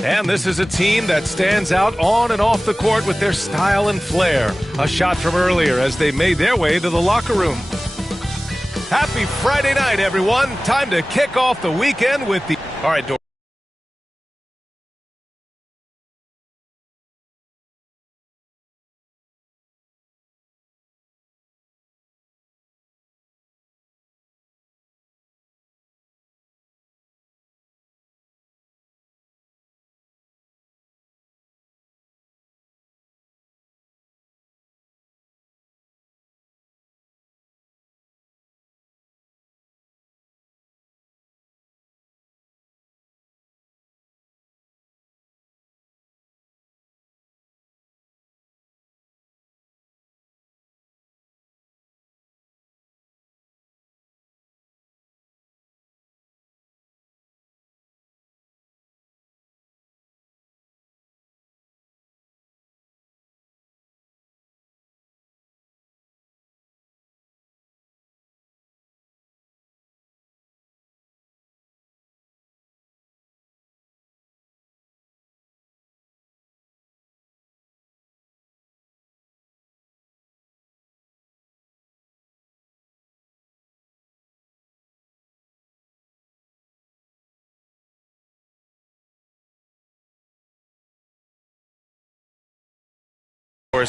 And this is a team that stands out on and off the court with their style and flair. A shot from earlier as they made their way to the locker room. Happy Friday night, everyone. Time to kick off the weekend with the... All right,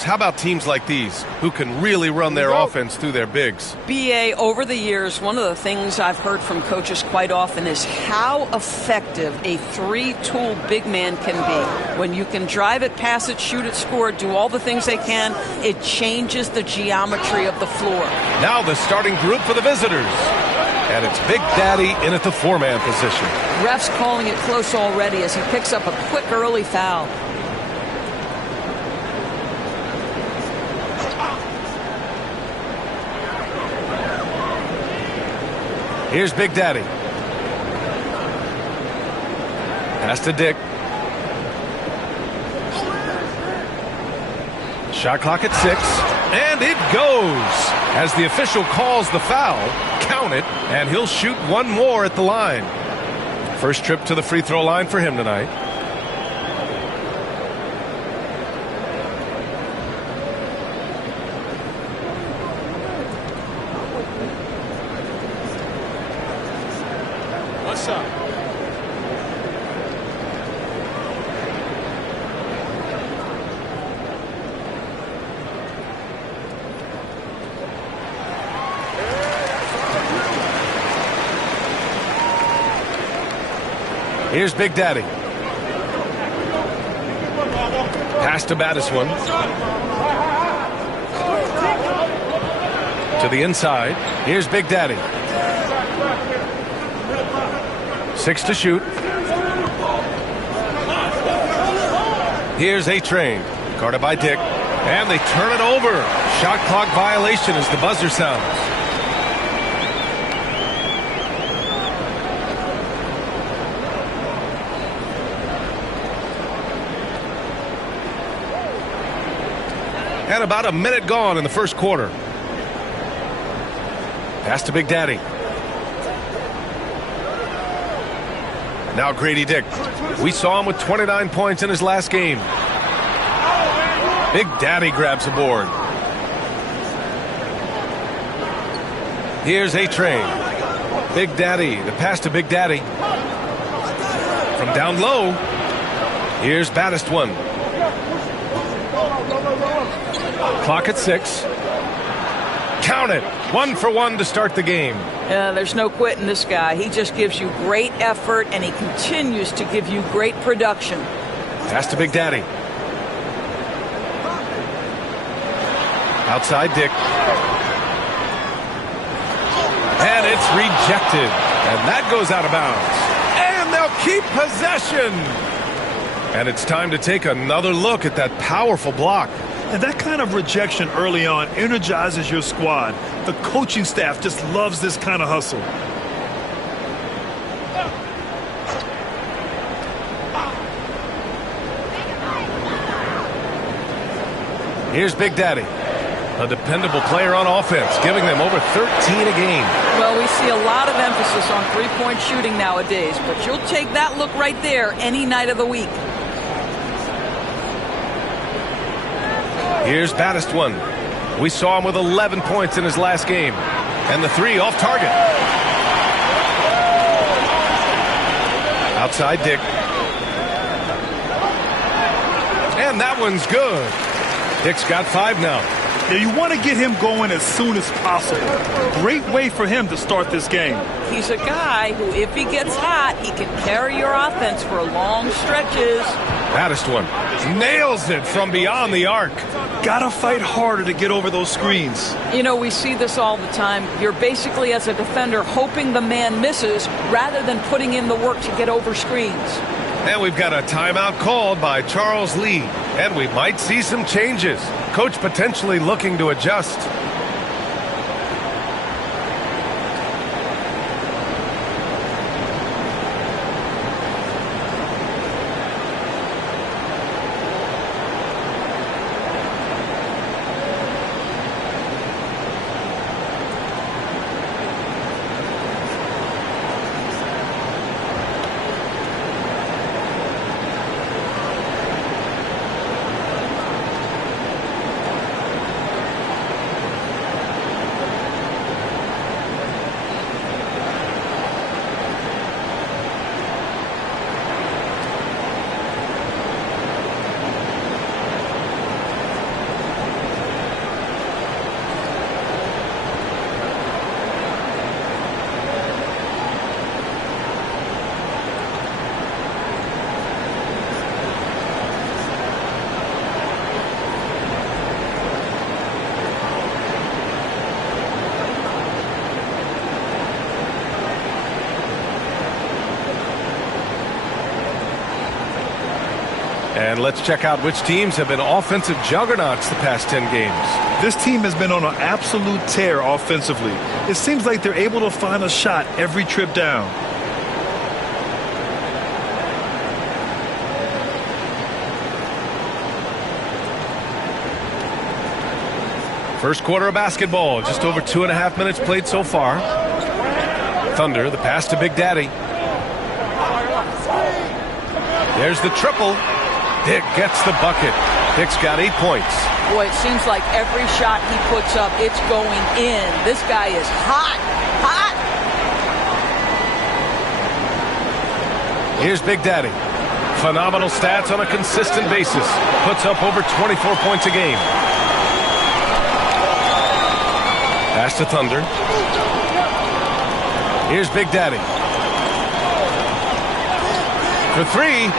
how about teams like these who can really run their offense through their bigs? BA, over the years, one of the things I've heard from coaches quite often is how effective a three-tool big man can be. When you can drive it, pass it, shoot it, score it, do all the things they can, it changes the geometry of the floor. Now the starting group for the visitors. And it's Big Daddy in at the four-man position. Ref's calling it close already as he picks up a quick early foul. Here's Big Daddy. Pass to Dick. Shot clock at 6. And it goes. As the official calls the foul, count it, and he'll shoot one more at the line. First trip to the free throw line for him tonight. What's up? Here's Big Daddy. Pass to Battiswan. To the inside. Here's Big Daddy. 6 to shoot. Here's A-Train. Guarded by Dick. And they turn it over. Shot clock violation as the buzzer sounds. And about a minute gone in the first quarter. Pass to Big Daddy. Now Grady Dick. We saw him with 29 points in his last game. Big Daddy grabs a board. Here's A-Train. Big Daddy. The pass to Big Daddy. From down low. Here's Battiswan. Clock at 6. Count it. 1 for 1 to start the game. There's no quitting this guy. He just gives you great effort, and he continues to give you great production. Pass to Big Daddy. Outside Dick. And it's rejected. And that goes out of bounds. And they'll keep possession. And it's time to take another look at that powerful block. And that kind of rejection early on energizes your squad. The coaching staff just loves this kind of hustle. Here's Big Daddy. A dependable player on offense, giving them over 13 a game. Well, we see a lot of emphasis on three-point shooting nowadays, but you'll take that look right there any night of the week. Here's Baddest one. We saw him with 11 points in his last game. And the three off target. Outside Dick. And that one's good. Dick's got 5 now. Yeah, you want to get him going as soon as possible. Great way for him to start this game. He's a guy who, if he gets hot, he can carry your offense for long stretches. Baddest one. Nails it from beyond the arc. Gotta fight harder to get over those screens. You know, we see this all the time. You're basically, as a defender, hoping the man misses rather than putting in the work to get over screens. And we've got a timeout called by Charles Lee. And we might see some changes. Coach potentially looking to adjust. And let's check out which teams have been offensive juggernauts the past 10 games. This team has been on an absolute tear offensively. It seems like they're able to find a shot every trip down. First quarter of basketball, just over 2.5 minutes played so far. Thunder, the pass to Big Daddy. There's the triple. Dick gets the bucket. Dick's got 8 points. Boy, it seems like every shot he puts up, it's going in. This guy is hot, hot. Here's Big Daddy. Phenomenal stats on a consistent basis. Puts up over 24 points a game. Pass to Thunder. Here's Big Daddy. For 3.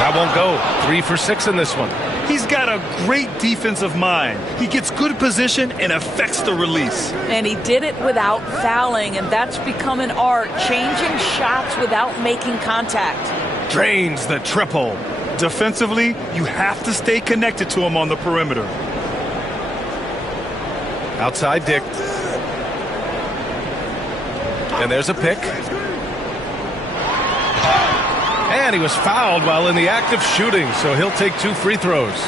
That won't go. 3 for 6 in this one. He's got a great defensive mind. He gets good position and affects the release. And he did it without fouling, and that's become an art, changing shots without making contact. Drains the triple. Defensively, you have to stay connected to him on the perimeter. Outside Dick. And there's a pick. And he was fouled while in the act of shooting, so he'll take 2 free throws.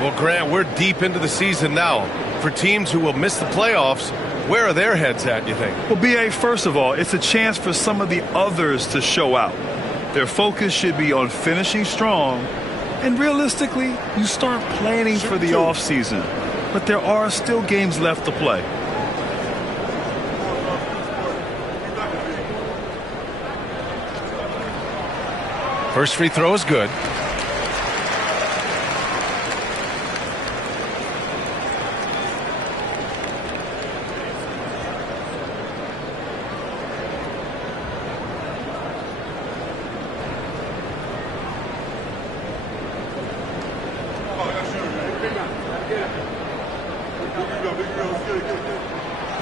Well, Grant, we're deep into the season now. For teams who will miss the playoffs, where are their heads at, you think? Well, B.A., first of all, it's a chance for some of the others to show out. Their focus should be on finishing strong. And realistically, you start planning for the offseason. But there are still games left to play. First free throw is good.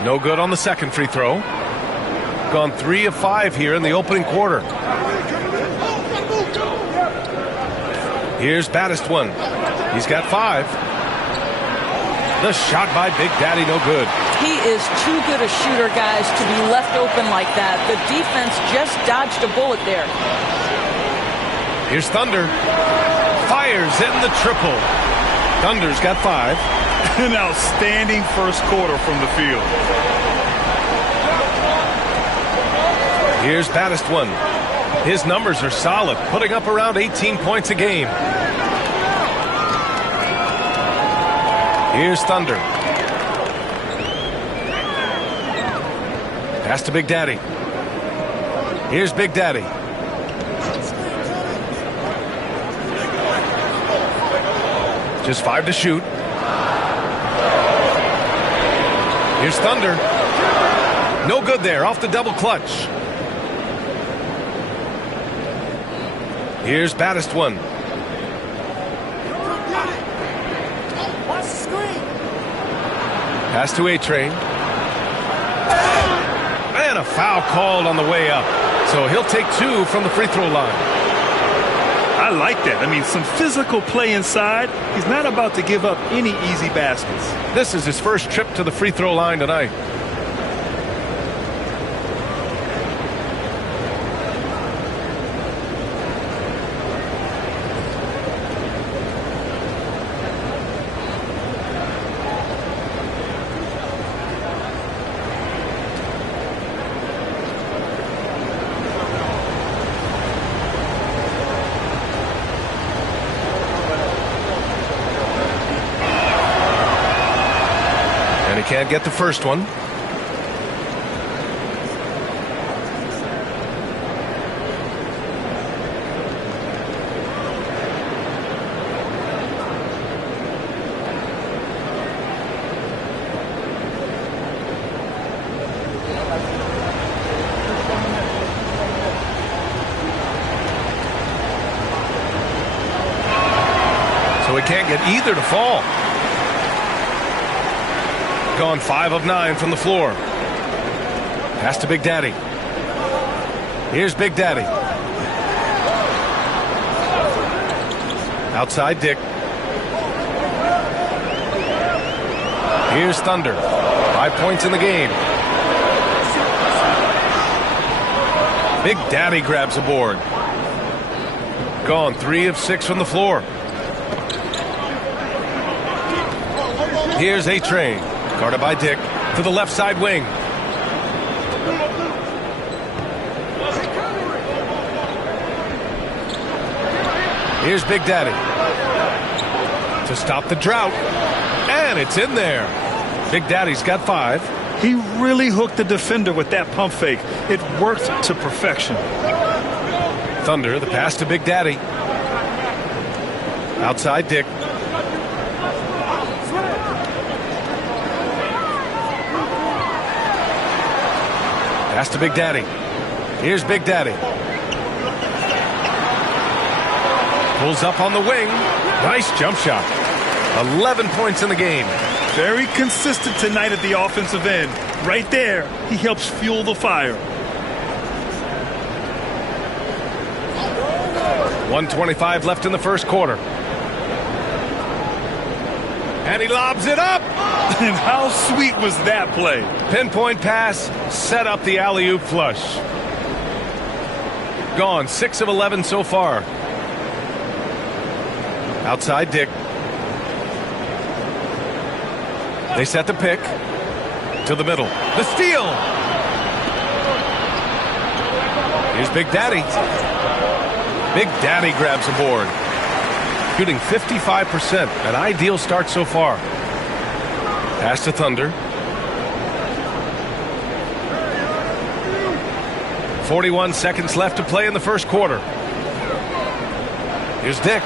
No good on the second free throw. Gone 3 of 5 here in the opening quarter. Here's Baddest one. He's got 5. The shot by Big Daddy, no good. He is too good a shooter, guys, to be left open like that. The defense just dodged a bullet there. Here's Thunder. Fires in the triple. Thunder's got 5. An outstanding first quarter from the field. Here's Baddest one. His numbers are solid, putting up around 18 points a game. Here's Thunder. Pass to Big Daddy. Here's Big Daddy. Just 5 to shoot. Here's Thunder. No good there, off the double clutch. Here's Baddest one. Pass to A-Train. And a foul called on the way up. So he'll take 2 from the free throw line. I like that. I mean, some physical play inside. He's not about to give up any easy baskets. This is his first trip to the free throw line tonight. Can't get the first one. So he can't get either to fall. Gone 5 of 9 from the floor. Pass to Big Daddy. Here's Big Daddy. Outside Dick. Here's Thunder. 5 points in the game. Big Daddy grabs a board. Gone 3 of 6 from the floor. Here's A-Train. Guarded by Dick to the left side wing. Here's Big Daddy to stop the drought. And it's in there. Big Daddy's got 5. He really hooked the defender with that pump fake. It worked to perfection. Thunder, the pass to Big Daddy. Outside Dick. Pass to Big Daddy. Here's Big Daddy. Pulls up on the wing. Nice jump shot. 11 points in the game. Very consistent tonight at the offensive end. Right there, he helps fuel the fire. 1:25 left in the first quarter. And he lobs it up. And how sweet was that play? Pinpoint pass, set up the alley-oop flush. Gone 6 of 11 so far. Outside Dick. They set the pick to the middle. The steal. Here's Big Daddy. Big Daddy grabs a board. Shooting 55%, an ideal start so far. Pass to Thunder. 41 seconds left to play in the first quarter. Here's Dick.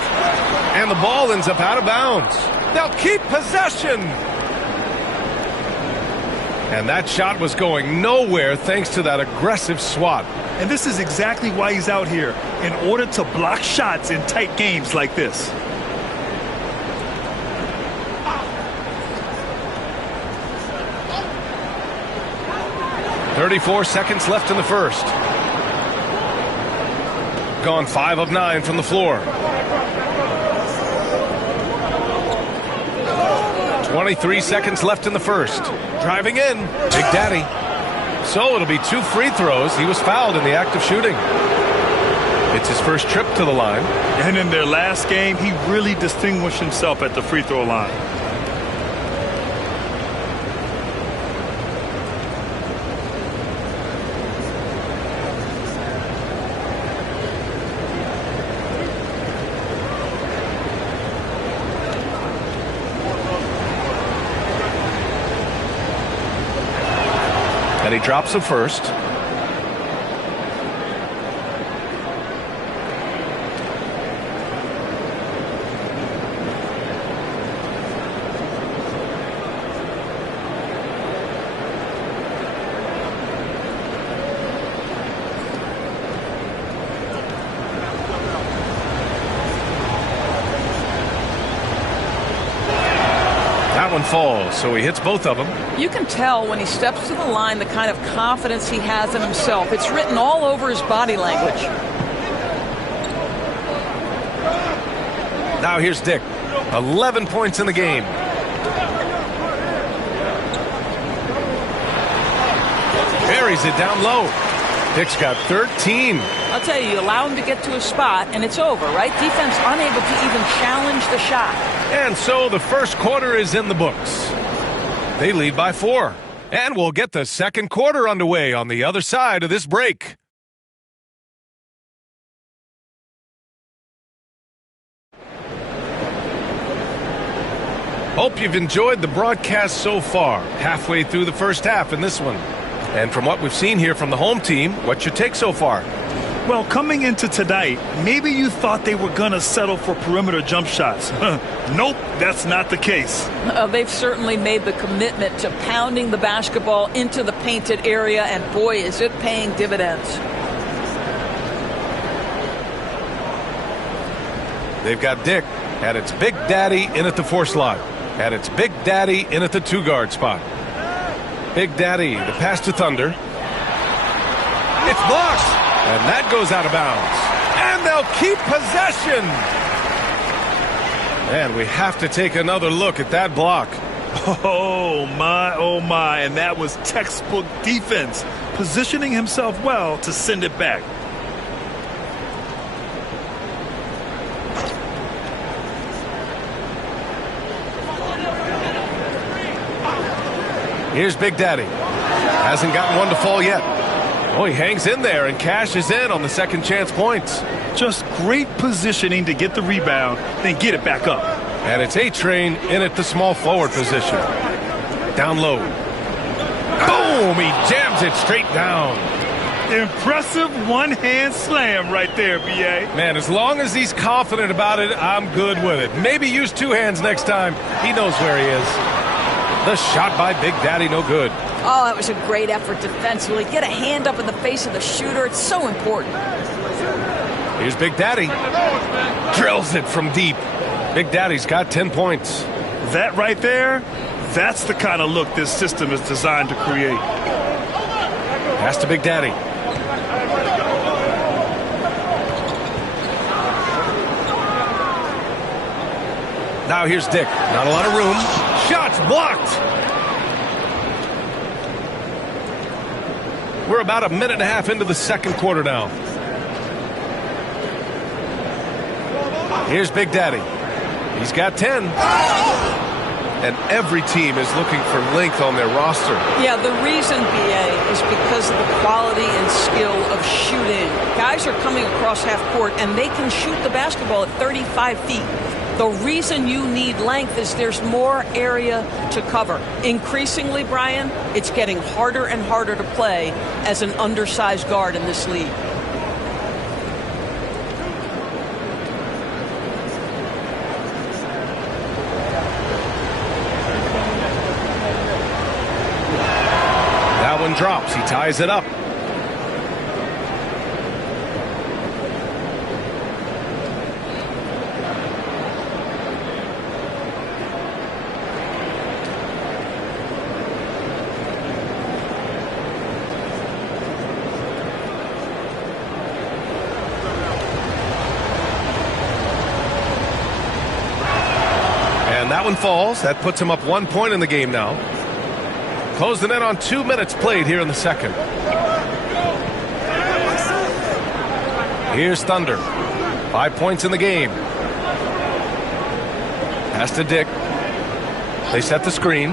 And the ball ends up out of bounds. They'll keep possession. And that shot was going nowhere thanks to that aggressive swat. And this is exactly why he's out here, in order to block shots in tight games like this. .34 seconds left in the first. Gone 5 of 9 from the floor. 23 seconds left in the first. Driving in, Big Daddy. So it'll be 2 free throws. He was fouled in the act of shooting. It's his first trip to the line. And in their last game, he really distinguished himself at the free throw line. And he drops the first. One falls, so he hits both of them. You can tell when he steps to the line the kind of confidence he has in himself. It's written all over his body language. Now here's Dick. 11 points in the game. Buries it down low. Dick's got 13. I'll tell you, you allow him to get to a spot, and it's over, right? Defense unable to even challenge the shot. And so the first quarter is in the books. They lead by 4. And we'll get the second quarter underway on the other side of this break. Hope you've enjoyed the broadcast so far. Halfway through the first half in this one. And from what we've seen here from the home team, what's your take so far? Well, coming into tonight, maybe you thought they were going to settle for perimeter jump shots. Nope, that's not the case. They've certainly made the commitment to pounding the basketball into the painted area, and boy, is it paying dividends. They've got Dick, and it's Big Daddy in at the 4 slot. And it's Big Daddy in at the 2-guard spot. Big Daddy, the pass to Thunder. It's blocked. And that goes out of bounds. And they'll keep possession. And we have to take another look at that block. Oh, my. And that was textbook defense. Positioning himself well to send it back. Here's Big Daddy. Hasn't gotten one to fall yet. Oh, he hangs in there and cashes in on the second chance points. Just great positioning to get the rebound, then get it back up. And it's A-Train in at the small forward position. Down low. Boom! He jams it straight down. Impressive one-hand slam right there, B.A. Man, as long as he's confident about it, I'm good with it. Maybe use 2 hands next time. He knows where he is. The shot by Big Daddy, no good. Oh, that was a great effort defensively. Get a hand up in the face of the shooter. It's so important. Here's Big Daddy. Drills it from deep. Big Daddy's got 10 points. That right there, that's the kind of look this system is designed to create. Pass to Big Daddy. Now here's Dick. Not a lot of room. Shots blocked. We're about a minute and a half into the second quarter now. Here's Big Daddy. He's got 10. And every team is looking for length on their roster. Yeah, the reason, BA, is because of the quality and skill of shooting. Guys are coming across half court, and they can shoot the basketball at 35 feet. The reason you need length is there's more area to cover. Increasingly, Brian, it's getting harder and harder to play as an undersized guard in this league. That one drops. He ties it up. That one falls. That puts him up 1 point in the game now. Closing in on 2 minutes played here in the second. Here's Thunder. 5 points in the game. Pass to Dick. They set the screen.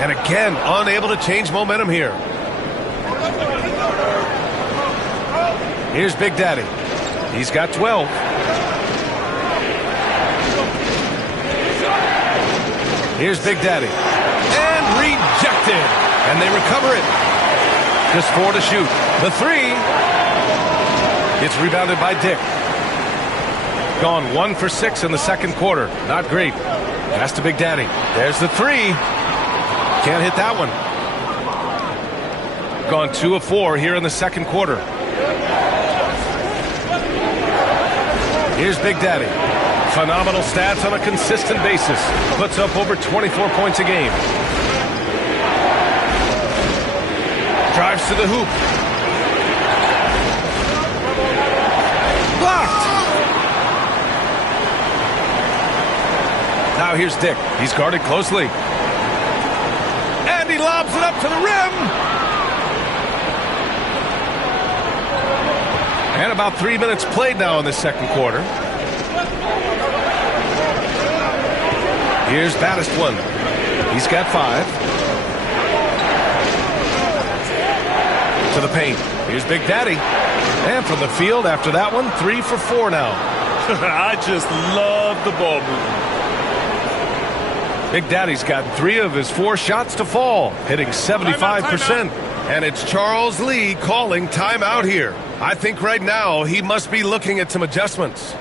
And again, unable to change momentum here. Here's Big Daddy. He's got 12. Here's Big Daddy. And rejected. And they recover it. Just 4 to shoot. The 3. It's rebounded by Dick. Gone 1 for 6 in the second quarter. Not great. Pass to Big Daddy. There's the 3. Can't hit that one. Gone 2 of 4 here in the second quarter. Here's Big Daddy. Phenomenal stats on a consistent basis. Puts up over 24 points a game. Drives to the hoop. Blocked. Now here's Dick. He's guarded closely. And he lobs it up to the rim. And about 3 minutes played now in the second quarter. Here's Baddest one. He's got 5. To the paint. Here's Big Daddy. And from the field after that one, 3 for 4 now. I just love the ball movement. Big Daddy's got 3 of his 4 shots to fall, hitting 75%. And it's Charles Lee calling timeout here. I think right now he must be looking at some adjustments.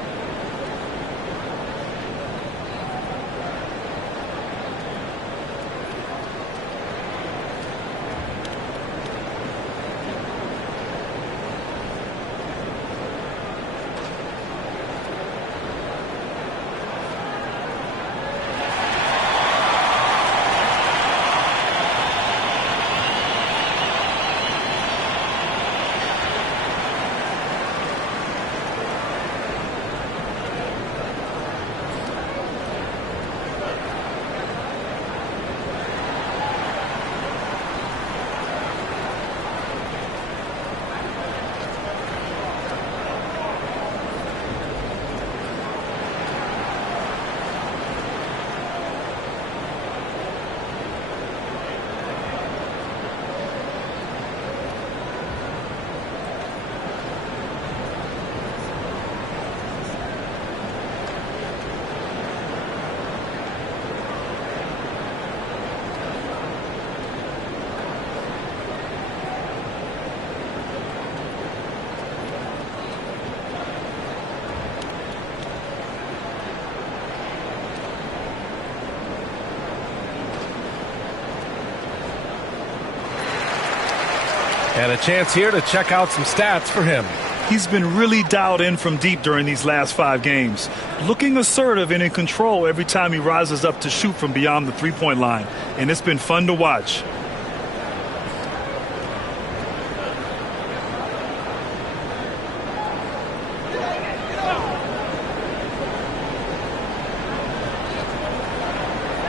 And a chance here to check out some stats for him. He's been really dialed in from deep during these last 5 games. Looking assertive and in control every time he rises up to shoot from beyond the three-point line. And it's been fun to watch.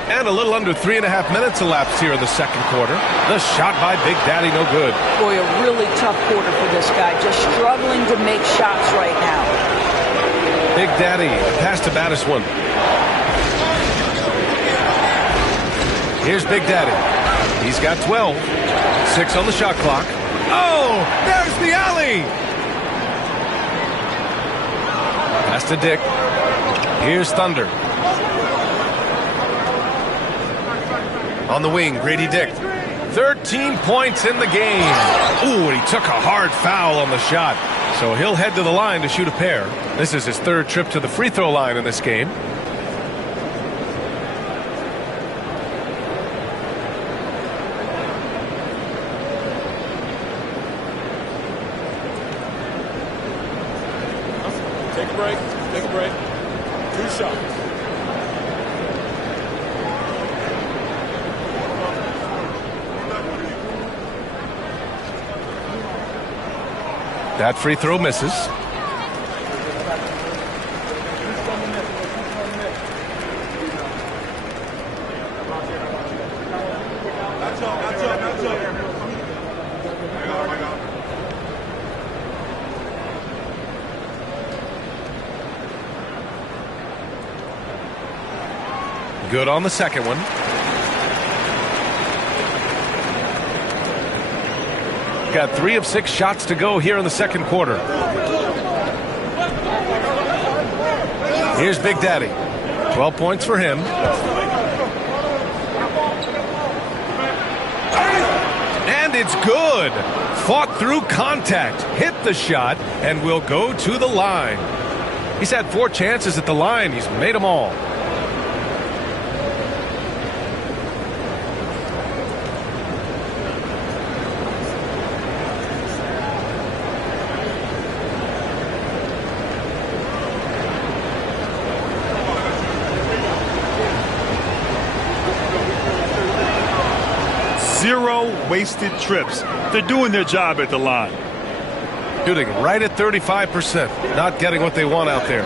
And a little under 3.5 minutes elapsed here in the second quarter. The shot by Big Daddy, no good. Boy, a really tough quarter for this guy. Just struggling to make shots right now. Big Daddy, pass to Baddest one. Here's Big Daddy. He's got 12. 6 on the shot clock. Oh, there's the alley. Pass to Dick. Here's Thunder. On the wing, Grady Dick. 13 points in the game. Ooh, and he took a hard foul on the shot. So he'll head to the line to shoot a pair. This is his 3rd trip to the free throw line in this game. Take a break. Take a break. 2 shots. That free throw misses. Good on the second one. Got 3 of 6 shots to go here in the second quarter. Here's Big Daddy. 12 points for him. And it's good. Fought through contact, hit the shot, and will go to the line. He's had 4 chances at the line. He's made them all. Zero wasted trips. They're doing their job at the line. Shooting right at 35%. Not getting what they want out there.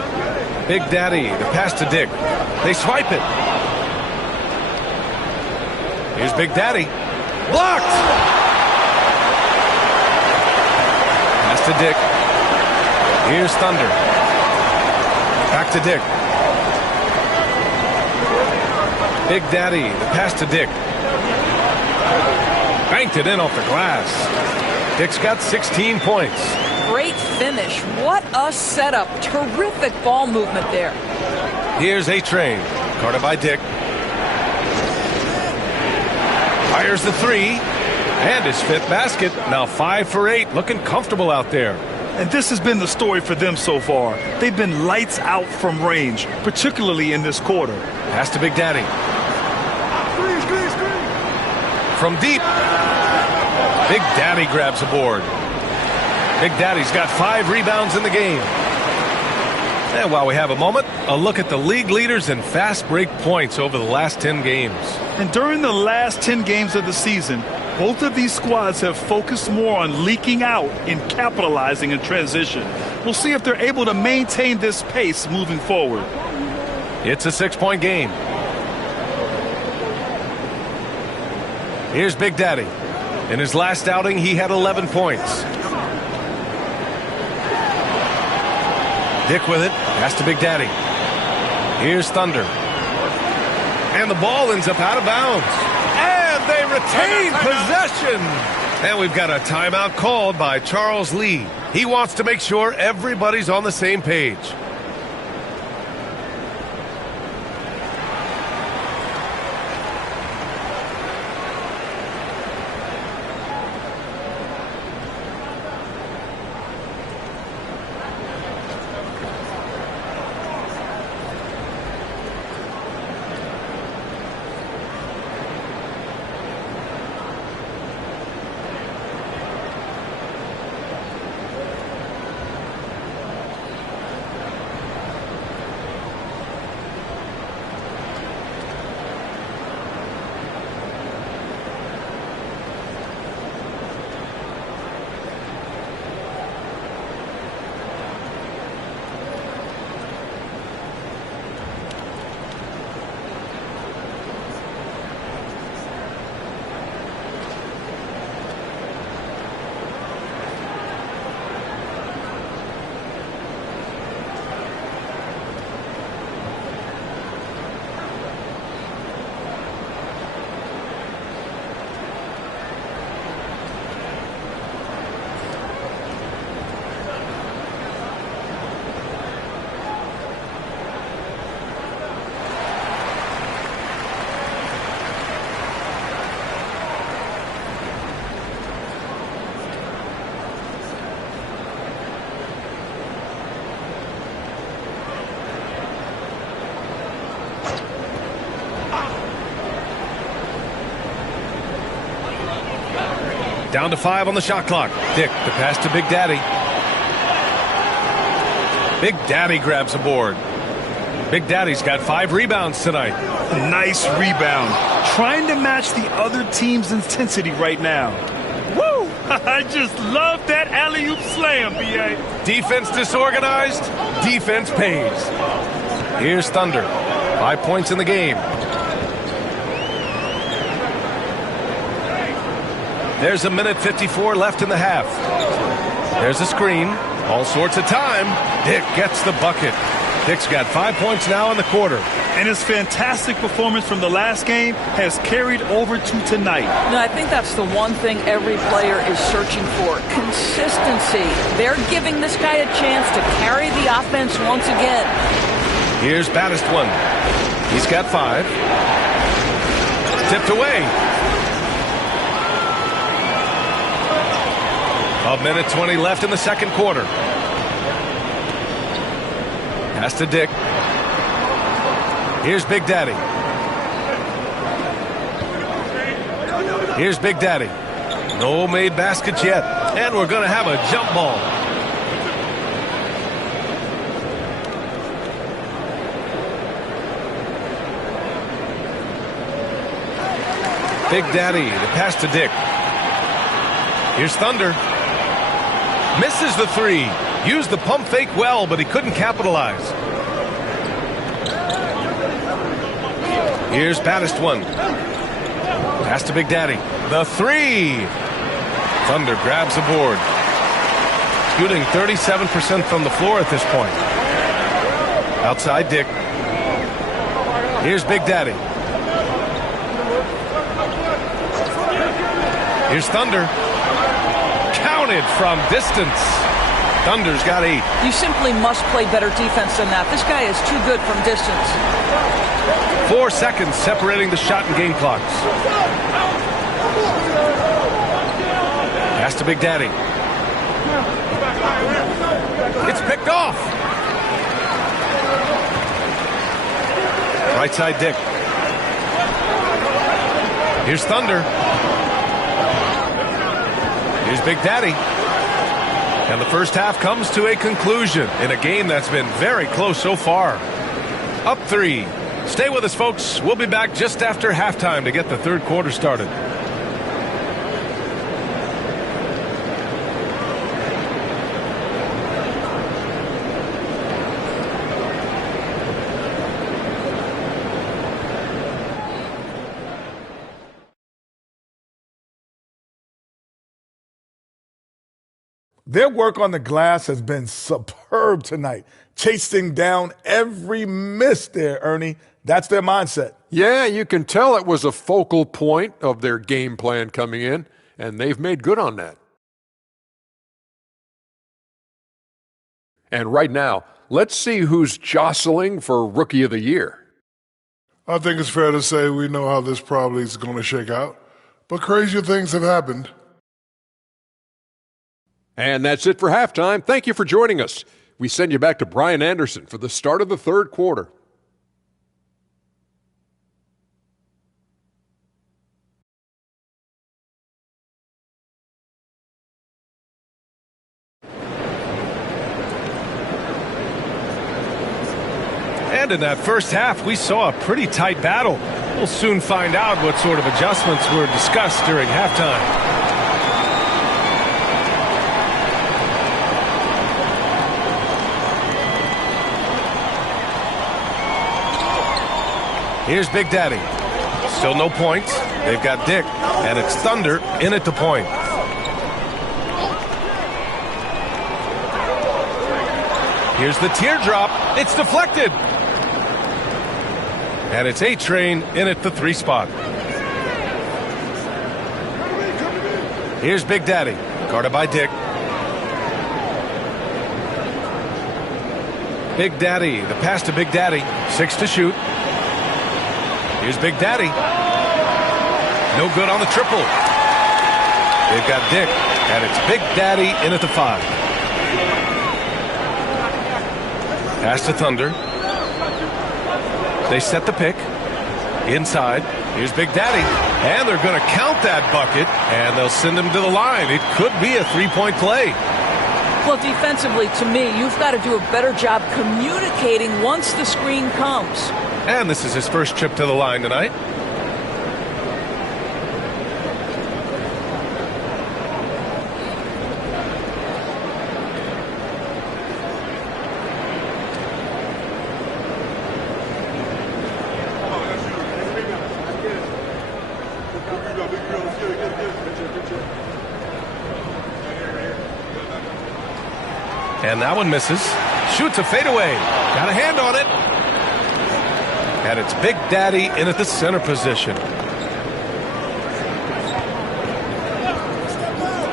Big Daddy, the pass to Dick. They swipe it. Here's Big Daddy. Blocked! Pass to Dick. Here's Thunder. Back to Dick. Big Daddy, the pass to Dick. Banked it in off the glass. Dick's got 16 points. Great finish. What a setup. Terrific ball movement there. Here's A-Train. Guarded by Dick. Fires the 3. And his 5th basket. Now 5 for 8. Looking comfortable out there. And this has been the story for them so far. They've been lights out from range, particularly in this quarter. Pass to Big Daddy. From deep. Big Daddy grabs a board. Big Daddy's got 5 rebounds in the game. And while we have a moment, a look at the league leaders in fast break points over the last 10 games. And during the last 10 games of the season, both of these squads have focused more on leaking out and capitalizing in transition. We'll see if they're able to maintain this pace moving forward. It's a 6-point game. Here's Big Daddy. In his last outing, he had 11 points. Dick with it. Pass to Big Daddy. Here's Thunder. And the ball ends up out of bounds. And they retain possession. And we've got a timeout called by Charles Lee. He wants to make sure everybody's on the same page. Down to 5 on the shot clock. Dick, the pass to Big Daddy. Big Daddy grabs a board. Big Daddy's got 5 rebounds tonight. Nice rebound. Trying to match the other team's intensity right now. Woo! I just love that alley-oop slam, B.A. Defense disorganized. Defense pays. Here's Thunder. 5 points in the game. There's a minute 54 left in the half. There's a screen. All sorts of time. Dick gets the bucket. Dick's got 5 points now in the quarter. And his fantastic performance from the last game has carried over to tonight. No, I think that's the one thing every player is searching for. Consistency. They're giving this guy a chance to carry the offense once again. Here's Baddest one. He's got 5. Tipped away. A minute 20 left in the second quarter. Pass to Dick. Here's Big Daddy. Here's Big Daddy. No made baskets yet. And we're going to have a jump ball. Big Daddy, the pass to Dick. Here's Thunder. Misses the 3. Used the pump fake well, but he couldn't capitalize. Here's Baddest one. Pass to Big Daddy. The 3. Thunder grabs the board. Shooting 37% from the floor at this point. Outside Dick. Here's Big Daddy. Here's Thunder. Counted from distance. Thunder's got 8. You simply must play better defense than that. This guy is too good from distance. 4 seconds separating the shot and game clocks. Pass to Big Daddy. It's picked off. Right side Dick. Here's Thunder. Here's Big Daddy. And the first half comes to a conclusion in a game that's been very close so far. Up 3. Stay with us, folks. We'll be back just after halftime to get the third quarter started. Their work on the glass has been superb tonight, chasing down every miss there, Ernie. That's their mindset. Yeah, you can tell it was a focal point of their game plan coming in, and they've made good on that. And right now, let's see who's jostling for Rookie of the Year. I think it's fair to say we know how this probably is going to shake out, but crazier things have happened. And that's it for halftime. Thank you for joining us. We send you back to Brian Anderson for the start of the third quarter. And in that first half, we saw a pretty tight battle. We'll soon find out what sort of adjustments were discussed during halftime. Here's Big Daddy. Still no points. They've got Dick, and it's Thunder in at the point. Here's the teardrop. It's deflected. And it's A-Train in at the 3 spot. Here's Big Daddy, guarded by Dick. Big Daddy, the pass to Big Daddy. 6 to shoot. Here's Big Daddy. No good on the triple. They've got Dick, and it's Big Daddy in at the 5. Pass to Thunder. They set the pick. Inside. Here's Big Daddy. And they're going to count that bucket, and they'll send him to the line. It could be a 3-point play. Well, defensively, to me, you've got to do a better job communicating once the screen comes. And this is his first trip to the line tonight. And that one misses. Shoots a fadeaway. Got a hand on it. And it's Big Daddy in at the center position.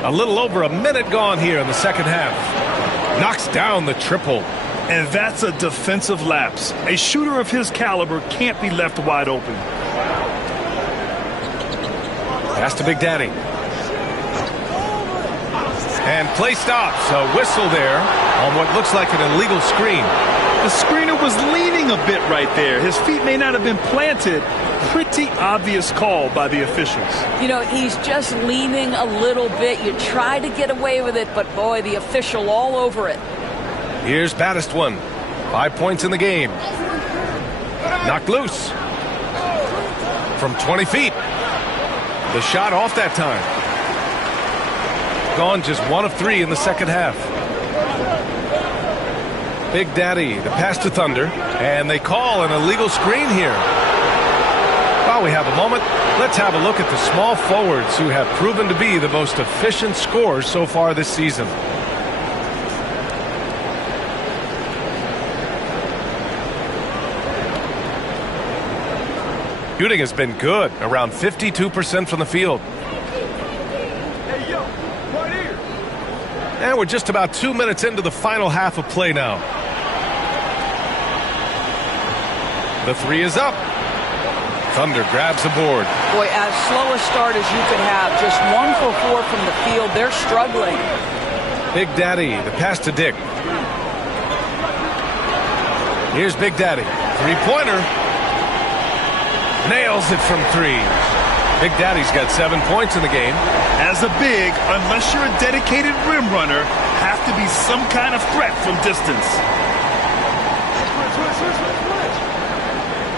A little over a minute gone here in the second half. Knocks down the triple. And that's a defensive lapse. A shooter of his caliber can't be left wide open. Pass to Big Daddy. And play stops. A whistle there on what looks like an illegal screen. The screener was leaning a bit right there. His feet may not have been planted. Pretty obvious call by the officials. You know, he's just leaning a little bit. You try to get away with it, but boy, the official all over it. Here's Baddest one. 5 points in the game. Knocked loose. From 20 feet. The shot off that time. Gone just 1 of 3 in the second half. Big Daddy, the pass to Thunder. And they call an illegal screen here. While we have a moment, let's have a look at the small forwards who have proven to be the most efficient scorers so far this season. Shooting has been good, around 52% from the field. And we're just about 2 minutes into the final half of play now. The three is up. Thunder grabs the board. Boy, as slow a start as you could have. Just 1 for 4 from the field. They're struggling. Big Daddy, the pass to Dick. Here's Big Daddy. Three-pointer. Nails it from 3. Big Daddy's got 7 points in the game. As a big, unless you're a dedicated rim runner, have to be some kind of threat from distance.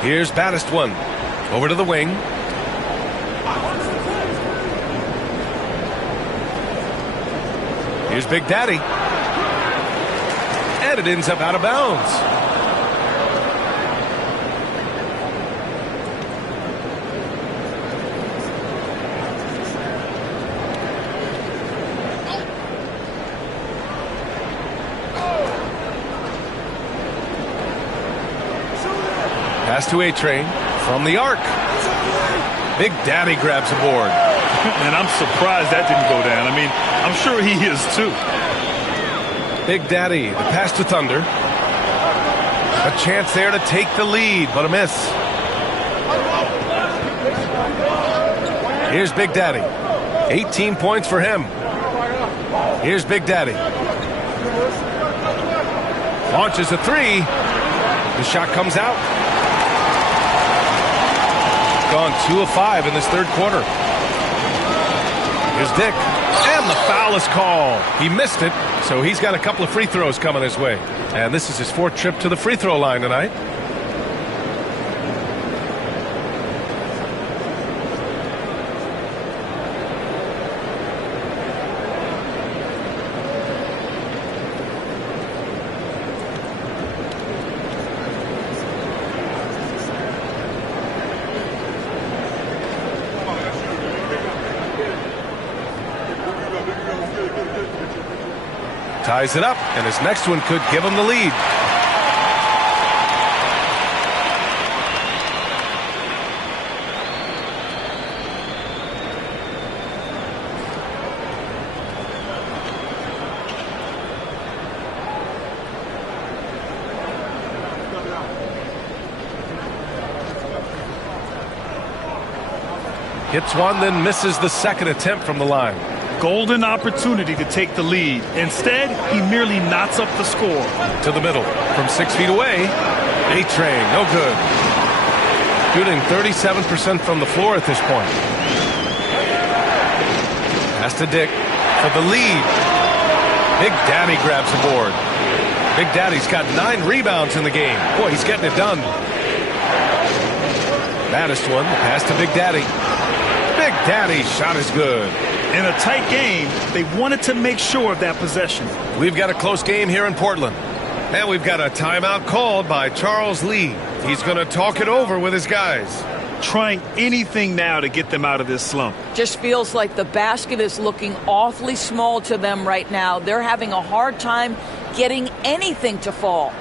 Here's Baddest one. Over to the wing. Here's Big Daddy. And it ends up out of bounds. Pass to A-Train from the arc. Big Daddy grabs the board. And I'm surprised that didn't go down. I mean, I'm sure he is too. Big Daddy, the pass to Thunder. A chance there to take the lead, but a miss. Here's Big Daddy. 18 points for him. Here's Big Daddy. Launches a 3. The shot comes out. Gone 2 of 5 in this third quarter. Here's Dick. And the foul is called. He missed it, so he's got a couple of free throws coming his way. And this is his 4th trip to the free throw line tonight. Ties it up, and his next one could give him the lead. Hits one, then misses the second attempt from the line. Golden opportunity to take the lead. Instead, he merely knots up the score. To the middle. From 6 feet away. A-Train, no good. Shooting 37% from the floor at this point. Pass to Dick for the lead. Big Daddy grabs the board. Big Daddy's got 9 rebounds in the game. Boy, he's getting it done. Baddest one, pass to Big Daddy. Big Daddy's shot is good. In a tight game, they wanted to make sure of that possession. We've got a close game here in Portland. And we've got a timeout called by Charles Lee. He's going to talk it over with his guys. Trying anything now to get them out of this slump. Just feels like the basket is looking awfully small to them right now. They're having a hard time getting anything to fall.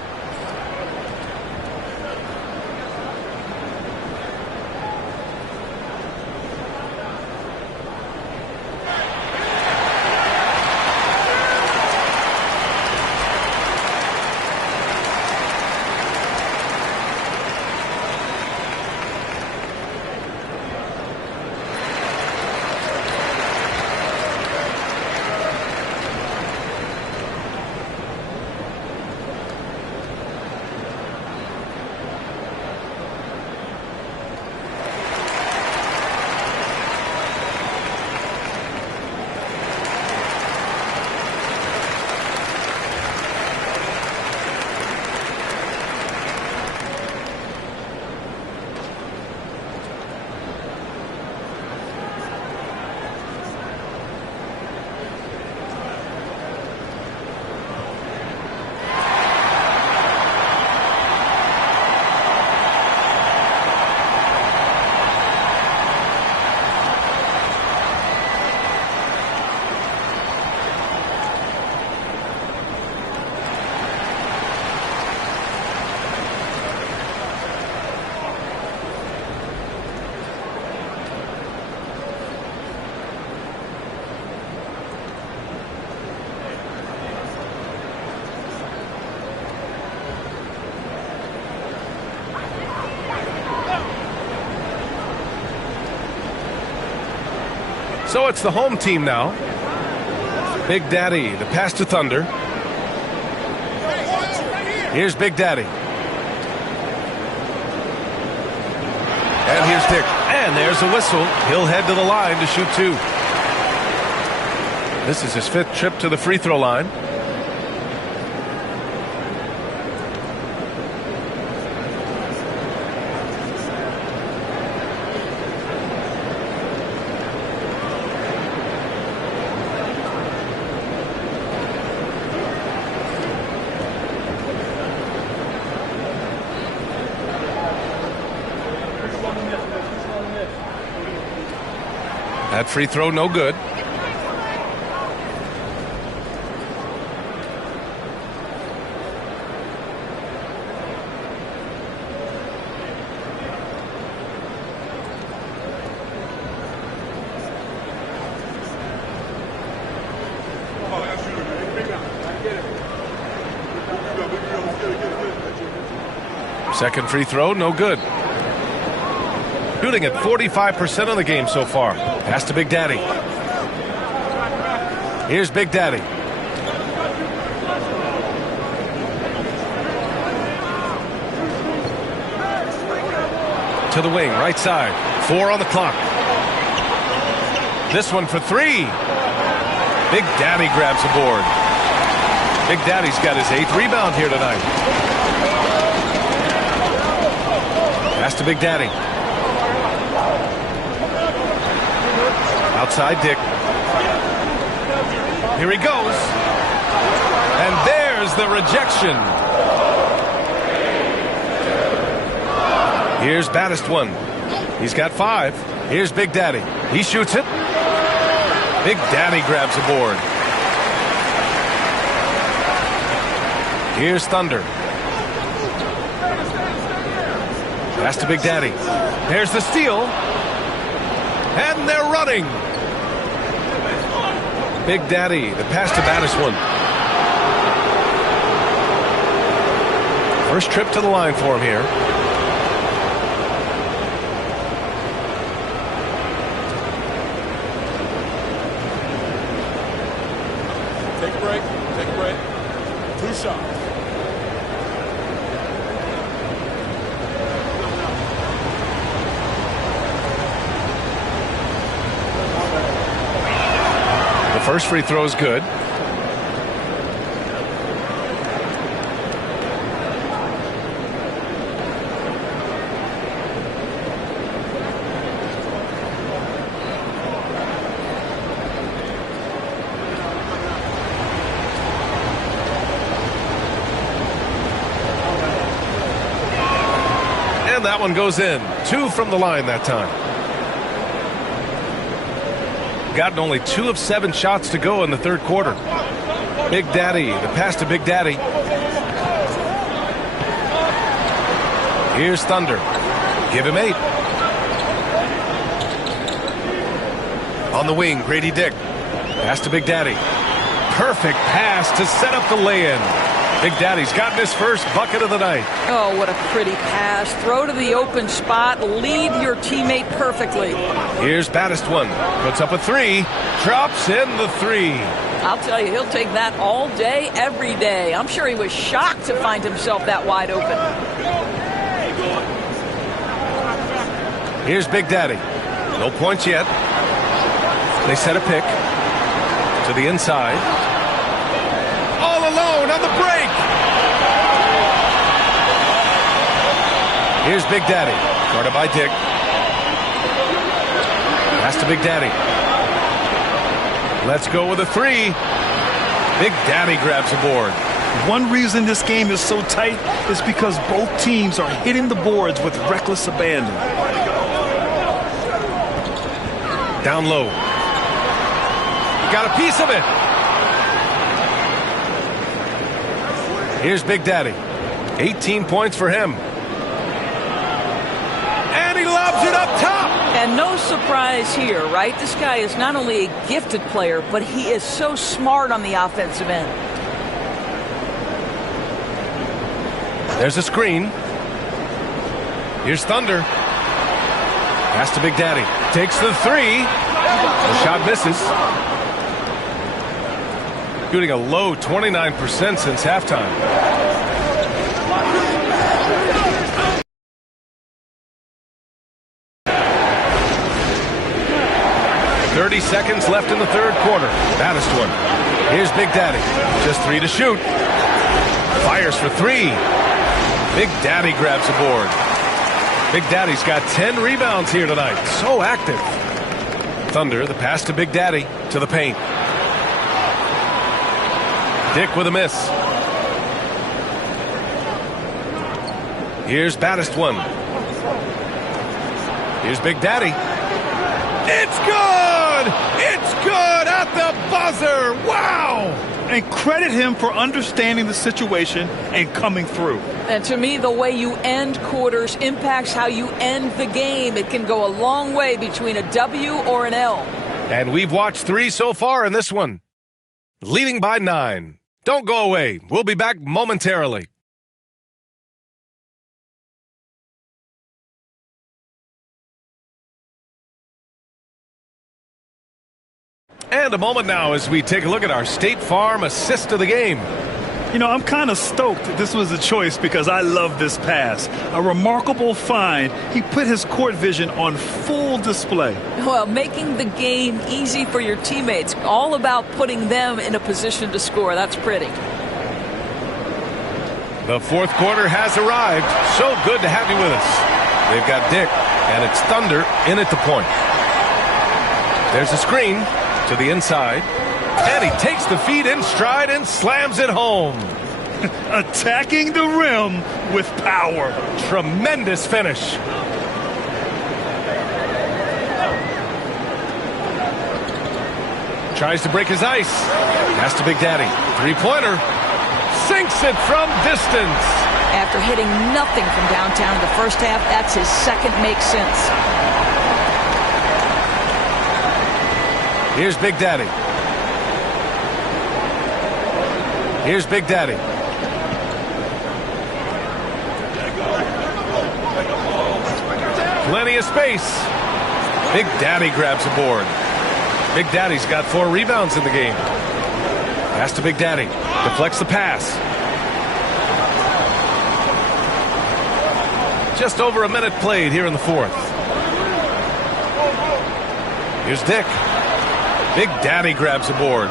So it's the home team now. Big Daddy, the pass to Thunder. Here's Big Daddy. And here's Dick. And there's a whistle. He'll head to the line to shoot two. This is his 5th trip to the free throw line. That free throw, no good. Second free throw, no good. Shooting at 45% of the game so far. Pass to Big Daddy. Here's Big Daddy. To the wing, right side. 4 on the clock. This one for 3. Big Daddy grabs a board. Big Daddy's got his 8th rebound here tonight. Pass to Big Daddy. Outside Dick. Here he goes. And there's the rejection. Here's Baddest one. He's got 5. Here's Big Daddy. He shoots it. Big Daddy grabs a board. Here's Thunder. Pass to Big Daddy. There's the steal. And they're running. Big Daddy, the pass to Baddest one. First trip to the line for him here. Take a break. Take a break. 2 shots. First free throw is good. And that one goes in. 2 from the line that time. Gotten only 2 of 7 shots to go in the third quarter. Big Daddy, the pass to Big Daddy. Here's Thunder. Give him 8. On the wing, Grady Dick. Pass to Big Daddy. Perfect pass to set up the lay-in. Big Daddy's gotten his first bucket of the night. Oh, what a pretty pass. Throw to the open spot. Lead your teammate perfectly. Here's Baddest one. Puts up a 3. Drops in the 3. I'll tell you, he'll take that all day, every day. I'm sure he was shocked to find himself that wide open. Here's Big Daddy. No points yet. They set a pick to the inside. All alone on the break. Here's Big Daddy. Guarded by Dick. Pass to Big Daddy. Let's go with a 3. Big Daddy grabs a board. One reason this game is so tight is because both teams are hitting the boards with reckless abandon. Down low. Got a piece of it. Here's Big Daddy. 18 points for him. And he lobs it up top. And no surprise here, right? This guy is not only a gifted player, but he is so smart on the offensive end. There's a screen. Here's Thunder. Pass to Big Daddy. Takes the 3. The shot misses. Shooting a low 29% since halftime. .30 seconds left in the third quarter. Baddest one. Here's Big Daddy. Just 3 to shoot. Fires for 3. Big Daddy grabs a board. Big Daddy's got 10 rebounds here tonight. So active. Thunder, the pass to Big Daddy to the paint. Dick with a miss. Here's Baddest one. Here's Big Daddy. It's good! It's good at the buzzer! Wow! And credit him for understanding the situation and coming through. And to me, the way you end quarters impacts how you end the game. It can go a long way between a W or an L. And we've watched 3 so far in this one. Leading by 9. Don't go away. We'll be back momentarily. And a moment now as we take a look at our State Farm assist of the game. You know, I'm kind of stoked this was a choice because I love this pass. A remarkable find. He put his court vision on full display. Well, making the game easy for your teammates. All about putting them in a position to score. That's pretty. The fourth quarter has arrived. So good to have you with us. They've got Dick, and it's Thunder in at the point. There's a screen to the inside. And he takes the feed in stride and slams it home. Attacking the rim with power. Tremendous finish. Tries to break his ice. Pass to Big Daddy. 3-pointer. Sinks it from distance. After hitting nothing from downtown in the first half, that's his second make sense. Here's Big Daddy. Here's Big Daddy. Plenty of space. Big Daddy grabs a board. Big Daddy's got 4 rebounds in the game. Pass to Big Daddy. Deflects the pass. Just over a minute played here in the fourth. Here's Dick. Big Daddy grabs a board.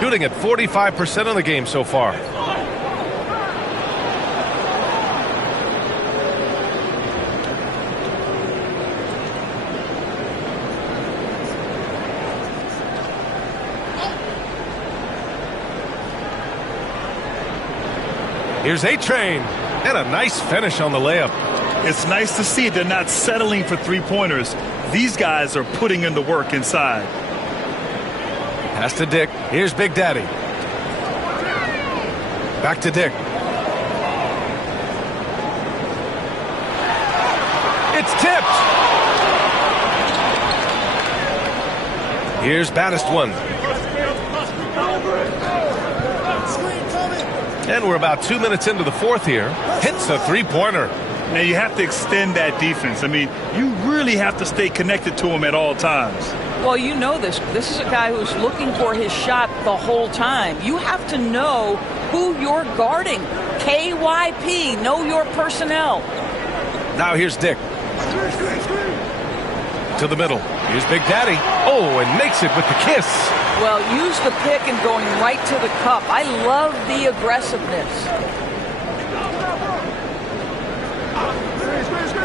Shooting at 45% of the game so far. Here's A-Train. And a nice finish on the layup. It's nice to see they're not settling for 3-pointers. These guys are putting in the work inside. Pass to Dick. Here's Big Daddy. Back to Dick. It's tipped. Here's baddest one. And we're about 2 minutes into the fourth here. Hits a three-pointer. Now you have to extend that defense. I mean, you really have to stay connected to him at all times. Well, you know this. This is a guy who's looking for his shot the whole time. You have to know who you're guarding. KYP, know your personnel. Now here's Dick. To the middle. Here's Big Daddy. Oh, and makes it with the kiss. Well, use the pick and going right to the cup. I love the aggressiveness.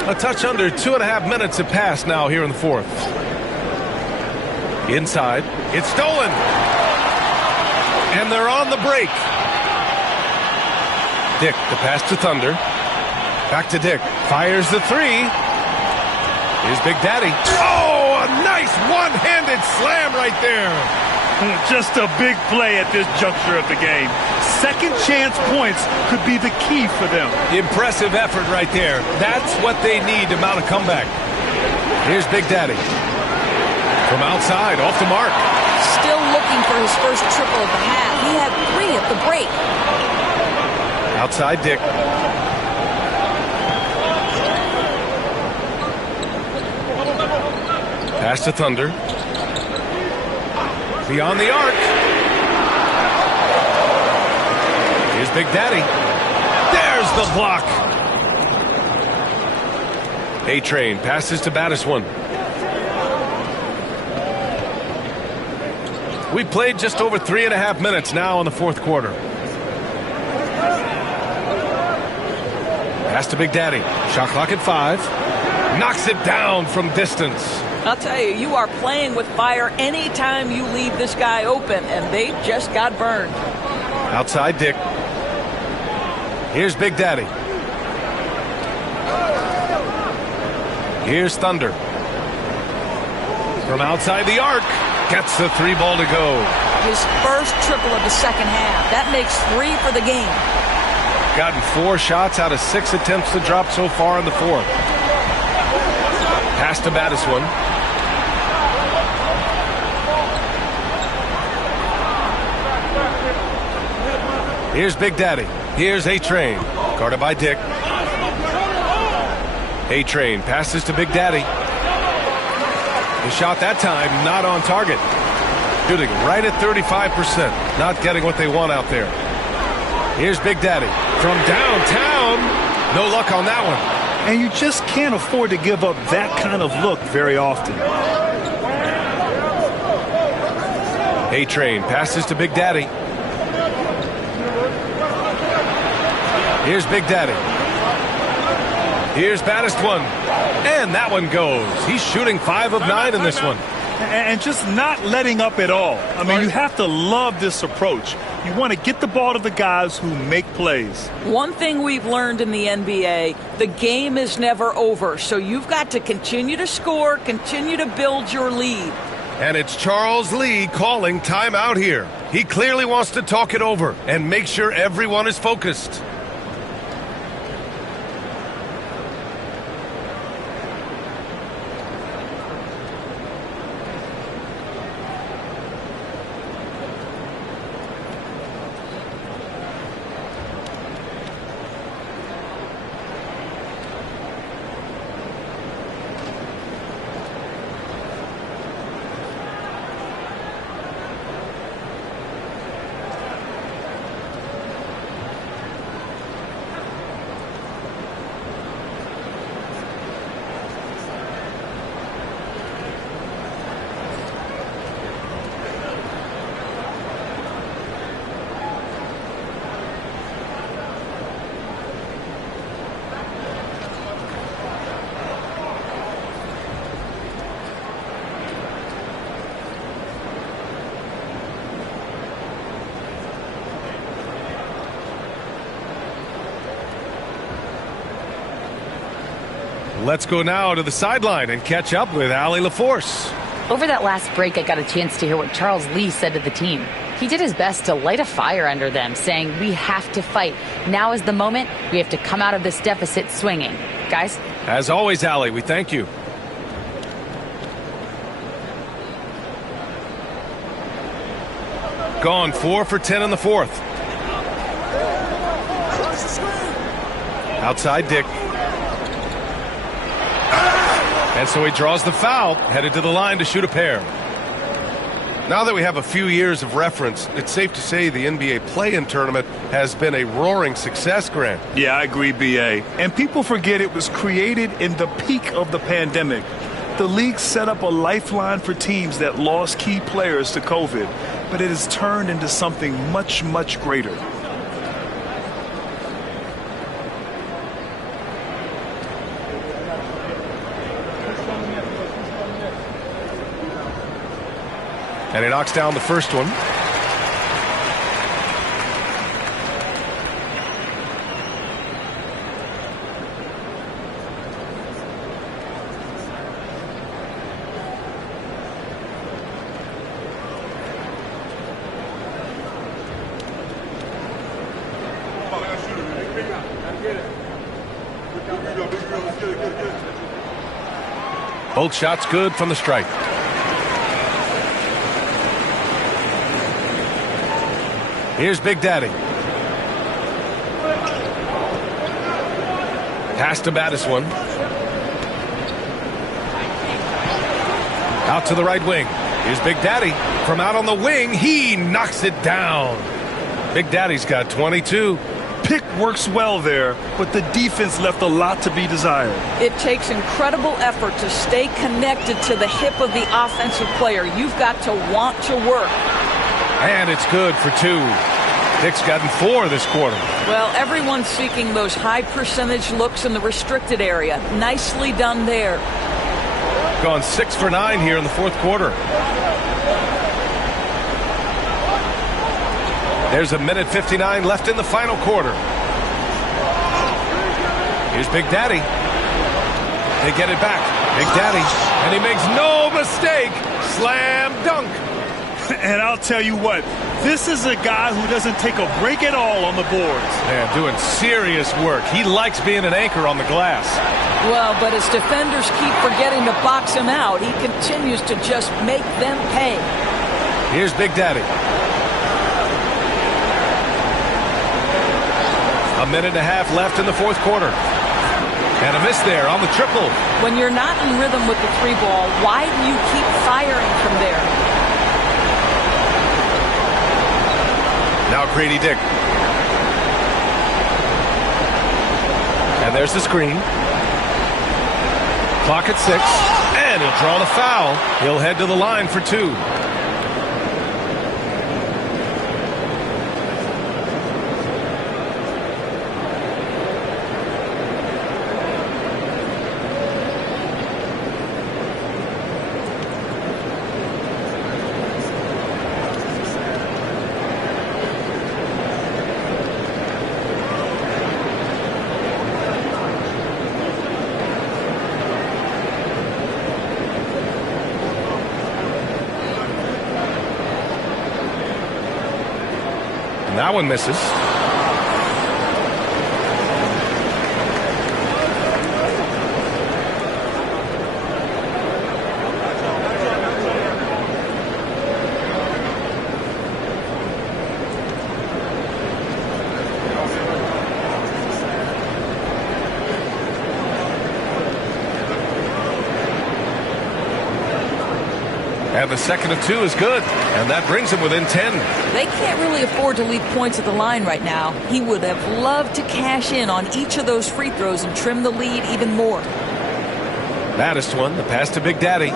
A touch under 2.5 minutes have passed now here in the fourth. Inside. It's stolen. And they're on the break. Dick, the pass to Thunder. Back to Dick. Fires the three. Here's Big Daddy. Oh, a nice one-handed slam right there. Just a big play at this juncture of the game. Second chance points could be the key for them. Impressive effort right there. That's what they need to mount a comeback. Here's Big Daddy. From outside, off the mark. Still looking for his first triple of the half. He had 3 at the break. Outside Dick. Pass to Thunder. Beyond the arc. Here's Big Daddy. There's the block. A-Train passes to baddest one. We played just over 3.5 minutes now in the fourth quarter. Pass to Big Daddy. Shot clock at 5. Knocks it down from distance. I'll tell you, you are playing with fire anytime you leave this guy open, and they just got burned. Outside Dick. Here's Big Daddy. Here's Thunder. From outside the arc. Gets the 3 ball to go. His first triple of the second half. That makes 3 for the game. Gotten 4 shots out of 6 attempts to drop so far in the fourth. Pass to baddest one. Here's Big Daddy. Here's A-Train. Guarded by Dick. A-Train passes to Big Daddy. The shot that time not on target. Shooting right at 35%. Not getting what they want out there. Here's Big Daddy. From downtown. No luck on that one. And you just can't afford to give up that kind of look very often. A-Train passes to Big Daddy. Here's Big Daddy. Here's baddest one. And that one goes. He's shooting 5 of 9 in this one. And just not letting up at all. I mean, you have to love this approach. You want to get the ball to the guys who make plays. One thing we've learned in the NBA, the game is never over. So you've got to continue to score, continue to build your lead. And it's Charles Lee calling timeout here. He clearly wants to talk it over and make sure everyone is focused. Let's go now to the sideline and catch up with Allie LaForce. Over that last break, I got a chance to hear what Charles Lee said to the team. He did his best to light a fire under them, saying, we have to fight. Now is the moment. We have to come out of this deficit swinging. Guys? As always, Allie, we thank you. Gone 4 for 10 in the fourth. Outside Dick. And so he draws the foul, headed to the line to shoot a pair. Now that we have a few years of reference, it's safe to say the NBA play-in tournament has been a roaring success, Grant. Yeah, I agree, B.A. And people forget it was created in the peak of the pandemic. The league set up a lifeline for teams that lost key players to COVID, but it has turned into something much, much greater. And he knocks down the first one. Both shots good from the stripe. Here's Big Daddy. Pass to Battis one. Out to the right wing. Here's Big Daddy. From out on the wing, he knocks it down. Big Daddy's got 22. Pick works well there, but the defense left a lot to be desired. It takes incredible effort to stay connected to the hip of the offensive player. You've got to want to work. And it's good for 2. Dick's gotten 4 this quarter. Well, everyone's seeking those high percentage looks in the restricted area. Nicely done there. Gone 6 for 9 here in the fourth quarter. There's a minute 59 left in the final quarter. Here's Big Daddy. They get it back. Big Daddy. And he makes no mistake. Slam dunk. And I'll tell you what, this is a guy who doesn't take a break at all on the boards. Man, doing serious work. He likes being an anchor on the glass. Well, but as defenders keep forgetting to box him out, he continues to just make them pay. Here's Big Daddy. A minute and a half left in the fourth quarter. And a miss there on the triple. When you're not in rhythm with the 3 ball, why do you keep firing from there? Now Grady Dick. And there's the screen. Clock at 6. And he'll draw the foul. He'll head to the line for 2. That one misses. And the second of 2 is good. And that brings him within 10. They can't really afford to leave points at the line right now. He would have loved to cash in on each of those free throws and trim the lead even more. Baddest one, the pass to Big Daddy.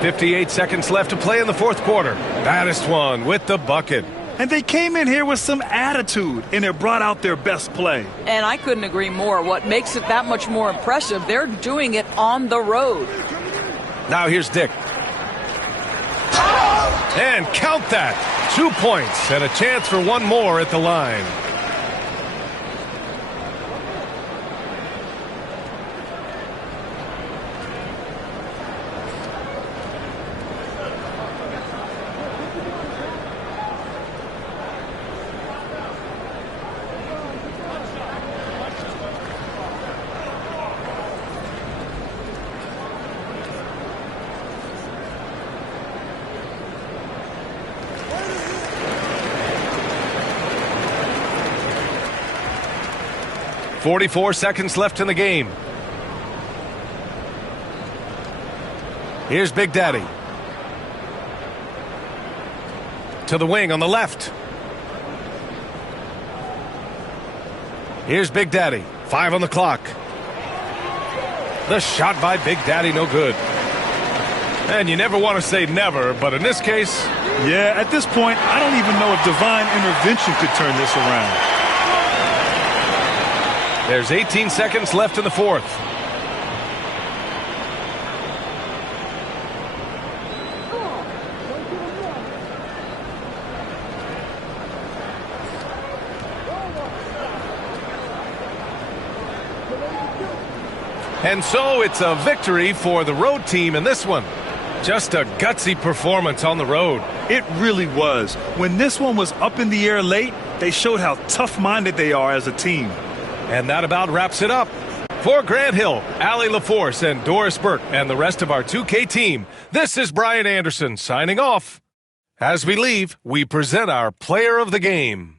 58 seconds left to play in the fourth quarter. Baddest one with the bucket. And they came in here with some attitude, and it brought out their best play. And I couldn't agree more. What makes it that much more impressive, they're doing it on the road. Now here's Dick. And count that. 2 points and a chance for one more at the line. 44 seconds left in the game. Here's Big Daddy. To the wing on the left. Here's Big Daddy. 5 on the clock. The shot by Big Daddy, no good. And you never want to say never, but in this case... Yeah, at this point, I don't even know if divine intervention could turn this around. There's 18 seconds left in the fourth. And so it's a victory for the road team in this one. Just a gutsy performance on the road. It really was. When this one was up in the air late, they showed how tough-minded they are as a team. And that about wraps it up. For Grant Hill, Allie LaForce, and Doris Burke, and the rest of our 2K team, this is Brian Anderson signing off. As we leave, we present our player of the game.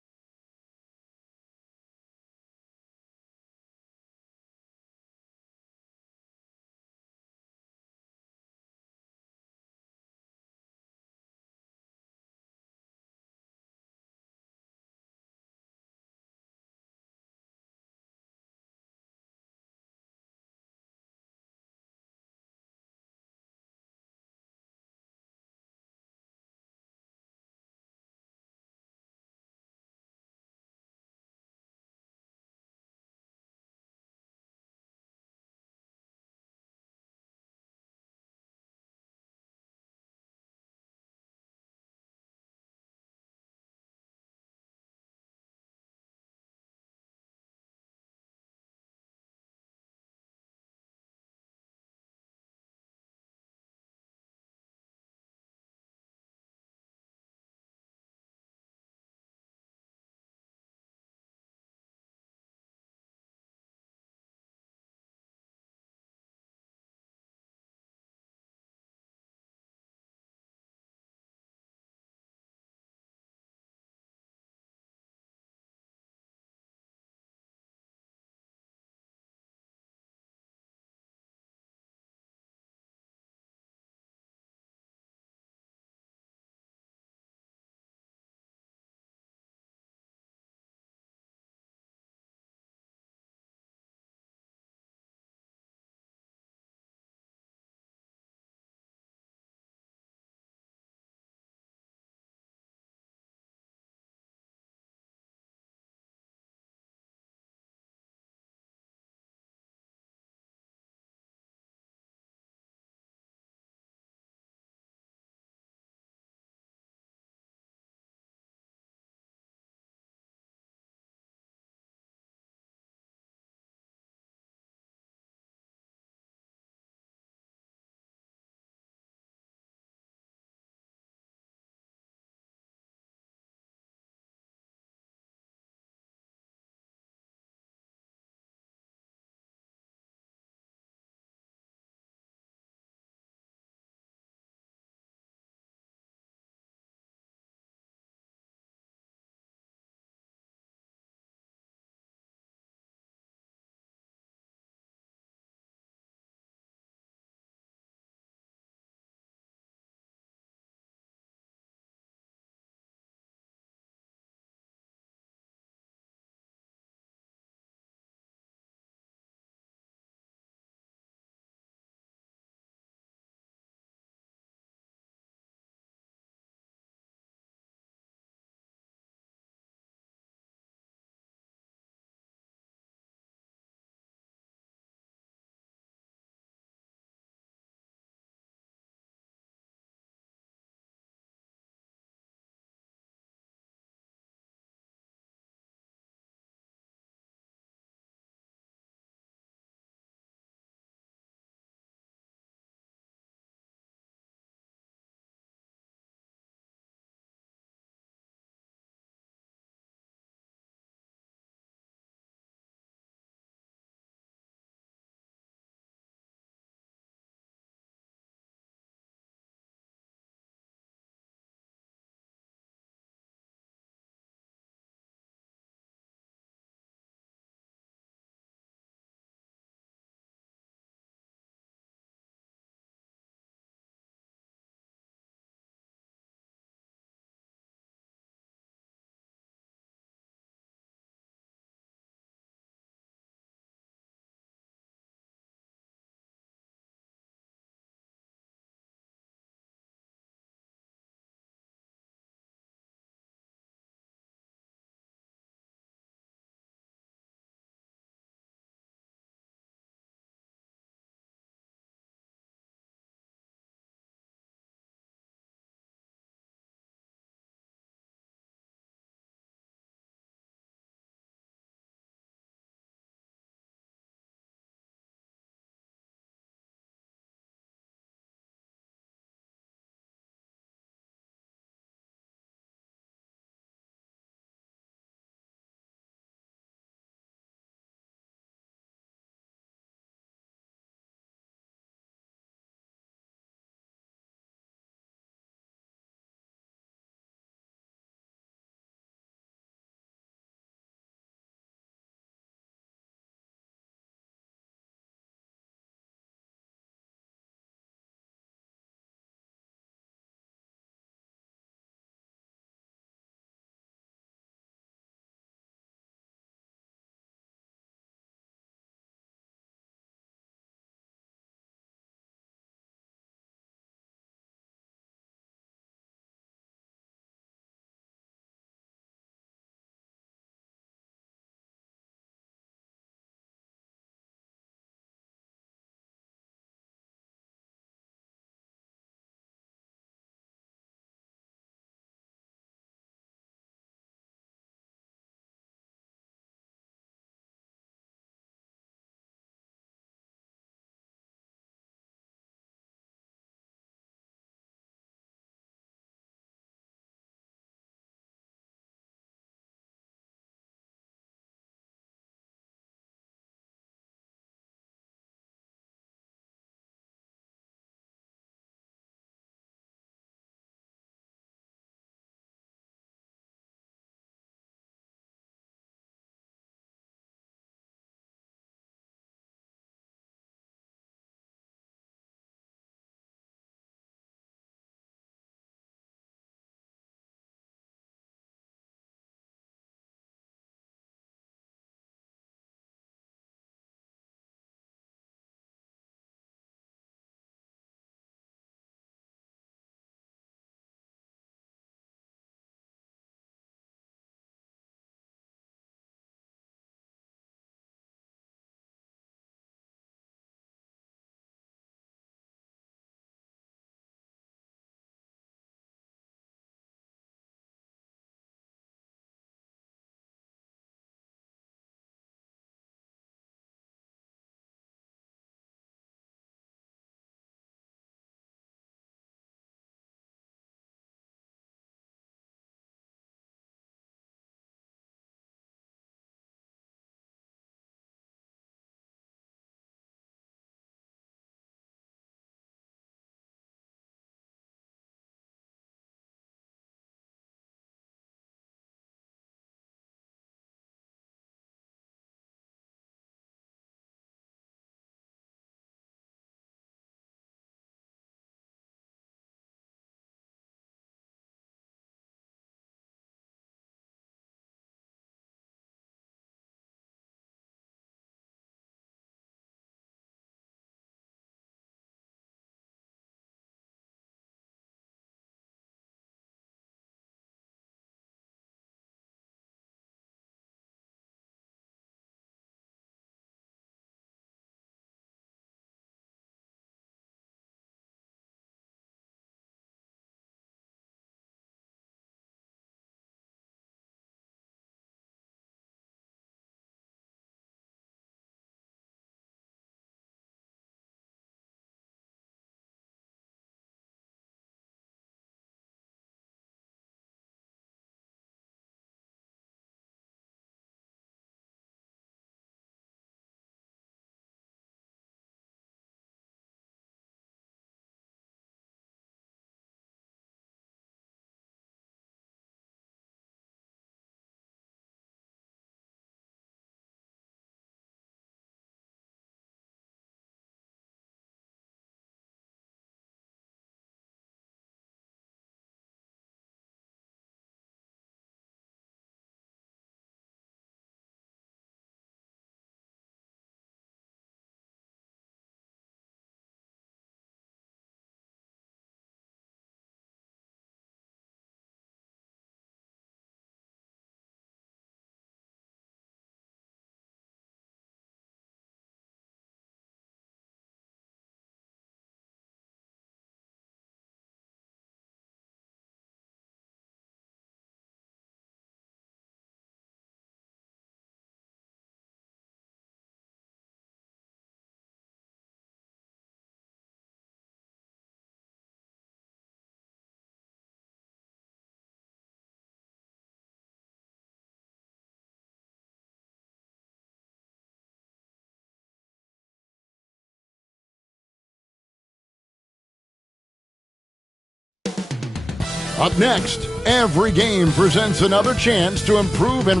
Up next, every game presents another chance to improve and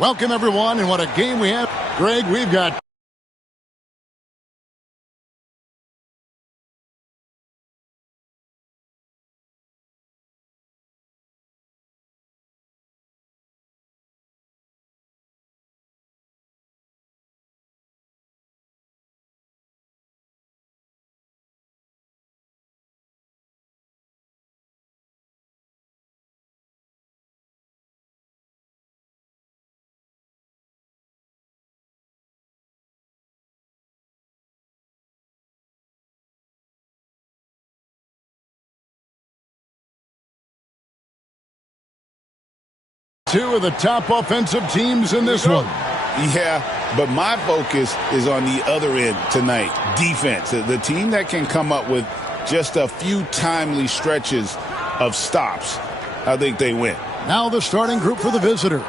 welcome everyone, and what a game we have. Greg, we've got two of the top offensive teams in this one. Yeah, but my focus is on the other end tonight, defense. The team that can come up with just a few timely stretches of stops, I think they win. Now the starting group for the visitors.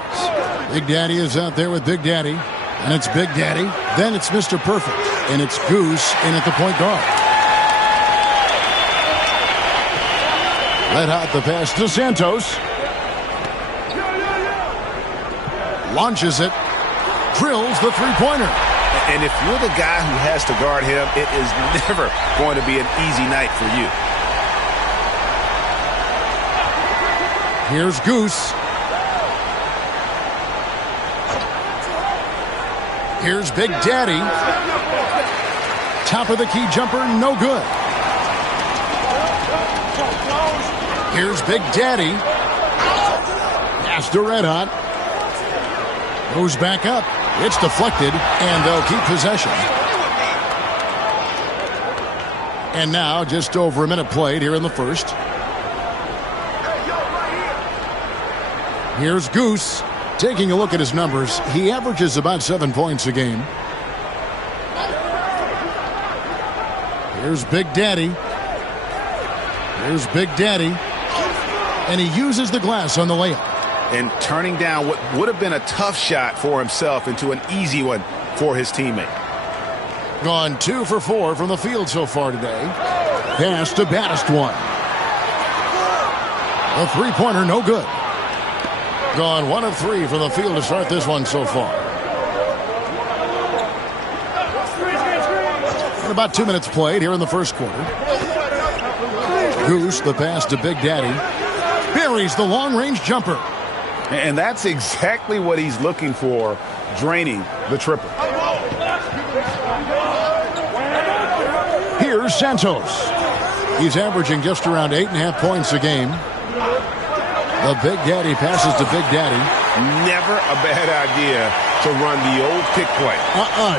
Big Daddy is out there with Big Daddy, and it's Big Daddy. Then it's Mr. Perfect, and it's Goose in at the point guard. Red hot the pass to Santos. Launches it. Drills the three-pointer. And if you're the guy who has to guard him, it is never going to be an easy night for you. Here's Goose. Here's Big Daddy. Top of the key jumper, no good. Here's Big Daddy. Pass to Red Hot. Goes back up. It's deflected, and they'll keep possession. And now, just over a minute played here in the first. Here's Goose. Taking a look at his numbers, he averages about 7 points a game. Here's Big Daddy. Here's Big Daddy. And he uses the glass on the layup. And turning down what would have been a tough shot for himself into an easy one for his teammate. Gone 2 for 4 from the field so far today. Pass to Baddest one. A three-pointer, no good. Gone 1 of 3 from the field to start this one so far. And about 2 minutes played here in the first quarter. Goose, the pass to Big Daddy. Buries the long-range jumper. And that's exactly what he's looking for, draining the triple. Here's Santos. He's averaging just around 8.5 points a game. The Big Daddy passes to Big Daddy. Never a bad idea to run the old pick play.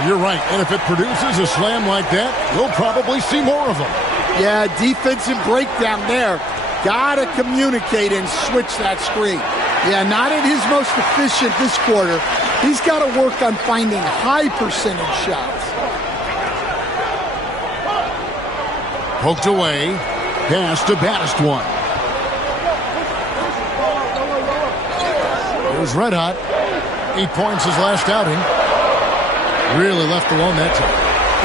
You're right. And if it produces a slam like that, you'll probably see more of them. Yeah, defensive breakdown there. Gotta communicate and switch that screen. Yeah, not at his most efficient this quarter. He's got to work on finding high percentage shots. Poked away. Pass to Baddest one. Here's Red Hot. 8 points his last outing. Really left alone that time.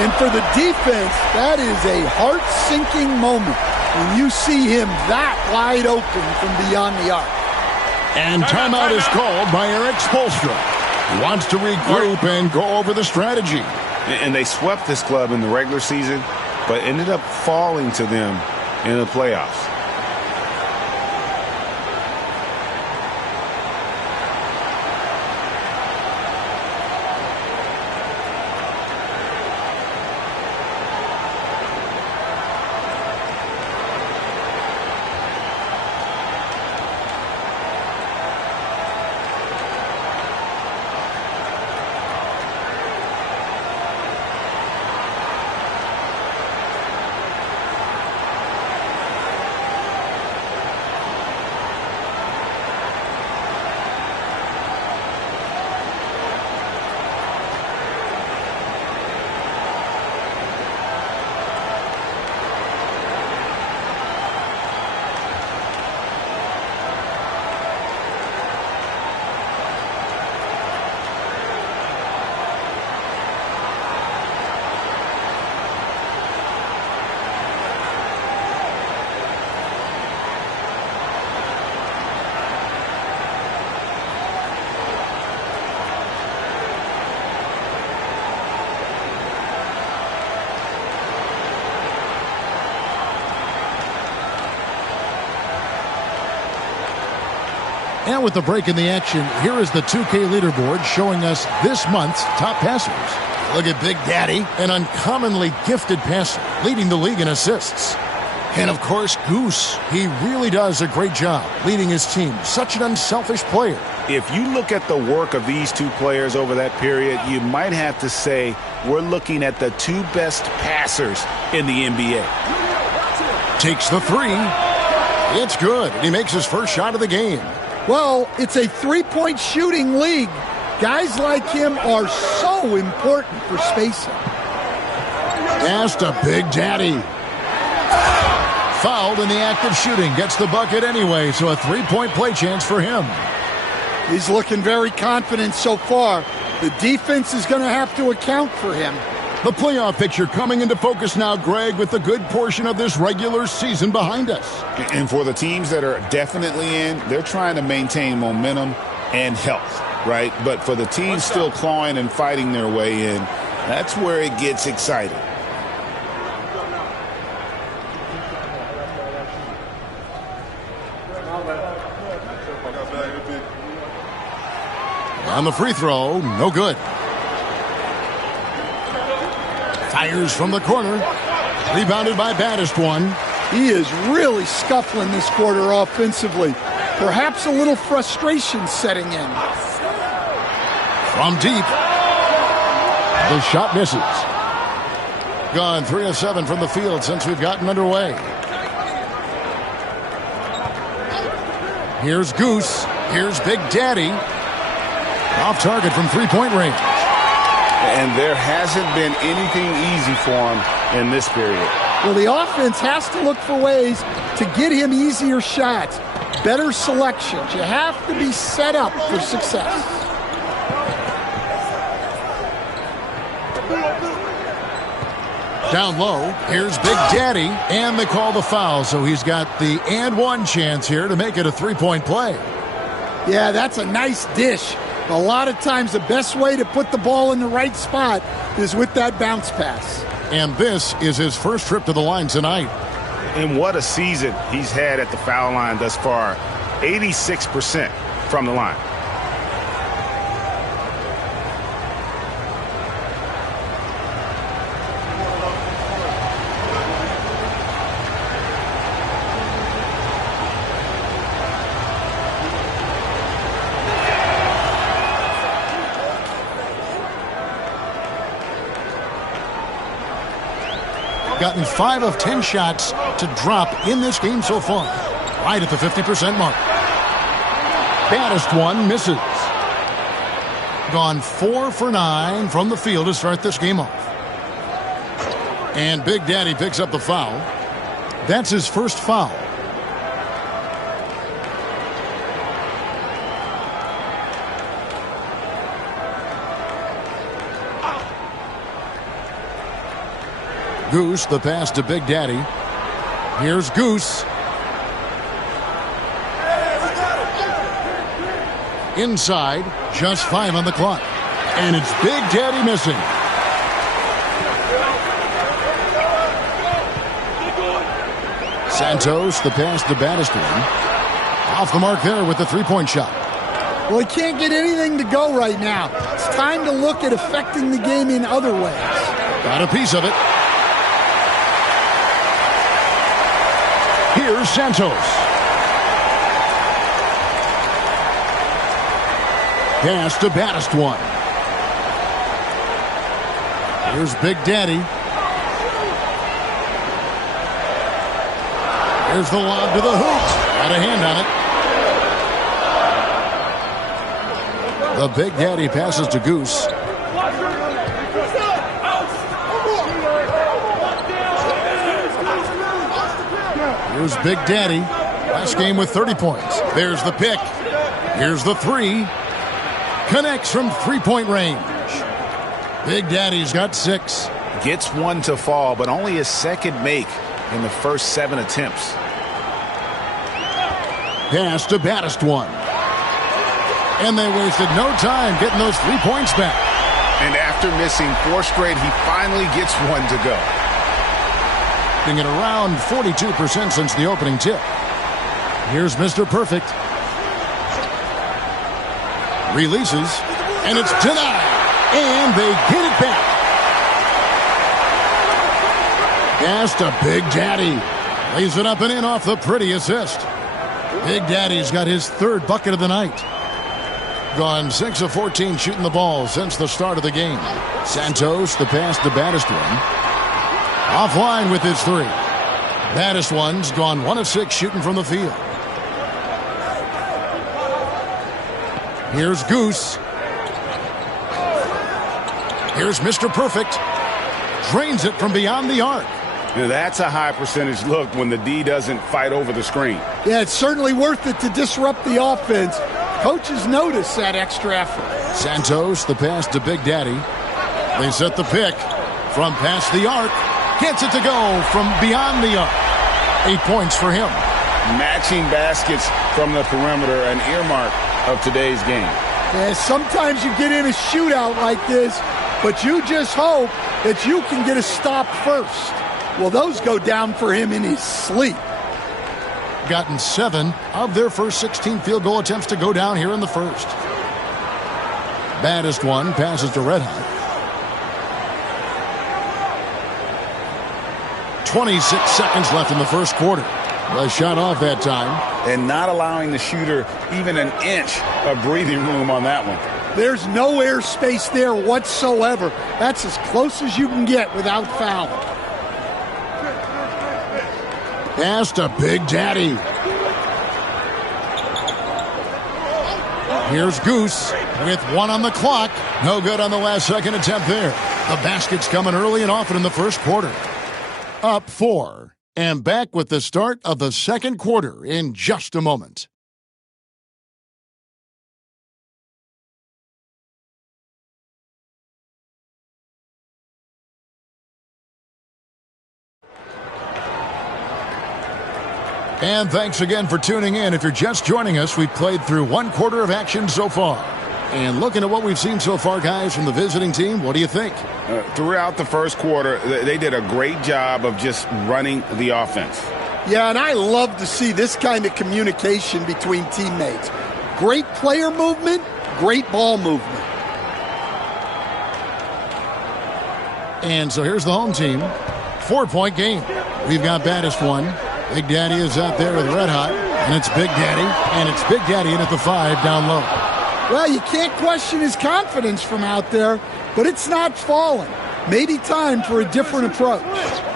And for the defense, that is a heart-sinking moment when you see him that wide open from beyond the arc. And timeout is called by Eric Spoelstra. He wants to regroup and go over the strategy. And they swept this club in the regular season, but ended up falling to them in the playoffs. And with the break in the action, here is the 2K leaderboard showing us this month's top passers. Look at Big Daddy, an uncommonly gifted passer, leading the league in assists. And of course, Goose. He really does a great job leading his team. Such an unselfish player. If you look at the work of these two players over that period, you might have to say we're looking at the two best passers in the NBA. Takes the three. It's good. And he makes his first shot of the game. Well, it's a three-point shooting league. Guys like him are so important for spacing. Pass to Big Daddy. Fouled in the act of shooting. Gets the bucket anyway, so a three-point play chance for him. He's looking very confident so far. The defense is going to have to account for him. The playoff picture coming into focus now, Greg, with a good portion of this regular season behind us. And for the teams that are definitely in, they're trying to maintain momentum and health, right? But for the teams still clawing and fighting their way in, that's where it gets exciting. On the free throw, no good. Fires from the corner. Rebounded by Baddest one. He is really scuffling this quarter offensively. Perhaps a little frustration setting in. From deep. The shot misses. Gone 3 of 7 from the field since we've gotten underway. Here's Goose. Here's Big Daddy. Off target from three-point range. And there hasn't been anything easy for him in this period. Well, the offense has to look for ways to get him easier shots, better selections. You have to be set up for success. Down low, here's Big Daddy, and they call the foul, so he's got the and one chance here to make it a three-point play. Yeah, that's a nice dish. A lot of times the best way to put the ball in the right spot is with that bounce pass. And this is his first trip to the line tonight. And what a season he's had at the foul line thus far. 86% from the line. Gotten 5 of 10 shots to drop in this game so far. Right at the 50% mark. Baddest one misses. Gone 4 for 9 from the field to start this game off. And Big Daddy picks up the foul. That's his first foul. Goose, the pass to Big Daddy. Here's Goose. Inside, just 5 on the clock. And it's Big Daddy missing. Santos, the pass to Baddest one. Off the mark there with the three-point shot. Well, he can't get anything to go right now. It's time to look at affecting the game in other ways. Got a piece of it. Here's Santos. Pass to Baddest one. Here's Big Daddy. Here's the lob to the hoop. Got a hand on it. The Big Daddy passes to Goose. Here's Big Daddy. Last game with 30 points. There's the pick. Here's the three. Connects from three-point range. Big Daddy's got 6. Gets one to fall, but only his second make in the first 7 attempts. Pass to Baddest one. And they wasted no time getting those 3 points back. And after missing 4 straight, he finally gets one to go. At around 42% since the opening tip. Here's Mr. Perfect. Releases, and it's denied. And they get it back. Pass to Big Daddy. Lays it up and in off the pretty assist. Big Daddy's got his third bucket of the night. Gone 6 of 14 shooting the ball since the start of the game. Santos, the pass to baddest one. Offline with his three. Baddest one's gone 1 of 6 shooting from the field. Here's Goose. Here's Mr. Perfect. Drains it from beyond the arc. Now that's a high percentage look when the D doesn't fight over the screen. Yeah, it's certainly worth it to disrupt the offense. Coaches notice that extra effort. Santos, the pass to Big Daddy. They set the pick from past the arc. Gets it to go from beyond the arc. 8 points for him. Matching baskets from the perimeter, an earmark of today's game. Yeah, sometimes you get in a shootout like this, but you just hope that you can get a stop first. Well, those go down for him in his sleep. Gotten 7 of their first 16 field goal attempts to go down here in the first. Baddest one passes to Red Hot. 26 seconds left in the first quarter. A shot off that time. And not allowing the shooter even an inch of breathing room on that one. There's no airspace there whatsoever. That's as close as you can get without fouling. Pass to Big Daddy. Here's Goose with 1 on the clock. No good on the last second attempt there. The basket's coming early and often in the first quarter. Up 4. And back with the start of the second quarter in just a moment. And thanks again for tuning in. If you're just joining us, we've played through 1 quarter of action so far. And looking at what we've seen so far, guys, from the visiting team, what do you think? Throughout the first quarter, they did a great job of just running the offense. Yeah, and I love to see this kind of communication between teammates. Great player movement, great ball movement. And so here's the home team. 4-point game. We've got baddest one. Big Daddy is out there with Red Hot. And it's Big Daddy. And it's Big Daddy in at the 5 down low. Well, you can't question his confidence from out there, but it's not falling. Maybe time for a different approach.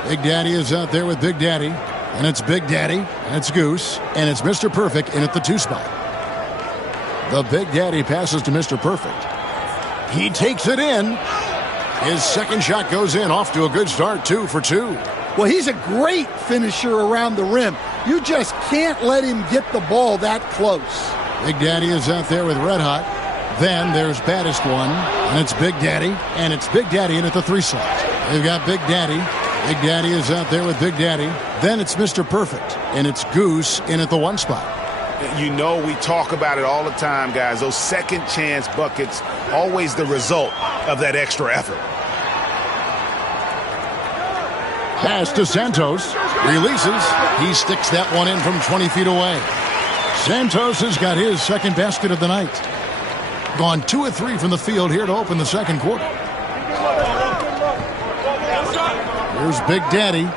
Big Daddy is out there with Big Daddy. And it's Big Daddy. And it's Goose. And it's Mr. Perfect in at the 2 spot. The Big Daddy passes to Mr. Perfect. He takes it in. His second shot goes in. Off to a good start. 2 for 2. Well, he's a great finisher around the rim. You just can't let him get the ball that close. Big Daddy is out there with Red Hot. Then there's baddest one, and it's Big Daddy, and it's Big Daddy in at the 3 slot. They've got Big Daddy. Big Daddy is out there with Big Daddy. Then it's Mr. Perfect, and it's Goose in at the 1 spot. You know, we talk about it all the time, guys. Those second chance buckets, always the result of that extra effort. Pass to Santos. Releases. He sticks that one in from 20 feet away. Santos has got his second basket of the night. Gone 2 of 3 from the field here to open the second quarter. Here's Big Daddy.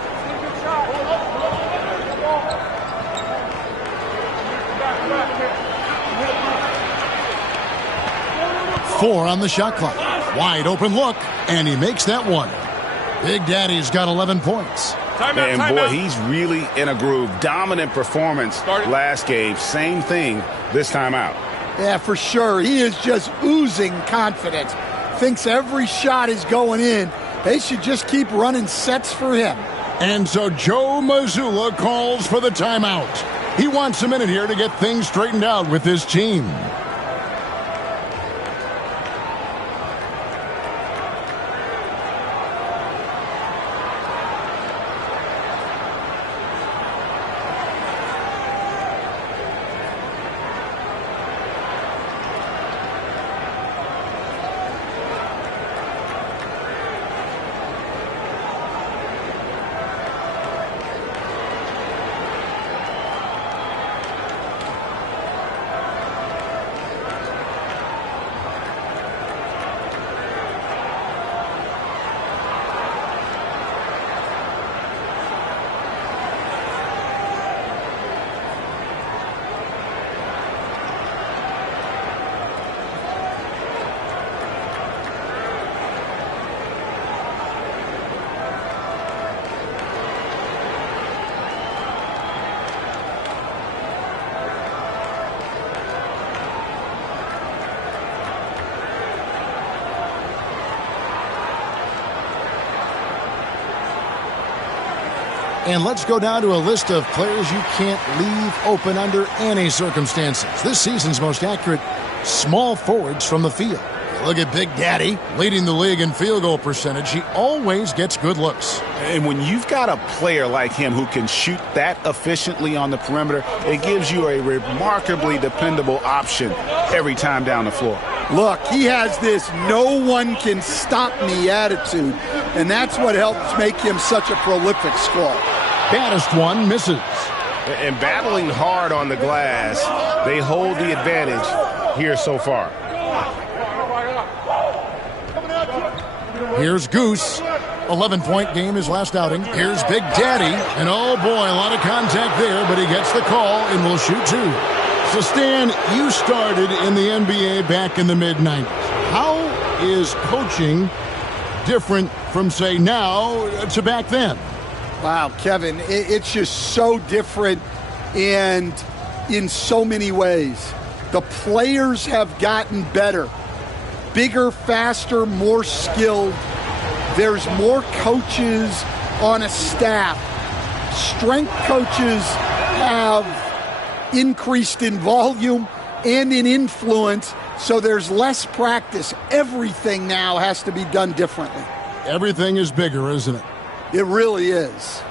Four on the shot clock. Wide open look, and he makes that one. Big Daddy's got 11 points. And boy, he's really in a groove. Dominant performance last game. Same thing this time out. Yeah, for sure. He is just oozing confidence. Thinks every shot is going in. They should just keep running sets for him. And so Joe Mazzulla calls for the timeout. He wants a minute here to get things straightened out with his team. And let's go down to a list of players you can't leave open under any circumstances. This season's most accurate small forwards from the field. Look at Big Daddy, leading the league in field goal percentage. He always gets good looks. And when you've got a player like him who can shoot that efficiently on the perimeter, it gives you a remarkably dependable option every time down the floor. Look, he has this no one can stop me attitude, and that's what helps make him such a prolific scorer. Baddest one misses. And battling hard on the glass, they hold the advantage here so far. Here's Goose. 11-point game his last outing. Here's Big Daddy. And oh boy, a lot of contact there, but he gets the call and will shoot two. So Stan, you started in the NBA back in the mid-90s. How is coaching different from, say, now to back then? Wow, Kevin, it's just so different and in so many ways. The players have gotten better. Bigger, faster, more skilled. There's more coaches on a staff. Strength coaches have increased in volume and in influence, so there's less practice. Everything now has to be done differently. Everything is bigger, isn't it? It really is.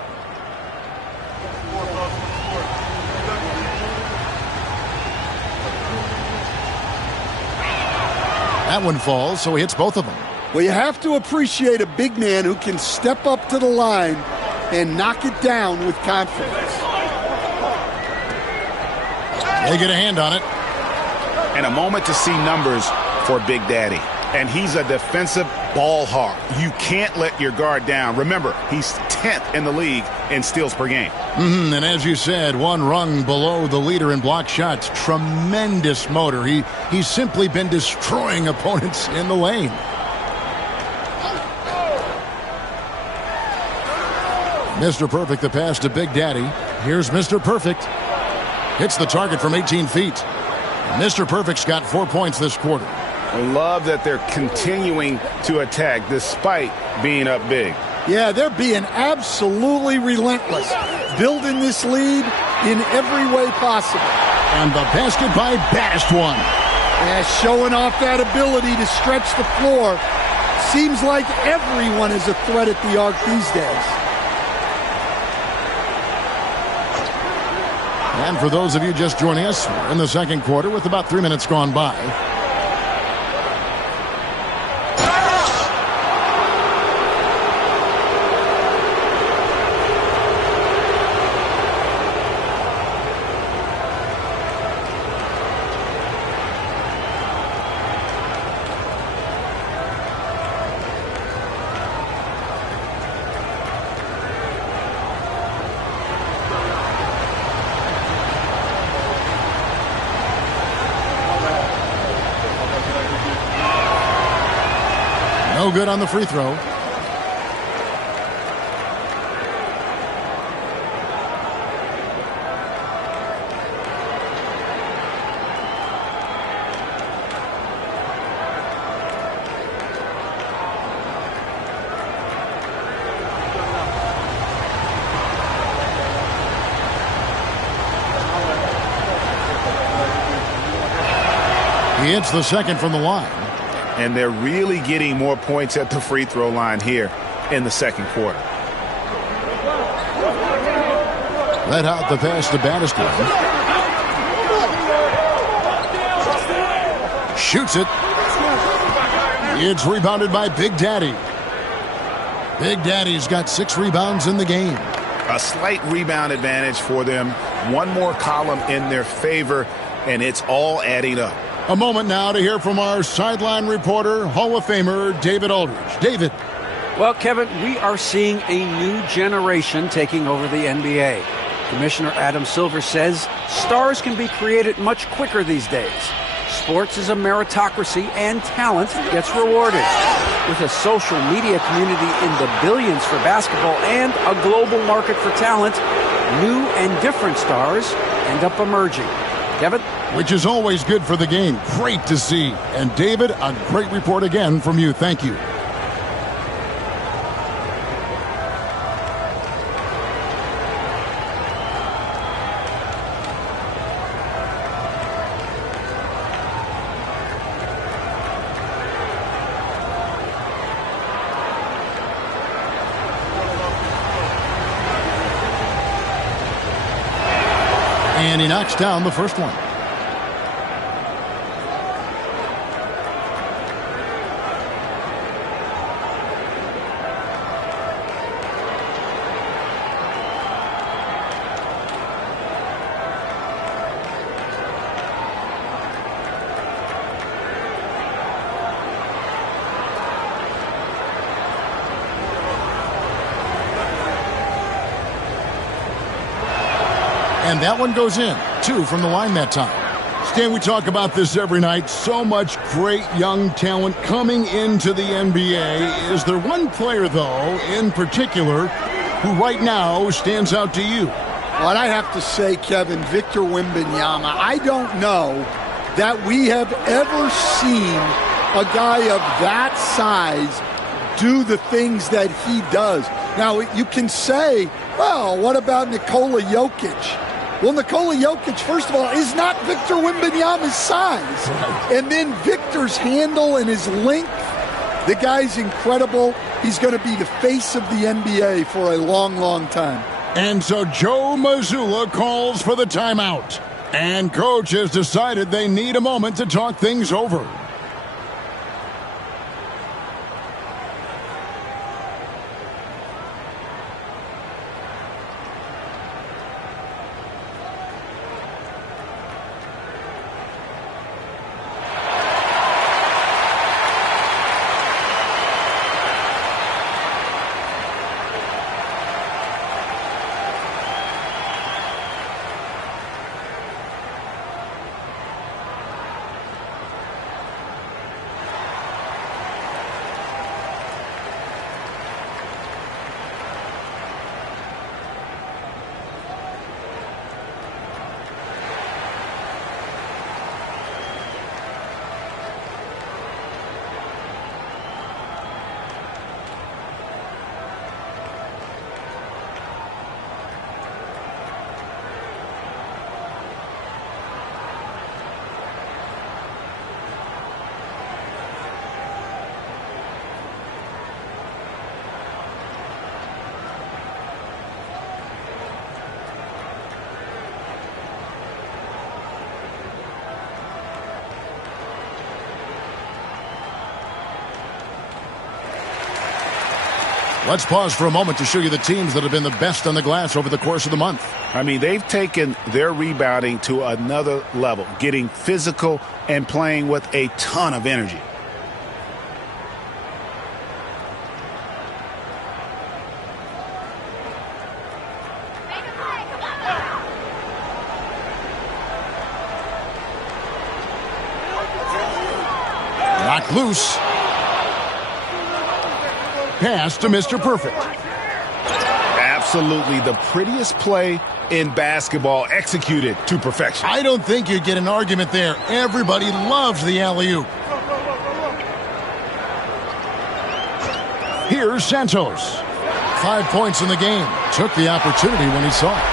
That one falls, so he hits both of them. Well, you have to appreciate a big man who can step up to the line and knock it down with confidence. They get a hand on it. And a moment to see numbers for Big Daddy. And he's a defensive ball hawk. You can't let your guard down. Remember, he's 10th in the league in steals per game. And as you said, one rung below the leader in block shots. Tremendous motor. He's simply been destroying opponents in the lane. Mr. Perfect, the pass to Big Daddy. Here's Mr. Perfect. Hits the target from 18 feet. Mr. Perfect's got 4 points this quarter. I love that they're continuing to attack despite being up big. Yeah, they're being absolutely relentless, building this lead in every way possible. And the basket by Baddest one. Yeah, showing off that ability to stretch the floor. Seems like everyone is a threat at the arc these days. And for those of you just joining us, we're in the second quarter with about 3 minutes gone by. No good on the free throw. He hits the second from the line. And they're really getting more points at the free throw line here in the second quarter. Let out the pass to Baddest one. Shoots it. It's rebounded by Big Daddy. Big Daddy's got 6 rebounds in the game. A slight rebound advantage for them. One more column in their favor, and it's all adding up. A moment now to hear from our sideline reporter, Hall of Famer David Aldridge. David. Well, Kevin, we are seeing a new generation taking over the NBA. Commissioner Adam Silver says stars can be created much quicker these days. Sports is a meritocracy and talent gets rewarded. With a social media community in the billions for basketball and a global market for talent, new and different stars end up emerging. Kevin? Which is always good for the game. Great to see. And David, a great report again from you. Thank you. And he knocks down the first one. And that one goes in. 2 from the line that time. Stan, we talk about this every night. So much great young talent coming into the NBA. Is there one player, though, in particular, who right now stands out to you? Well, I have to say, Kevin, Victor Wembanyama. I don't know that we have ever seen a guy of that size do the things that he does. Now, you can say, well, what about Nikola Jokic? Well, Nikola Jokic, first of all, is not Victor Wembanyama's size. And then Victor's handle and his length, the guy's incredible. He's going to be the face of the NBA for a long, long time. And so Joe Mazzulla calls for the timeout. And coach has decided they need a moment to talk things over. Let's pause for a moment to show you the teams that have been the best on the glass over the course of the month. I mean, they've taken their rebounding to another level, getting physical and playing with a ton of energy. Knocked loose. Pass to Mr. Perfect. Absolutely the prettiest play in basketball, executed to perfection. I don't think you get an argument there. Everybody loves the alley-oop. Here's Santos. 5 points in the game. Took the opportunity when he saw it.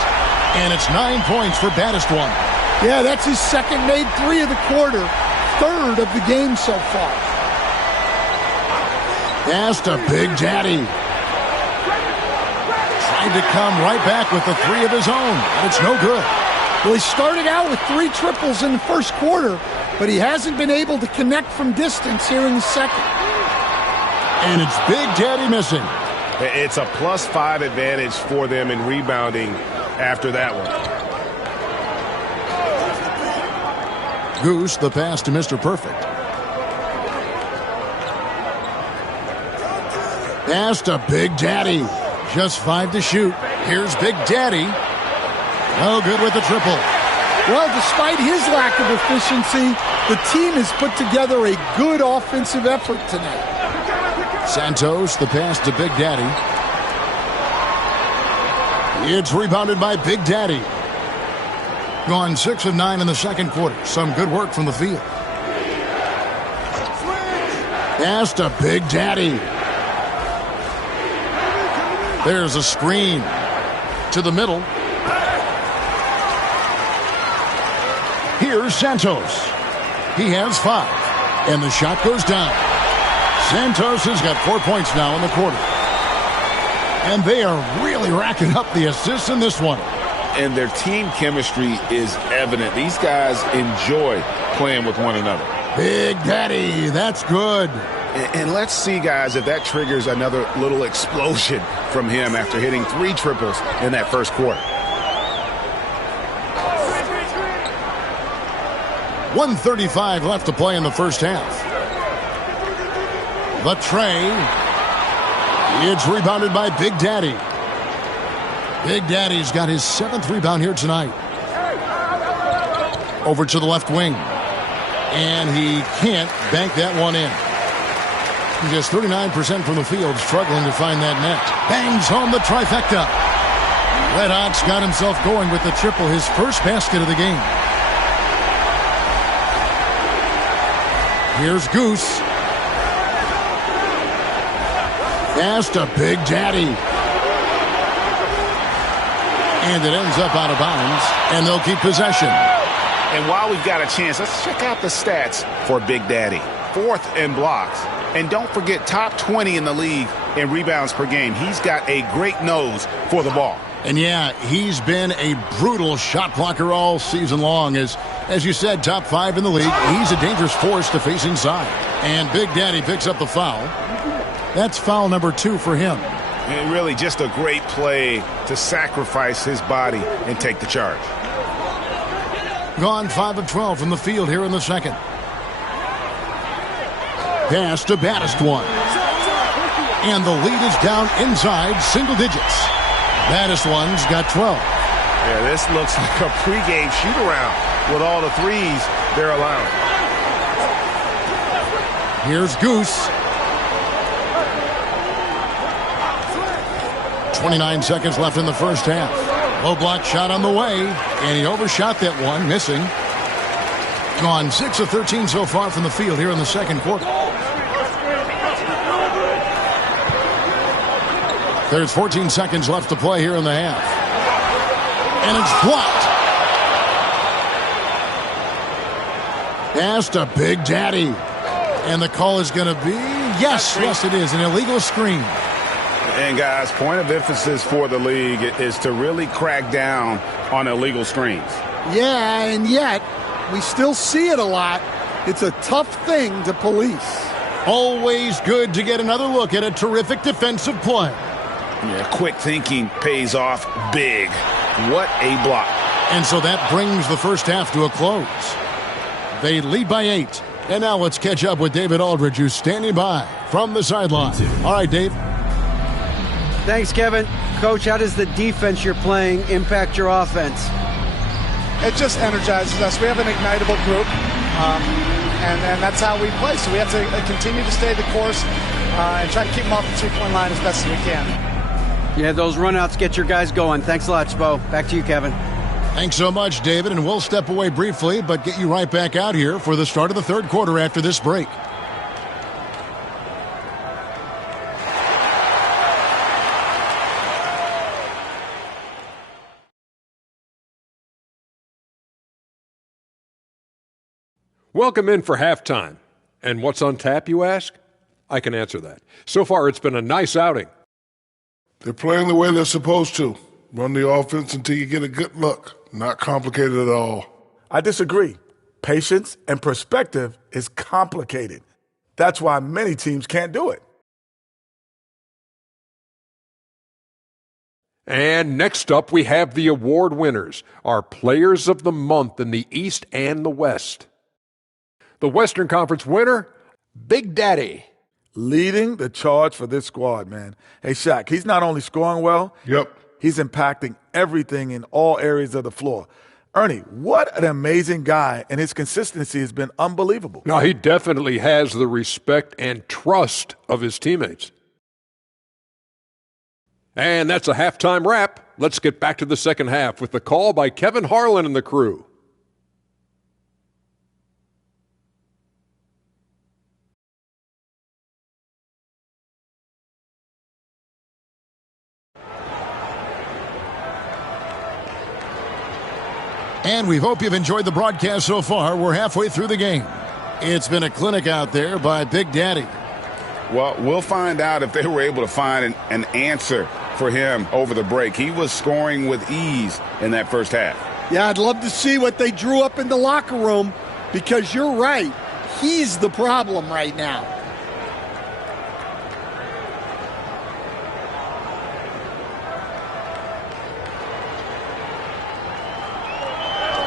And it's 9 points for baddest one. Yeah, that's his second made 3 of the quarter. Third of the game so far. Pass to Big Daddy. Tried to come right back with the 3 of his own, but it's no good. Well, he started out with 3 triples in the first quarter, but he hasn't been able to connect from distance here in the second. And it's Big Daddy missing. It's a +5 advantage for them in rebounding after that one. Goose, the pass to Mr. Perfect. Pass to Big Daddy. Just 5 to shoot. Here's Big Daddy. No good with the triple. Well, despite his lack of efficiency, the team has put together a good offensive effort tonight. Santos, the pass to Big Daddy. It's rebounded by Big Daddy. Gone 6 of 9 in the second quarter. Some good work from the field. Pass to Big Daddy. There's a screen to the middle. Here's Santos. He has 5. And the shot goes down. Santos has got 4 points now in the quarter. And they are really racking up the assists in this one. and their team chemistry is evident. These guys enjoy playing with one another. Big Daddy, that's good. And let's see, guys, if that triggers another little explosion from him after hitting 3 triples in that first quarter. 1:35 left to play in the first half. The tray. It's rebounded by Big Daddy. Big Daddy's got his 7th rebound here tonight. Over to the left wing. And he can't bank that one in. He gets 39% from the field, struggling to find that net. Bangs home the trifecta. Red Hot's got himself going with the triple, his first basket of the game. Here's Goose. Pass to Big Daddy. And it ends up out of bounds, and they'll keep possession. And while we've got a chance, let's check out the stats for Big Daddy. 4th in blocks. And don't forget, top 20 in the league in rebounds per game. He's got a great nose for the ball. And yeah, he's been a brutal shot blocker all season long. As you said, top 5 in the league. He's a dangerous force to face inside. And Big Daddy picks up the foul. That's foul number 2 for him. And really just a great play to sacrifice his body and take the charge. Gone 5 of 12 from the field here in the second. Pass to Baddest one. And the lead is down inside single digits. Baddest one's got 12. Yeah, this looks like a pregame shoot-around with all the threes they're allowing. Here's Goose. 29 seconds left in the first half. Low block shot on the way, and he overshot that one, missing. Gone 6 of 13 so far from the field here in the second quarter. There's 14 seconds left to play here in the half. And it's blocked. Pass to Big Daddy. And the call is going to be, yes, it is, an illegal screen. And, guys, point of emphasis for the league is to really crack down on illegal screens. Yeah, and yet we still see it a lot. It's a tough thing to police. Always good to get another look at a terrific defensive play. Yeah, quick thinking pays off big. What a block. And so that brings the first half to a close. They lead by 8. And now let's catch up with David Aldridge, who's standing by from the sideline. All right, Dave. Thanks, Kevin. Coach, how does the defense you're playing impact your offense? It just energizes us. We have an ignitable group, and that's how we play. So we have to continue to stay the course and try to keep them off the three-point line as best as we can. Yeah, those runouts get your guys going. Thanks a lot, Spo. Back to you, Kevin. Thanks so much, David, and we'll step away briefly, but get you right back out here for the start of the third quarter after this break. Welcome in for halftime. And what's on tap, you ask? I can answer that. So far, it's been a nice outing. They're playing the way they're supposed to. Run the offense until you get a good look. Not complicated at all. I disagree. Patience and perspective is complicated. That's why many teams can't do it. And next up, we have the award winners, our players of the month in the East and the West. The Western Conference winner, Big Daddy. Leading the charge for this squad, man. Hey, Shaq, he's not only scoring well, he's impacting everything in all areas of the floor. Ernie, what an amazing guy, and his consistency has been unbelievable. Now, he definitely has the respect and trust of his teammates. And that's a halftime wrap. Let's get back to the second half with the call by Kevin Harlan and the crew. And we hope you've enjoyed the broadcast so far. We're halfway through the game. It's been a clinic out there by Big Daddy. Well, we'll find out if they were able to find an answer for him over the break. He was scoring with ease in that first half. Yeah, I'd love to see what they drew up in the locker room, because you're right. He's the problem right now.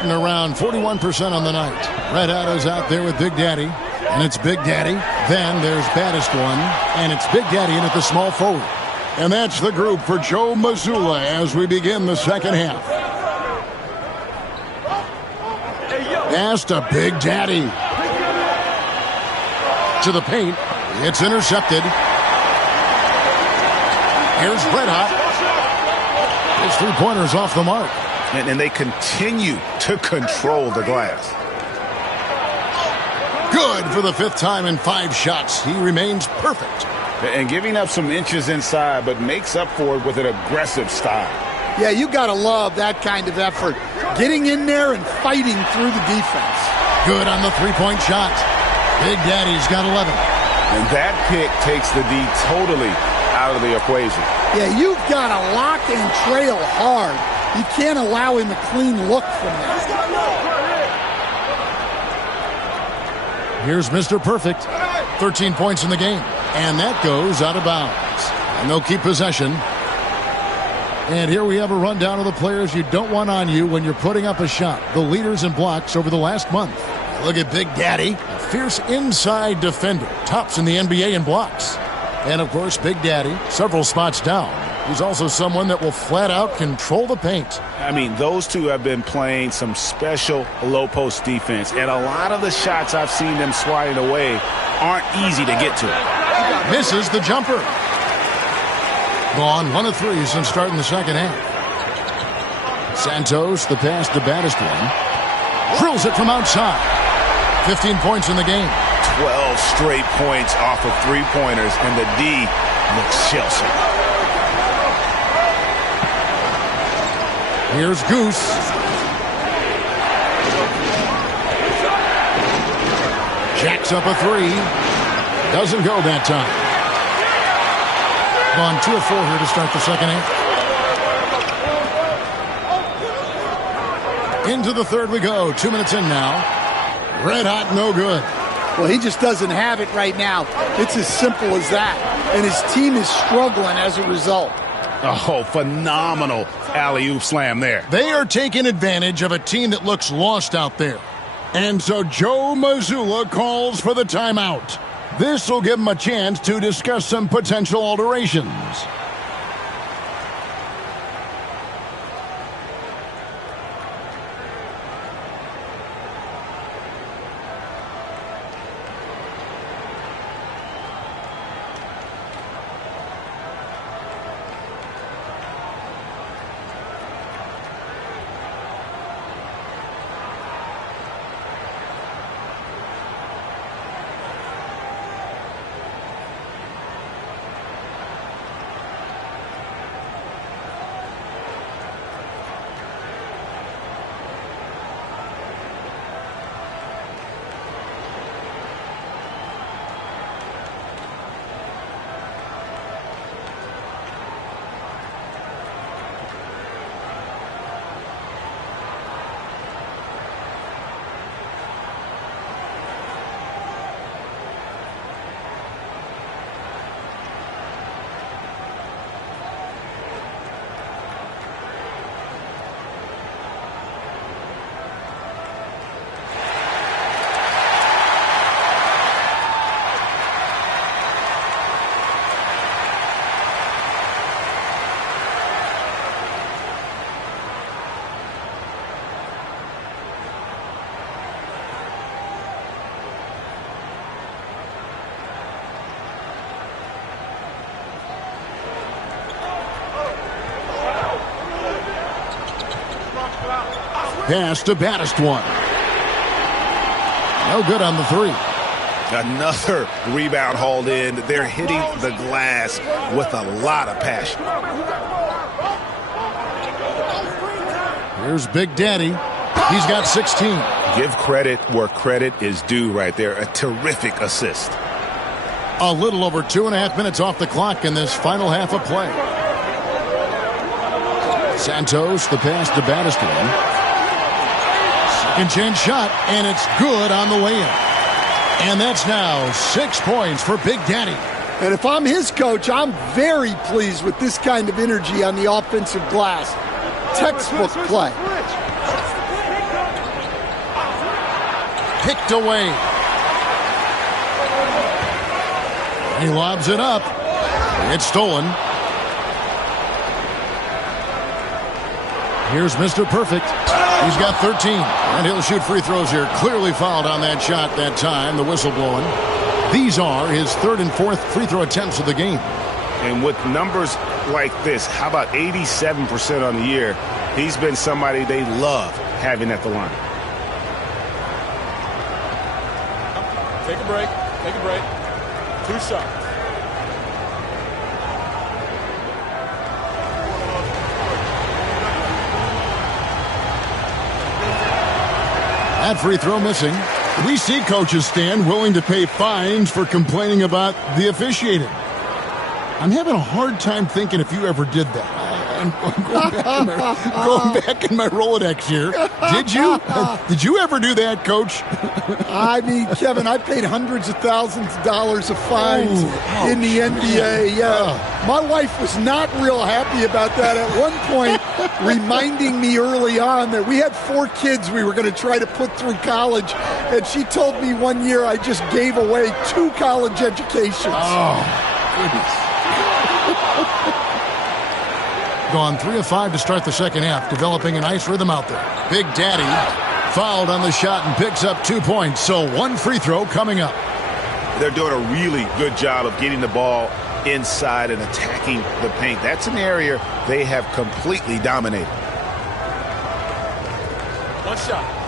Around 41% on the night. Red Otto's out there with Big Daddy, and it's Big Daddy. Then there's Baddest One, and it's Big Daddy in at the small forward. And that's the group for Joe Mazzulla as we begin the second half. Pass to Big Daddy. To the paint. It's intercepted. Here's Red Hot. His three-pointer's off the mark. And they continue to control the glass. Good for the fifth time in 5 shots. He remains perfect. And giving up some inches inside, but makes up for it with an aggressive style. Yeah, you got to love that kind of effort. Getting in there and fighting through the defense. Good on the three-point shot. Big Daddy's got 11. And that pick takes the D totally out of the equation. Yeah, you've got to lock and trail hard. You can't allow him a clean look from that. Here's Mr. Perfect. 13 points in the game. And that goes out of bounds. And they'll keep possession. And here we have a rundown of the players you don't want on you when you're putting up a shot. The leaders in blocks over the last month. Look at Big Daddy. A fierce inside defender. Tops in the NBA in blocks. And, of course, Big Daddy, several spots down. He's also someone that will flat out control the paint. I mean, those two have been playing some special low-post defense, and a lot of the shots I've seen them swatting away aren't easy to get to. Misses the jumper. Gone 1 of 3 since starting the second half. Santos, the pass to Baddest One. Drills it from outside. 15 points in the game. 12 straight points off of three-pointers, and the D looks shell-shocked. Here's Goose. Jacks up a 3. Doesn't go that time. Gone 2 of 4 here to start the second half. Into the third we go. 2 minutes in now. Red Hot, no good. Well, he just doesn't have it right now. It's as simple as that. And his team is struggling as a result. Oh, phenomenal alley-oop slam there. They are taking advantage of a team that looks lost out there. And so Joe Mazzulla calls for the timeout. This will give him a chance to discuss some potential alterations. Pass to Baddest One. No good on the 3. Another rebound hauled in. They're hitting the glass with a lot of passion. Here's Big Daddy. He's got 16. Give credit where credit is due right there. A terrific assist. A little over 2.5 minutes off the clock in this final half of play. Santos, the pass to Battiston. Second chance shot, and it's good on the way in. And that's now 6 points for Big Daddy. And if I'm his coach, I'm very pleased with this kind of energy on the offensive glass. Textbook play. Picked away. He lobs it up. It's stolen. Here's Mr. Perfect. He's got 13. And he'll shoot free throws here. Clearly fouled on that shot that time. The whistle blowing. These are his third and fourth free throw attempts of the game. And with numbers like this, how about 87% on the year? He's been somebody they love having at the line. Take a break. Take a break. 2 shots. That free throw missing. We see coaches stand willing to pay fines for complaining about the officiating. I'm having a hard time thinking if you ever did that. I'm going back in my Rolodex here. Did you? Did you ever do that, Coach? I mean, Kevin, I paid hundreds of thousands of dollars of fines in the NBA. Yeah, my wife was not real happy about that at one point, reminding me early on that we had 4 kids we were going to try to put through college, and she told me one year I just gave away 2 college educations. Oh, goodness. Gone 3 of 5 to start the second half, developing a nice rhythm out there. Big Daddy fouled on the shot and picks up 2 points, so 1 free throw coming up. They're doing a really good job of getting the ball inside and attacking the paint. That's an area they have completely dominated. 1 shot.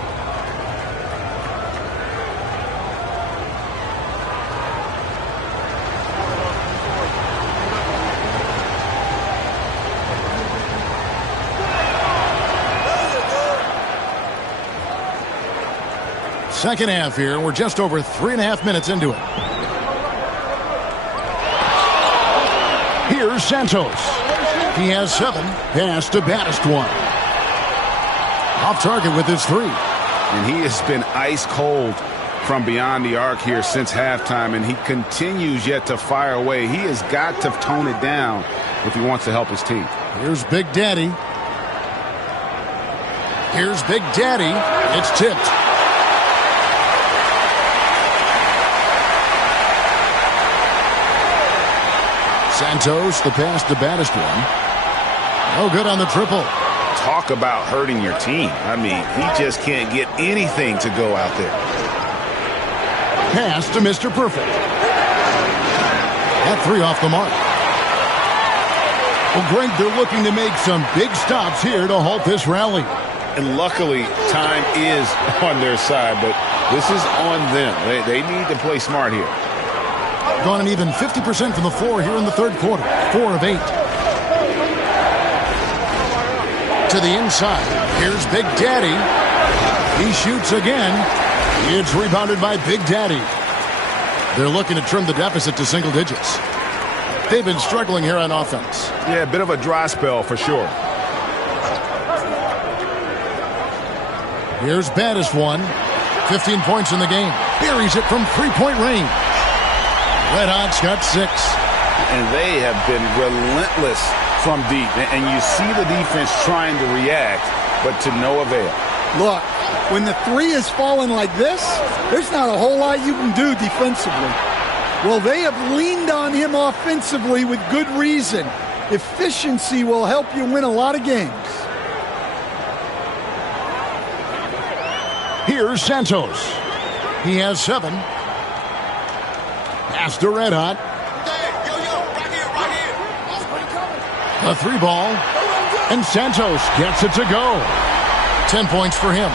Second half here. We're just over 3.5 minutes into it. Here's Santos. He has 7. Pass to Battiston. Off target with his 3. And he has been ice cold from beyond the arc here since halftime, and he continues yet to fire away. He has got to tone it down if he wants to help his team. Here's Big Daddy. Here's Big Daddy. It's tipped. Santos, the pass to Battiston. No good on the triple. Talk about hurting your team. I mean, he just can't get anything to go out there. Pass to Mr. Perfect. That 3 off the mark. Well, Greg, they're looking to make some big stops here to halt this rally. And luckily, time is on their side, but this is on them. They need to play smart here. Gone an even 50% from the floor here in the third quarter. 4 of 8. To the inside. Here's Big Daddy. He shoots again. It's rebounded by Big Daddy. They're looking to trim the deficit to single digits. They've been struggling here on offense. Yeah, a bit of a dry spell for sure. Here's Battiston. 15 points in the game. Buries it from 3-point range. Red Hot's got 6. And they have been relentless from deep. And you see the defense trying to react, but to no avail. Look, when the 3 is falling like this, there's not a whole lot you can do defensively. Well, they have leaned on him offensively with good reason. Efficiency will help you win a lot of games. Here's Santos. He has 7. Pass to Red Hot. A 3 ball. And Santos gets it to go. 10 points for him.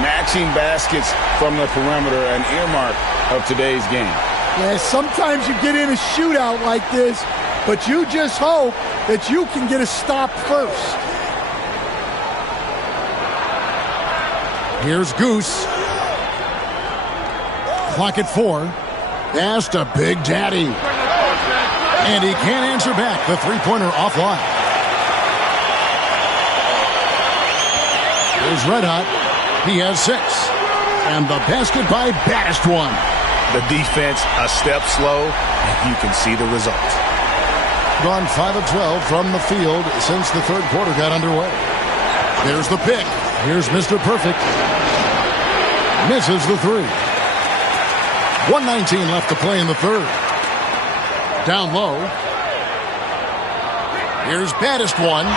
Matching baskets from the perimeter, an earmark of today's game. Yeah, sometimes you get in a shootout like this, but you just hope that you can get a stop first. Here's Goose. Clock at 4. Pass to Big Daddy. And he can't answer back. The 3-pointer offline. Here's Red Hot. He has 6. And the basket by Baddest One. The defense a step slow, and you can see the result. Gone 5 of 12 from the field since the third quarter got underway. There's the pick. Here's Mr. Perfect. Misses the 3. 1:19 left to play in the third. Down low. Here's Baddest One.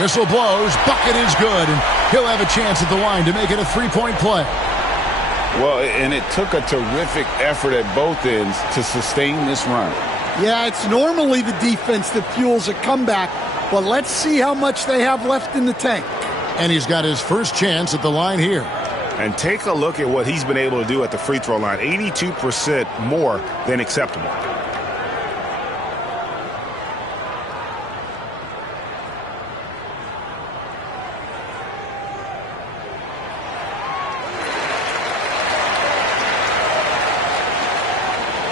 Whistle blows. Bucket is good. And he'll have a chance at the line to make it a 3-point play. Well, and it took a terrific effort at both ends to sustain this run. Yeah, it's normally the defense that fuels a comeback, but let's see how much they have left in the tank. And he's got his first chance at the line here. And take a look at what he's been able to do at the free throw line. 82% more than acceptable.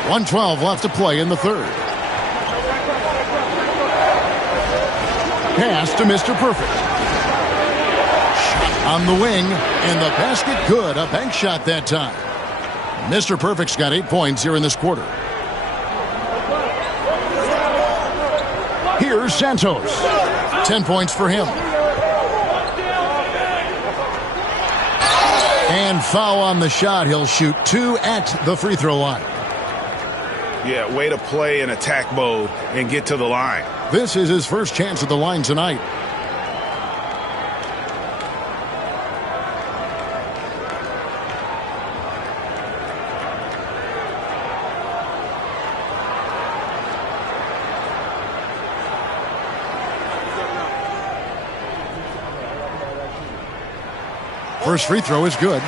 .112 left to play in the third. Pass to Mr. Perfect. Shot on the wing, and the basket good. A bank shot that time. Mr. Perfect's got 8 points here in this quarter. Here's Santos. 10 points for him. And foul on the shot. He'll shoot 2 at the free throw line. Yeah, way to play in attack mode and get to the line. This is his first chance at the line tonight. First free throw is good.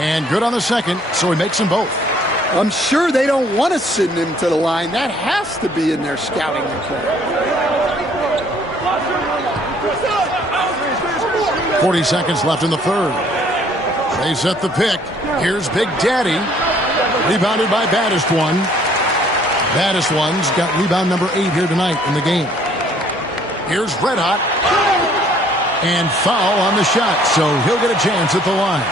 And good on the second, so he makes them both. I'm sure they don't want to send him to the line. That has to be in their scouting report. 40 seconds left in the third. They set the pick. Here's Big Daddy. Rebounded by Baddest One. Baddest One's got rebound number 8 here tonight in the game. Here's Red Hot. And foul on the shot, so he'll get a chance at the line.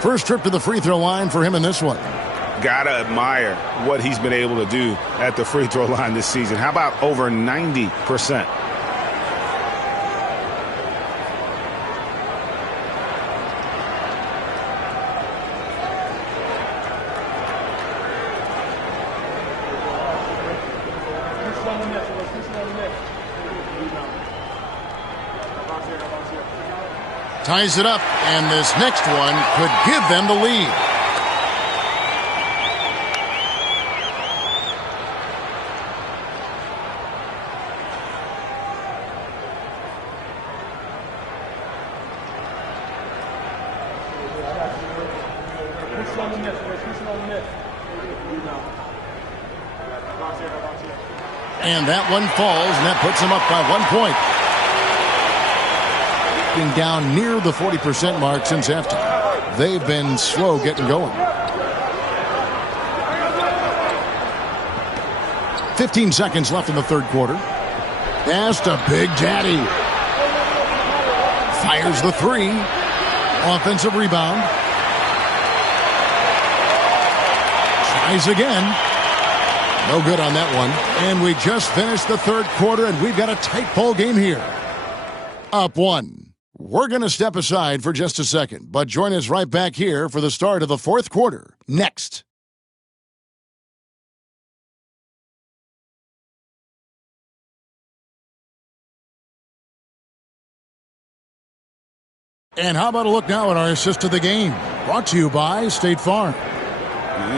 First trip to the free throw line for him in this one. Gotta admire what he's been able to do at the free throw line this season. How about over 90%? Ties it up, and this next one could give them the lead. And that one falls, and that puts them up by 1 point. Been down near the 40% mark since halftime. They've been slow getting going. 15 seconds left in the third quarter. Pass to Big Daddy. Fires the 3. Offensive rebound. Tries again. No good on that one. And we just finished the third quarter, and we've got a tight ball game here. Up 1. We're going to step aside for just a second, but join us right back here for the start of the fourth quarter. Next. And how about a look now at our assist of the game? Brought to you by State Farm.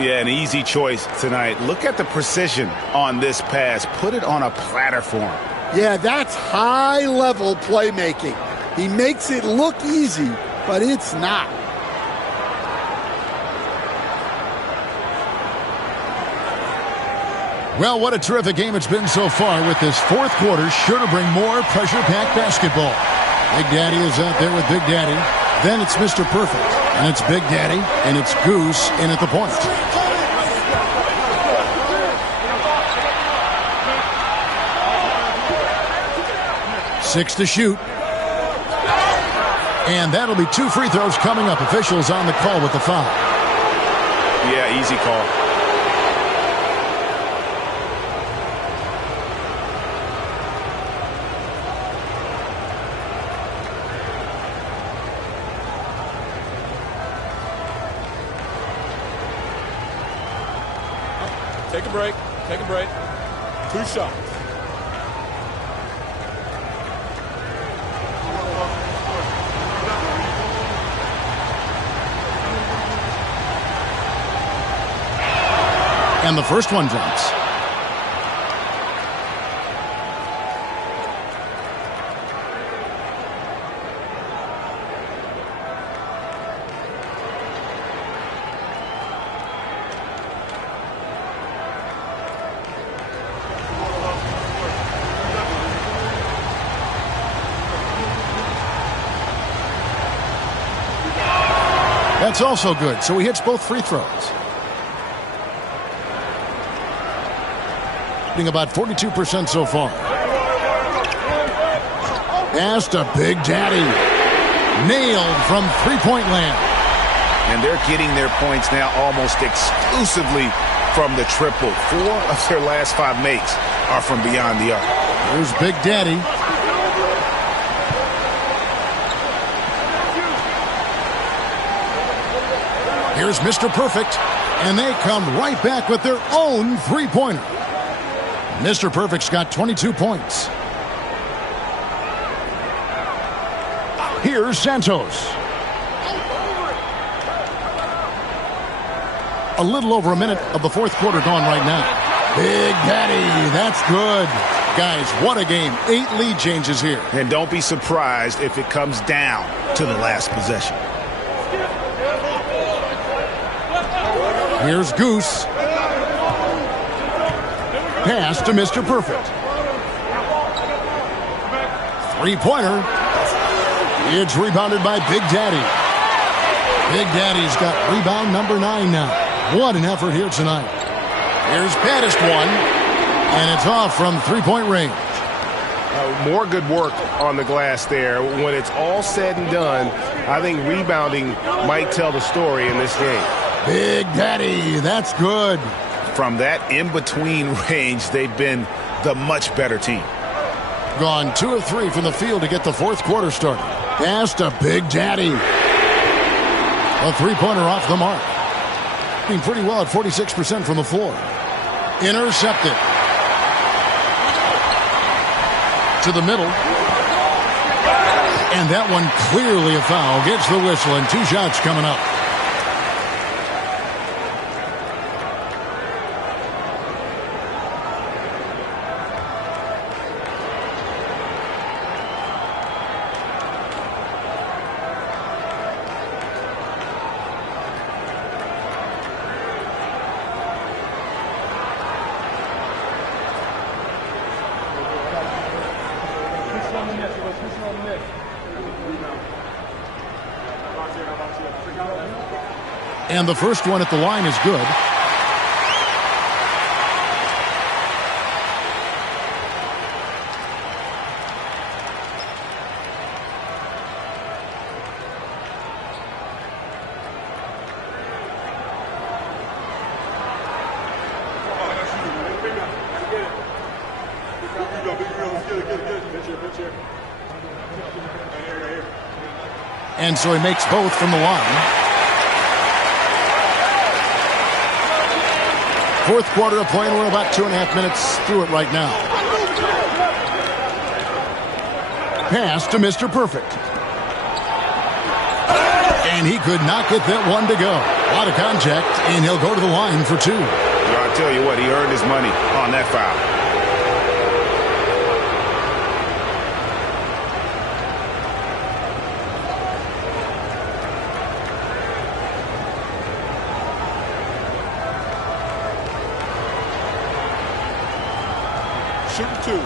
Yeah, an easy choice tonight. Look at the precision on this pass. Put it on a platter for him. Yeah, that's high-level playmaking. He makes it look easy, but it's not. Well, what a terrific game it's been so far with this fourth quarter. Sure to bring more pressure-packed basketball. Big Daddy is out there with Big Daddy. Then it's Mr. Perfect. And it's Big Daddy, and it's Goose in at the point. 6 to shoot. And that'll be 2 free throws coming up. Officials on the call with the foul. Yeah, easy call. Take a break. Take a break. 2 shots. And the first one drops. That's also good. So he hits both free throws. About 42% so far. Pass to Big Daddy. Nailed from three-point land. And they're getting their points now almost exclusively from the triple. 4 of their last 5 makes are from beyond the arc. Here's Big Daddy. Here's Mr. Perfect. And they come right back with their own three-pointer. Mr. Perfect's got 22 points. Here's Santos. A little over a minute of the fourth quarter gone right now. Big Daddy, that's good. Guys, what a game. 8 lead changes here. And don't be surprised if it comes down to the last possession. Here's Goose. Pass to Mr. Perfect. Three-pointer. It's rebounded by Big Daddy. Big Daddy's got rebound number 9 now. What an effort here tonight. Here's baddest one. And it's off from three-point range. More good work on the glass there. When it's all said and done, I think rebounding might tell the story in this game. Big Daddy, that's good. From that in-between range, they've been the much better team. Gone 2 of 3 from the field to get the fourth quarter started. Pass to Big Daddy. A three-pointer off the mark. Doing pretty well at 46% from the floor. Intercepted. To the middle. And that one clearly a foul. Gets the whistle and 2 shots coming up. And the first one at the line is good. And so he makes both from the line. Fourth quarter of play, and we're about 2.5 minutes through it right now. Pass to Mr. Perfect. And he could not get that one to go. A lot of contact, and he'll go to the line for 2. Yeah, I'll tell you what, he earned his money on that foul. Shooting 2.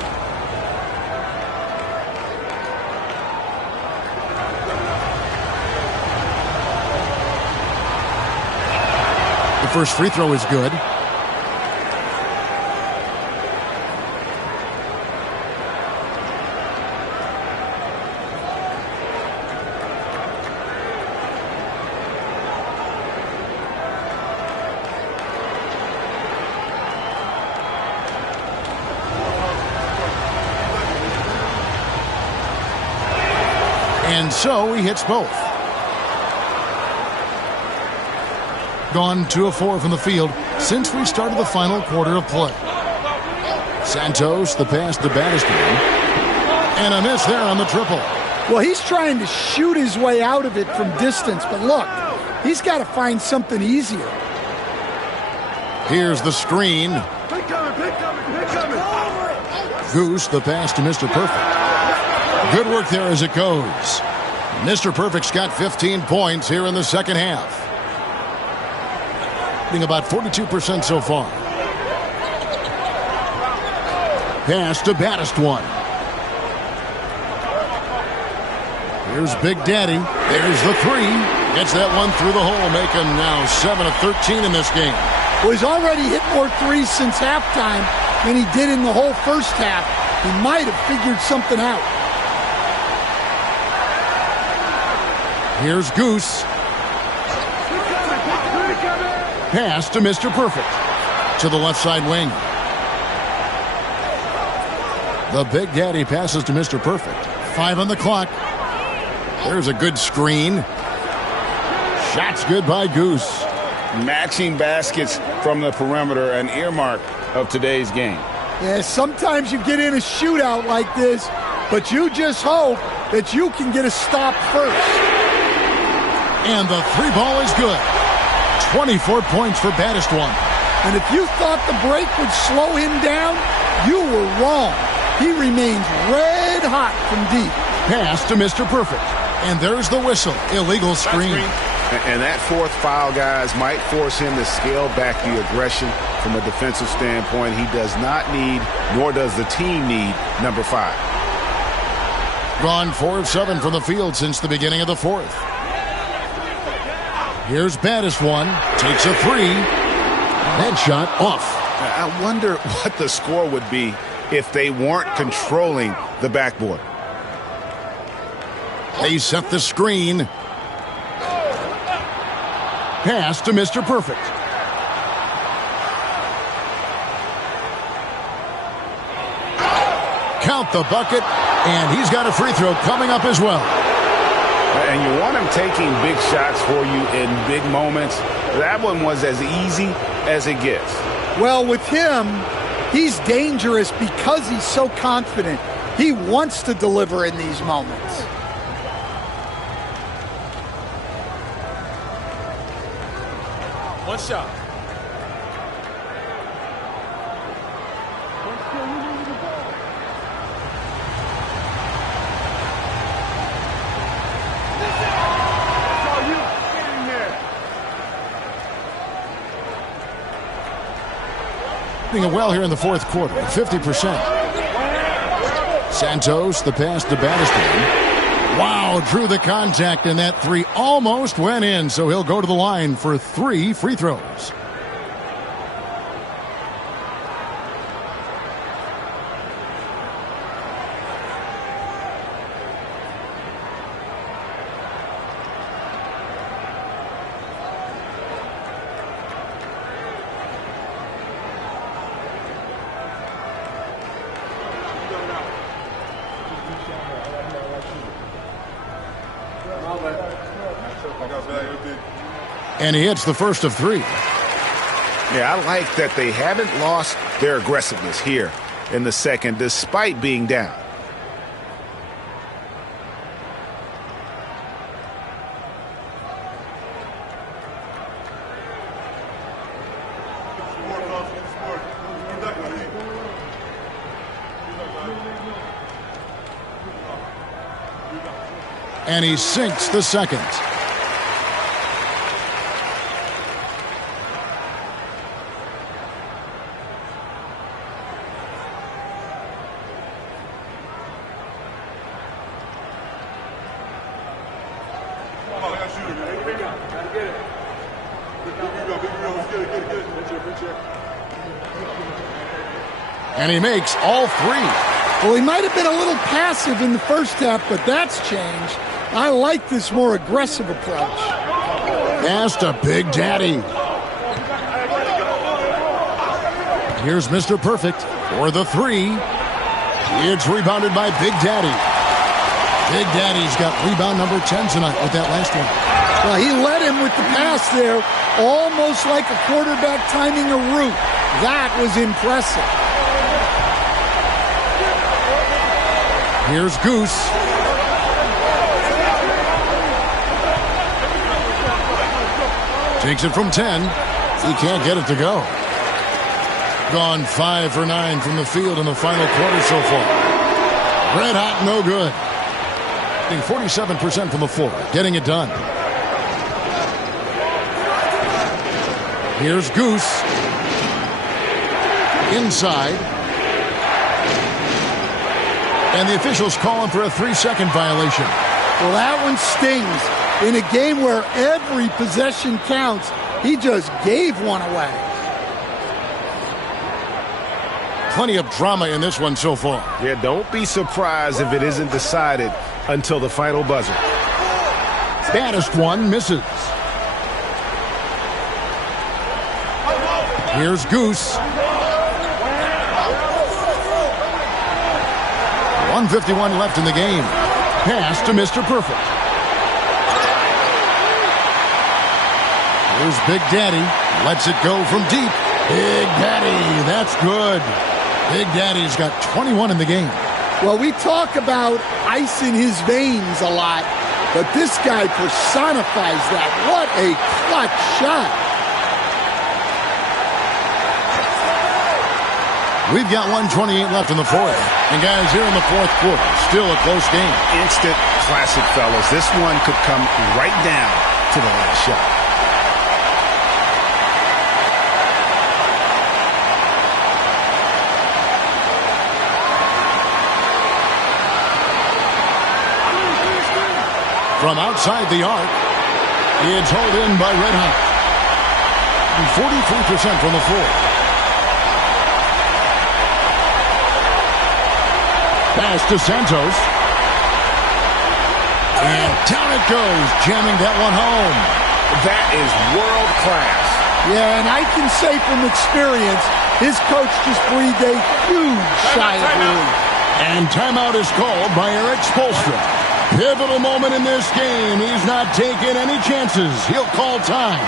The first free throw is good. And so he hits both. Gone 2 of 4 from the field since we started the final quarter of play. Santos, the pass to Battiston. And a miss there on the triple. Well, he's trying to shoot his way out of it from distance, but look, he's got to find something easier. Here's the screen. Goose, the pass to Mr. Perfect. Good work there as it goes. Mr. Perfect's got 15 points here in the second half. Being about 42% so far. Pass to Battiston. Here's Big Daddy. There's the three. Gets that one through the hole, making now 7 of 13 in this game. Well, he's already hit more threes since halftime than he did in the whole first half. He might have figured something out. Here's Goose. Pass to Mr. Perfect. To the left side wing. The Big Daddy passes to Mr. Perfect. 5 on the clock. There's a good screen. Shot's good by Goose. Matching baskets from the perimeter, an earmark of today's game. Yeah, sometimes you get in a shootout like this, but you just hope that you can get a stop first. And the three ball is good. 24 points for Battiston. And if you thought the break would slow him down, you were wrong. He remains red hot from deep. Pass to Mr. Perfect. And there's the whistle. Illegal screen. And that fourth foul, guys, might force him to scale back the aggression from a defensive standpoint. He does not need, nor does the team need, number 5. Gone 4 of 7 from the field since the beginning of the fourth. Here's Battiston. Takes a three. That shot off. I wonder what the score would be if they weren't controlling the backboard. They set the screen. Pass to Mr. Perfect. Count the bucket, and he's got a free throw coming up as well. And you want him taking big shots for you in big moments. That one was as easy as it gets. Well, with him, he's dangerous because he's so confident. He wants to deliver in these moments. One shot. Doing well here in the fourth quarter, 50%. Santos, the pass to Battiston. Wow, drew the contact, and that three almost went in, so he'll go to the line for 3 free throws. And he hits the first of 3. Yeah, I like that they haven't lost their aggressiveness here in the second, despite being down. And he sinks the second. And he makes all three. Well, he might have been a little passive in the first half, but that's changed. I like this more aggressive approach. Pass to Big Daddy. Here's Mr. Perfect for the three. It's rebounded by Big Daddy. Big Daddy's got rebound number 10 tonight with that last one. Well, he led him with the pass there, almost like a quarterback timing a route. That was impressive. Here's Goose. Takes it from 10. He can't get it to go. Gone 5 for 9 from the field in the final quarter so far. Red hot, no good. 47% from the floor, getting it done. Here's Goose. Inside. And the officials calling for a 3-second violation. Well, that one stings. In a game where every possession counts, he just gave one away. Plenty of drama in this one so far. Yeah, don't be surprised if it isn't decided until the final buzzer. Baddest one misses. Here's Goose. 1:51 left in the game. Pass to Mr. Perfect. Here's Big Daddy. Lets it go from deep. Big Daddy. That's good. Big Daddy's got 21 in the game. Well, we talk about ice in his veins a lot, but this guy personifies that. What a clutch shot. We've got 1:28 left in the fourth. And guys, here in the fourth quarter, still a close game. Instant classic, fellas. This one could come right down to the last shot. From outside the arc, it's hauled in by Red Hot. 43% from the floor. Pass to Santos. And down it goes, jamming that one home. That is world class. Yeah, and I can say from experience, his coach just breathed a huge sigh of relief. And timeout is called by Eric Spoelstra. Pivotal moment in this game. He's not taking any chances. He'll call time.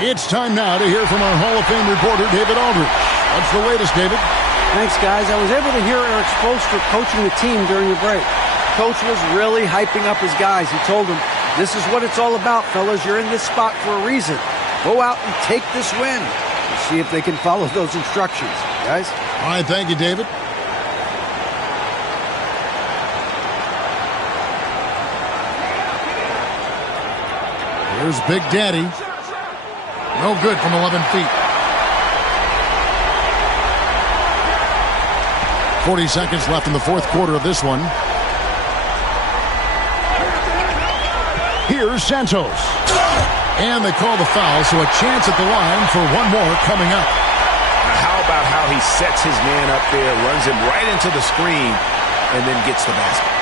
It's time now to hear from our Hall of Fame reporter, David Aldridge. What's the latest, David? Thanks, guys. I was able to hear Eric Spoelstra coaching the team during the break. Coach was really hyping up his guys. He told them, this is what it's all about, fellas. You're in this spot for a reason. Go out and take this win. We'll see if they can follow those instructions. Guys? All right, thank you, David. Here's Big Daddy. No good from 11 feet. 40 seconds left in the fourth quarter of this one. Here's Santos. And they call the foul, so a chance at the line for one more coming up. Now how about how he sets his man up there, runs him right into the screen, and then gets the basket.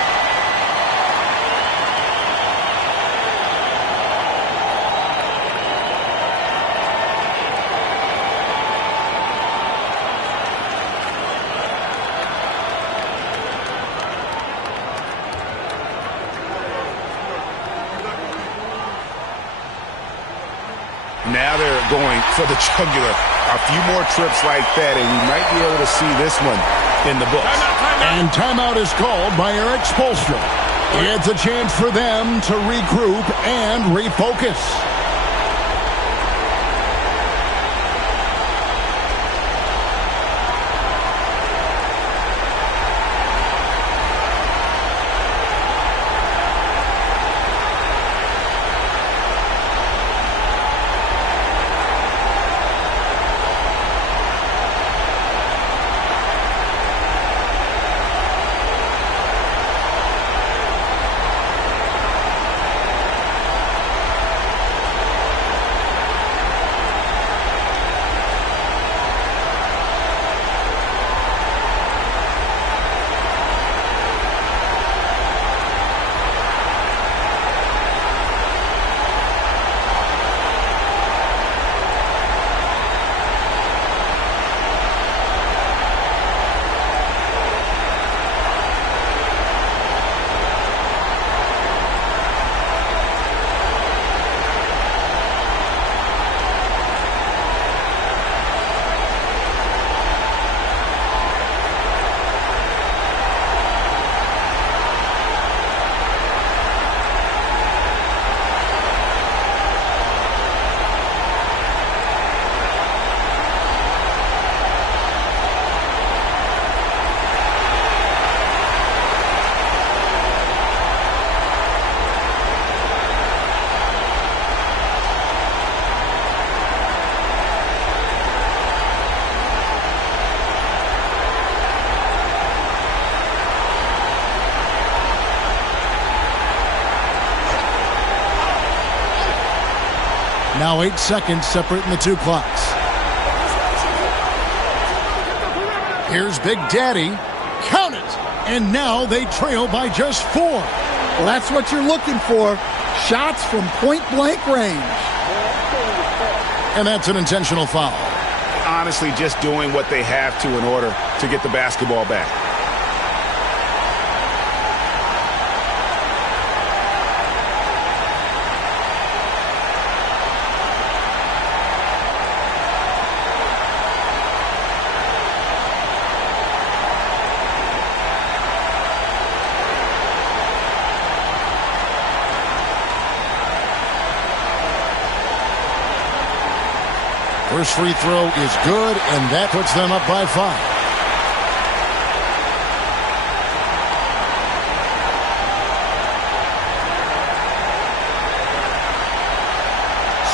Now they're going for the jugular. A few more trips like that, and we might be able to see this one in the books. And timeout is called by Eric Spoelstra. It's a chance for them to regroup and refocus. Now 8 seconds separating the two clocks. Here's Big Daddy. Count it! And now they trail by just 4. Well, that's what you're looking for. Shots from point-blank range. And that's an intentional foul. Honestly, just doing what they have to in order to get the basketball back. First free throw is good, and that puts them up by 5.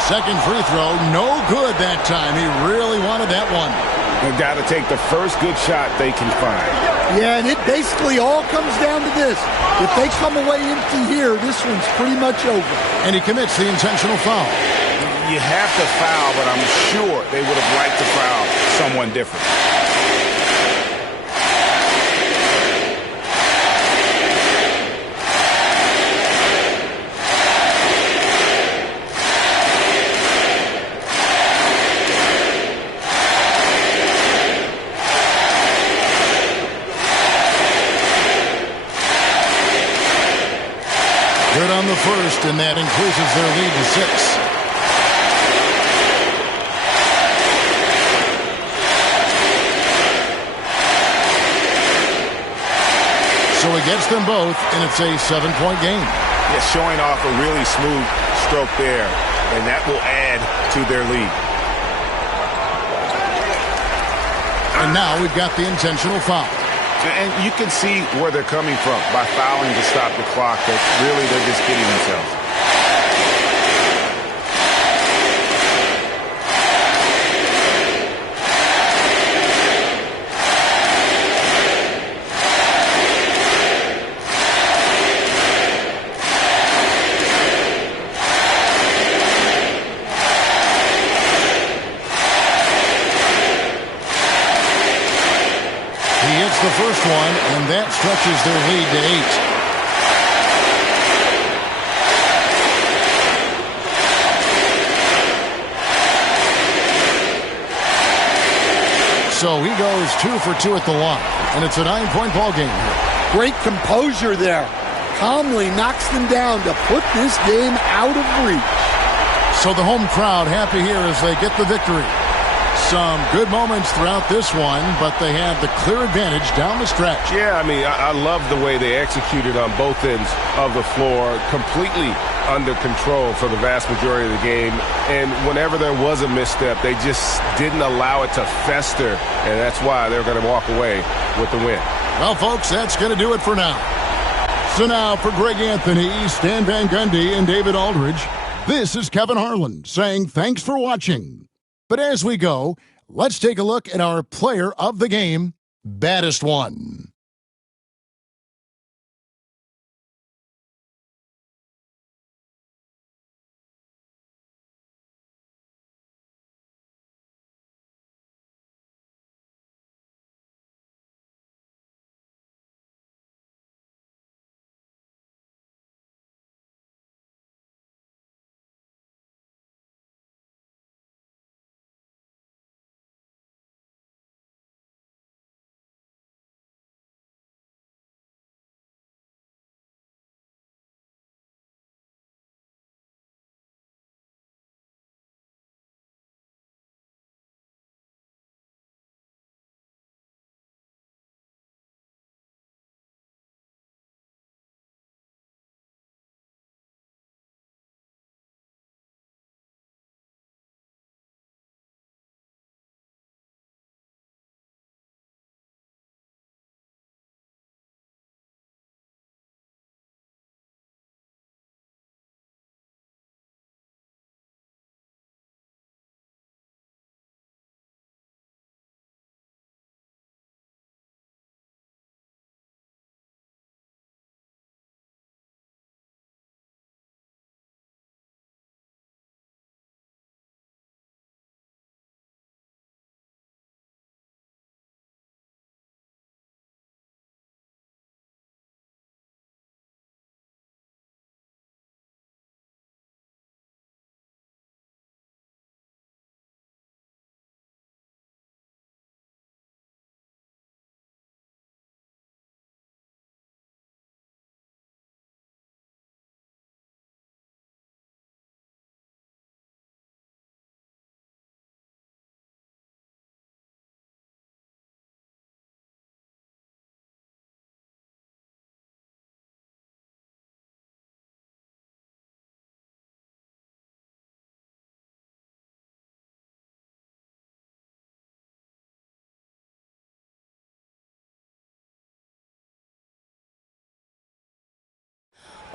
Second free throw, no good that time. He really wanted that one. They've got to take the first good shot they can find. Yeah, and it basically all comes down to this. If they come away empty here, this one's pretty much over. And he commits the intentional foul. You have to foul, but I'm sure they would have liked to foul someone different. Good on the first, and that increases their lead to 6. So he gets them both, and it's a 7-point game. Yeah, showing off a really smooth stroke there, and that will add to their lead. And now we've got the intentional foul. And you can see where they're coming from by fouling to stop the clock, that really they're just kidding themselves. first one, and that stretches their lead to 8. So he goes 2 for 2 at the line, and it's a 9-point ball game here. Great composure there. Calmly knocks them down to put this game out of reach. So the home crowd happy here as they get the victory. Some good moments throughout this one, but they have the clear advantage down the stretch. Yeah, I mean, I love the way they executed on both ends of the floor, completely under control for the vast majority of the game. And whenever there was a misstep, they just didn't allow it to fester, and that's why they're going to walk away with the win. Well, folks, that's going to do it for now. So now for Greg Anthony, Stan Van Gundy, and David Aldridge, this is Kevin Harlan saying thanks for watching. But as we go, let's take a look at our player of the game, baddest one.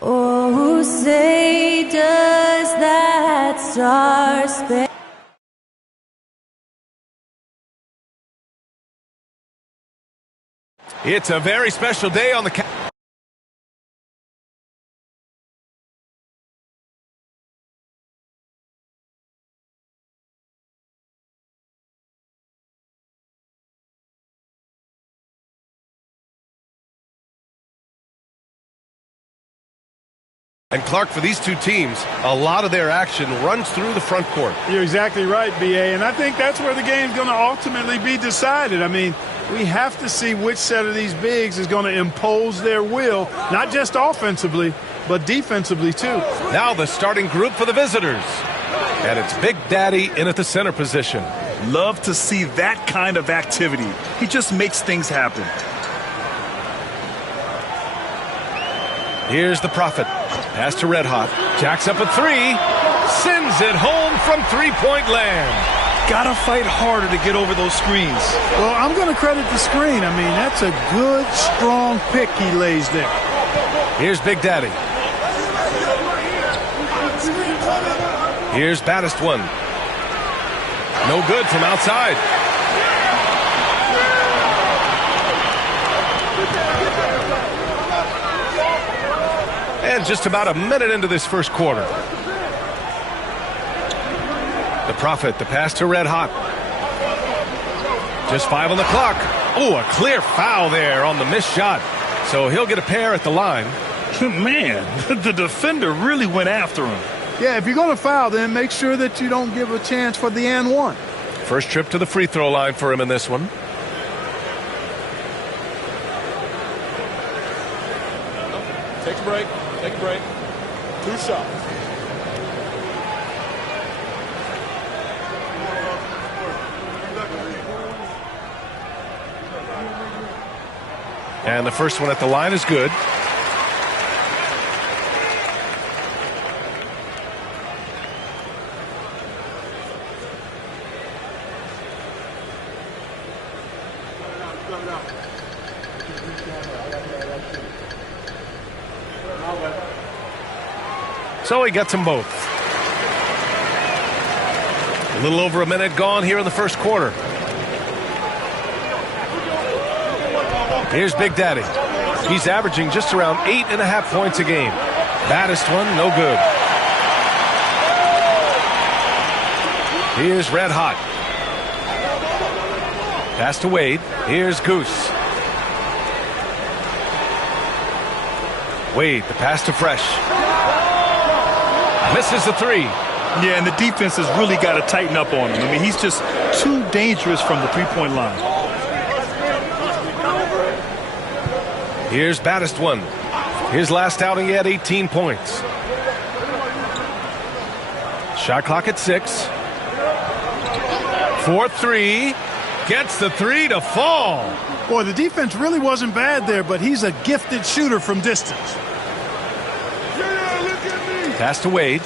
Oh, say does that star-spangled... It's a very special day on the... And Clark, for these two teams, a lot of their action runs through the front court. You're exactly right, B.A., and I think that's where the game's going to ultimately be decided. I mean, we have to see which set of these bigs is going to impose their will, not just offensively, but defensively, too. Now the starting group for the visitors. And it's Big Daddy in at the center position. Love to see that kind of activity. He just makes things happen. Here's the Prophet. Pass to Red Hot. Jacks up a three. Sends it home from three-point land. Gotta fight harder to get over those screens. Well, I'm going to credit the screen. I mean, that's a good, strong pick he lays there. Here's Big Daddy. Here's baddest one. No good from outside. And just about a minute into this first quarter. The Prophet, the pass to Red Hot. Just 5 on the clock. Oh, a clear foul there on the missed shot. So he'll get a pair at the line. Man, the defender really went after him. Yeah, if you're going to foul, then make sure that you don't give a chance for the and one. First trip to the free throw line for him in this one. Take a break. Take a break. 2 shots. And the first one at the line is good. So he gets them both. A little over a minute gone here in the first quarter. Here's Big Daddy. He's averaging just around 8.5 points a game. Baddest one, no good. Here's Red Hot. Pass to Wade. Here's Goose. Wade, the pass to Fresh. Misses the three. Yeah, and the defense has really got to tighten up on him. I mean, he's just too dangerous from the three-point line. Here's Baddest one. His last outing, he had 18 points. Shot clock at 6. 4-3. Gets the three to fall. Boy, the defense really wasn't bad there, but he's a gifted shooter from distance. Pass to Wade.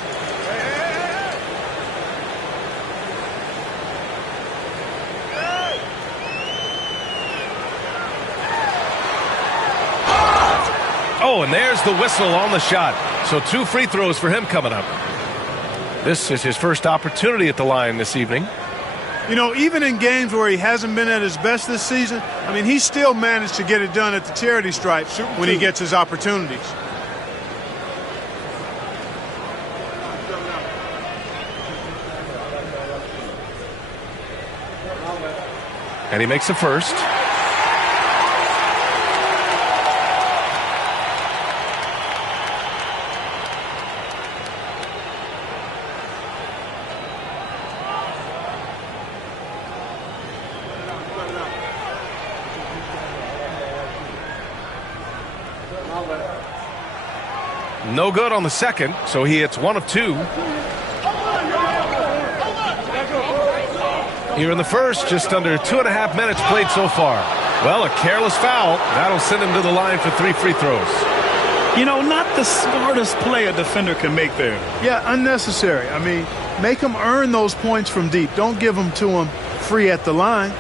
Oh, and there's the whistle on the shot. So 2 free throws for him coming up. This is his first opportunity at the line this evening. You know, even in games where he hasn't been at his best this season, I mean, he still managed to get it done at the charity stripe when he gets his opportunities. And he makes the first. No good on the second, so he hits 1 of 2. Here in the first, just under 2.5 minutes played so far. Well, a careless foul. That'll send him to the line for 3 free throws. You know, not the smartest play a defender can make there. Yeah, unnecessary. I mean, make him earn those points from deep. Don't give them to him free at the line.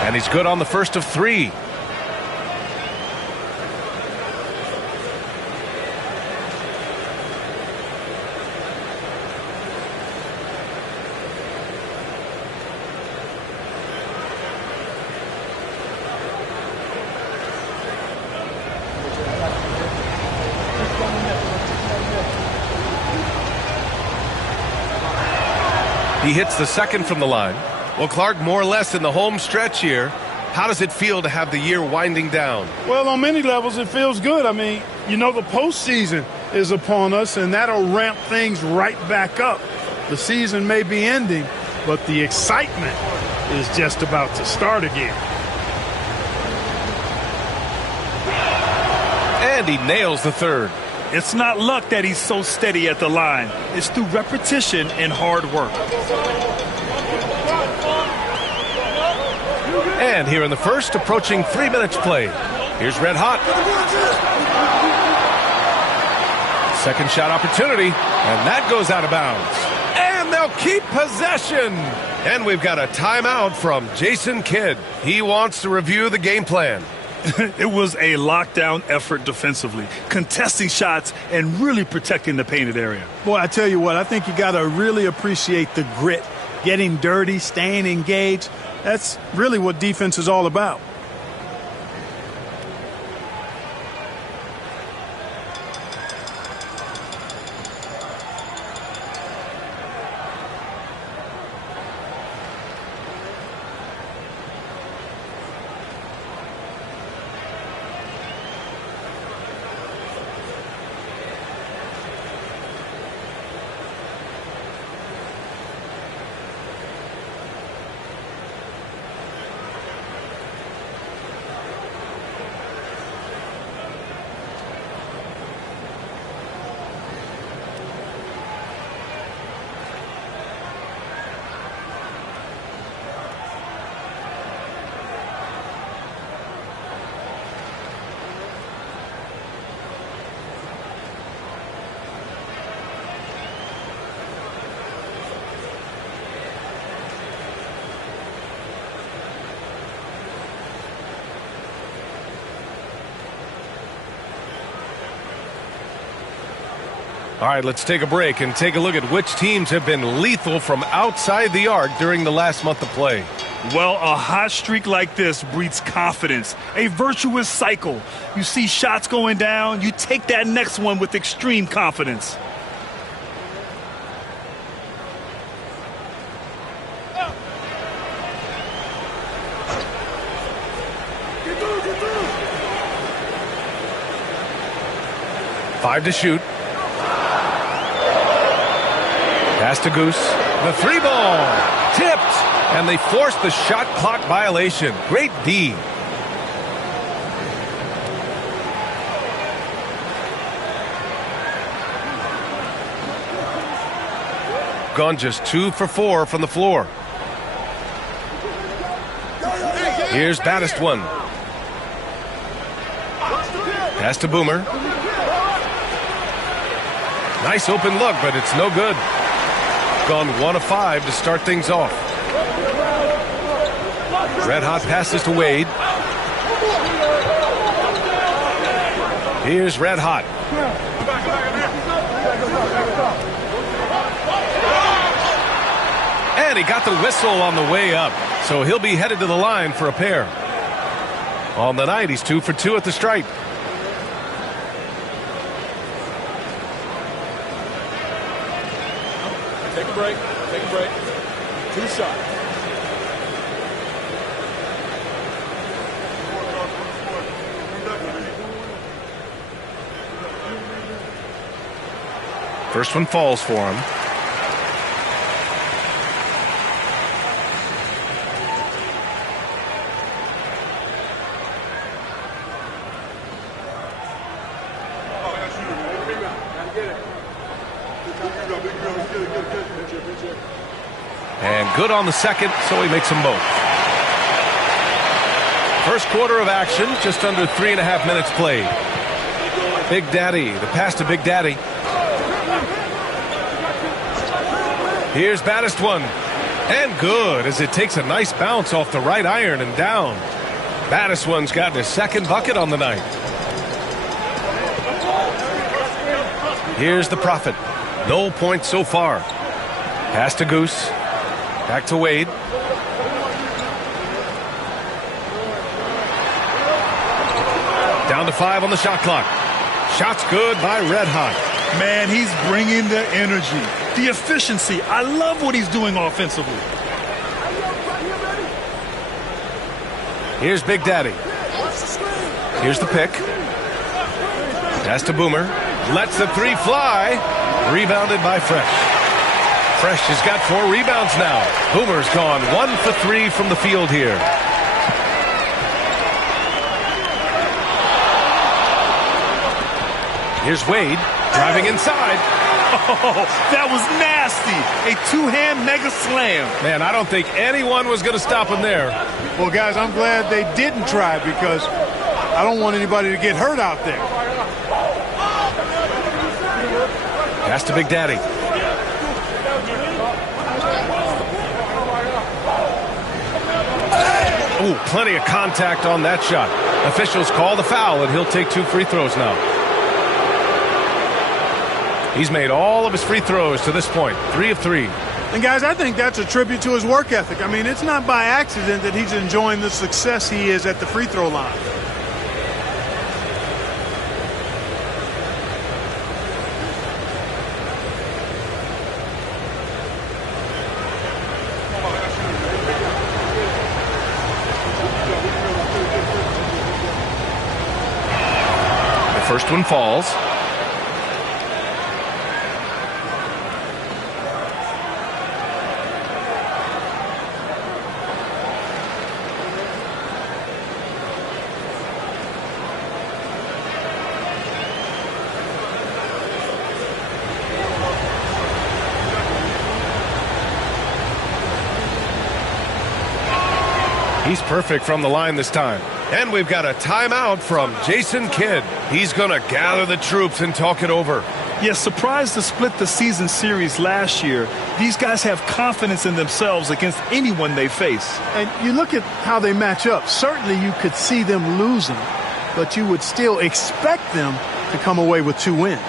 And he's good on the first of 3. He hits the second from the line. Well, Clark, more or less in the home stretch here. How does it feel to have the year winding down? Well, on many levels, it feels good. I mean, you know, the postseason is upon us, and that'll ramp things right back up. The season may be ending, but the excitement is just about to start again. And he nails the third. It's not luck that he's so steady at the line. It's through repetition and hard work. And here in the first, approaching 3 minutes played. Here's Red Hot. Second shot opportunity, and that goes out of bounds. And they'll keep possession. And we've got a timeout from Jason Kidd. He wants to review the game plan. It was a lockdown effort defensively, contesting shots and really protecting the painted area. Boy, I tell you what, I think you got to really appreciate the grit getting dirty, staying engaged. That's really what defense is all about. All right, let's take a break and take a look at which teams have been lethal from outside the arc during the last month of play. Well, a hot streak like this breeds confidence, a virtuous cycle. You see shots going down, you take that next one with extreme confidence. Five to shoot. Pass to Goose. The three ball. Tipped. And they force the shot clock violation. Great D. Gone just 2 for 4 from the floor. Here's Baddest one. Pass to Boomer. Nice open look, but it's no good. Gone 1 of 5 to start things off. Red Hot passes to Wade. Here's Red Hot. And he got the whistle on the way up, so he'll be headed to the line for a pair. On the night, he's 2 for 2 at the stripe. Take a break. Take a break. 2 shots. First one falls for him. And good on the second, so he makes them both. First quarter of action, just under 3.5 minutes played. Big Daddy, the pass to Big Daddy. Here's Baddest one. And good, as it takes a nice bounce off the right iron and down. Baddest one's gotten his second bucket on the night. Here's the Prophet. No points so far. Pass to Goose. Back to Wade. Down to 5 on the shot clock. Shot's good by Red Hot. Man, he's bringing the energy, the efficiency. I love what he's doing offensively. Here's Big Daddy. Here's the pick. Pass to Boomer. Lets the 3 fly. Rebounded by Fresh. Fresh has got 4 rebounds now. Boomer's gone 1 for 3 from the field here. Here's Wade driving inside. Oh, that was nasty. A 2-hand mega slam. Man, I don't think anyone was going to stop him there. Well, guys, I'm glad they didn't try because I don't want anybody to get hurt out there. Pass to Big Daddy. Ooh, plenty of contact on that shot. Officials call the foul, and he'll take 2 free throws now. He's made all of his free throws to this point, 3 of 3. And, guys, I think that's a tribute to his work ethic. I mean, it's not by accident that he's enjoying the success he is at the free throw line. The first one falls. He's perfect from the line this time. And we've got a timeout from Jason Kidd. He's going to gather the troops and talk it over. Yes, surprised to split the season series last year. These guys have confidence in themselves against anyone they face. And you look at how they match up. Certainly you could see them losing, but you would still expect them to come away with 2 wins.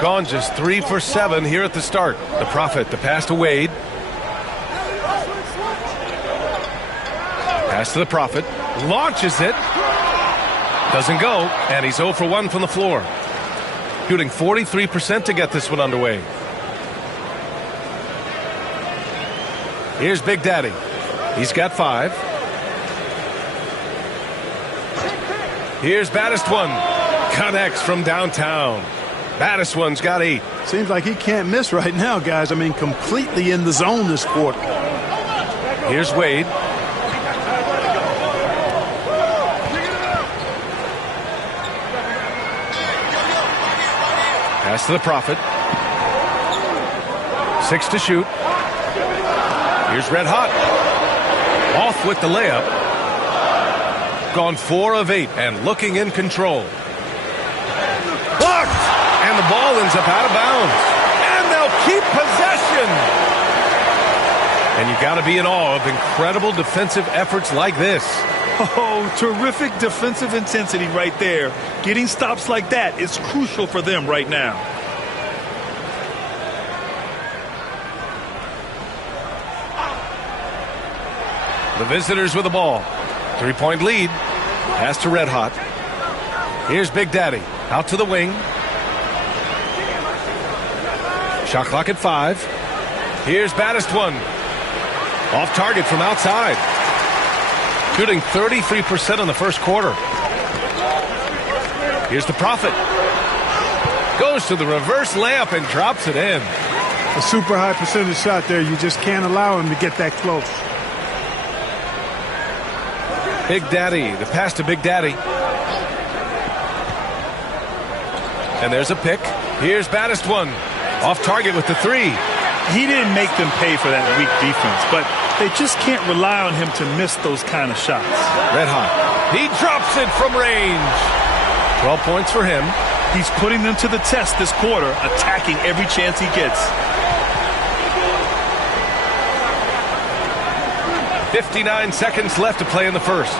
Gone just 3 for 7 here at the start. The Prophet, the pass to Wade. Pass to the Prophet. Launches it. Doesn't go. And he's 0 for 1 from the floor. Shooting 43% to get this one underway. Here's Big Daddy. He's got 5. Here's Baddest One. Connects from downtown. Baddest One's got 8. Seems like he can't miss right now, guys. I mean, completely in the zone this quarter. Here's Wade. Pass to the Prophet. 6 to shoot. Here's Red Hot. Off with the layup. Gone 4 of 8 and looking in control. Blocked! And the ball ends up out of bounds. And they'll keep possession. And you got to be in awe of incredible defensive efforts like this. Oh, terrific defensive intensity right there. Getting stops like that is crucial for them right now. The visitors with the ball. 3-point lead. Pass to Red Hot. Here's Big Daddy. Out to the wing. Shot clock at 5. Here's Baddest One. Off target from outside. Shooting 33% in the first quarter. Here's the Prophet. Goes to the reverse layup and drops it in. A super high percentage shot there. You just can't allow him to get that close. Big Daddy. The pass to Big Daddy. And there's a pick. Here's Baddest One. Off target with the 3. He didn't make them pay for that weak defense, but they just can't rely on him to miss those kind of shots. Red Hot. He drops it from range. 12 points for him. He's putting them to the test this quarter, attacking every chance he gets. 59 seconds left to play in the first.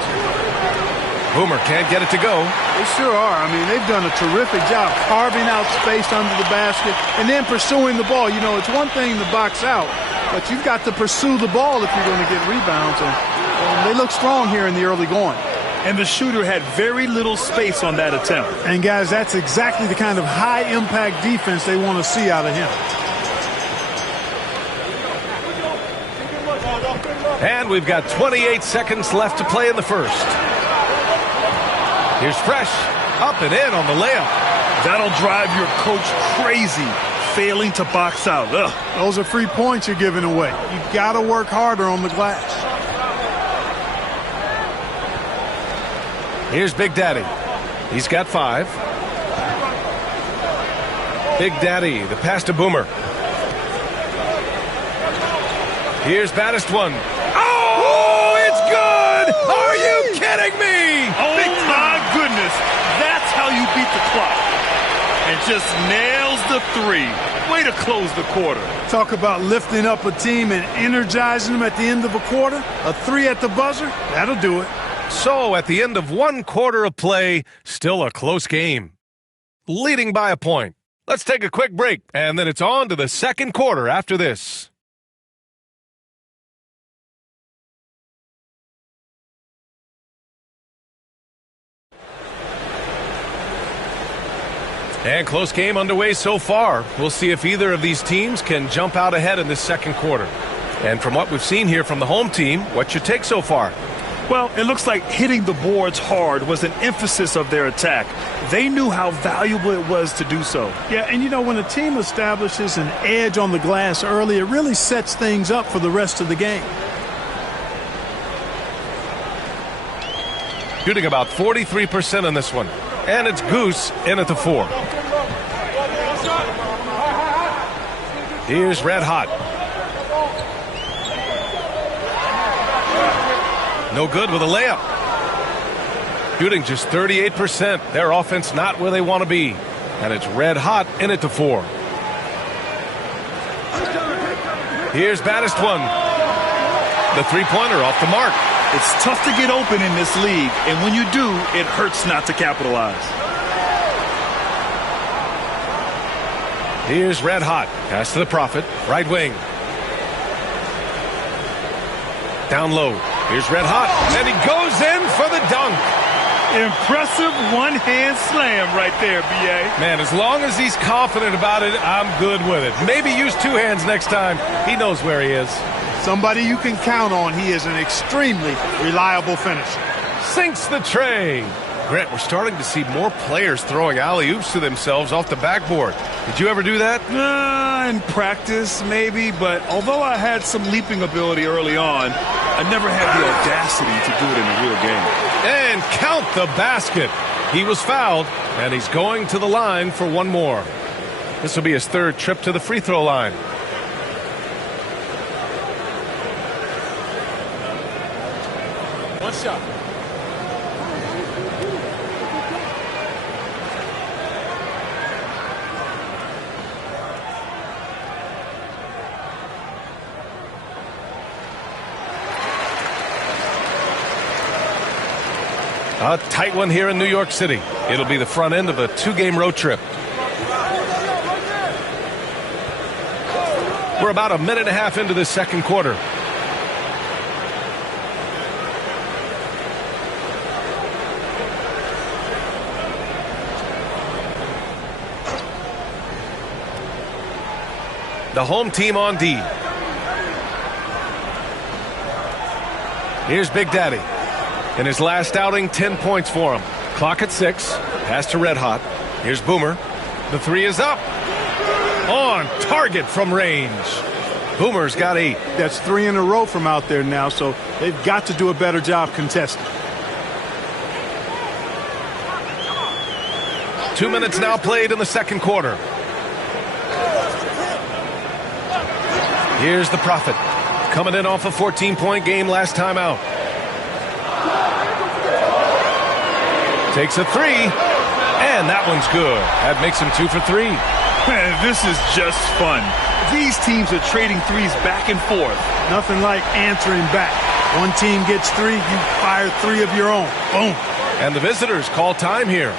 Boomer can't get it to go. They sure are. I mean, they've done a terrific job carving out space under the basket and then pursuing the ball. You know, it's one thing to box out, but you've got to pursue the ball if you're going to get rebounds. And they look strong here in the early going. And the shooter had very little space on that attempt. And, guys, that's exactly the kind of high-impact defense they want to see out of him. And we've got 28 seconds left to play in the first. Here's Fresh, up and in on the layup. That'll drive your coach crazy, failing to box out. Ugh. Those are free points you're giving away. You've got to work harder on the glass. Here's Big Daddy. He's got 5. Big Daddy, the pass to Boomer. Here's baddest one. Oh, it's good! Are you kidding me? Oh, my goodness. That's how you beat the clock. And just nails the 3. Way to close the quarter. Talk about lifting up a team and energizing them at the end of a quarter. A 3 at the buzzer, that'll do it. So, at the end of 1 quarter of play, still a close game. Leading by a point. Let's take a quick break, and then it's on to the second quarter after this. And close game underway so far. We'll see if either of these teams can jump out ahead in this second quarter. And from what we've seen here from the home team, what's your take so far? Well, it looks like hitting the boards hard was an emphasis of their attack. They knew how valuable it was to do so. Yeah, and you know, when a team establishes an edge on the glass early, it really sets things up for the rest of the game. Shooting about 43% on this one. And it's Goose in at the 4. Here's Red Hot. No good with a layup. Shooting just 38%. Their offense not where they want to be. And it's Red Hot in at the 4. Here's baddest one. The three-pointer off the mark. It's tough to get open in this league, and when you do, it hurts not to capitalize. Here's Red Hot. Pass to the Prophet. Right wing. Down low. Here's Red Hot. And he goes in for the dunk. Impressive one-hand slam right there, B.A. Man, as long as he's confident about it, I'm good with it. Maybe use 2 hands next time. He knows where he is. Somebody you can count on. He is an extremely reliable finisher. Sinks the tray. Grant, we're starting to see more players throwing alley-oops to themselves off the backboard. Did you ever do that? In practice, maybe, but although I had some leaping ability early on, I never had the audacity to do it in a real game. And count the basket. He was fouled, and he's going to the line for 1 more. This will be his 3rd trip to the free throw line. One shot. A tight one here in New York City. It'll be the front end of a 2-game road trip. We're about a minute and a half into this second quarter. The home team on D. Here's Big Daddy. In his last outing, 10 points for him. Clock at 6. Pass to Red Hot. Here's Boomer. The 3 is up. On target from range. Boomer's got 8. That's 3 in a row from out there now, so they've got to do a better job contesting. 2 minutes now played in the second quarter. Here's the Prophet. Coming in off a 14-point game last time out. Takes a 3. And that one's good. That makes him 2 for 3. Man, this is just fun. These teams are trading threes back and forth. Nothing like answering back. One team gets 3, you fire 3 of your own. Boom. And the visitors call time here.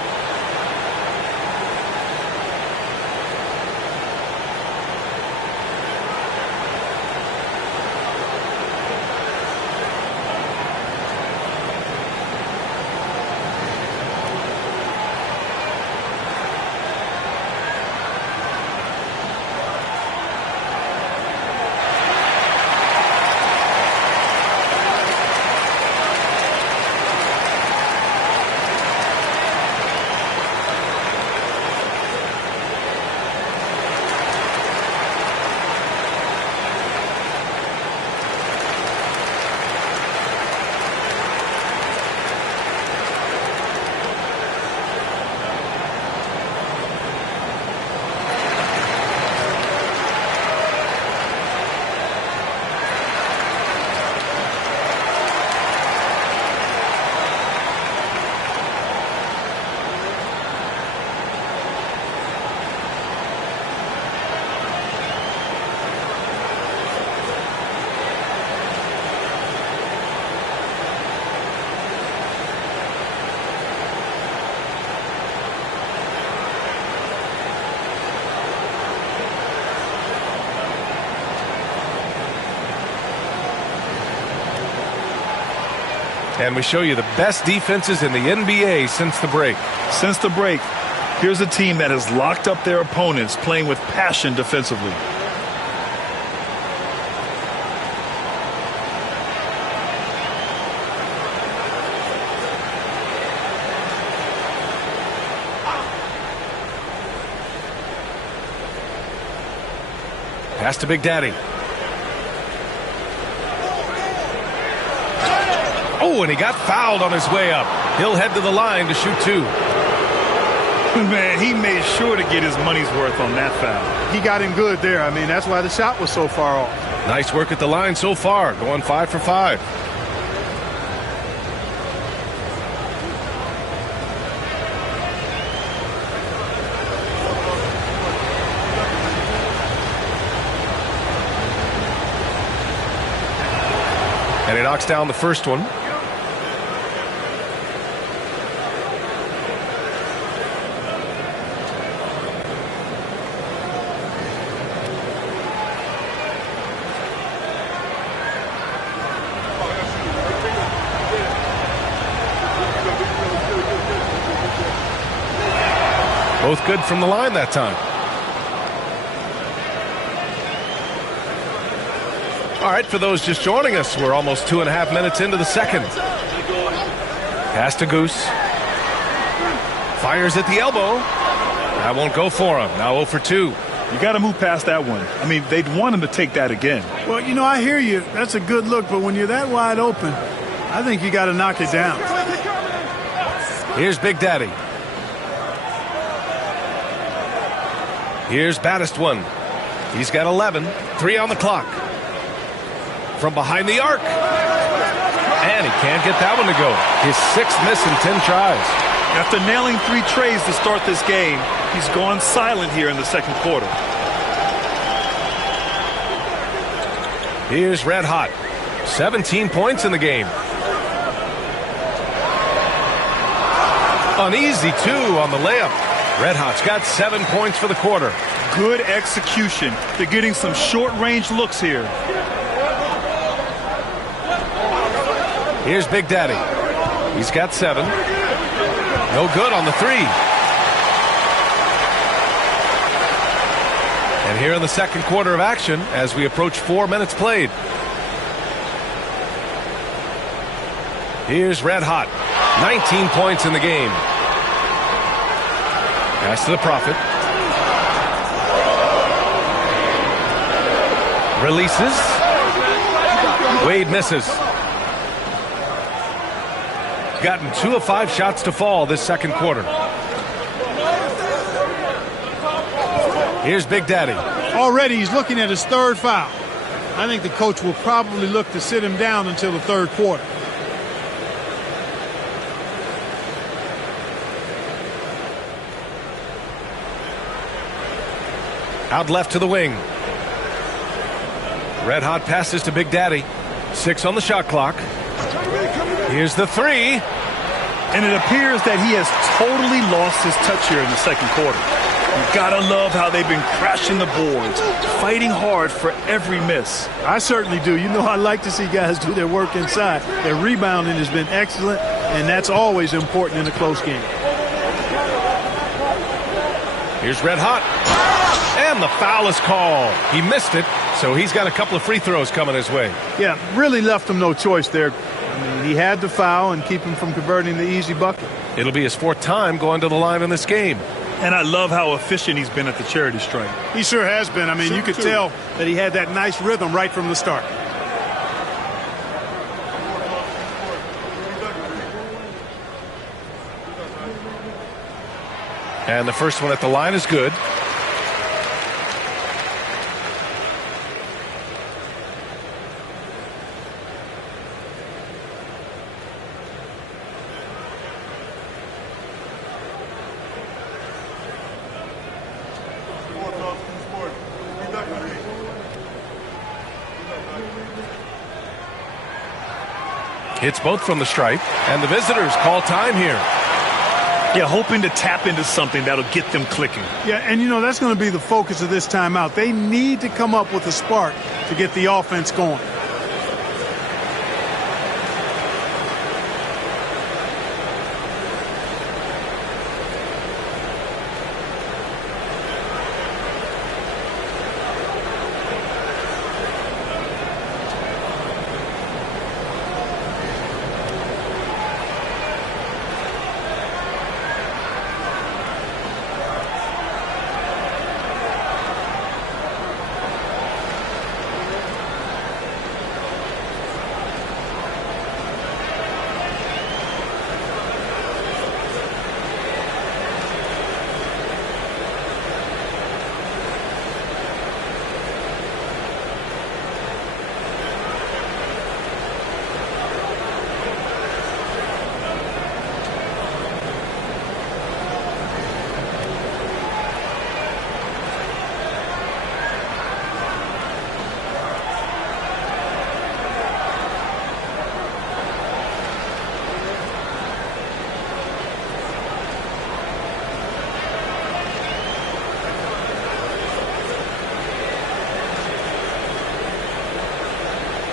And we show you the best defenses in the NBA since the break. Since the break, here's a team that has locked up their opponents, playing with passion defensively. Pass to Big Daddy. Oh, and he got fouled on his way up. He'll head to the line to shoot 2. Man, he made sure to get his money's worth on that foul. He got him good there. I mean, that's why the shot was so far off. Nice work at the line so far, going 5 for 5. And he knocks down the first one. Both good from the line that time. All right, for those just joining us, we're almost 2.5 minutes into the second. Pass to Goose. Fires at the elbow. That won't go for him. Now 0 for 2. You got to move past that one. I mean, they'd want him to take that again. Well, you know, I hear you. That's a good look, but when you're that wide open, I think you got to knock it down. Here's Big Daddy. Here's Baddest one. He's got 11. 3 on the clock. From behind the arc. And he can't get that one to go. His 6th miss in 10 tries. After nailing 3 trays to start this game, he's gone silent here in the second quarter. Here's Red Hot. 17 points in the game. Uneasy 2 on the layup. Red Hot's got 7 points for the quarter. Good execution. They're getting some short-range looks here. Here's Big Daddy. He's got 7. No good on the 3. And here in the second quarter of action as we approach 4 minutes played. Here's Red Hot. 19 points in the game. Pass to the Prophet. Releases. Wade misses. Gotten 2 of 5 shots to fall this second quarter. Here's Big Daddy. Already he's looking at his 3rd foul. I think the coach will probably look to sit him down until the 3rd quarter. Out left to the wing. Red hot passes to Big Daddy. 6 on the shot clock. Here's the 3. And it appears that he has totally lost his touch here in the second quarter. You've got to love how they've been crashing the boards, fighting hard for every miss. I certainly do. You know, I like to see guys do their work inside. Their rebounding has been excellent, and that's always important in a close game. Here's Red hot. And the foul is called. He missed it, so he's got a couple of free throws coming his way. Yeah, really left him no choice there. I mean, he had to foul and keep him from converting the easy bucket. It'll be his 4th time going to the line in this game. And I love how efficient he's been at the charity stripe. He sure has been. I mean, you could tell that he had that nice rhythm right from the start. And the first one at the line is good. Hits both from the stripe, and the visitors call time here. Yeah, hoping to tap into something that'll get them clicking. Yeah, and you know, that's going to be the focus of this timeout. They need to come up with a spark to get the offense going.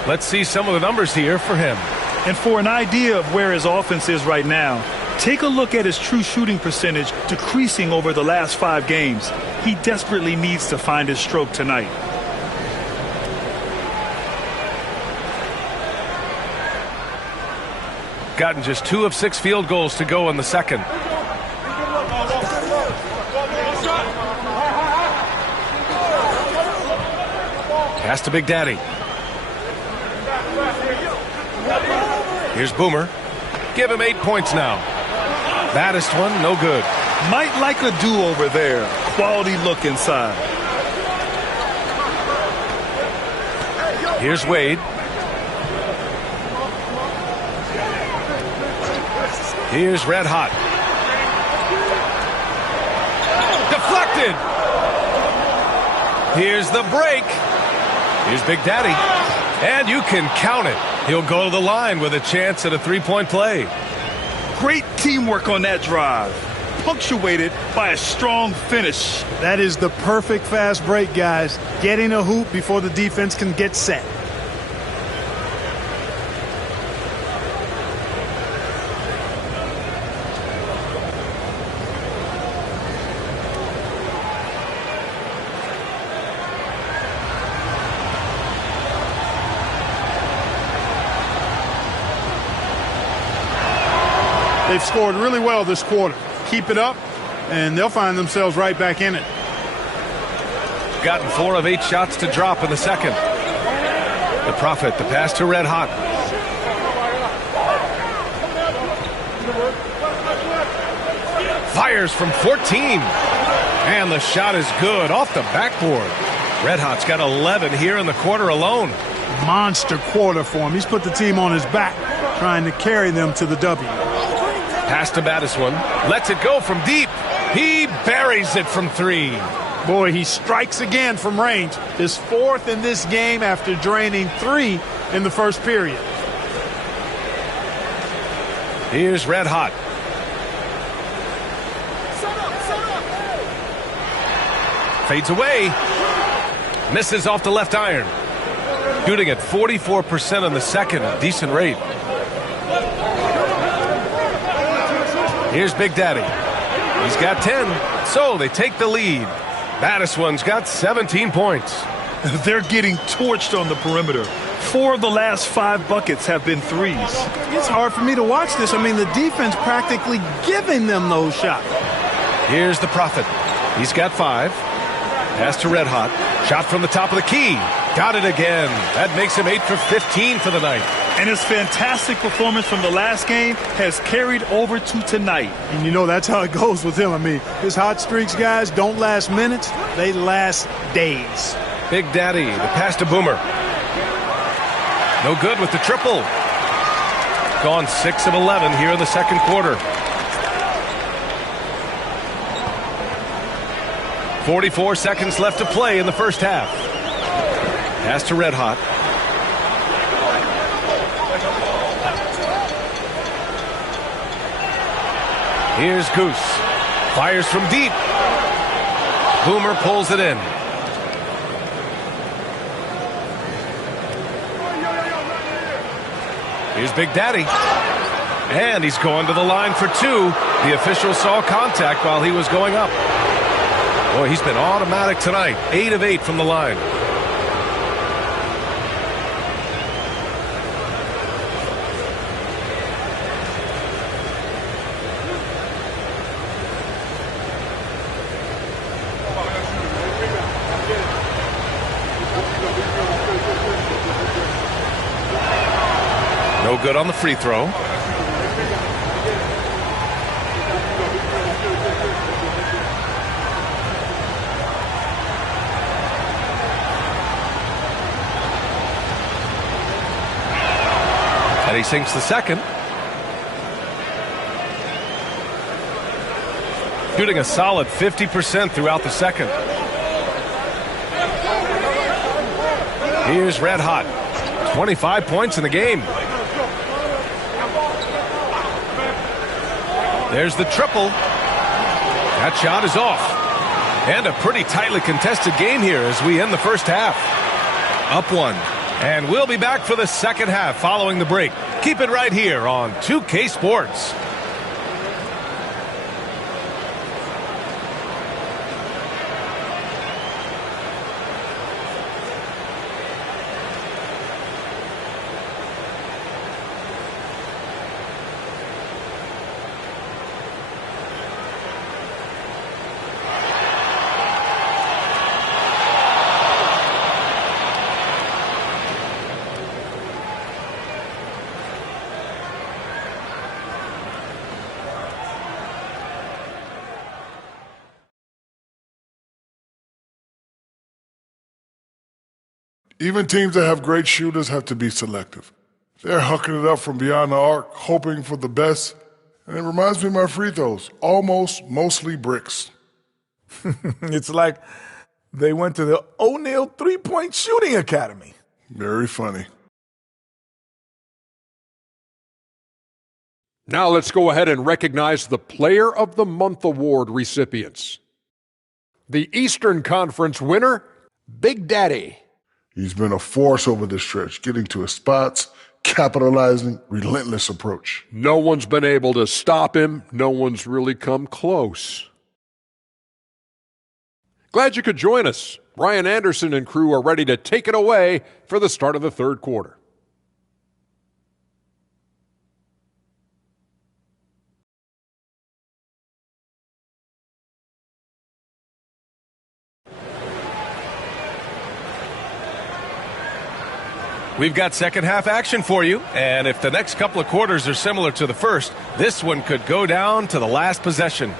Let's see some of the numbers here for him. And for an idea of where his offense is right now, take a look at his true shooting percentage decreasing over the last 5 games. He desperately needs to find his stroke tonight. Gotten just 2 of 6 field goals to go in the second. Pass to Big Daddy. Here's Boomer. Give him 8 points now. Baddest one, no good. Might like a do-over there. Quality look inside. Here's Wade. Here's Red hot. Deflected. Here's the break. Here's Big Daddy. And you can count it. He'll go to the line with a chance at a 3-point play. Great teamwork on that drive, punctuated by a strong finish. That is the perfect fast break, guys. Getting a hoop before the defense can get set. They've scored really well this quarter. Keep it up, and they'll find themselves right back in it. Gotten 4 of 8 shots to drop in the second. The Prophet, the pass to Red hot. Fires from 14. And the shot is good off the backboard. Red hot's got 11 here in the quarter alone. Monster quarter for him. He's put the team on his back, trying to carry them to the W. Pass to Baddest one. Lets it go from deep. He buries it from 3. Boy, he strikes again from range. His fourth in this game after draining 3 in the first period. Here's Red Hot. Fades away. Misses off the left iron. Shooting at 44% in the second, a decent rate. Here's Big Daddy. He's got 10, so they take the lead. Madison's got 17 points. They're getting torched on the perimeter. 4 of the last 5 buckets have been threes. It's hard for me to watch this. I mean, the defense practically giving them those shots. Here's the Prophet. He's got 5. Pass to Red Hot. Shot from the top of the key. Got it again. That makes him 8 for 15 for the night. And his fantastic performance from the last game has carried over to tonight. And you know that's how it goes with him. I mean, his hot streaks, guys, don't last minutes. They last days. Big Daddy, the pass to Boomer. No good with the triple. Gone 6 of 11 here in the second quarter. 44 seconds left to play in the first half. Pass to Red Hot. Here's Goose. Fires from deep. Boomer pulls it in. Here's Big Daddy. And he's going to the line for 2. The official saw contact while he was going up. Boy, he's been automatic tonight. 8 of 8 from the line. No good on the free throw. And he sinks the second. Shooting a solid 50% throughout the second. Here's Red Hot. 25 points in the game. There's the triple. That shot is off. And a pretty tightly contested game here as we end the first half. Up 1. And we'll be back for the second half following the break. Keep it right here on 2K Sports. Even teams that have great shooters have to be selective. They're hucking it up from beyond the arc, hoping for the best. And it reminds me of my free throws. Mostly bricks. It's like they went to the O'Neal three-point shooting academy. Very funny. Now let's go ahead and recognize the Player of the Month Award recipients. The Eastern Conference winner, Big Daddy. He's been a force over the stretch, getting to his spots, capitalizing, relentless approach. No one's been able to stop him. No one's really come close. Glad you could join us. Ryan Anderson and crew are ready to take it away for the start of the third quarter. We've got second half action for you, and if the next couple of quarters are similar to the first, this one could go down to the last possession.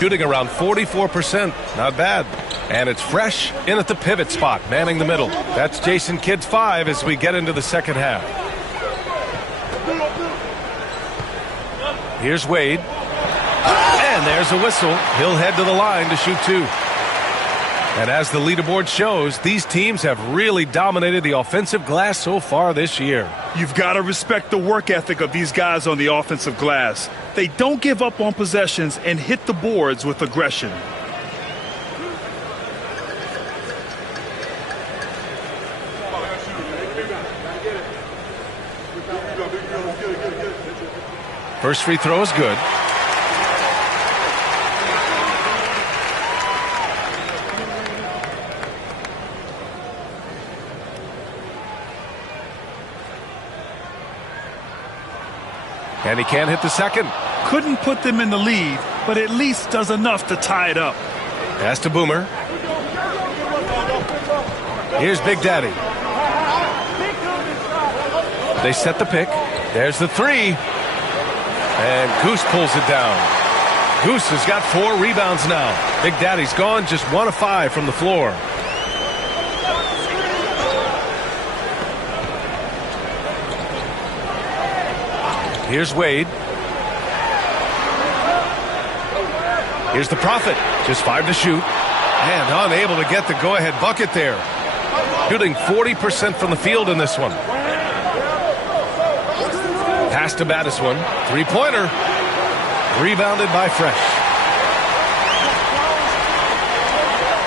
Shooting around 44%, not bad. And it's fresh in at the pivot spot, manning the middle. That's Jason Kidd's 5 as we get into the second half. Here's Wade. And there's a whistle. He'll head to the line to shoot 2. And as the leaderboard shows, these teams have really dominated the offensive glass so far this year. You've got to respect the work ethic of these guys on the offensive glass. They don't give up on possessions and hit the boards with aggression. First free throw is good. And he can't hit the second. Couldn't put them in the lead, but at least does enough to tie it up. Pass to Boomer. Here's Big Daddy. They set the pick. There's the 3. And Goose pulls it down. Goose has got 4 rebounds now. Big Daddy's gone just 1 of 5 from the floor. Here's Wade. Here's the Prophet. Just 5 to shoot. And unable to get the go-ahead bucket there. Shooting 40% from the field in this one. Pass to Battiswan. 3-pointer. Rebounded by Fresh.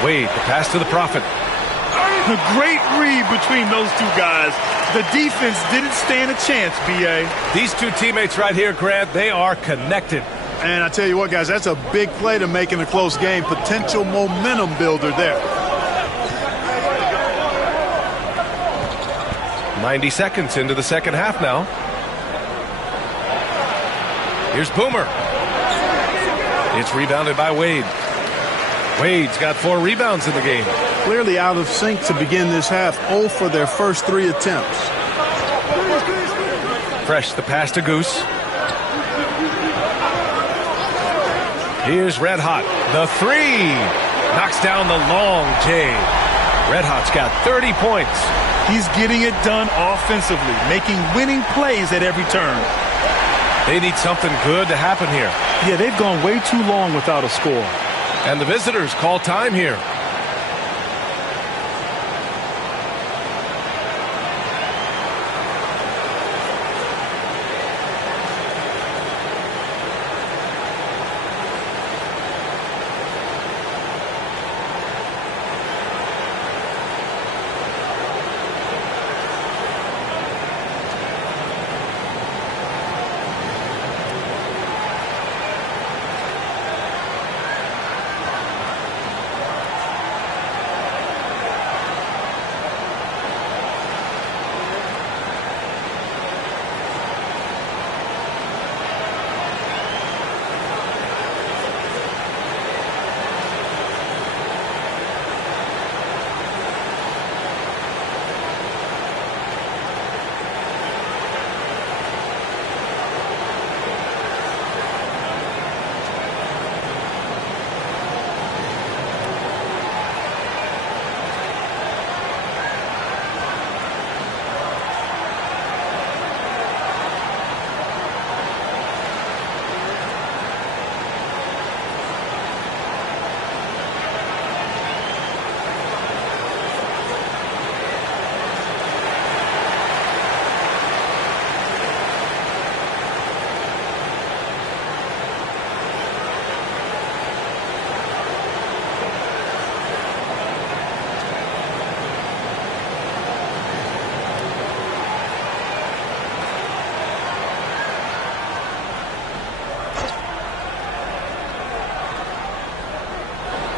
Wade, the pass to the Prophet. A great read between those 2 guys. The defense didn't stand a chance, B.A. These 2 teammates right here, Grant, they are connected. And I tell you what, guys, that's a big play to make in a close game. Potential momentum builder there. 90 seconds into the second half now. Here's Boomer. It's rebounded by Wade. Wade's got 4 rebounds in the game. Clearly out of sync to begin this half. 0 for their first 3 attempts. Fresh, the pass to Goose. Here's Red Hot. The 3. Knocks down the long J. Red Hot's got 30 points. He's getting it done offensively, making winning plays at every turn. They need something good to happen here. Yeah, they've gone way too long without a score. And the visitors call time here.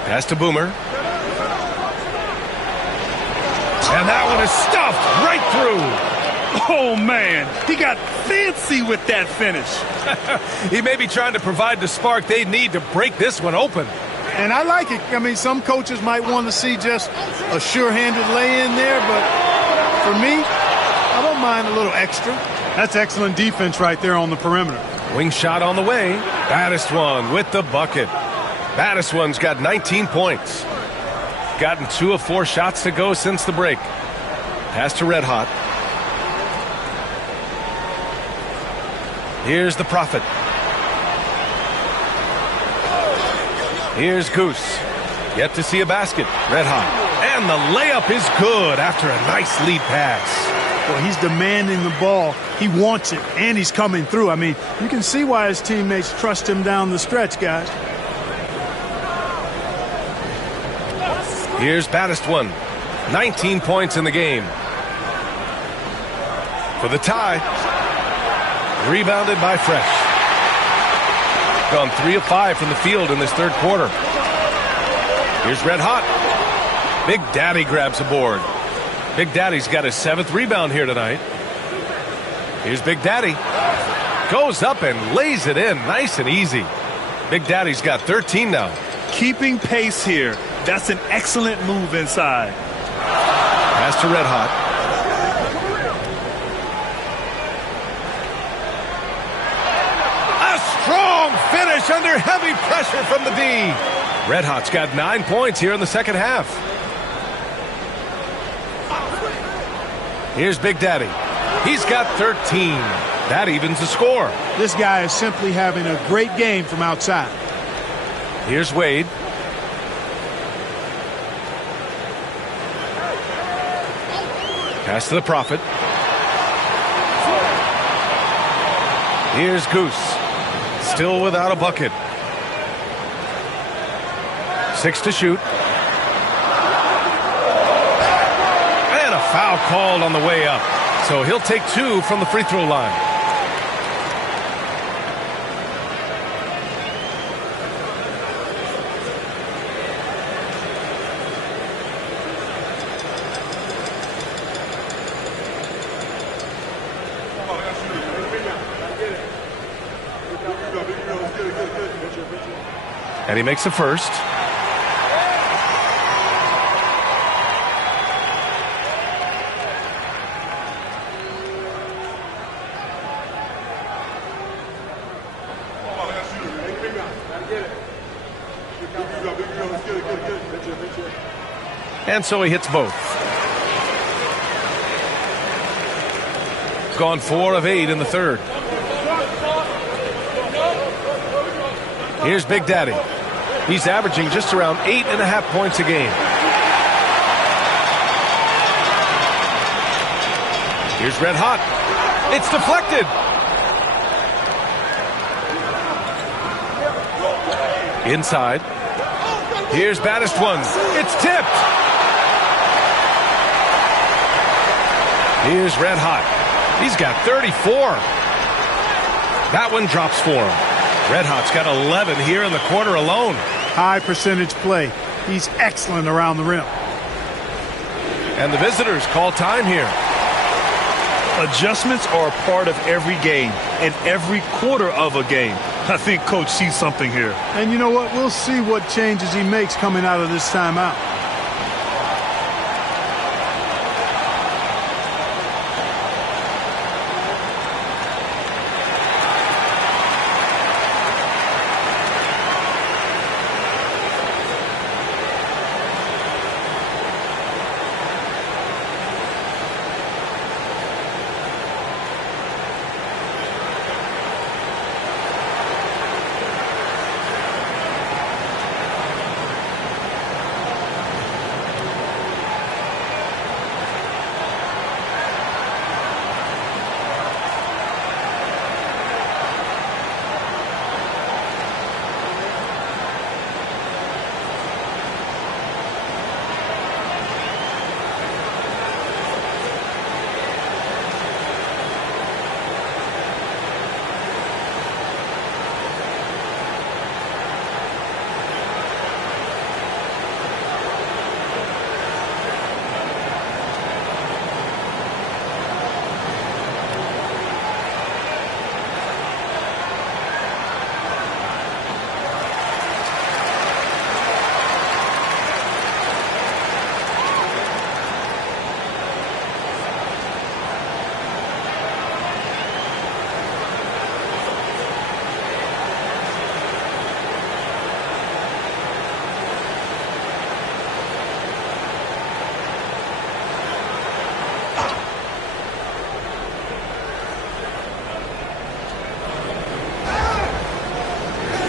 Pass to Boomer. And that one is stuffed right through. Oh, man. He got fancy with that finish. He may be trying to provide the spark they need to break this one open. And I like it. I mean, some coaches might want to see just a sure-handed lay-in there, but for me, I don't mind a little extra. That's excellent defense right there on the perimeter. Wing shot on the way. Battiswan with the bucket. Battiswan's got 19 points. Gotten 2 of 4 shots to go since the break. Pass to Red Hot. Here's the Prophet. Here's Goose. Yet to see a basket. Red hot. And the layup is good after a nice lead pass. Well, he's demanding the ball. He wants it, and he's coming through. I mean, you can see why his teammates trust him down the stretch, guys. Here's Baddest one. 19 points in the game. For the tie. Rebounded by Fresh. Gone 3 of 5 from the field in this third quarter. Here's Red Hot. Big Daddy grabs a board. Big Daddy's got his 7th rebound here tonight. Here's Big Daddy. Goes up and lays it in nice and easy. Big Daddy's got 13 now. Keeping pace here. That's an excellent move inside. Pass to Red Hot. A strong finish under heavy pressure from the D. Red Hot's got 9 points here in the second half. Here's Big Daddy. He's got 13. That evens the score. This guy is simply having a great game from outside. Here's Wade. Pass to the Prophet. Here's Goose. Still without a bucket. 6 to shoot. And a foul called on the way up. So he'll take 2 from the free throw line. And he makes the first. And so he hits both. Gone 4 of 8 in the third. Here's Big Daddy. He's averaging just around 8.5 points a game. Here's Red Hot. It's deflected. Inside. Here's Baddest one. It's tipped. Here's Red Hot. He's got 34. That one drops for him. Red Hot's got 11 here in the quarter alone. High percentage play. He's excellent around the rim. And the visitors call time here. Adjustments are a part of every game and every quarter of a game. I think Coach sees something here. And you know what? We'll see what changes he makes coming out of this timeout.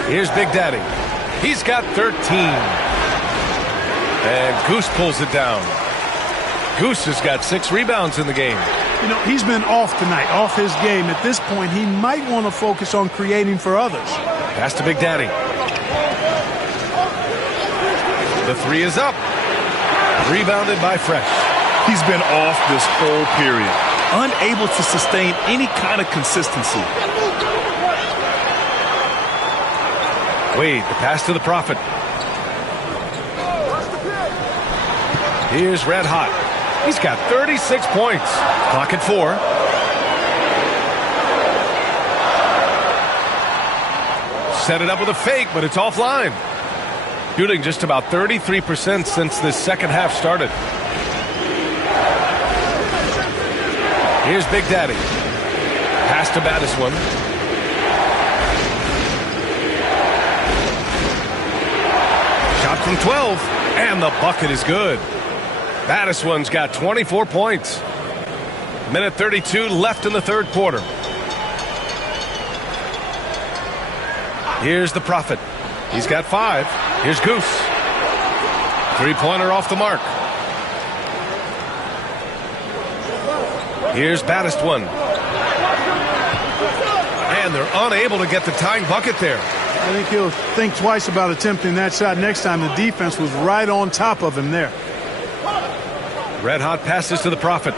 Here's Big Daddy. He's got 13. And Goose pulls it down. Goose has got 6 rebounds in the game. You know, he's been off tonight, off his game. At this point, he might want to focus on creating for others. Pass to Big Daddy. The 3 is up. Rebounded by Fresh. He's been off this whole period, unable to sustain any kind of consistency. Wade, the pass to the Prophet. Here's Red Hot. He's got 36 points. Clock at 4. Set it up with a fake, but it's offline. Shooting just about 33% since this second half started. Here's Big Daddy. Pass to Battiswan. Shot from 12, and the bucket is good. Battiswan's got 24 points. Minute 32 left in the third quarter. Here's the Prophet. He's got 5. Here's Goose. 3-pointer off the mark. Here's Battiswan. And they're unable to get the tying bucket there. I think he'll think twice about attempting that shot next time. The defense was right on top of him there. Red Hot passes to the Prophet.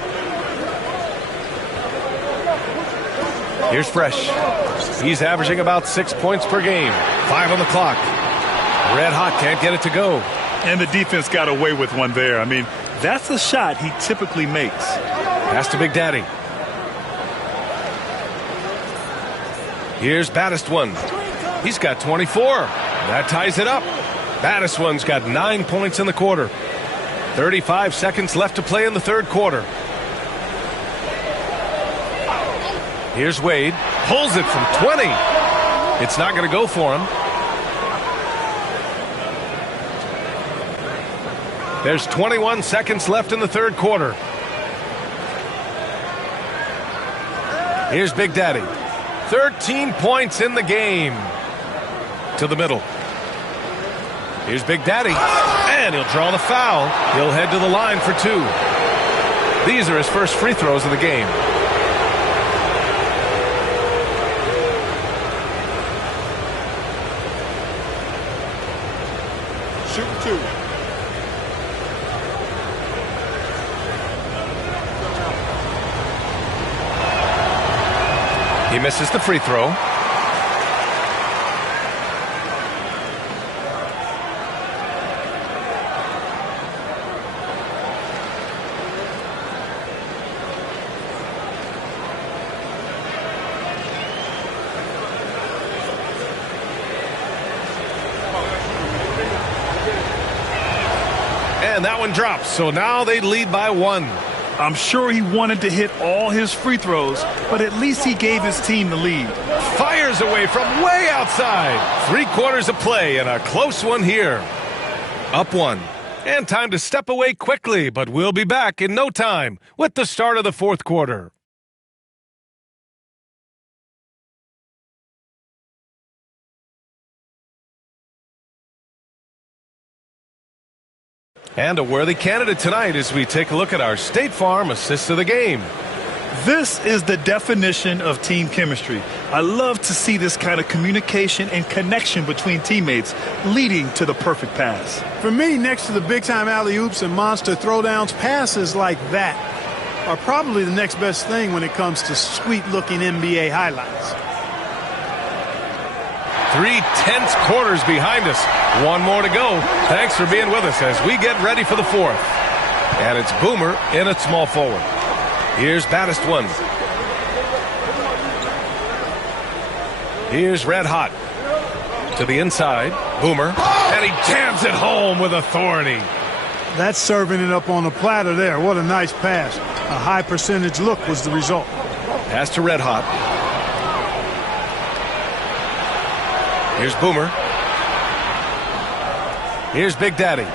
Here's Fresh. He's averaging about 6 points per game. 5 on the clock. Red Hot can't get it to go. And the defense got away with one there. I mean, that's a shot he typically makes. Pass to Big Daddy. Here's Battiswan. He's got 24. That ties it up. Battiswan's got 9 points in the quarter. 35 seconds left to play in the third quarter. Here's Wade. Pulls it from 20. It's not going to go for him. There's 21 seconds left in the third quarter. Here's Big Daddy. 13 points in the game. To the middle. Here's Big Daddy. And he'll draw the foul. He'll head to the line for 2. These are his first free throws of the game. Shooting 2. He misses the free throw. And that one drops, so now they lead by 1. I'm sure he wanted to hit all his free throws, but at least he gave his team the lead. Fires away from way outside. 3 quarters of play and a close one here. Up 1. And time to step away quickly, but we'll be back in no time with the start of the fourth quarter. And a worthy candidate tonight as we take a look at our State Farm Assist of the Game. This is the definition of team chemistry. I love to see this kind of communication and connection between teammates leading to the perfect pass. For me, next to the big-time alley-oops and monster throwdowns, passes like that are probably the next best thing when it comes to sweet-looking NBA highlights. 3 tense quarters behind us. 1 more to go. Thanks for being with us as we get ready for the fourth. And it's Boomer in at small forward. Here's Battiswan. Here's Red Hot. To the inside. Boomer. And he jams it home with authority. That's serving it up on a platter there. What a nice pass. A high percentage look was the result. Pass to Red Hot. Here's Boomer. Here's Big Daddy.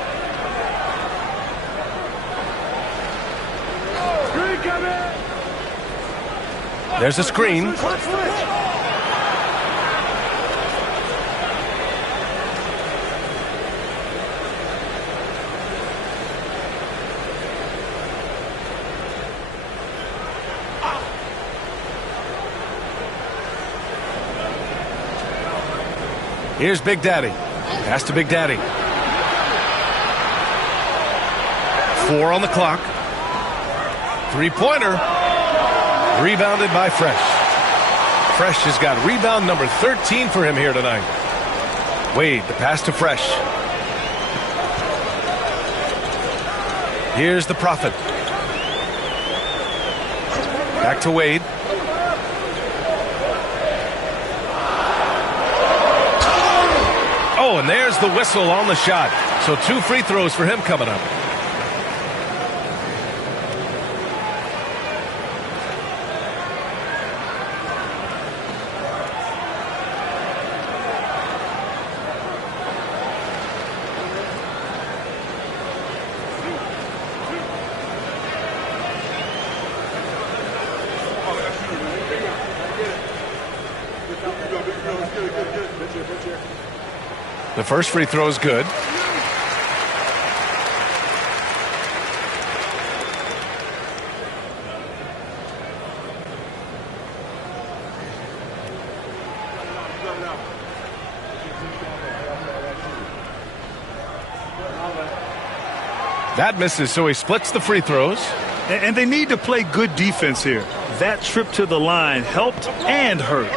There's a screen. Here's Big Daddy. Pass to Big Daddy. 4 on the clock. Three-pointer. Rebounded by Fresh. Fresh has got rebound number 13 for him here tonight. Wade, the pass to Fresh. Here's the Prophet. Back to Wade. Oh, and there's the whistle on the shot. So 2 free throws for him coming up. The first free throw is good. That misses, so he splits the free throws. And they need to play good defense here. That trip to the line helped and hurt.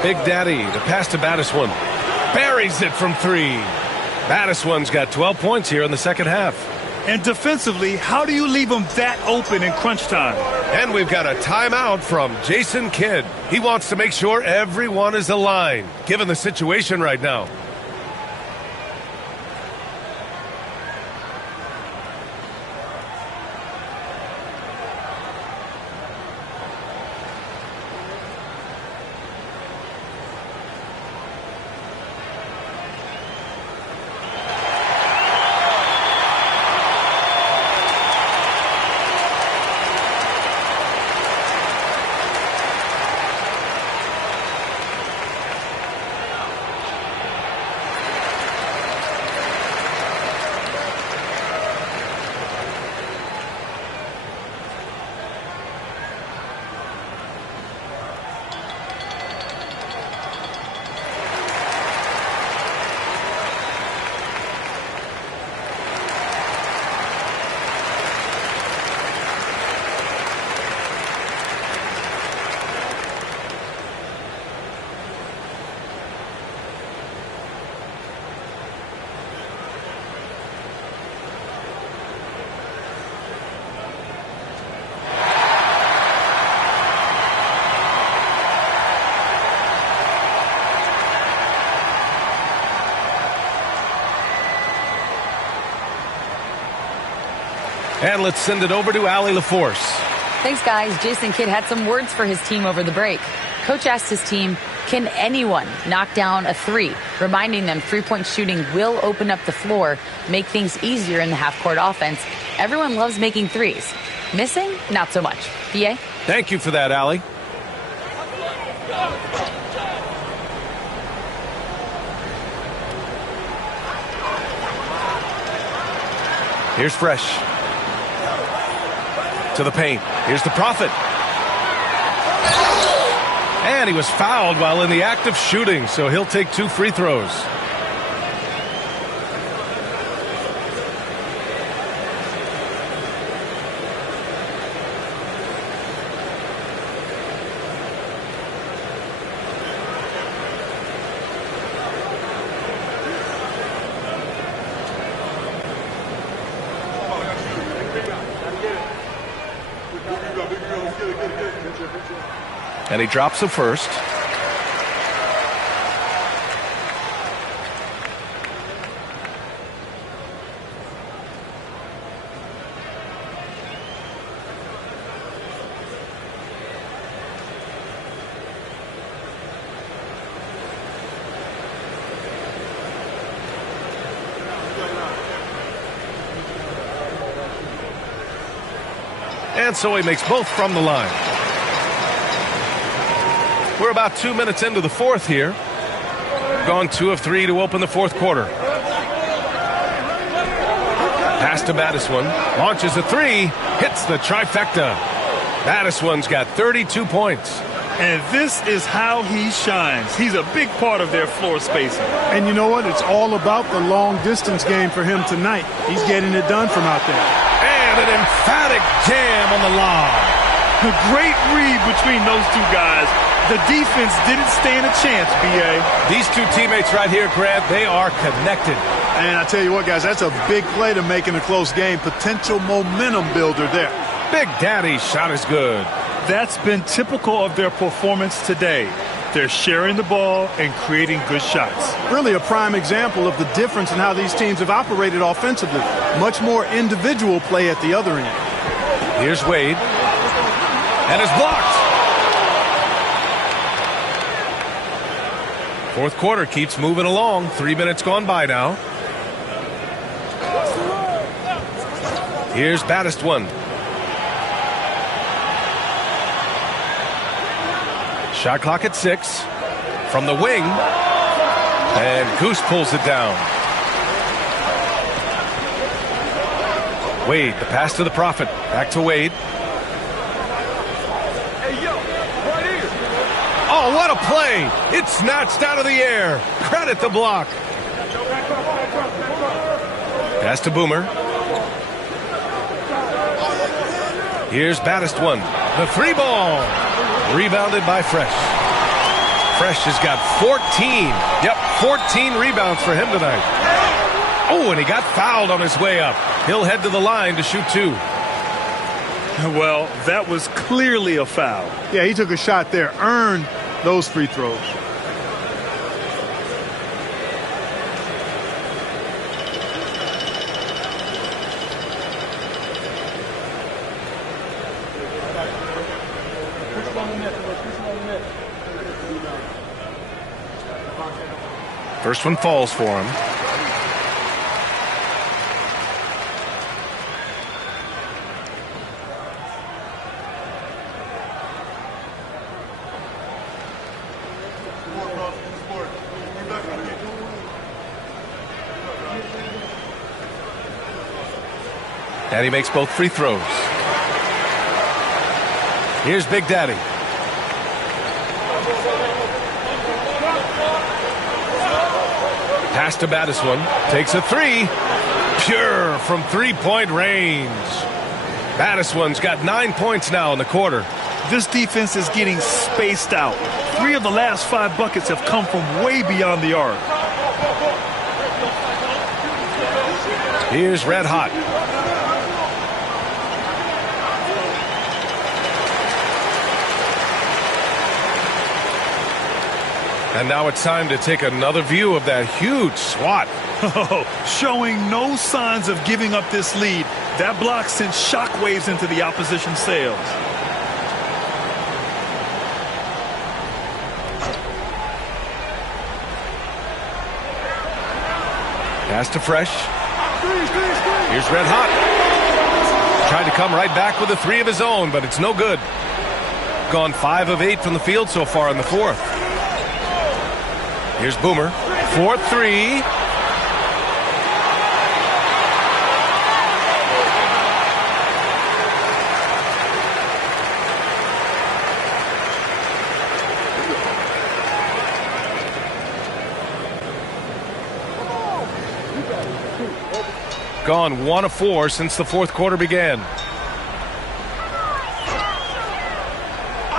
Big Daddy, the pass to Battiswan. Buries it from 3. Battiswan's got 12 points here in the second half. And defensively, how do you leave them that open in crunch time? And we've got a timeout from Jason Kidd. He wants to make sure everyone is aligned, given the situation right now. And let's send it over to Allie LaForce. Thanks, guys. Jason Kidd had some words for his team over the break. Coach asked his team, can anyone knock down a 3? Reminding them three-point shooting will open up the floor, make things easier in the half-court offense. Everyone loves making threes. Missing? Not so much. BA? Thank you for that, Allie. Here's Fresh. To the paint. Here's the Prophet. And he was fouled while in the act of shooting, so he'll take 2 free throws. And he drops the first. And so he makes both from the line. We're about 2 minutes into the fourth here. Gone 2 of 3 to open the fourth quarter. Pass to Battiswan. Launches a 3. Hits the trifecta. Battiswan's got 32 points. And this is how he shines. He's a big part of their floor spacing. And you know what? It's all about the long distance game for him tonight. He's getting it done from out there. And an emphatic jam on the lob. A great read between those two guys. The defense didn't stand a chance, B.A. These two teammates right here, Grant, they are connected. And I tell you what, guys, that's a big play to make in a close game. Potential momentum builder there. Big Daddy's shot is good. That's been typical of their performance today. They're sharing the ball and creating good shots. Really a prime example of the difference in how these teams have operated offensively. Much more individual play at the other end. Here's Wade. And it's blocked. Fourth quarter keeps moving along. 3 minutes gone by now. Here's Baddest one. Shot clock at 6. From the wing. And Goose pulls it down. Wade, the pass to the Prophet. Back to Wade. Oh, what a play! It's snatched out of the air. Credit the block. Pass to Boomer. Here's Baddest one. The 3 ball. Rebounded by Fresh. Fresh has got 14. Yep, 14 rebounds for him tonight. Oh, and he got fouled on his way up. He'll head to the line to shoot 2. Well, that was clearly a foul. Yeah, he took a shot there. Earned those free throws. First one falls for him. And he makes both free throws. Here's Big Daddy. Pass to Baddest one. Takes a 3. Pure from 3-point range. Baddest one's got 9 points now in the quarter. This defense is getting spaced out. 3 of the last 5 buckets have come from way beyond the arc. Here's Red Hot. And now it's time to take another view of that huge swat. Showing no signs of giving up this lead. That block sent shockwaves into the opposition sails. Pass to Fresh. Here's Red Hot. Tried to come right back with a 3 of his own, but it's no good. Gone 5 of 8 from the field so far in the fourth. Here's Boomer. 4-3. Gone 1 of 4 since the fourth quarter began.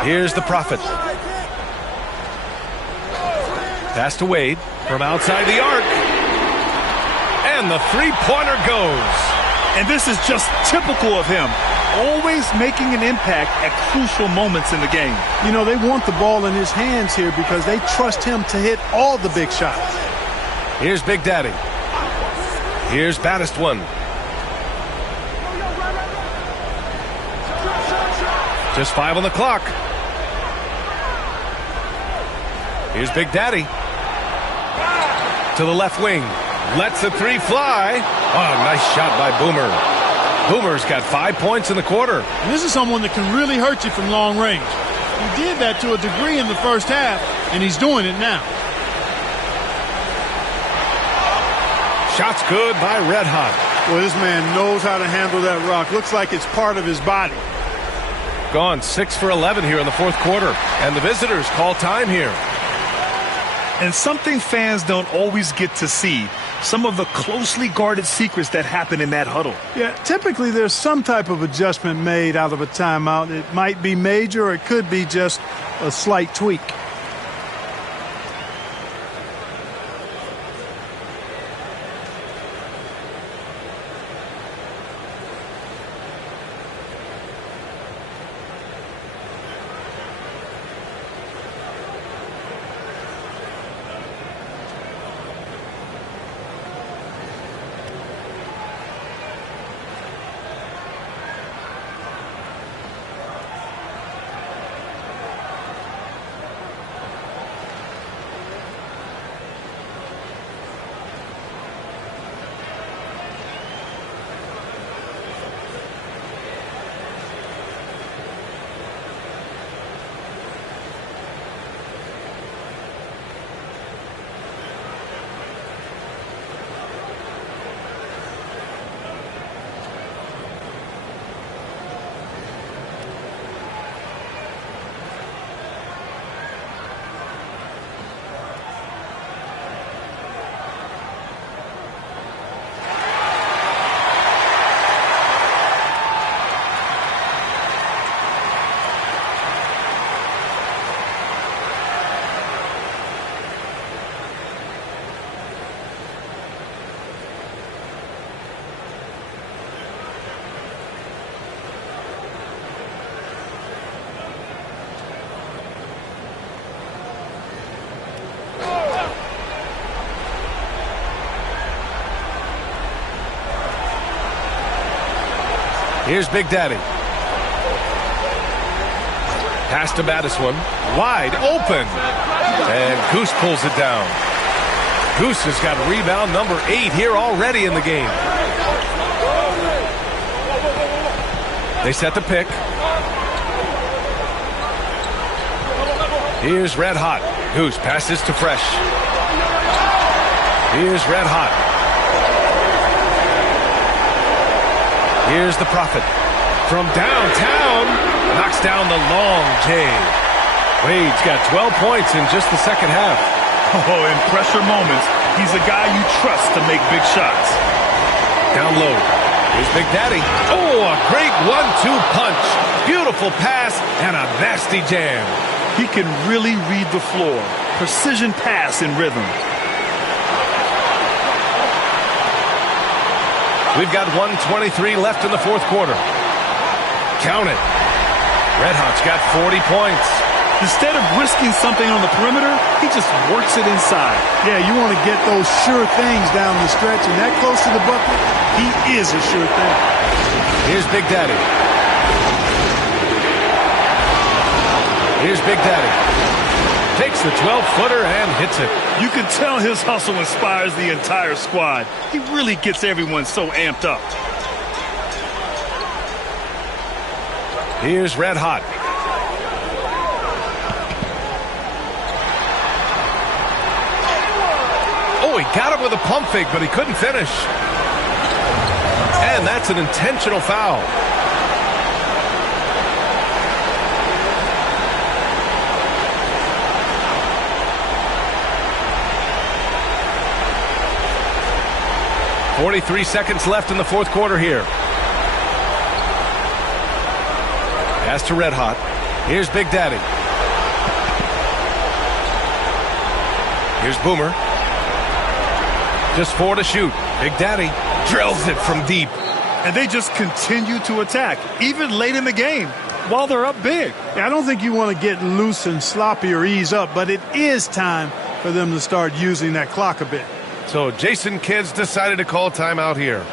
Here's the Prophet. Pass to Wade from outside the arc. And the 3-pointer goes. And this is just typical of him. Always making an impact at crucial moments in the game. You know, they want the ball in his hands here because they trust him to hit all the big shots. Here's Big Daddy. Here's Baddest one. Just 5 on the clock. Here's Big Daddy. To the left wing. Lets the 3 fly. Oh, nice shot by Boomer. Boomer's got 5 points in the quarter. And this is someone that can really hurt you from long range. He did that to a degree in the first half, and he's doing it now. Shot's good by Red Hot. Well, this man knows how to handle that rock. Looks like it's part of his body. gone 6 for 11 here in the fourth quarter. And the visitors call time here. And something fans don't always get to see, some of the closely guarded secrets that happen in that huddle. Yeah, typically there's some type of adjustment made out of a timeout. It might be major or it could be just a slight tweak. Here's Big Daddy. Pass to Madison. Wide open. And Goose pulls it down. Goose has got rebound number 8 here already in the game. They set the pick. Here's Red Hot. Goose passes to Fresh. Here's Red Hot. Here's the Prophet. From downtown, knocks down the long J. Wade's got 12 points in just the second half. Oh, in pressure moments, he's a guy you trust to make big shots. Down low. Here's Big Daddy. Oh, a great 1-2 punch. Beautiful pass and a nasty jam. He can really read the floor. Precision pass in rhythm. We've got 1:23 left in the fourth quarter. Count it. Red Hot's got 40 points. Instead of risking something on the perimeter, he just works it inside. Yeah, you want to get those sure things down the stretch, and that close to the bucket, he is a sure thing. Here's Big Daddy. Here's Big Daddy. Takes the 12-footer and hits it. You can tell his hustle inspires the entire squad. He really gets everyone so amped up. Here's Red Hot. Oh, he got him with a pump fake, but he couldn't finish. And that's an intentional foul. .43 seconds left in the fourth quarter here. Pass to Red Hot. Here's Big Daddy. Here's Boomer. Just 4 to shoot. Big Daddy drills it from deep. And they just continue to attack, even late in the game, while they're up big. I don't think you want to get loose and sloppy or ease up, but it is time for them to start using that clock a bit. So Jason Kidd's decided to call timeout here.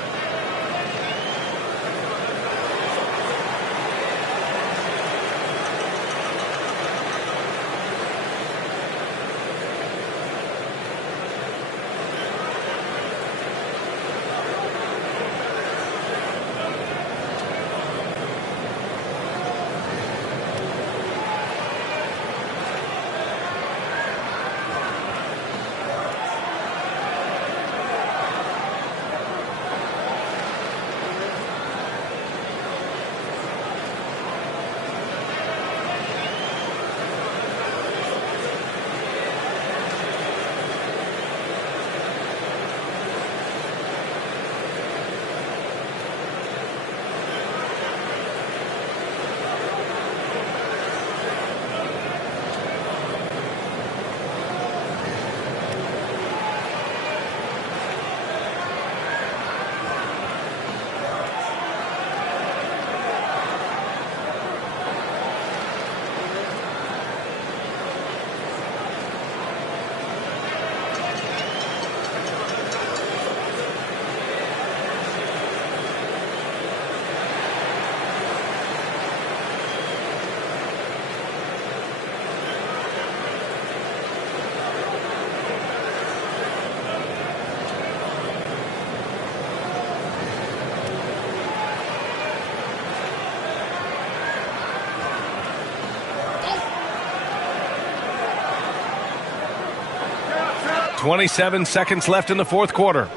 27 seconds left in the fourth quarter.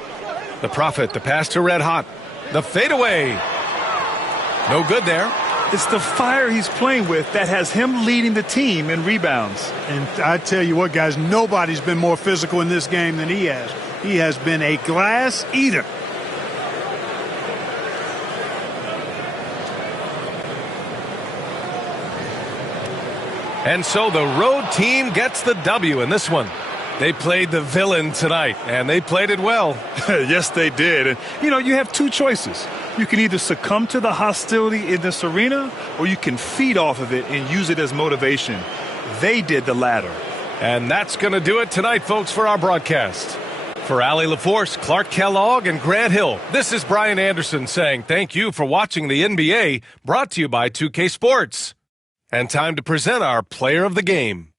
The Prophet, the pass to Red Hot. The fadeaway. No good there. It's the fire he's playing with that has him leading the team in rebounds. And I tell you what, guys, nobody's been more physical in this game than he has. He has been a glass eater. And so the road team gets the W in this one. They played the villain tonight, and they played it well. Yes, they did. And, you have two choices. You can either succumb to the hostility in this arena, or you can feed off of it and use it as motivation. They did the latter. And that's going to do it tonight, folks, for our broadcast. For Allie LaForce, Clark Kellogg, and Grant Hill, this is Brian Anderson saying thank you for watching the NBA, brought to you by 2K Sports. And time to present our player of the game.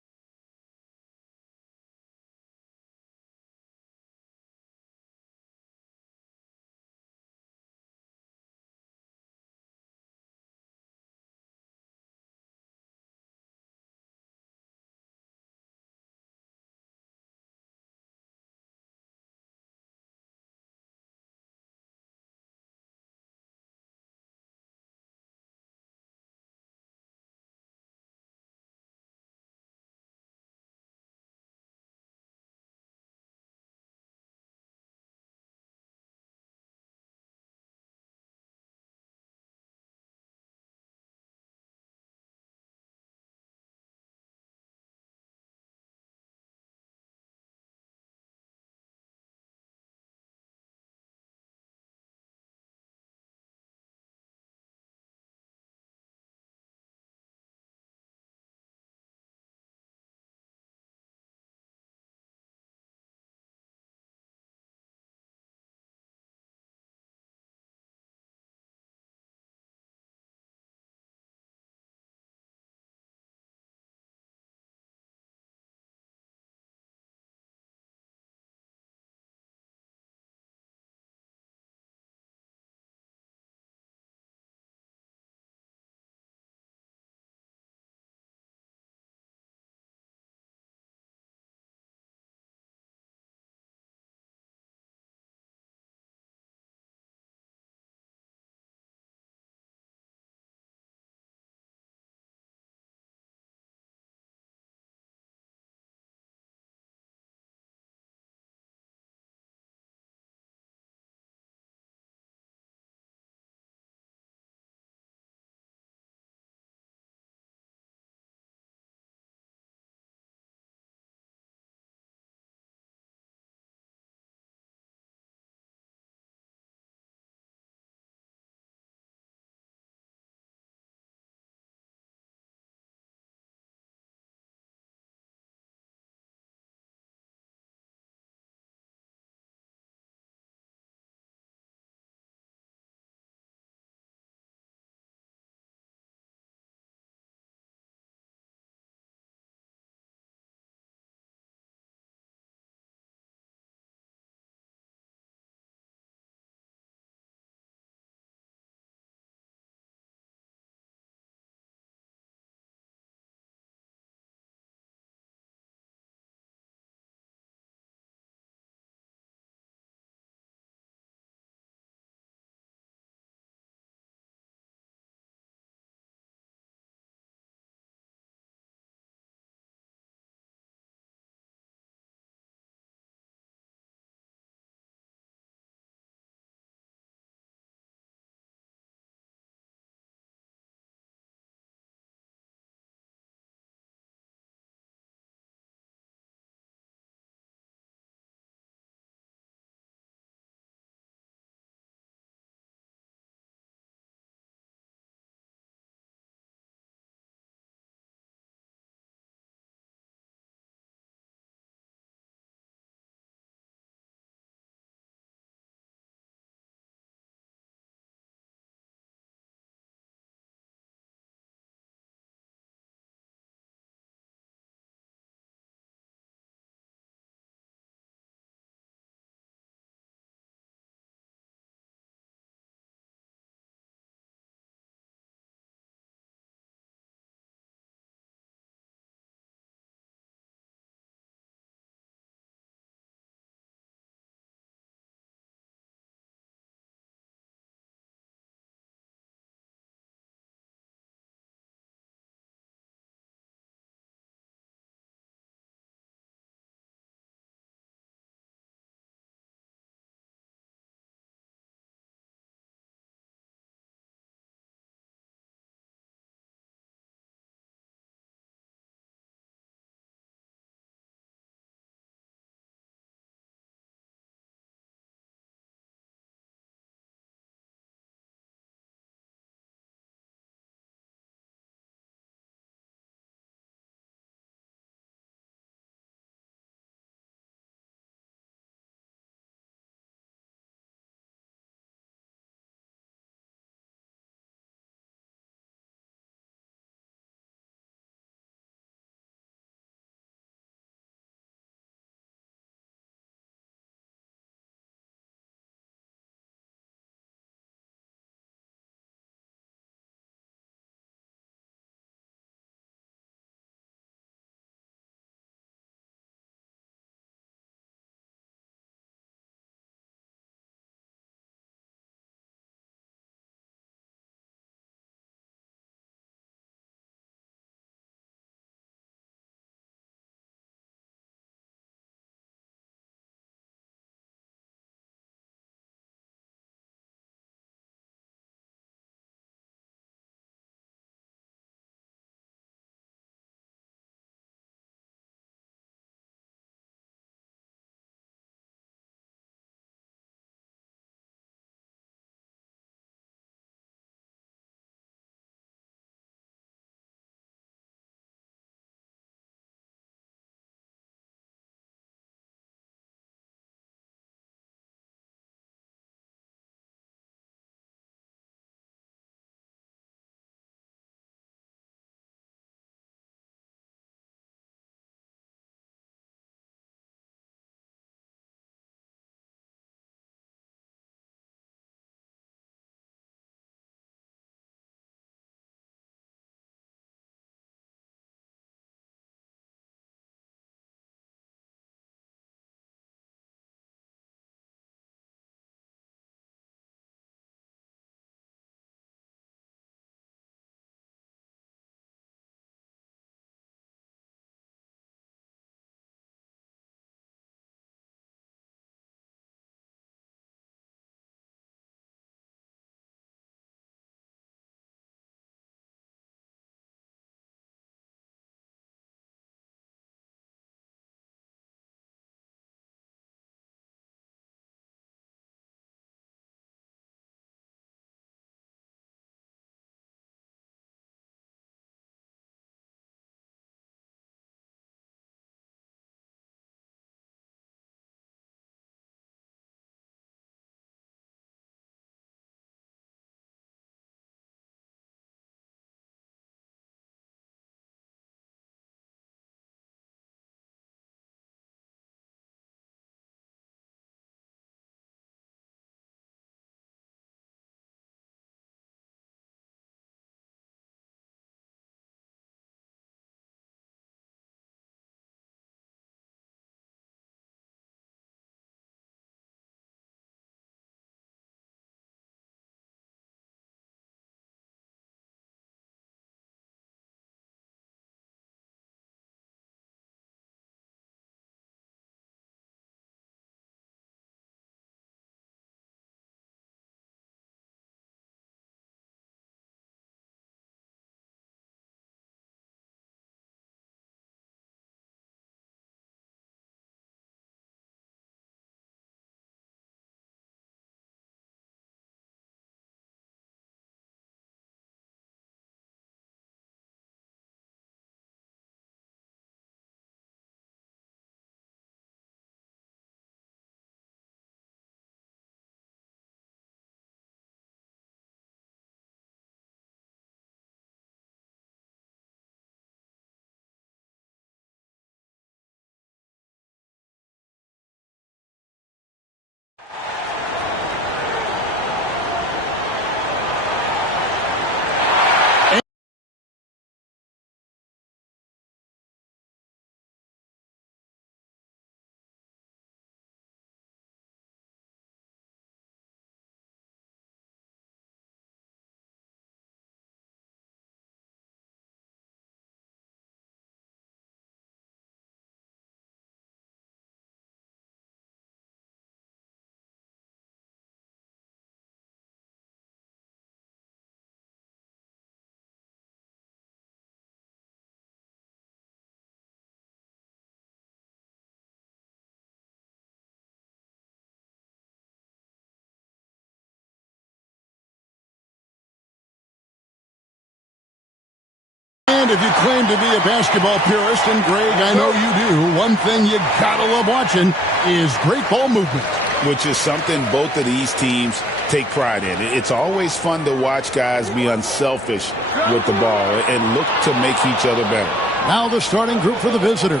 if you claim to be a basketball purist, and Greg, I know you do, one thing you gotta love watching is great ball movement. Which is something both of these teams take pride in. It's always fun to watch guys be unselfish with the ball and look to make each other better. Now the starting group for the visitors.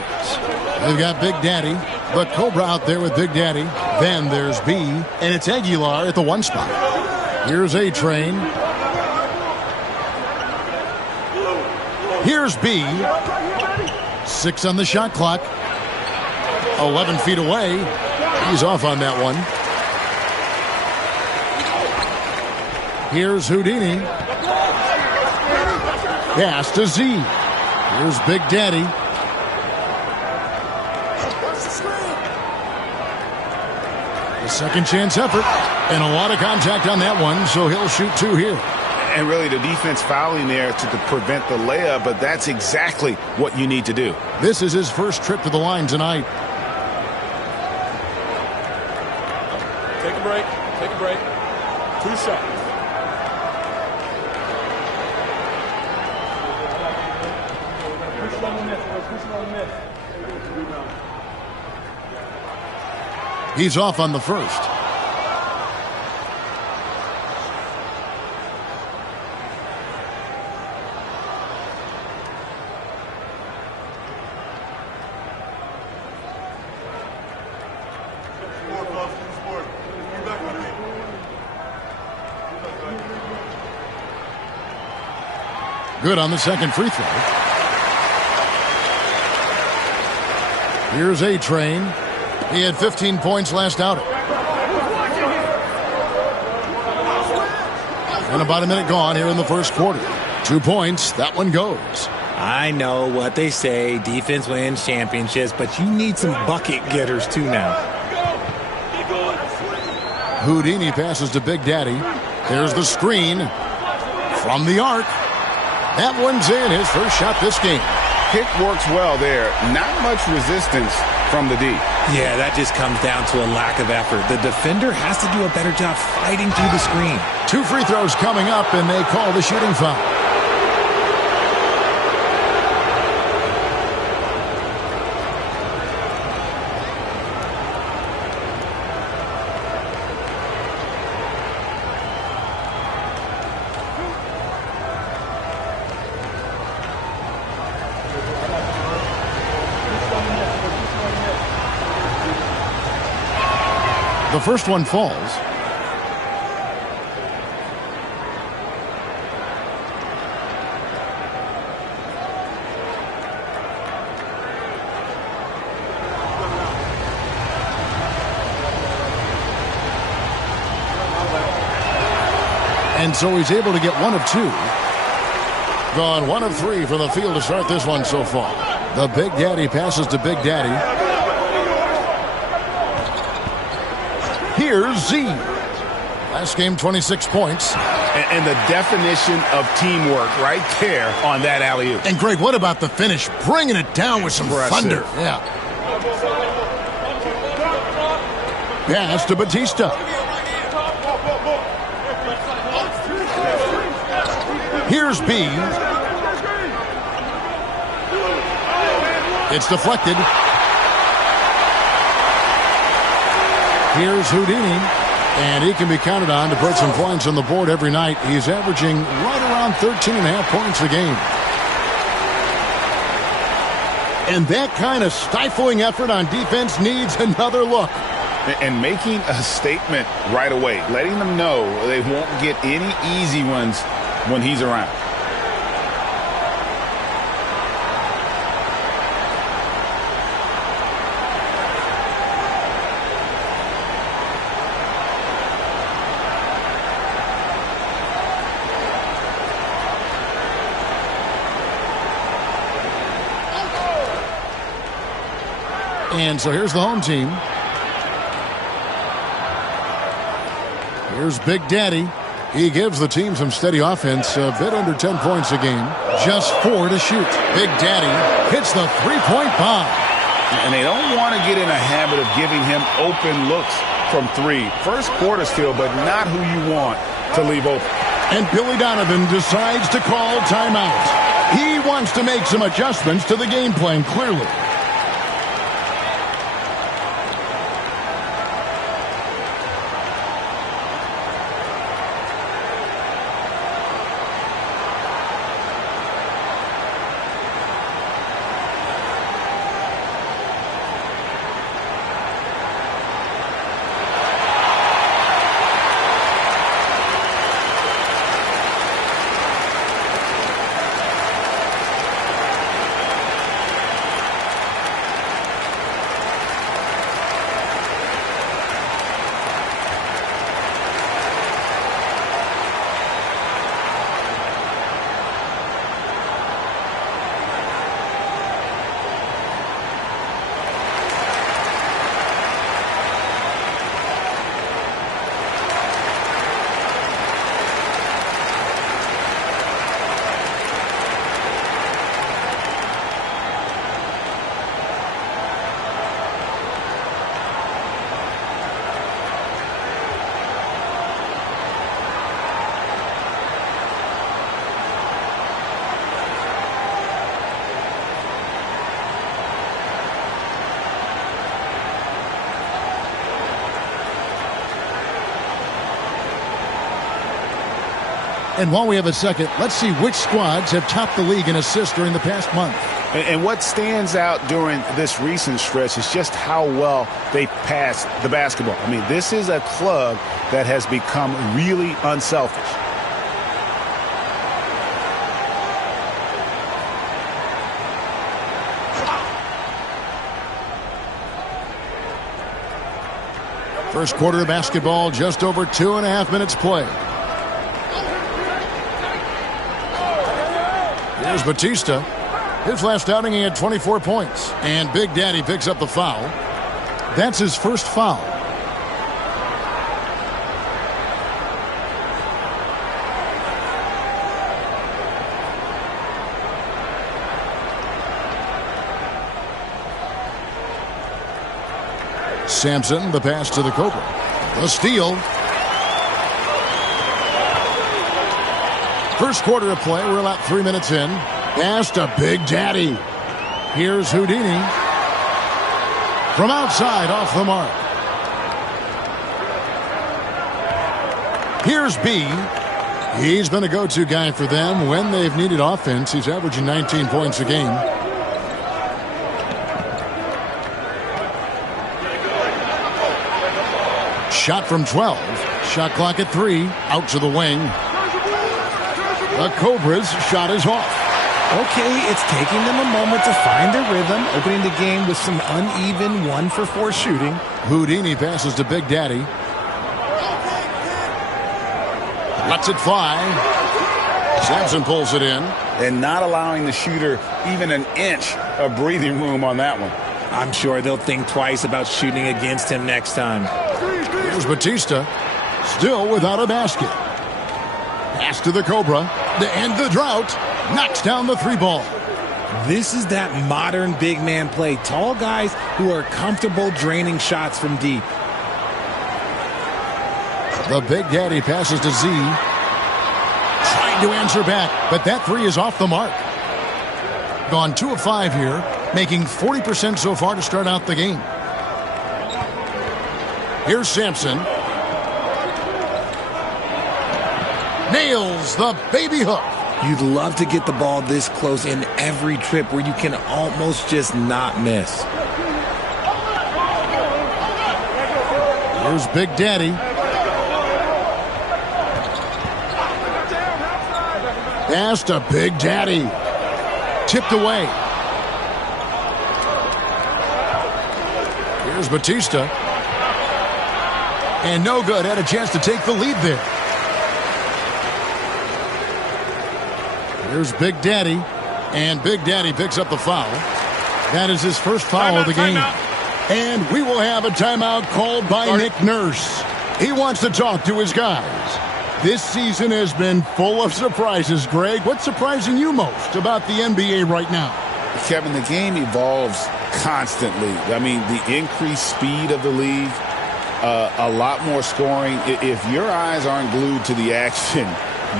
They've got Big Daddy, the Cobra out there with Big Daddy. Then there's B, and it's Aguilar at the 1 spot. Here's A-Train. Here's B. 6 on the shot clock. 11 feet away. He's off on that one. Here's Houdini. Pass to Z. Here's Big Daddy. A second chance effort. And a lot of contact on that one, so he'll shoot 2 here. And really the defense fouling there to prevent the layup, but that's exactly what you need to do. This is his first trip to the line tonight. Take a break. Take a break. 2 shots. He's off on the first. Good on the second free throw. Here's A-Train. He had 15 points last outing. And about a minute gone here in the first quarter. 2 points. That one goes. I know what they say. Defense wins championships, but you need some bucket getters too now. Houdini passes to Big Daddy. There's the screen from the arc. That one's in. His first shot this game. Pick works well there. Not much resistance from the D. Yeah, that just comes down to a lack of effort. The defender has to do a better job fighting through the screen. 2 free throws coming up, and they call the shooting foul. The first one falls. And so he's able to get 1 of 2. Gone 1 of 3 from the field to start this one so far. The Big Daddy passes to Big Daddy. Here's Z. Last game, 26 points. And the definition of teamwork right there on that alley-oop. And Greg, what about the finish? Bringing it down with some thunder. Yeah. Pass to Batista. Here's B. It's deflected. Here's Houdini, and he can be counted on to put some points on the board every night. He's averaging right around 13.5 points a game. And that kind of stifling effort on defense needs another look. And making a statement right away, letting them know they won't get any easy ones when he's around. And so here's the home team. Here's Big Daddy. He gives the team some steady offense, a bit under 10 points a game. Just 4 to shoot. Big Daddy hits the three-point bomb. And they don't want to get in a habit of giving him open looks from 3. First quarter still, but not who you want to leave open. And Billy Donovan decides to call timeout. He wants to make some adjustments to the game plan, clearly. And while we have a second, let's see which squads have topped the league in assists during the past month. And what stands out during this recent stretch is just how well they pass the basketball. I mean, this is a club that has become really unselfish. First quarter of basketball, just over 2.5 minutes play. Here's Batista. His last outing, he had 24 points. And Big Daddy picks up the foul. That's his first foul. Sampson, the pass to the Cobra. The steal. First quarter of play, we're about 3 minutes in. Pass to Big Daddy. Here's Houdini. From outside, off the mark. Here's B. He's been a go-to guy for them when they've needed offense. He's averaging 19 points a game. Shot from 12. Shot clock at 3. Out to the wing. The Cobras' shot is off. Okay, it's taking them a moment to find their rhythm, opening the game with some uneven 1-for-4 shooting. Houdini passes to Big Daddy. Lets it fly. Sampson pulls it in. And not allowing the shooter even an inch of breathing room on that one. I'm sure they'll think twice about shooting against him next time. Here's Batista. Still without a basket. Pass to the Cobra. To end the drought. Knocks down the 3-ball. This is that modern big man play. Tall guys who are comfortable draining shots from deep. The Big Daddy passes to Z. Trying to answer back, but that 3 is off the mark. Gone 2 of 5 here, making 40% so far to start out the game. Here's Sampson. Nails the baby hook. You'd love to get the ball this close in every trip where you can almost just not miss. Here's Big Daddy. Pass to Big Daddy. Tipped away. Here's Batista. And no good. Had a chance to take the lead there. Here's Big Daddy. And Big Daddy picks up the foul. That is his first foul of the game. And we will have a timeout called by Nick Nurse. He wants to talk to his guys. This season has been full of surprises, Greg. What's surprising you most about the NBA right now? Kevin, the game evolves constantly. I mean, the increased speed of the league, a lot more scoring. If your eyes aren't glued to the action,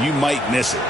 you might miss it.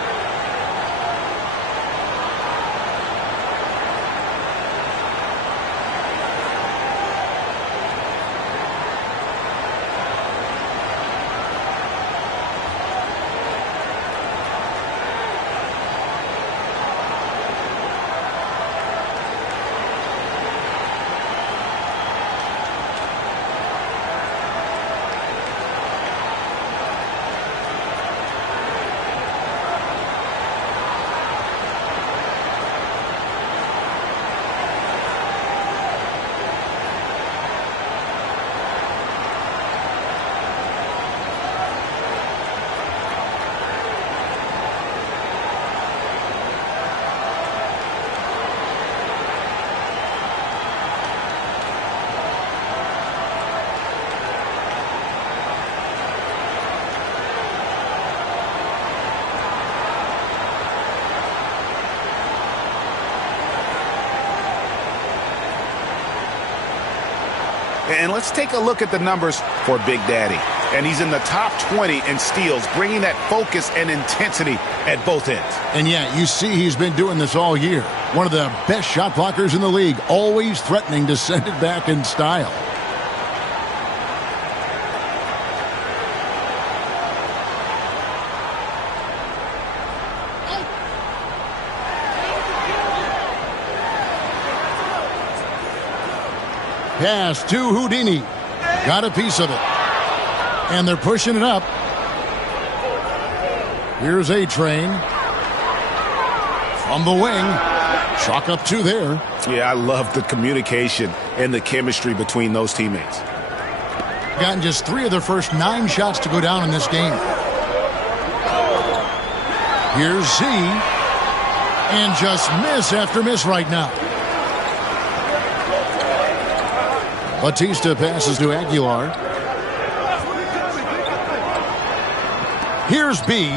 And let's take a look at the numbers for Big Daddy. And he's in the top 20 in steals, bringing that focus and intensity at both ends. And yeah, you see he's been doing this all year. One of the best shot blockers in the league, always threatening to send it back in style. Pass to Houdini. Got a piece of it. And they're pushing it up. Here's A-Train. From the wing. Chalk up 2 there. Yeah, I love the communication and the chemistry between those teammates. Gotten just 3 of their first 9 shots to go down in this game. Here's Z. And just miss after miss right now. Batista passes to Aguilar. Here's B.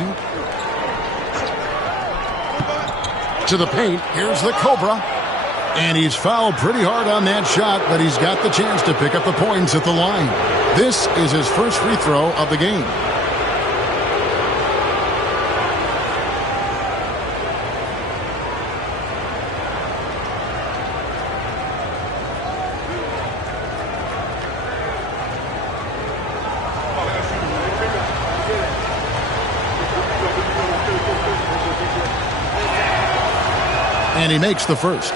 To the paint. Here's the Cobra. And he's fouled pretty hard on that shot, but he's got the chance to pick up the points at the line. This is his first free throw of the game. And he makes the first.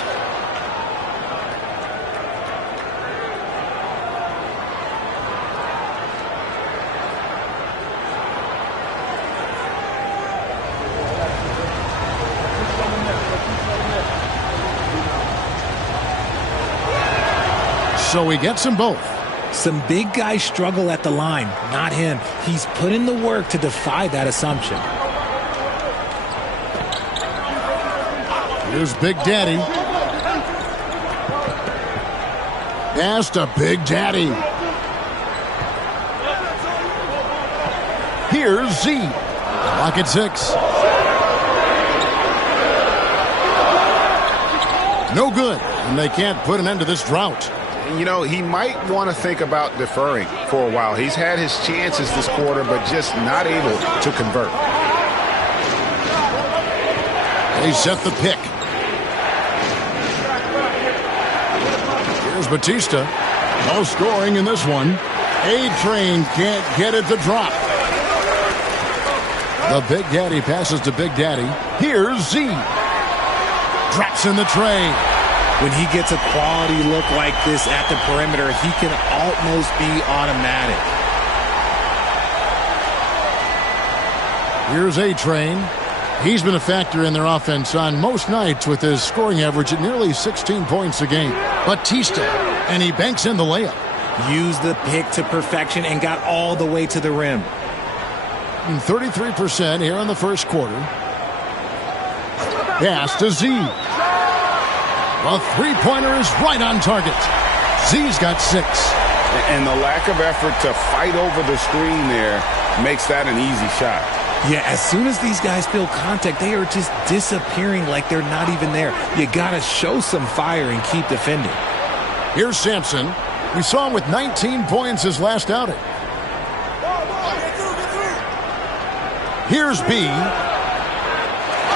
So he gets them both. Some big guys struggle at the line, not him. He's put in the work to defy that assumption. Here's Big Daddy. Pass to Big Daddy. Here's Z. Lock at 6. No good. And they can't put an end to this drought. You know, he might want to think about deferring for a while. He's had his chances this quarter, but just not able to convert. They set the pick. Here's Batista. No scoring in this one. A-Train can't get it to drop. The Big Daddy passes to Big Daddy. Here's Z. Drops in the tray. When he gets a quality look like this at the perimeter, he can almost be automatic. Here's A-Train. He's been a factor in their offense on most nights with his scoring average at nearly 16 points a game. Batista, and he banks in the layup. Used the pick to perfection and got all the way to the rim. 33% here in the first quarter. Pass to Z. The three-pointer is right on target. Z's got 6. And the lack of effort to fight over the screen there makes that an easy shot. Yeah, as soon as these guys feel contact, they are just disappearing like they're not even there. You got to show some fire and keep defending. Here's Sampson. We saw him with 19 points his last outing. Here's B.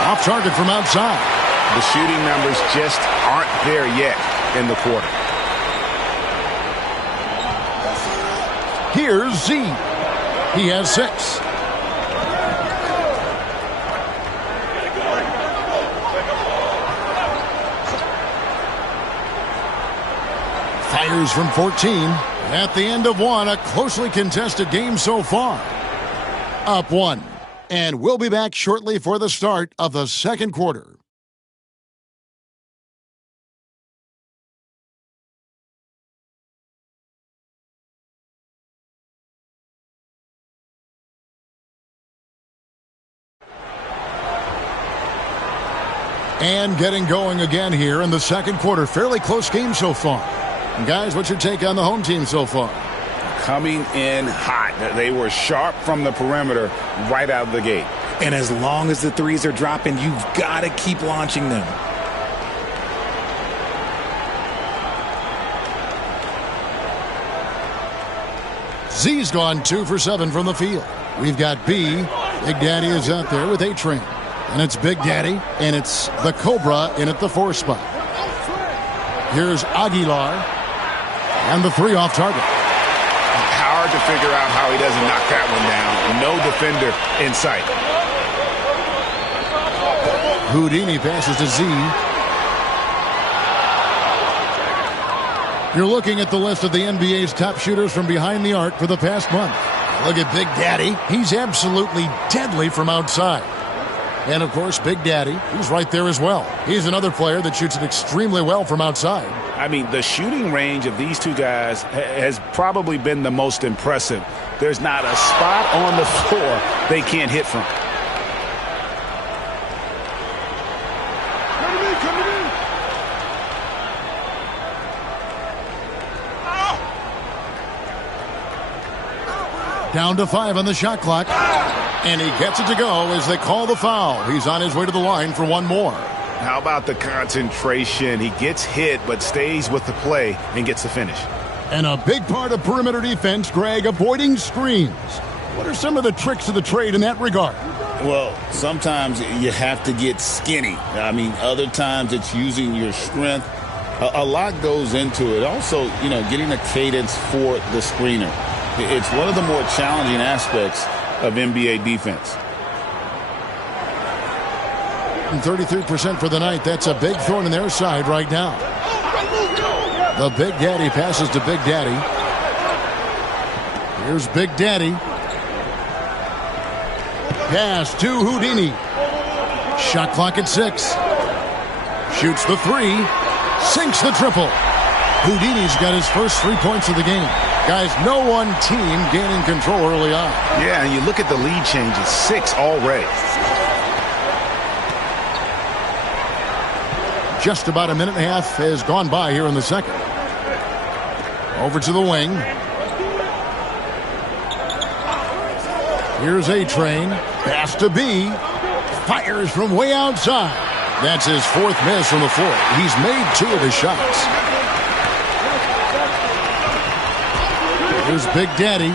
Off target from outside. The shooting numbers just aren't there yet in the quarter. Here's Z. He has 6. Fires from 14. At the end of one, a closely contested game so far. Up 1. And we'll be back shortly for the start of the second quarter. And getting going again here in the second quarter. Fairly close game so far. And guys, what's your take on the home team so far? Coming in hot. They were sharp from the perimeter right out of the gate. And as long as the threes are dropping, you've got to keep launching them. Z's gone 2 for 7 from the field. We've got B. Big Daddy is out there with A-Train. And it's Big Daddy, and it's the Cobra in at the 4 spot. Here's Aguilar, and the 3 off target. Hard to figure out how he doesn't knock that one down. No defender in sight. Houdini passes to Z. You're looking at the list of the NBA's top shooters from behind the arc for the past month. Look at Big Daddy. He's absolutely deadly from outside. And, of course, Big Daddy, he's right there as well. He's another player that shoots it extremely well from outside. I mean, the shooting range of these two guys has probably been the most impressive. There's not a spot on the floor they can't hit from. Down to 5 on the shot clock. And he gets it to go as they call the foul. He's on his way to the line for one more. How about the concentration? He gets hit but stays with the play and gets the finish. And a big part of perimeter defense, Greg, avoiding screens. What are some of the tricks of the trade in that regard? Well, sometimes you have to get skinny. I mean, other times it's using your strength. A lot goes into it. Also, you know, getting a cadence for the screener. It's one of the more challenging aspects of NBA defense. 33% for the night. That's a big thorn in their side right now. The Big Daddy passes to Big Daddy. Here's Big Daddy. Pass to Houdini. Shot clock at 6. Shoots the 3. Sinks the triple. Houdini's got his first 3 points of the game. Guys, no one team gaining control early on. Yeah, and you look at the lead changes, 6 already. Just about a minute and a half has gone by here in the second. Over to the wing. Here's A-Train. Pass to B. Fires from way outside. That's his 4th miss from the floor. He's made 2 of his shots. Here's Big Daddy.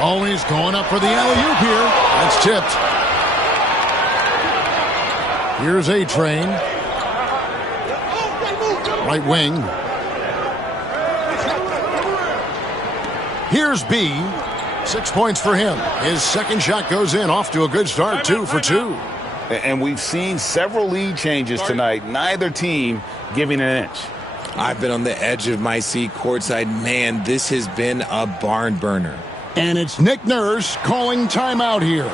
Always going up for the alley-oop here. That's tipped. Here's A-Train. Right wing. Here's B. 6 points for him. His second shot goes in. Off to a good start. 2 for 2. And we've seen several lead changes tonight. Neither team giving an inch. I've been on the edge of my seat courtside. Man, this has been a barn burner. And it's Nick Nurse calling timeout here.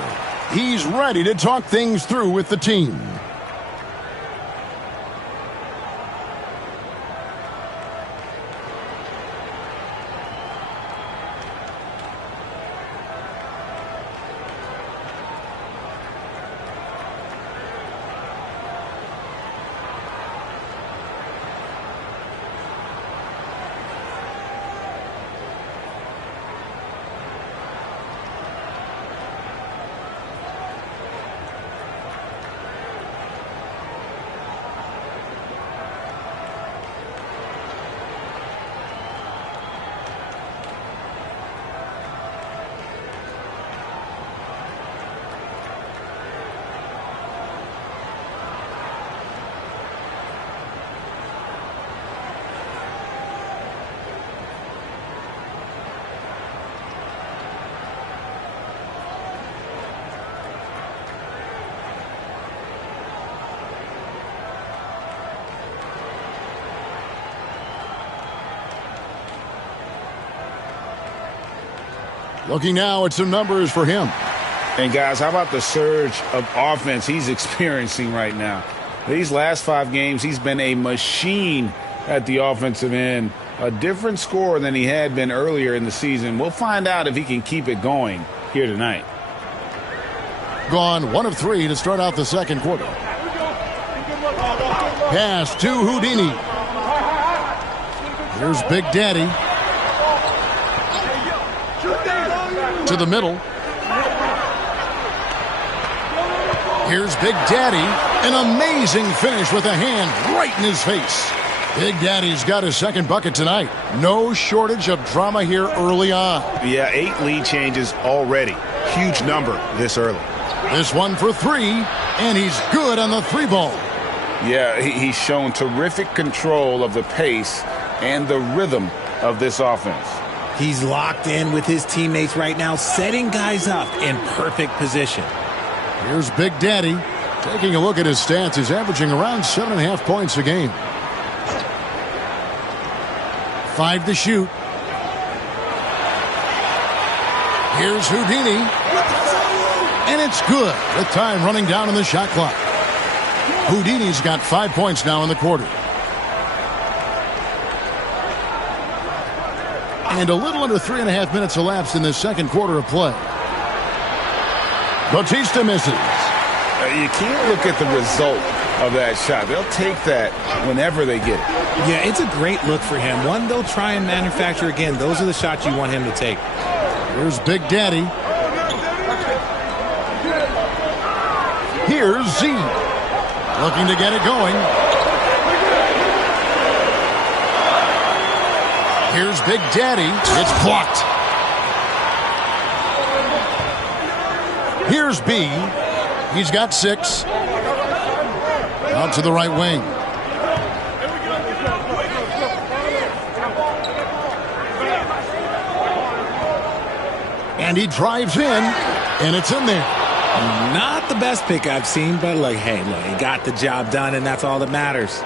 He's ready to talk things through with the team. Looking now at some numbers for him. And guys, how about the surge of offense he's experiencing right now? These last 5 games, he's been a machine at the offensive end. A different scorer than he had been earlier in the season. We'll find out if he can keep it going here tonight. Gone 1 of 3 to start out the second quarter. Pass to Houdini. Here's Big Daddy. To the middle. Here's Big Daddy. An amazing finish with a hand right in his face. Big Daddy's got his second bucket tonight. No shortage of drama here early on. Yeah, 8 lead changes already. Huge number this early. This one for 3, and he's good on the 3-ball. Yeah, he's shown terrific control of the pace and the rhythm of this offense. He's locked in with his teammates right now, setting guys up in perfect position. Here's Big Daddy. Taking a look at his stats, he's averaging around 7.5 points a game. 5 to shoot. Here's Houdini. And it's good with time running down on the shot clock. Houdini's got 5 points now in the quarter. And a little under 3.5 minutes elapsed in the second quarter of play. Bautista misses. You can't look at the result of that shot. They'll take that whenever they get it. Yeah, it's a great look for him. One they'll try and manufacture again. Those are the shots you want him to take. Here's Big Daddy. Here's Z. Looking to get it going. Here's Big Daddy. It's blocked. Here's B. He's got 6. Out to the right wing. And he drives in, and it's in there. Not the best pick I've seen, but look, he got the job done, and that's all that matters.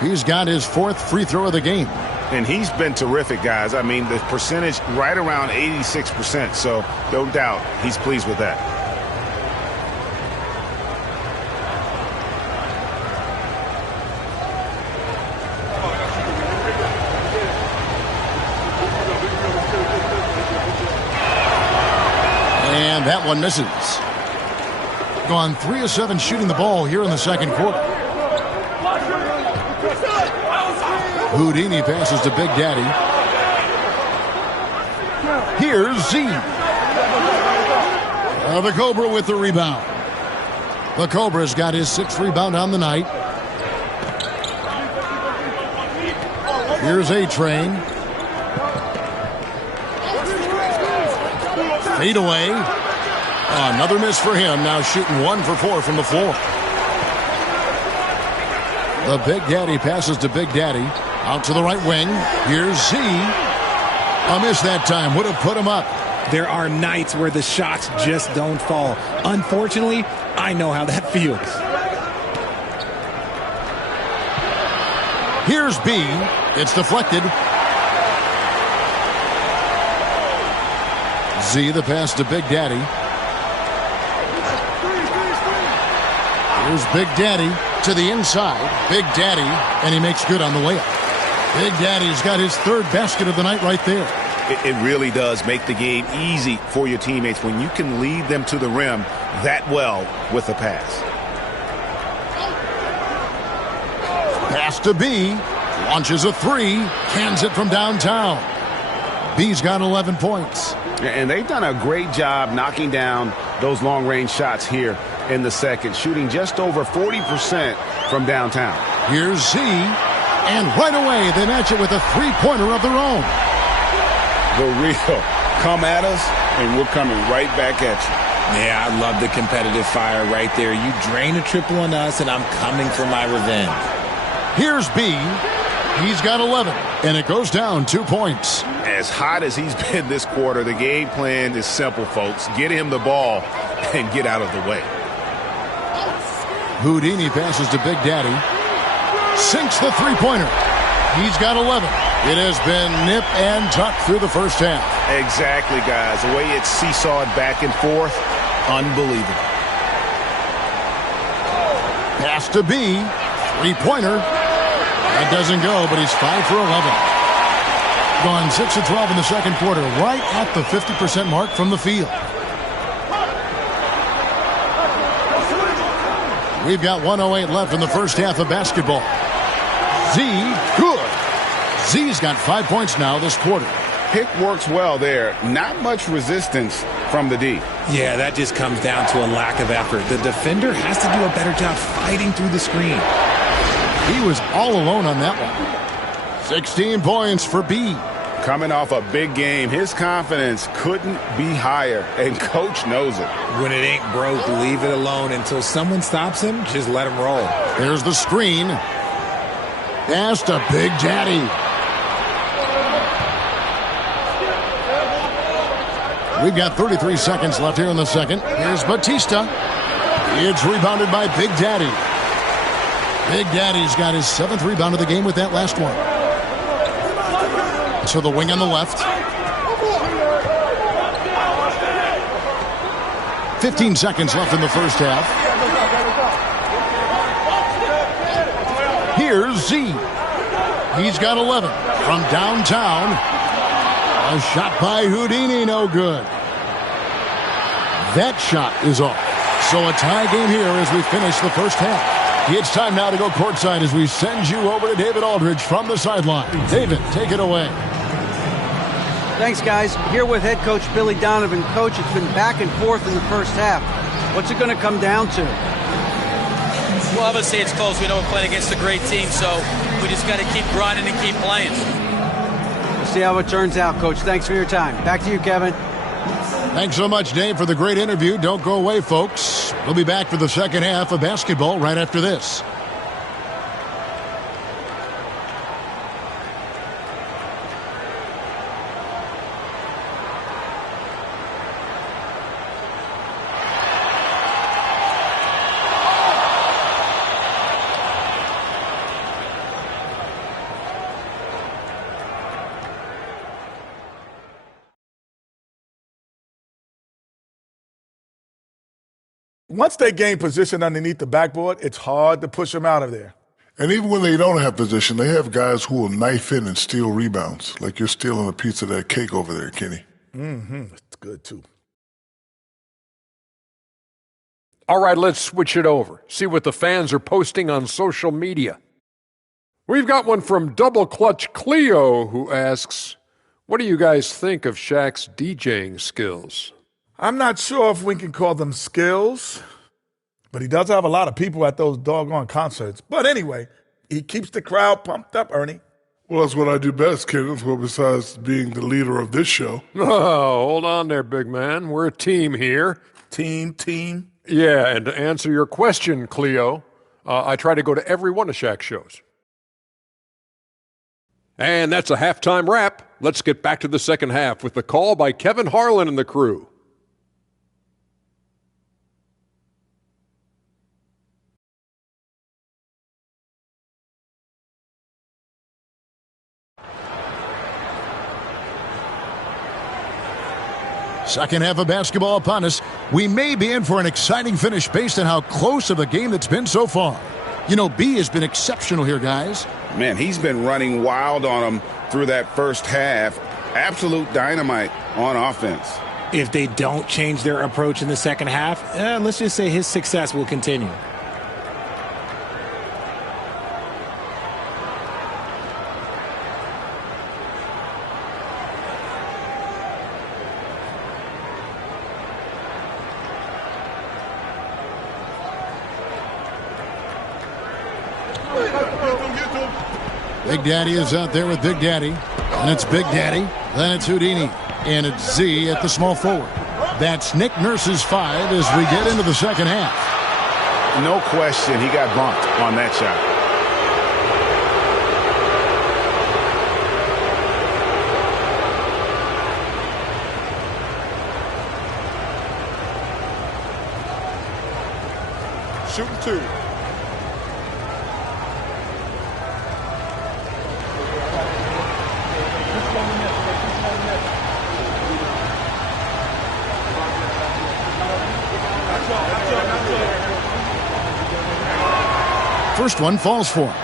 He's got his 4th free throw of the game. And he's been terrific, guys. I mean, the percentage right around 86%, so no doubt he's pleased with that. And that one misses. Gone 3 of 7 shooting the ball here in the second quarter. Houdini passes to Big Daddy. Here's Z. The Cobra with the rebound. The Cobra's got his 6th rebound on the night. Here's A-Train. Fade away. Another miss for him. Now shooting 1 for 4 from the floor. The Big Daddy passes to Big Daddy. Out to the right wing. Here's Z. A miss that time. Would have put him up. There are nights where the shots just don't fall. Unfortunately, I know how that feels. Here's B. It's deflected. Z, the pass to Big Daddy. Here's Big Daddy to the inside. Big Daddy, and he makes good on the layup. Big Daddy's got his 3rd basket of the night right there. It really does make the game easy for your teammates when you can lead them to the rim that well with a pass. Pass to B. Launches a 3. Cans it from downtown. B's got 11 points. And they've done a great job knocking down those long-range shots here in the second, shooting just over 40% from downtown. Here's Z, and right away they match it with a 3-pointer of their own. The real come at us, and we're coming right back at you. Yeah, I love the competitive fire right there. You drain a triple on us, and I'm coming for my revenge. Here's B. He's got 11, and it goes down 2 points. As hot as he's been this quarter, the game plan is simple, folks. Get him the ball and get out of the way. Houdini passes to Big Daddy. Sinks the 3-pointer. He's got 11. It has been nip and tuck through the first half. Exactly, guys. The way it's seesawed back and forth, unbelievable. Pass to B. 3-pointer. That doesn't go, but he's 5 for 11. Gone 6 of 12 in the second quarter, right at the 50% mark from the field. We've got 1:08 left in the first half of basketball. Z, good. Z's got 5 points now this quarter. Pick works well there. Not much resistance from the D. Yeah, that just comes down to a lack of effort. The defender has to do a better job fighting through the screen. He was all alone on that one. 16 points for B. Coming off a big game, his confidence couldn't be higher, and Coach knows it. When it ain't broke, leave it alone until someone stops him. Just let him roll. Here's the screen. Pass to Big Daddy. We've got 33 seconds left here in the second. Here's Batista. It's rebounded by Big Daddy. Big Daddy's got his 7th rebound of the game with that last one. So the wing on the left. 15 seconds left in the first half. Here's Z. He's got 11 from downtown. A shot by Houdini, no good. That shot is off. So a tie game here as we finish the first half. It's time now to go courtside as we send you over to David Aldridge from the sideline. David, take it away. Thanks, guys. Here with head coach Billy Donovan. Coach, it's been back and forth in the first half. What's it going to come down to? Well, obviously it's close. We know we're playing against a great team, so we just got to keep grinding and keep playing. We'll see how it turns out, Coach. Thanks for your time. Back to you, Kevin. Thanks so much, Dave, for the great interview. Don't go away, folks. We'll be back for the second half of basketball right after this. Once they gain position underneath the backboard, it's hard to push them out of there. And even when they don't have position, they have guys who will knife in and steal rebounds, like you're stealing a piece of that cake over there, Kenny. It's good, too. All right, let's switch it over. See what the fans are posting on social media. We've got one from Double Clutch Cleo who asks, what do you guys think of Shaq's DJing skills? I'm not sure if we can call them skills, but he does have a lot of people at those doggone concerts. But anyway, he keeps the crowd pumped up, Ernie. Well, that's what I do best, Kenneth, well, besides being the leader of this show. Oh, hold on there, big man. We're a team here. Team? Yeah, and to answer your question, Cleo, I try to go to every one of Shaq's shows. And that's a halftime wrap. Let's get back to the second half with the call by Kevin Harlan and the crew. Second half of basketball upon us. We may be in for an exciting finish based on how close of a game that's been so far. You know, B has been exceptional here, guys. Man, he's been running wild on them through that first half. Absolute dynamite on offense. If they don't change their approach in the second half, let's just say his success will continue. Big Daddy is out there with Big Daddy. And it's Big Daddy. Then it's Houdini. And it's Z at the small forward. That's Nick Nurse's 5 as we get into the second half. No question, he got bumped on that shot. Shooting 2. First one falls for him.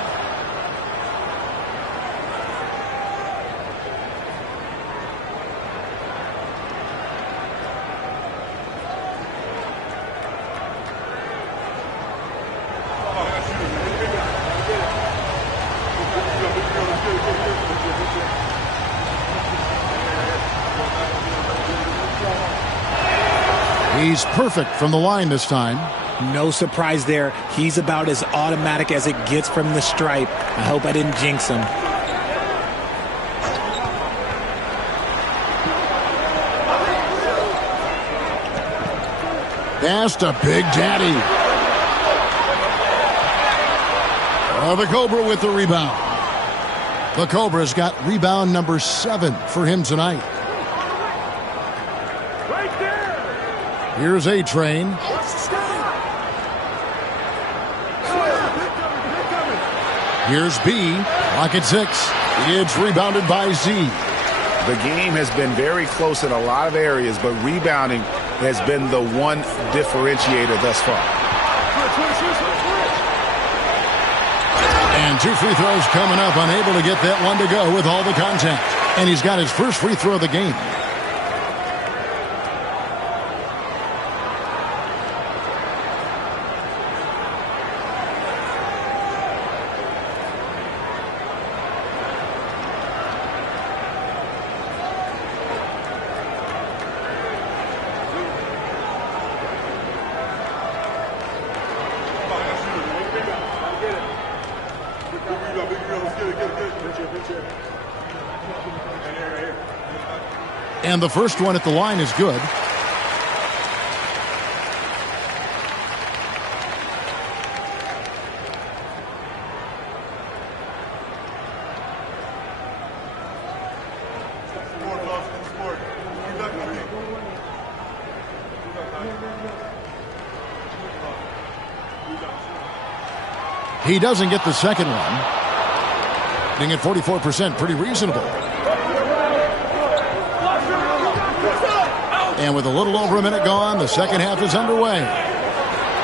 He's perfect from the line this time. No surprise there. He's about as automatic as it gets from the stripe. I hope I didn't jinx him. Pass to Big Daddy. The Cobra with the rebound. The Cobra's got rebound number 7 for him tonight. Here's A-Train. Here's B. Lock at 6. It's rebounded by Z. The game has been very close in a lot of areas, but rebounding has been the one differentiator thus far. And 2 free throws coming up, unable to get that one to go with all the contact. And he's got his first free throw of the game. And the first one at the line is good. He doesn't get the second one. Being at 44%, pretty reasonable. And with a little over a minute gone, the second half is underway.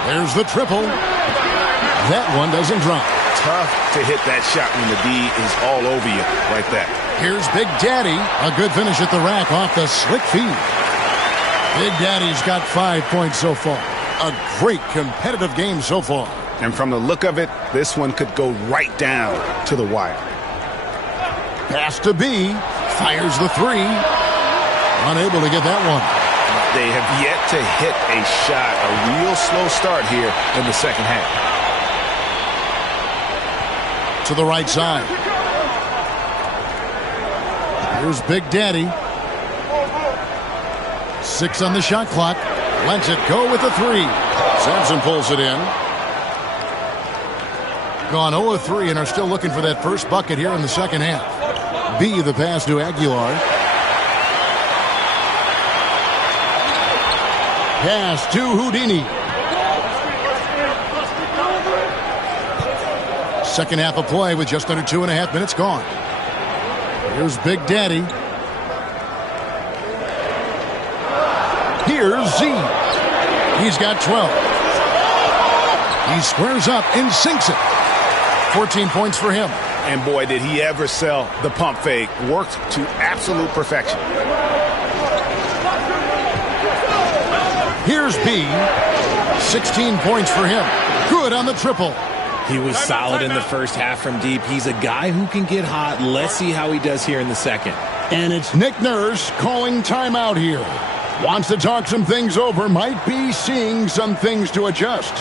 There's the triple. That one doesn't drop. Tough to hit that shot when the D is all over you like that. Here's Big Daddy. A good finish at the rack off the slick feed. Big Daddy's got 5 points so far. A great competitive game so far. And from the look of it, this one could go right down to the wire. Pass to B. Fires the 3. Unable to get that one. They have yet to hit a shot. A real slow start here in the second half. To the right side. Here's Big Daddy. 6 on the shot clock. Lets it go with the 3. Sampson pulls it in. Gone 0 of 3 and are still looking for that first bucket here in the second half. B, the pass to Aguilar. Pass to Houdini. Second half of play with just under 2.5 minutes gone. Here's Big Daddy. Here's Z. He's got 12. He squares up and sinks it. 14 points for him. And boy, did he ever sell the pump fake. Worked to absolute perfection. Here's B. 16 points for him. Good on the triple. He was solid in the first half from deep. He's a guy who can get hot. Let's see how he does here in the second. And it's Nick Nurse calling timeout here. Wants to talk some things over. Might be seeing some things to adjust.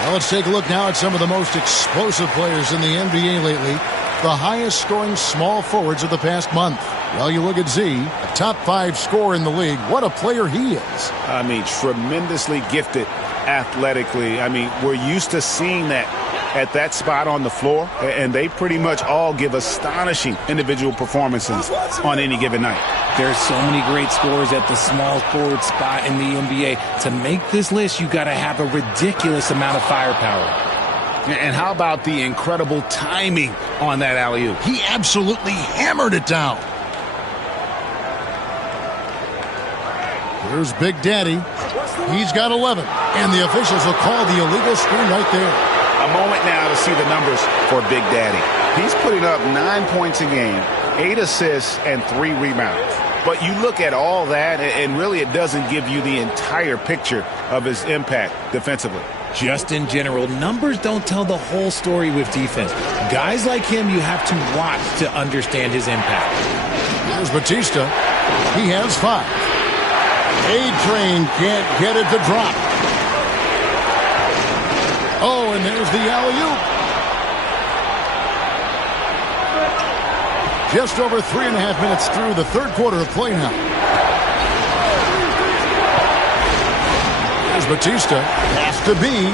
Well, let's take a look now at some of the most explosive players in the NBA lately. The highest scoring small forwards of the past month. Well, you look at Z, a top 5 scorer in the league. What a player he is. I mean, tremendously gifted athletically. I mean, we're used to seeing that at that spot on the floor, and they pretty much all give astonishing individual performances on any given night. There's so many great scorers at the small forward spot in the NBA. To make this list, you got to have a ridiculous amount of firepower. And how about the incredible timing on that alley-oop? He absolutely hammered it down. Here's Big Daddy. He's got 11, and the officials will call the illegal screen right there. A moment now to see the numbers for Big Daddy. He's putting up 9 points a game, 8 assists, and 3 rebounds. But you look at all that, and really it doesn't give you the entire picture of his impact defensively. Just in general, numbers don't tell the whole story with defense. Guys like him, you have to watch to understand his impact. Here's Batista. He has 5. A-Train can't get it to drop. Oh, and there's the alley-oop. Just over 3.5 minutes through the third quarter of play now. There's Batista. Has to be.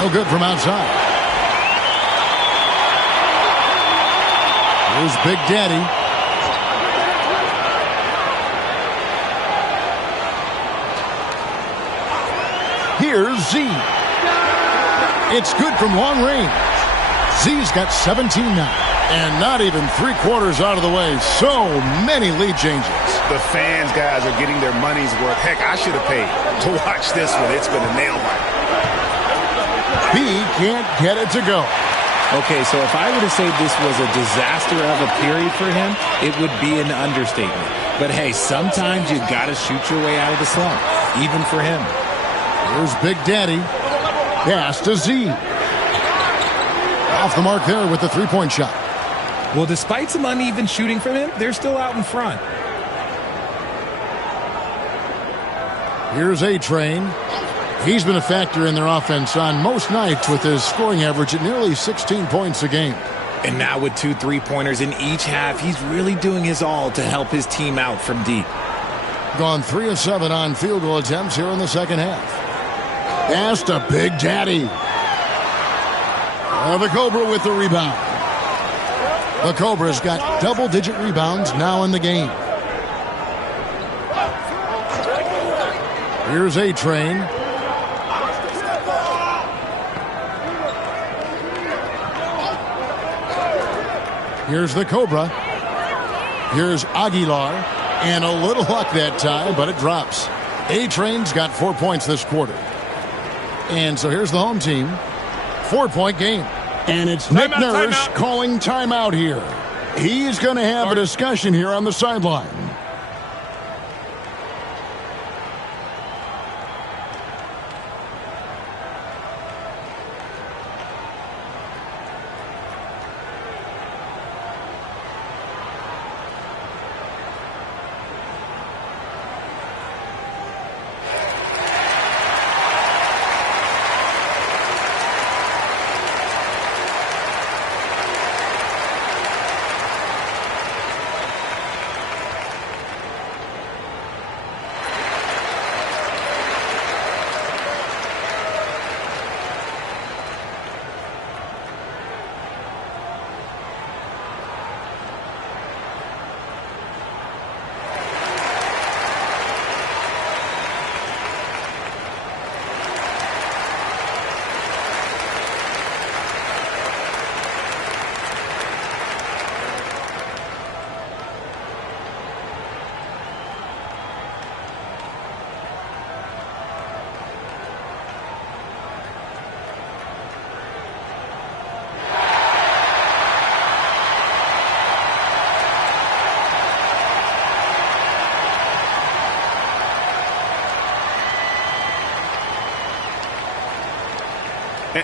No good from outside. Here's Big Daddy. Here's Z. It's good from long range. Z's got 17 now. And not even 3/4 out of the way. So many lead changes. The fans, guys, are getting their money's worth. Heck, I should have paid to watch this one. It's been a nail biter. He can't get it to go. Okay, so if I were to say this was a disaster of a period for him, it would be an understatement. But hey, sometimes you got to shoot your way out of the slump, even for him. Here's Big Daddy. Pass to Z. Off the mark there with the three-point shot. Well, despite some uneven shooting from him, they're still out in front. Here's A-Train. He's been a factor in their offense on most nights with his scoring average at nearly 16 points a game. And now with 2 3-pointers in each half, he's really doing his all to help his team out from deep. Gone 3 of 7 on field goal attempts here in the second half. Pass to Big Daddy. The Cobra with the rebound. The Cobra's got double-digit rebounds now in the game. Here's A-Train. Here's the Cobra. Here's Aguilar. And a little luck that time, but it drops. A-Train's got 4 points this quarter. And so here's the home team. 4-point game. And it's Nick Nurse calling timeout here. He's going to have a discussion here on the sideline.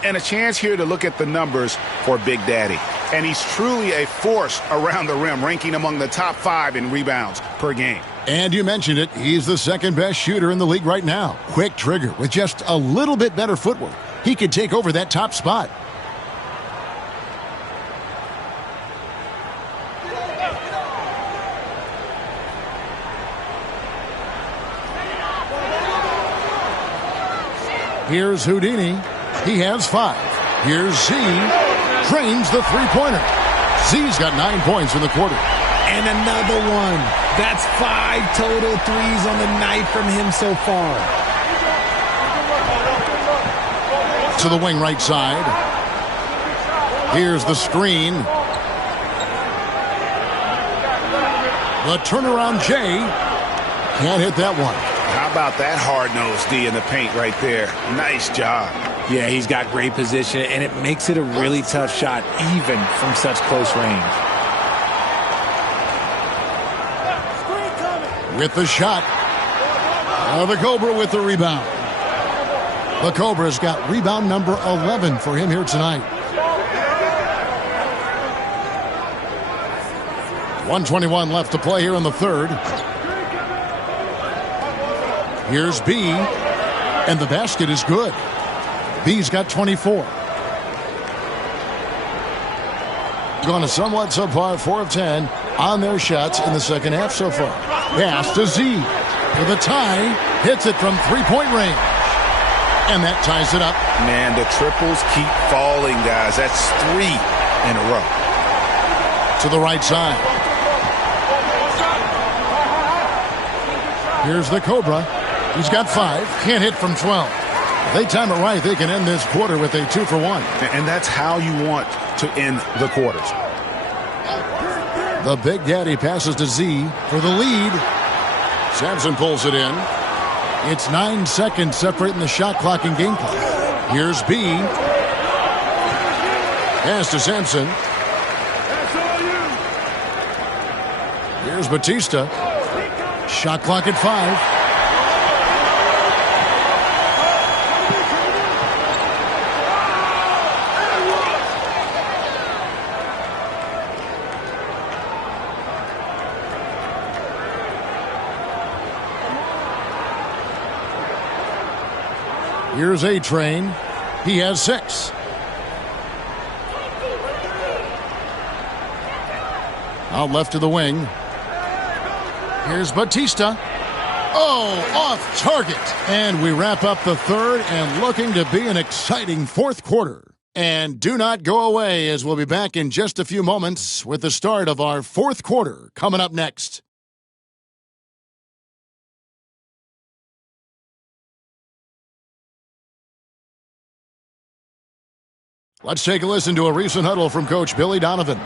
And a chance here to look at the numbers for Big Daddy. And he's truly a force around the rim, ranking among the top 5 in rebounds per game. And you mentioned it, he's the second best shooter in the league right now. Quick trigger with just a little bit better footwork. He could take over that top spot. Here's Houdini. He has 5. Here's Z. Drains the three-pointer. Z's got 9 points in the quarter. And another one. That's 5 total threes on the night from him so far. To the wing right side. Here's the screen. The turnaround Jay. Can't hit that one. How about that hard-nosed D in the paint right there? Nice job. Yeah, he's got great position, and it makes it a really tough shot, even from such close range. With the shot. The Cobra with the rebound. The Cobra's got rebound number 11 for him here tonight. 1:21 left to play here in the third. Here's B, and the basket is good. B's got 24. Gone a somewhat subpar 4 of 10 on their shots in the second half so far. Pass to Z for the tie. Hits it from three-point range. And that ties it up. Man, the triples keep falling, guys. That's 3 in a row. To the right side. Here's the Cobra. He's got 5. Can't hit from 12. They time it right. They can end this quarter with a 2 for 1. And that's how you want to end the quarters. The Big Daddy passes to Z for the lead. Sampson pulls it in. It's 9 seconds separating the shot clock and game clock. Here's B. Pass to Sampson. Here's Batista. Shot clock at 5. Here's A-Train. He has 6. Out left to the wing. Here's Batista. Oh, off target. And we wrap up the third and looking to be an exciting fourth quarter. And do not go away, as we'll be back in just a few moments with the start of our fourth quarter coming up next. Let's take a listen to a recent huddle from Coach Billy Donovan.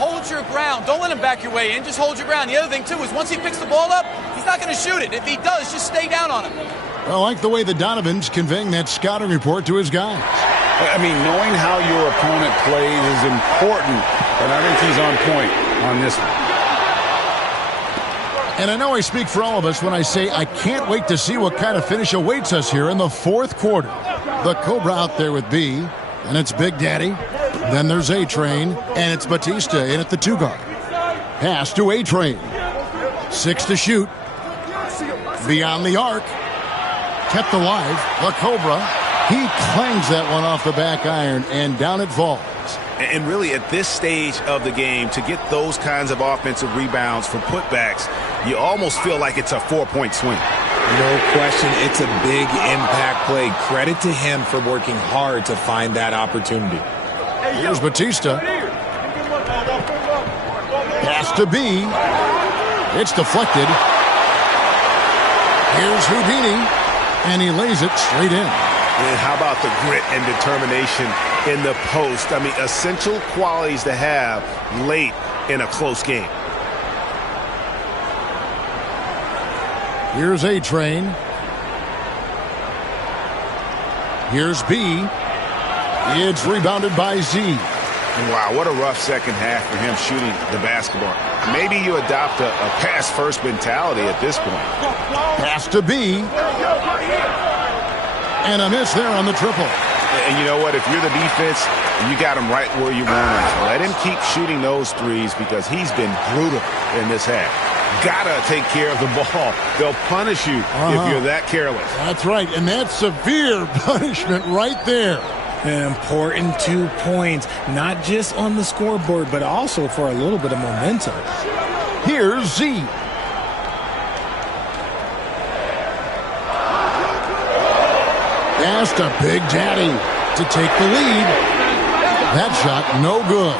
Hold your ground. Don't let him back your way in. Just hold your ground. The other thing, too, is once he picks the ball up, he's not going to shoot it. If he does, just stay down on him. I like the way the Donovan's conveying that scouting report to his guys. I mean, knowing how your opponent plays is important, and I think he's on point on this one. And I know I speak for all of us when I say I can't wait to see what kind of finish awaits us here in the fourth quarter. The Cobra out there with B. And it's Big Daddy. Then there's A-Train. And it's Batista in at the 2-guard. Pass to A-Train. 6 to shoot. Beyond the arc. Kept alive. The Cobra. He clangs that one off the back iron. And down it falls. And really, at this stage of the game, to get those kinds of offensive rebounds from putbacks, you almost feel like it's a 4-point swing. No question, it's a big impact play. Credit to him for working hard to find that opportunity. Here's Batista. Pass to B. It's deflected. Here's Houdini. And he lays it straight in. And how about the grit and determination in the post? I mean, essential qualities to have late in a close game. Here's A-Train. Here's B. It's rebounded by Z. Wow, what a rough second half for him shooting the basketball. Maybe you adopt a pass-first mentality at this point. Pass to B. And a miss there on the triple. And you know what? If you're the defense, And you got him right where you want him. Let him keep shooting those threes because he's been brutal in this half. Gotta take care of the ball. They'll punish you if you're that careless. That's right, and that's severe punishment right there. An important 2 points, not just on the scoreboard, but also for a little bit of momentum. Here's Z. Pass to Big Daddy to take the lead. That shot, no good.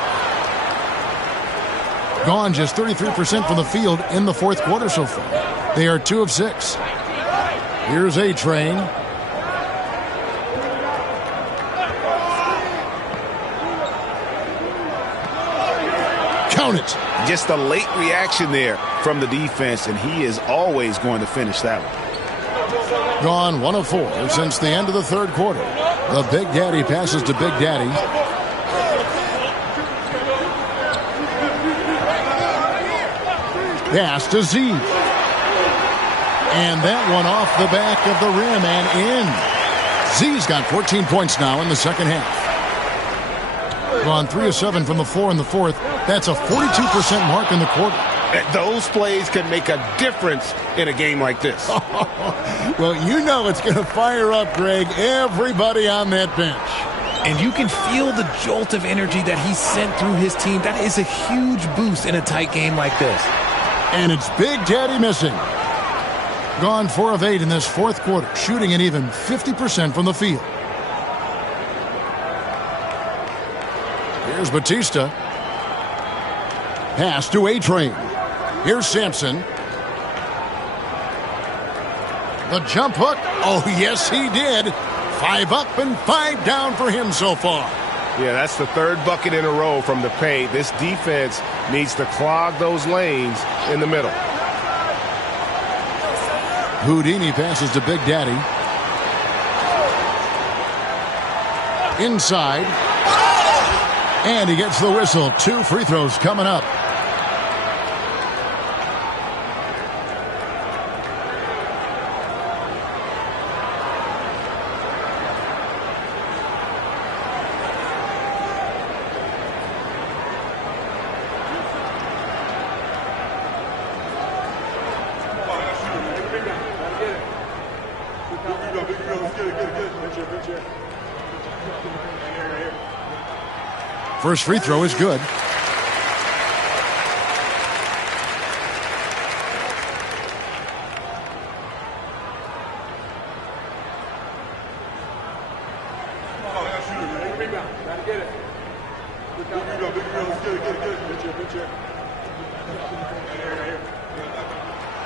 Gone just 33% from the field in the fourth quarter so far. They are 2 of 6. Here's A-Train. Count it. Just a late reaction there from the defense, and he is always going to finish that one. Gone 1 of 4 since the end of the third quarter. The Big Daddy passes to Big Daddy. Pass to Z. And that one off the back of the rim and in. Z's got 14 points now in the second half. Gone 3 of 7 from the floor in the fourth. That's a 42% mark in the quarter. Those plays can make a difference in a game like this. Well, you know it's going to fire up, Greg, everybody on that bench. And you can feel the jolt of energy that he sent through his team. That is a huge boost in a tight game like this. And it's Big Daddy missing. Gone 4 of 8 in this fourth quarter, shooting an even 50% from the field. Here's Batista. Pass to A-Train. Here's Sampson. The jump hook. Oh, yes, he did. 5 up and 5 down for him so far. Yeah, that's the third bucket in a row from the paint. This defense needs to clog those lanes in the middle. Houdini passes to Big Daddy. Inside. And he gets the whistle. 2 free throws coming up. First free throw is good.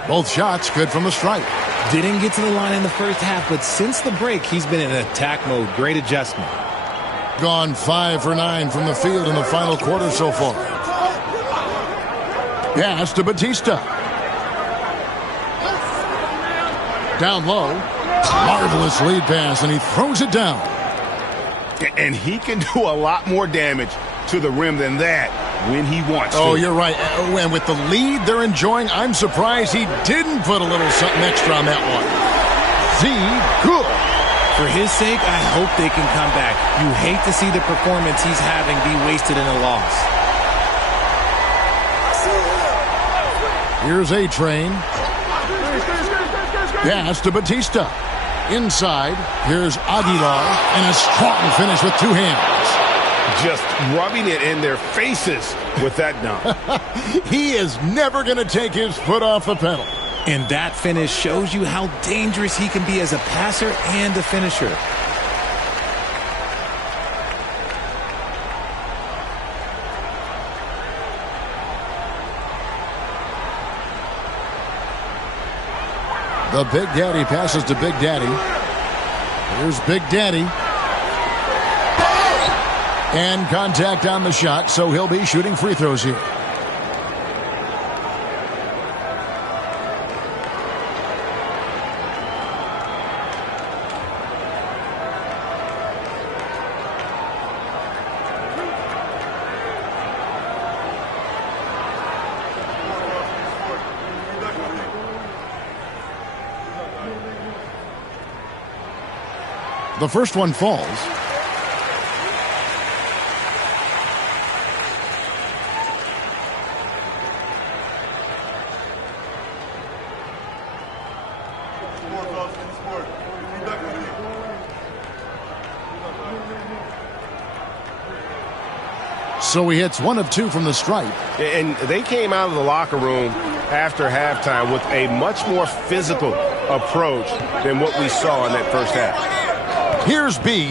Both shots good from the stripe. Didn't get to the line in the first half, but since the break, he's been in attack mode. Great adjustment. Gone 5 for 9 from the field in the final quarter so far. Pass to Batista. Down low. Marvelous lead pass, and he throws it down. And he can do a lot more damage to the rim than that when he wants to. Oh, you're right. And with the lead they're enjoying, I'm surprised he didn't put a little something extra on that one. Z, good. For his sake, I hope they can come back. You hate to see the performance he's having be wasted in a loss. Here's A-Train. Pass to Batista. Inside, here's Aguilar. And a strong finish with 2 hands. Just rubbing it in their faces with that dunk. He is never going to take his foot off the pedal. And that finish shows you how dangerous he can be as a passer and a finisher. The Big Daddy passes to Big Daddy. Here's Big Daddy. And contact on the shot, so he'll be shooting free throws here. The first one falls. So he hits 1 of 2 from the stripe. And they came out of the locker room after halftime with a much more physical approach than what we saw in that first half. Here's B.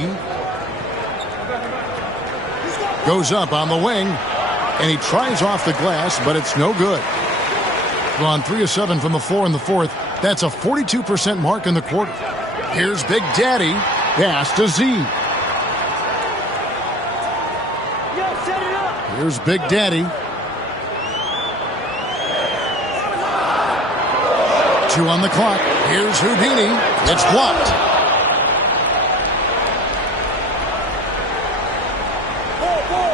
Goes up on the wing, and he tries off the glass, but it's no good. Gone 3 of 7 from the floor in the fourth. That's a 42% mark in the quarter. Here's Big Daddy. Pass to Z. Here's Big Daddy. 2 on the clock. Here's Houdini. It's blocked.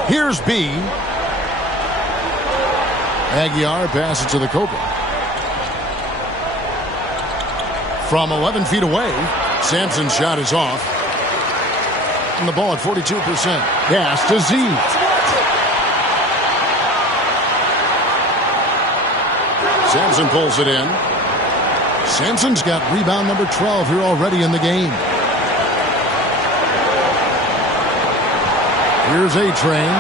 Here's B. Aguiar passes to the Cobra. From 11 feet away, Sampson's shot is off. And the ball at 42%. Pass to Z. Sampson pulls it in. Sampson's got rebound number 12 here already in the game. Here's A-Train.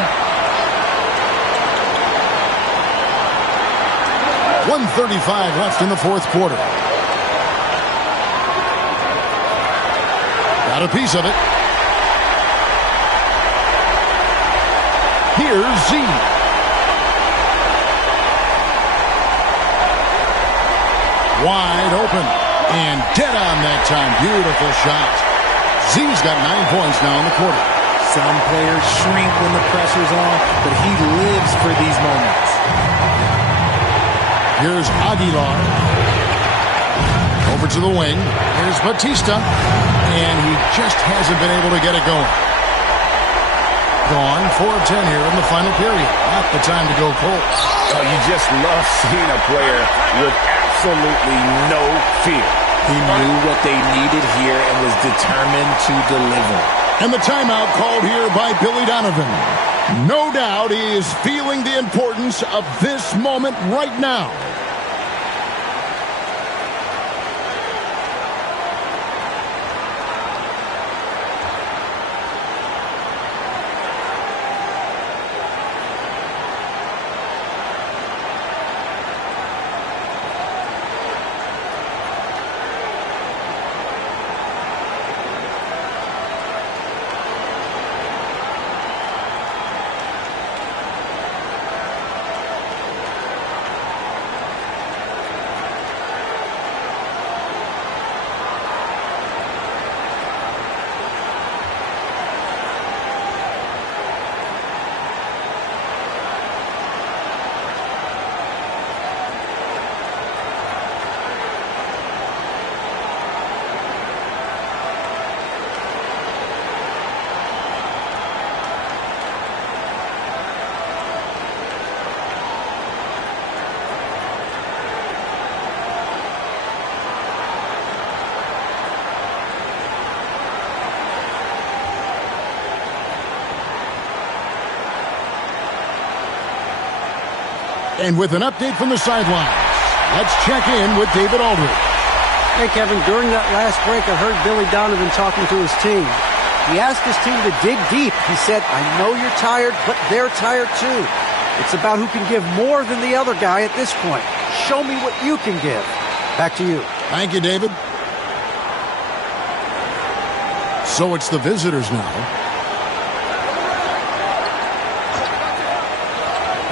1:35 left in the fourth quarter. Got a piece of it. Here's Z. Wide open. And dead on that time. Beautiful shot. Z's got 9 points now in the quarter. Some players shrink when the pressure's on, but he lives for these moments. Here's Aguilar. Over to the wing. Here's Batista. And he just hasn't been able to get it going. Gone 4 of 10 here in the final period. Not the time to go cold. Oh, you just love seeing a player with absolutely no fear. He knew what they needed here and was determined to deliver. And the timeout called here by Billy Donovan. No doubt he is feeling the importance of this moment right now. And with an update from the sidelines, let's check in with David Aldridge. Hey, Kevin, during that last break, I heard Billy Donovan talking to his team. He asked his team to dig deep. He said, I know you're tired, but they're tired too. It's about who can give more than the other guy at this point. Show me what you can give. Back to you. Thank you, David. So it's the visitors now.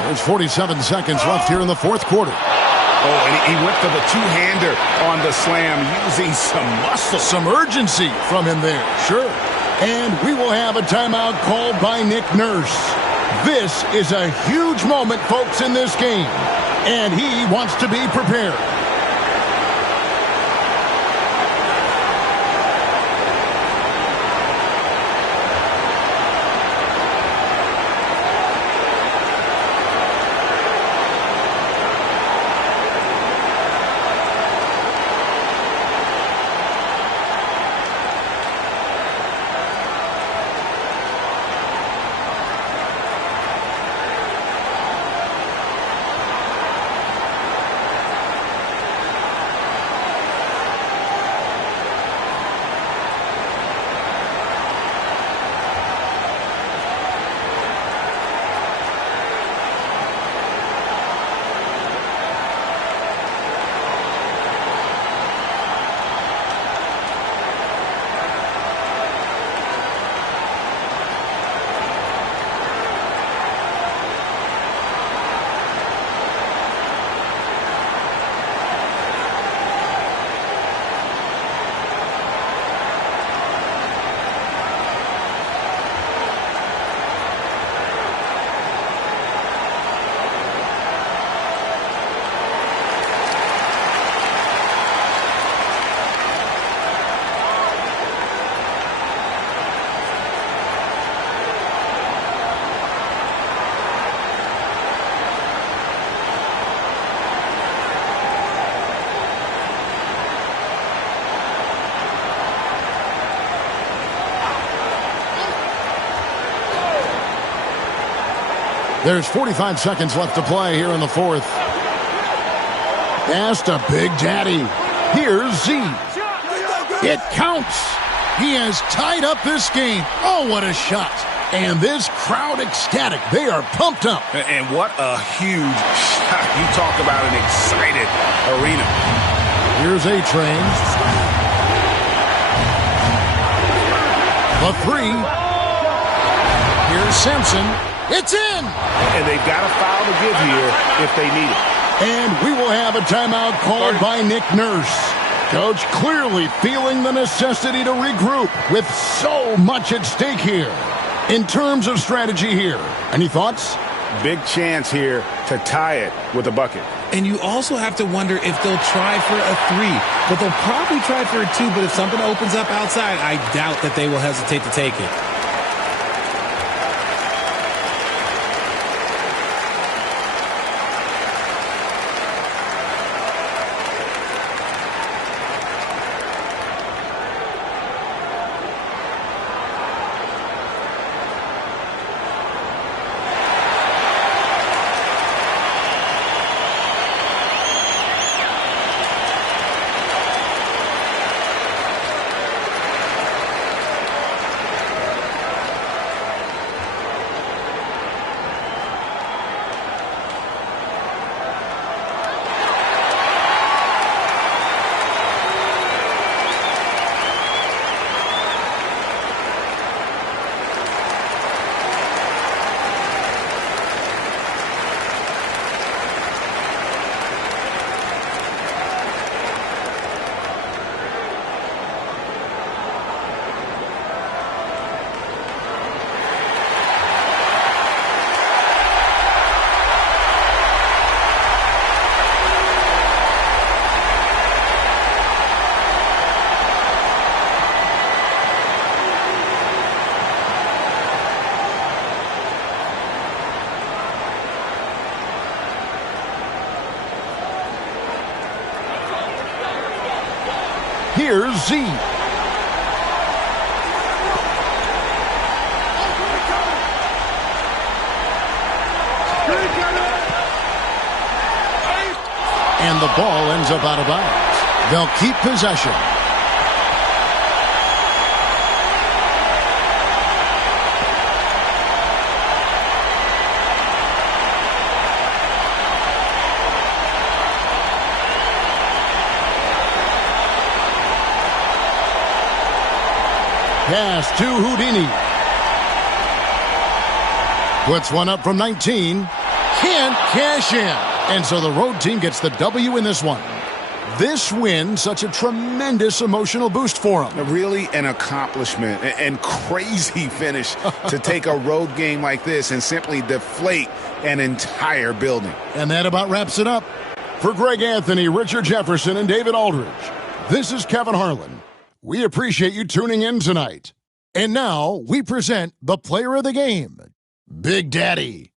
There's 47 seconds left here in the fourth quarter. Oh, and he went for the two-hander on the slam, using some muscle. Some urgency from him there, sure. And we will have a timeout called by Nick Nurse. This is a huge moment, folks, in this game. And he wants to be prepared. There's 45 seconds left to play here in the fourth. Pass to Big Daddy. Here's Z. It counts. He has tied up this game. Oh, what a shot. And this crowd ecstatic. They are pumped up. And what a huge shot. You talk about an excited arena. Here's A-Train. The three. Here's Simpson. It's in. And they've got a foul to give here if they need it. And we will have a timeout called by Nick Nurse. Coach clearly feeling the necessity to regroup with so much at stake here. In terms of strategy here, any thoughts? Big chance here to tie it with a bucket. And you also have to wonder if they'll try for a three. But they'll probably try for a two. But if something opens up outside, I doubt that they will hesitate to take it. Here's Z. And the ball ends up out of bounds. They'll keep possession. Pass to Houdini. Puts one up from 19. Can't cash in. And so the road team gets the W in this one. This win, such a tremendous emotional boost for them. Really an accomplishment and crazy finish to take a road game like this and simply deflate an entire building. And that about wraps it up. For Greg Anthony, Richard Jefferson, and David Aldridge, this is Kevin Harlan. We appreciate you tuning in tonight. And now we present the player of the game, Big Daddy.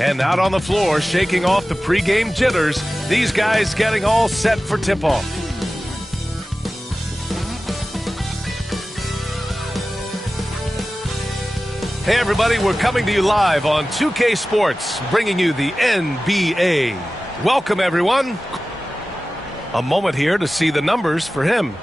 And out on the floor, shaking off the pregame jitters, these guys getting all set for tip-off. Hey everybody, we're coming to you live on 2K Sports, bringing you the NBA. Welcome everyone. A moment here to see the numbers for him.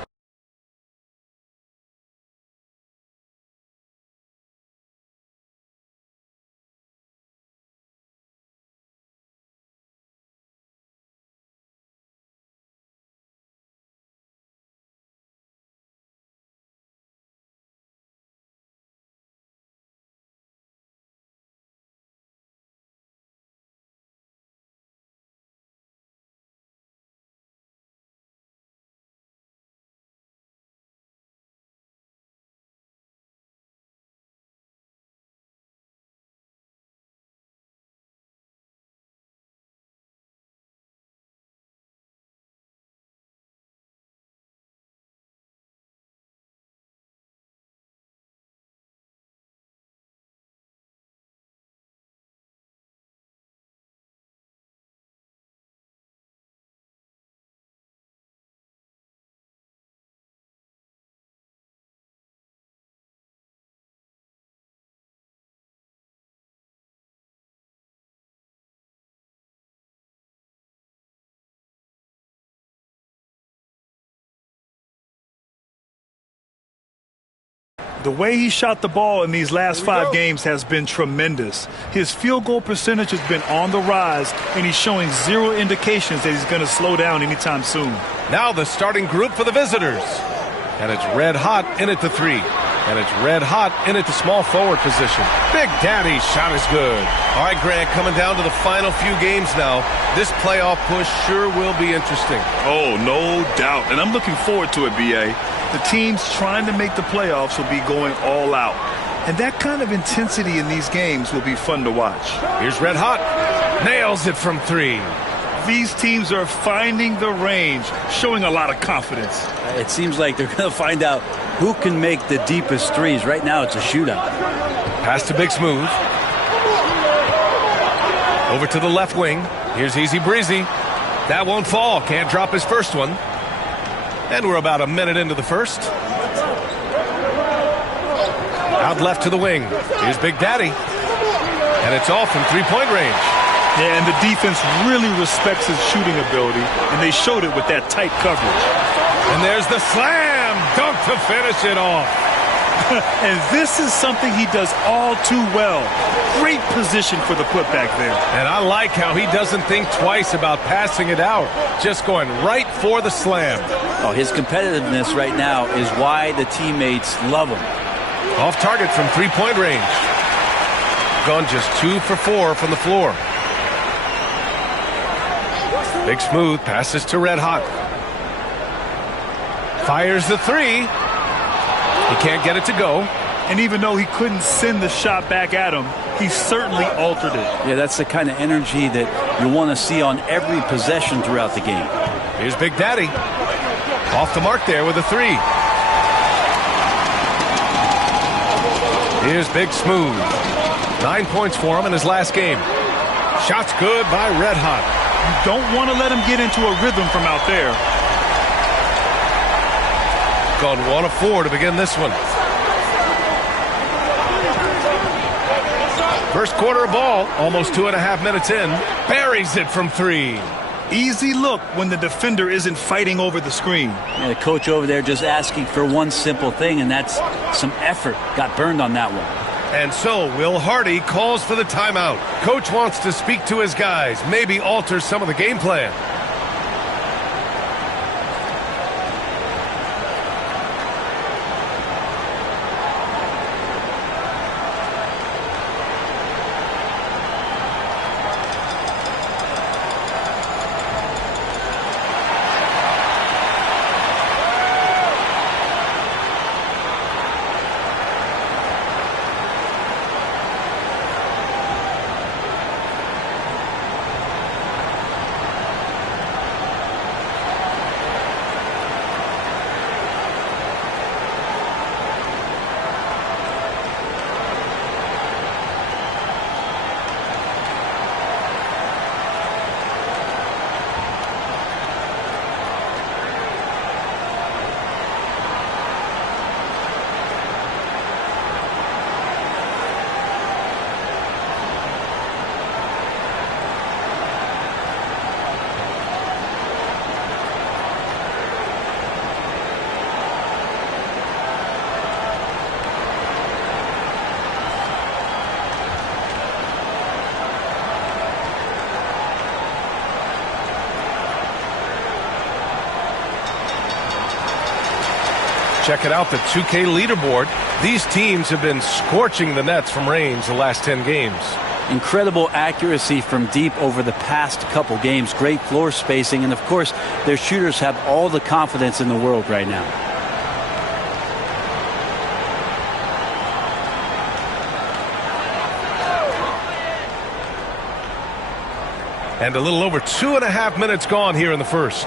The way he shot the ball in these last 5 games has been tremendous. His field goal percentage has been on the rise, and he's showing zero indications that he's going to slow down anytime soon. Now the starting group for the visitors. And it's red hot in at the 3. And it's red hot in at the small forward position. Big Daddy's shot is good. All right, Grant, coming down to the final few games now. This playoff push sure will be interesting. Oh, no doubt. And I'm looking forward to it, B.A. The teams trying to make the playoffs will be going all out. And that kind of intensity in these games will be fun to watch. Here's red hot. Nails it from 3. These teams are finding the range, showing a lot of confidence. It seems like they're going to find out who can make the deepest threes. Right now, it's a shootout. Pass to Big Smooth. Over to the left wing. Here's Easy Breezy. That won't fall. Can't drop his first one. And we're about a minute into the first. Out left to the wing. Here's Big Daddy. And it's off from three-point range. Yeah, and the defense really respects his shooting ability, and they showed it with that tight coverage. And there's the slam dunk to finish it off. And this is something he does all too well. Great position for the putback there. And I like how he doesn't think twice about passing it out, just going right for the slam. Oh, his competitiveness right now is why the teammates love him. Off target from three-point range. Gone just 2 for 4 from the floor. Big Smooth passes to Red Hot. Fires the 3. He can't get it to go. And even though he couldn't send the shot back at him, he certainly altered it. Yeah, that's the kind of energy that you want to see on every possession throughout the game. Here's Big Daddy. Off the mark there with a 3. Here's Big Smooth. 9 points for him in his last game. Shot's good by Red Hot. You don't want to let him get into a rhythm from out there. Gone 1 of 4 to begin this one. First quarter of ball, almost 2.5 minutes in. Buries it from 3. Easy look when the defender isn't fighting over the screen. Yeah, the coach over there just asking for one simple thing, and that's some effort. Got burned on that one. And so Will Hardy calls for the timeout. Coach wants to speak to his guys, maybe alter some of the game plan. Check it out, the 2K leaderboard. These teams have been scorching the nets from range the last 10 games. Incredible accuracy from deep over the past couple games. Great floor spacing. And, of course, their shooters have all the confidence in the world right now. And a little over 2.5 minutes gone here in the first.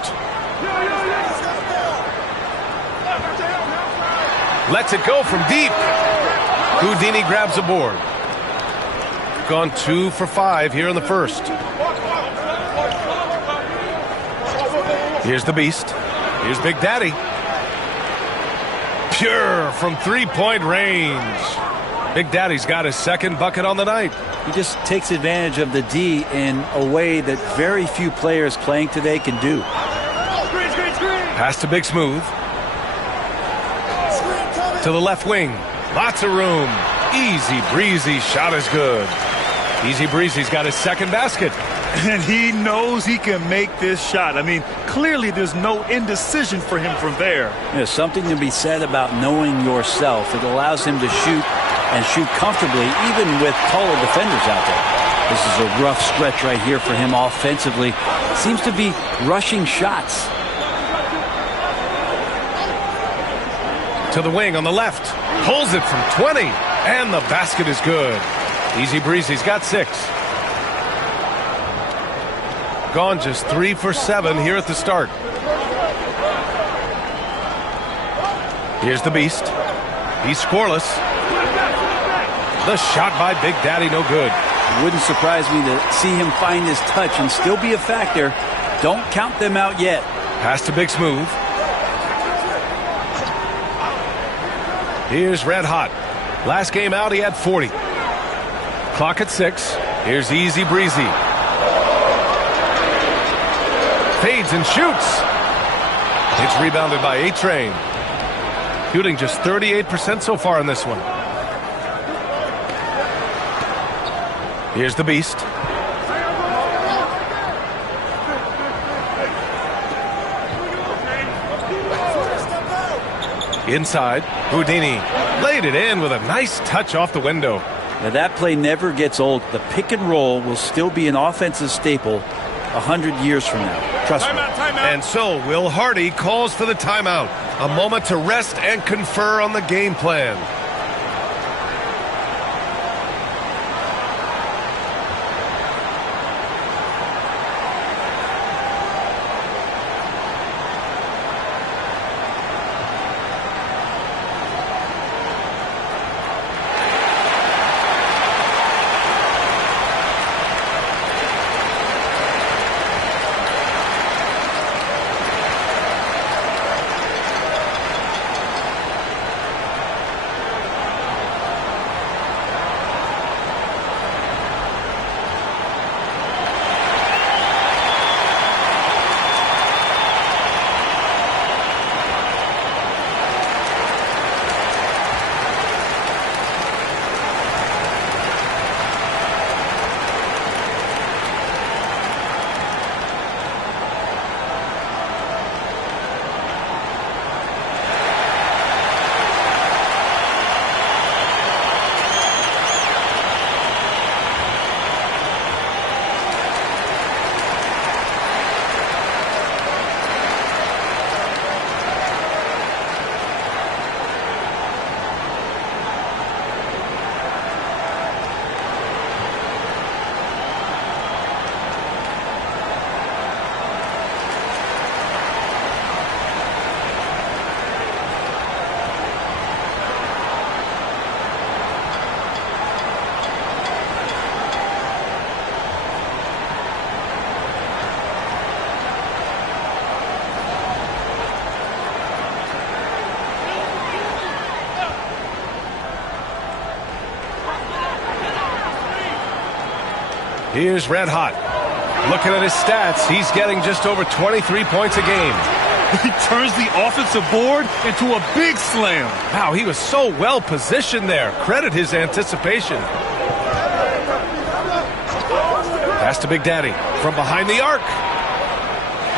Lets it go from deep. Houdini grabs a board. Gone 2 for 5 here in the first. Here's the Beast. Here's Big Daddy. Pure from three-point range. Big Daddy's got his second bucket on the night. He just takes advantage of the D in a way that very few players playing today can do. Pass to Big Smooth. To the left wing. Lots of room. Easy breezy. Shot is good. Easy breezy's got his second basket. And he knows he can make this shot. I mean, clearly there's no indecision for him from there. There's something to be said about knowing yourself. It allows him to shoot and shoot comfortably, even with taller defenders out there. This is a rough stretch right here for him offensively. Seems to be rushing shots. To the wing on the left. Pulls it from 20. And the basket is good. Easy breezy's got 6. Gone just 3 for 7 here at the start. Here's the Beast. He's scoreless. The shot by Big Daddy, no good. It wouldn't surprise me to see him find his touch and still be a factor. Don't count them out yet. Pass to Big Smooth. Here's Red Hot. Last game out, he had 40. Clock at 6. Here's Easy Breezy. Fades and shoots. It's rebounded by A-Train. Shooting just 38% so far in this one. Here's the Beast. Inside, Houdini laid it in with a nice touch off the window. Now that play never gets old. The pick and roll will still be an offensive staple 100 years from now. Trust me. And so Will Hardy calls for the timeout. A moment to rest and confer on the game plan. Here's Red Hot. Looking at his stats, he's getting just over 23 points a game. He turns the offensive board into a big slam. Wow, he was so well positioned there. Credit his anticipation. Pass to Big Daddy from behind the arc.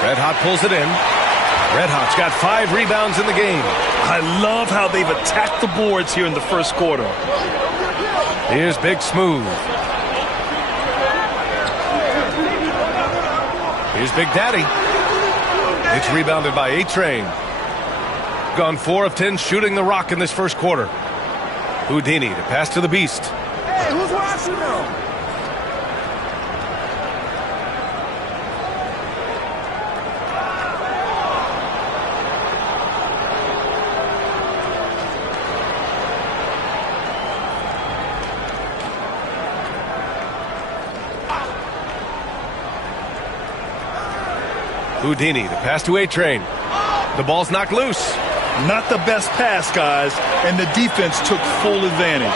Red Hot pulls it in. Red Hot's got 5 rebounds in the game. I love how they've attacked the boards here in the first quarter. Here's Big Smooth. Here's Big Daddy. It's rebounded by A-Train. Gone 4 of 10 shooting the rock in this first quarter. Houdini to pass to the Beast. Hey, who's watching now? Houdini to pass to A-Train. The ball's knocked loose. Not the best pass, guys, and the defense took full advantage.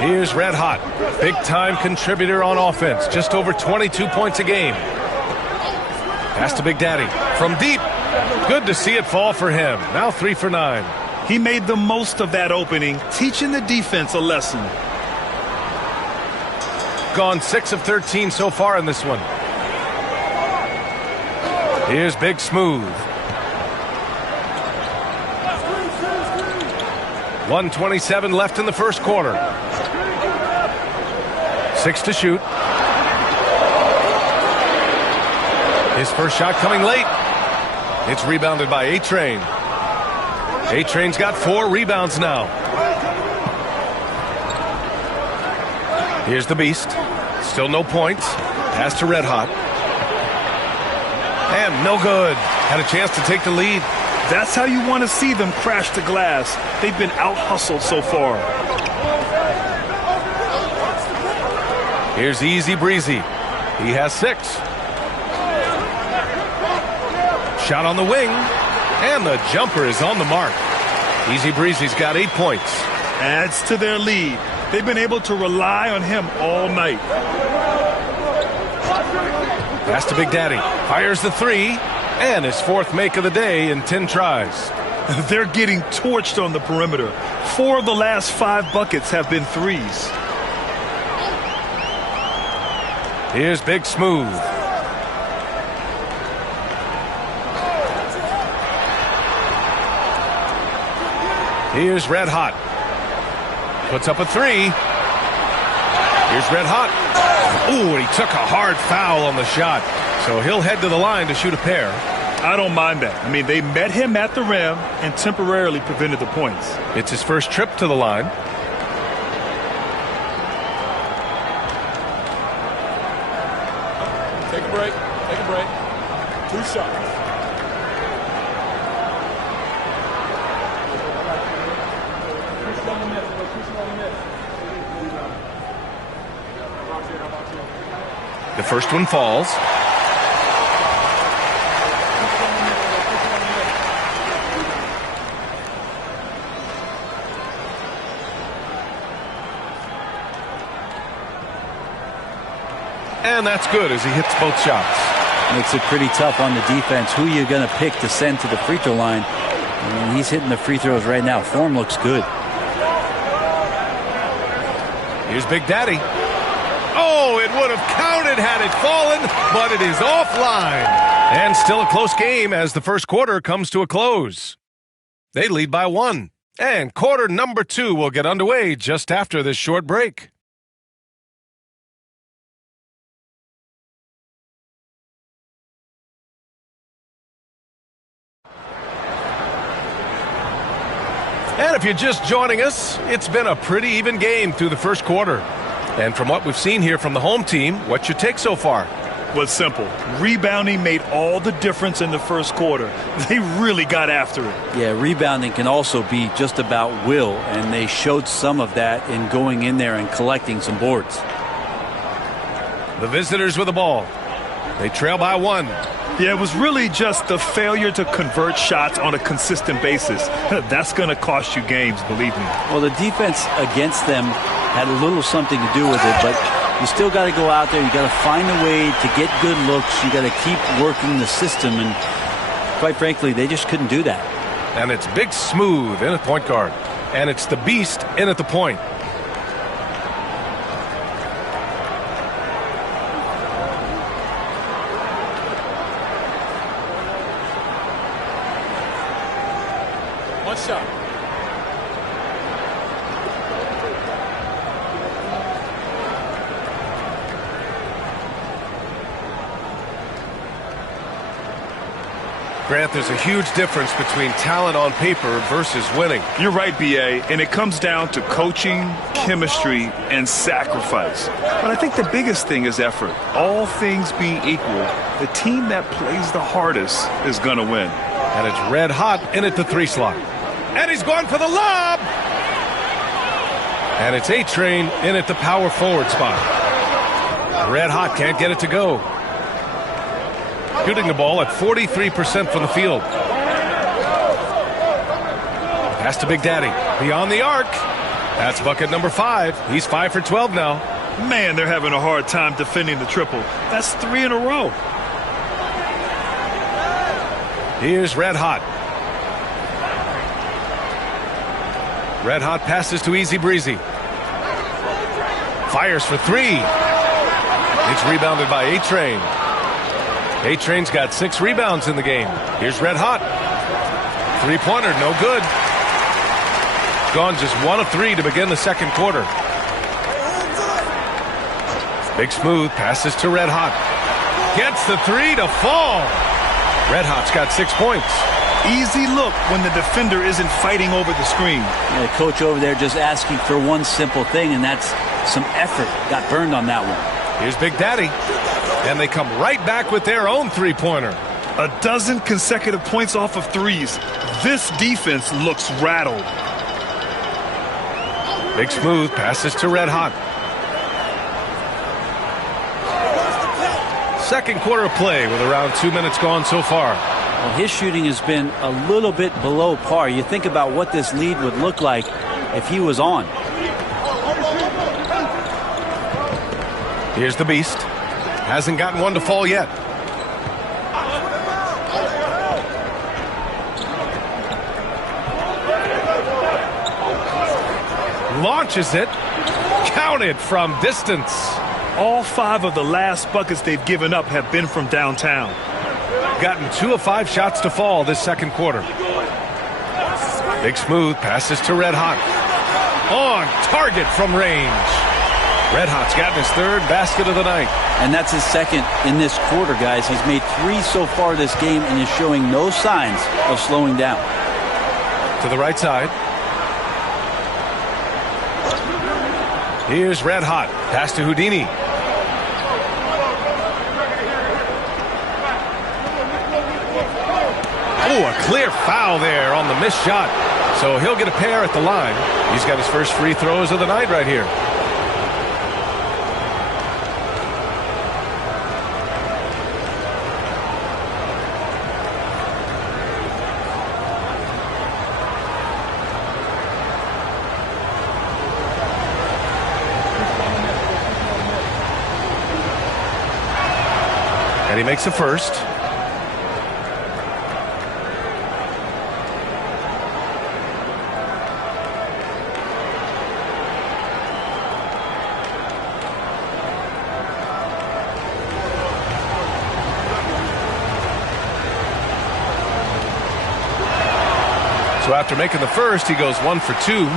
Here's Red Hot, big-time contributor on offense, just over 22 points a game. Pass to Big Daddy from deep. Good to see it fall for him. Now 3 for 9. He made the most of that opening, teaching the defense a lesson. Gone 6 of 13 so far in this one. Here's Big Smooth. 1:27 left in the first quarter. 6 to shoot. His first shot coming late. It's rebounded by A-Train. A-Train's got 4 rebounds now. Here's the Beast. Still no points. Pass to Red Hot. And no good. Had a chance to take the lead. That's how you want to see them crash the glass. They've been out-hustled so far. Here's Easy Breezy. He has 6. Shot on the wing. And the jumper is on the mark. Easy Breezy's got 8 points. Adds to their lead. They've been able to rely on him all night. Pass to Big Daddy. Fires the 3. And his 4th make of the day in 10 tries. They're getting torched on the perimeter. 4 of the last 5 buckets have been threes. Here's Big Smooth. Here's Red Hot. Puts up a 3. Here's Red Hot. Ooh, he took a hard foul on the shot. So he'll head to the line to shoot a pair. I don't mind that. I mean, they met him at the rim and temporarily prevented the points. It's his first trip to the line. Take a break. Take a break. 2 shots. The first one falls. And that's good as he hits both shots. Makes it pretty tough on the defense. Who you're going to pick to send to the free throw line. I mean, he's hitting the free throws right now. Form looks good. Here's Big Daddy. Oh, it would have counted had it fallen, but it is offline. And still a close game as the first quarter comes to a close. They lead by 1. And quarter number 2 will get underway just after this short break. And if you're just joining us, it's been a pretty even game through the first quarter. And from what we've seen here from the home team, what's your take so far? Well, it's simple. Rebounding made all the difference in the first quarter. They really got after it. Yeah, rebounding can also be just about will, and they showed some of that in going in there and collecting some boards. The visitors with the ball. They trail by 1. Yeah, it was really just the failure to convert shots on a consistent basis. That's going to cost you games, believe me. Well, the defense against them had a little something to do with it, but you still got to go out there. You got to find a way to get good looks. You got to keep working the system, and quite frankly, they just couldn't do that. And it's Big Smooth in at point guard, and it's the Beast in at the point. Grant, there's a huge difference between talent on paper versus winning. You're right, B.A., and it comes down to coaching, chemistry, and sacrifice. But I think the biggest thing is effort. All things being equal, the team that plays the hardest is going to win. And it's red hot in at the 3 slot. And he's going for the lob! And it's A-Train in at the power forward spot. Red hot, can't get it to go. Shooting the ball at 43% from the field. Pass to Big Daddy. Beyond the arc. That's bucket number 5. He's 5 for 12 now. Man, they're having a hard time defending the triple. That's 3 in a row. Here's Red Hot. Red Hot passes to Easy Breezy. Fires for 3. It's rebounded by A-Train. A-Train's got 6 rebounds in the game. Here's Red Hot. 3-pointer, no good. Gone just 1 of 3 to begin the second quarter. Big Smooth passes to Red Hot. Gets the 3 to fall. Red Hot's got 6 points. Easy look when the defender isn't fighting over the screen. Yeah, the coach over there just asking for one simple thing, and that's some effort. Got burned on that one. Here's Big Daddy. And they come right back with their own 3-pointer. A dozen consecutive points off of 3s. This defense looks rattled. Big Smooth passes to Red Hot. Second quarter of play with around 2 minutes gone so far. Well, his shooting has been a little bit below par. You think about what this lead would look like if he was on. Here's the Beast. Hasn't gotten one to fall yet. Launches it. Counted from distance. All 5 of the last buckets they've given up have been from downtown. Gotten 2 of 5 shots to fall this second quarter. Big Smooth passes to Red Hot. On target from range. Red Hot's gotten his 3rd basket of the night. And that's his 2nd in this quarter, guys. He's made 3 so far this game and is showing no signs of slowing down. To the right side. Here's Red Hot. Pass to Houdini. Oh, a clear foul there on the missed shot. So he'll get a pair at the line. He's got his first free throws of the night right here. And he makes the first. So after making the first, he goes 1 for 2.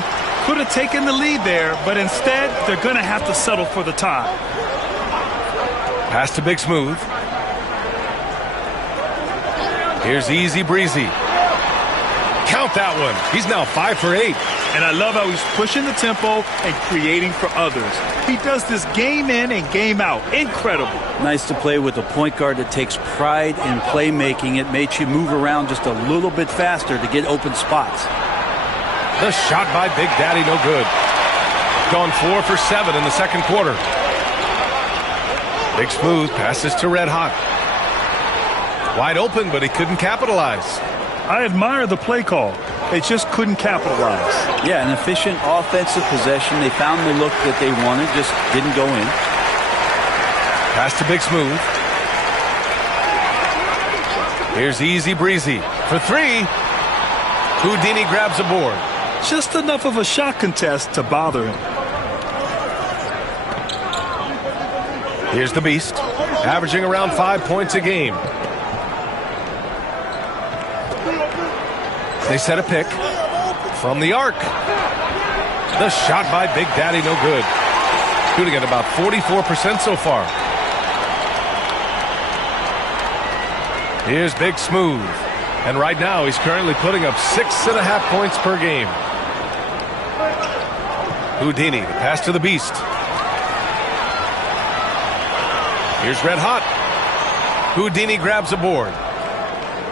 Could have taken the lead there, but instead they're going to have to settle for the tie. Pass to Big Smooth. Here's Easy Breezy. Count that one. He's now 5 for 8. And I love how he's pushing the tempo and creating for others. He does this game in and game out. Incredible. Nice to play with a point guard that takes pride in playmaking. It makes you move around just a little bit faster to get open spots. The shot by Big Daddy, no good. Gone 4 for 7 in the second quarter. Big Smooth passes to Red Hot. Wide open, but he couldn't capitalize. I admire the play call. They just couldn't capitalize. Yeah, an efficient offensive possession. They found the look that they wanted, just didn't go in. Pass to Big Smooth. Here's Easy Breezy for 3. Houdini grabs a board. Just enough of a shot contest to bother him. Here's the Beast, averaging around 5 points a game. They set a pick from the arc. The shot by Big Daddy, no good. Shooting at about 44% so far. Here's Big Smooth. And right now, he's currently putting up 6.5 points per game. Houdini, the pass to the Beast. Here's Red Hot. Houdini grabs a board.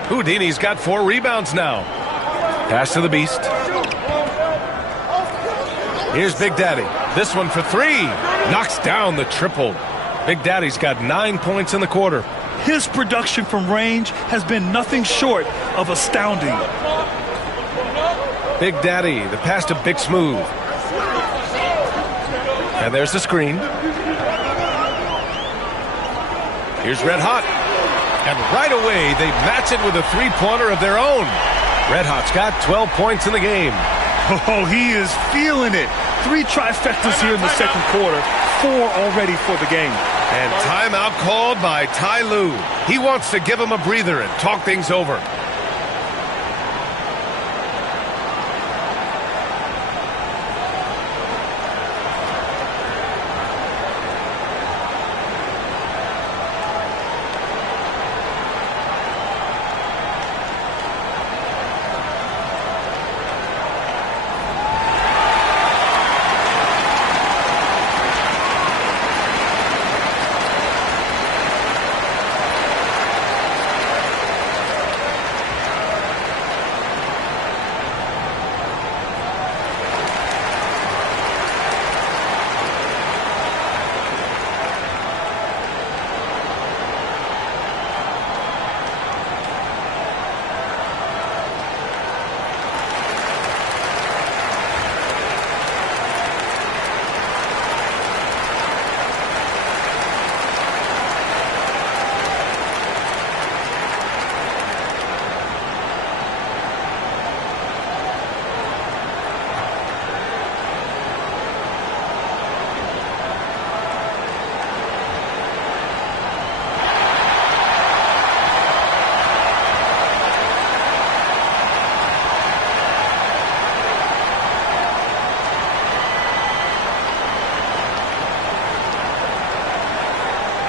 Houdini's got 4 rebounds now. Pass to the Beast. Here's Big Daddy. This one for 3. Knocks down the triple. Big Daddy's got 9 points in the quarter. His production from range has been nothing short of astounding. Big Daddy, the pass to Big Smooth. And there's the screen. Here's Red Hot. And right away, they match it with a 3-pointer of their own. Red Hot's got 12 points in the game. Oh, he is feeling it. 3 trifectas here in the second quarter. 4 already for the game. And timeout called by Ty Lue. He wants to give him a breather and talk things over.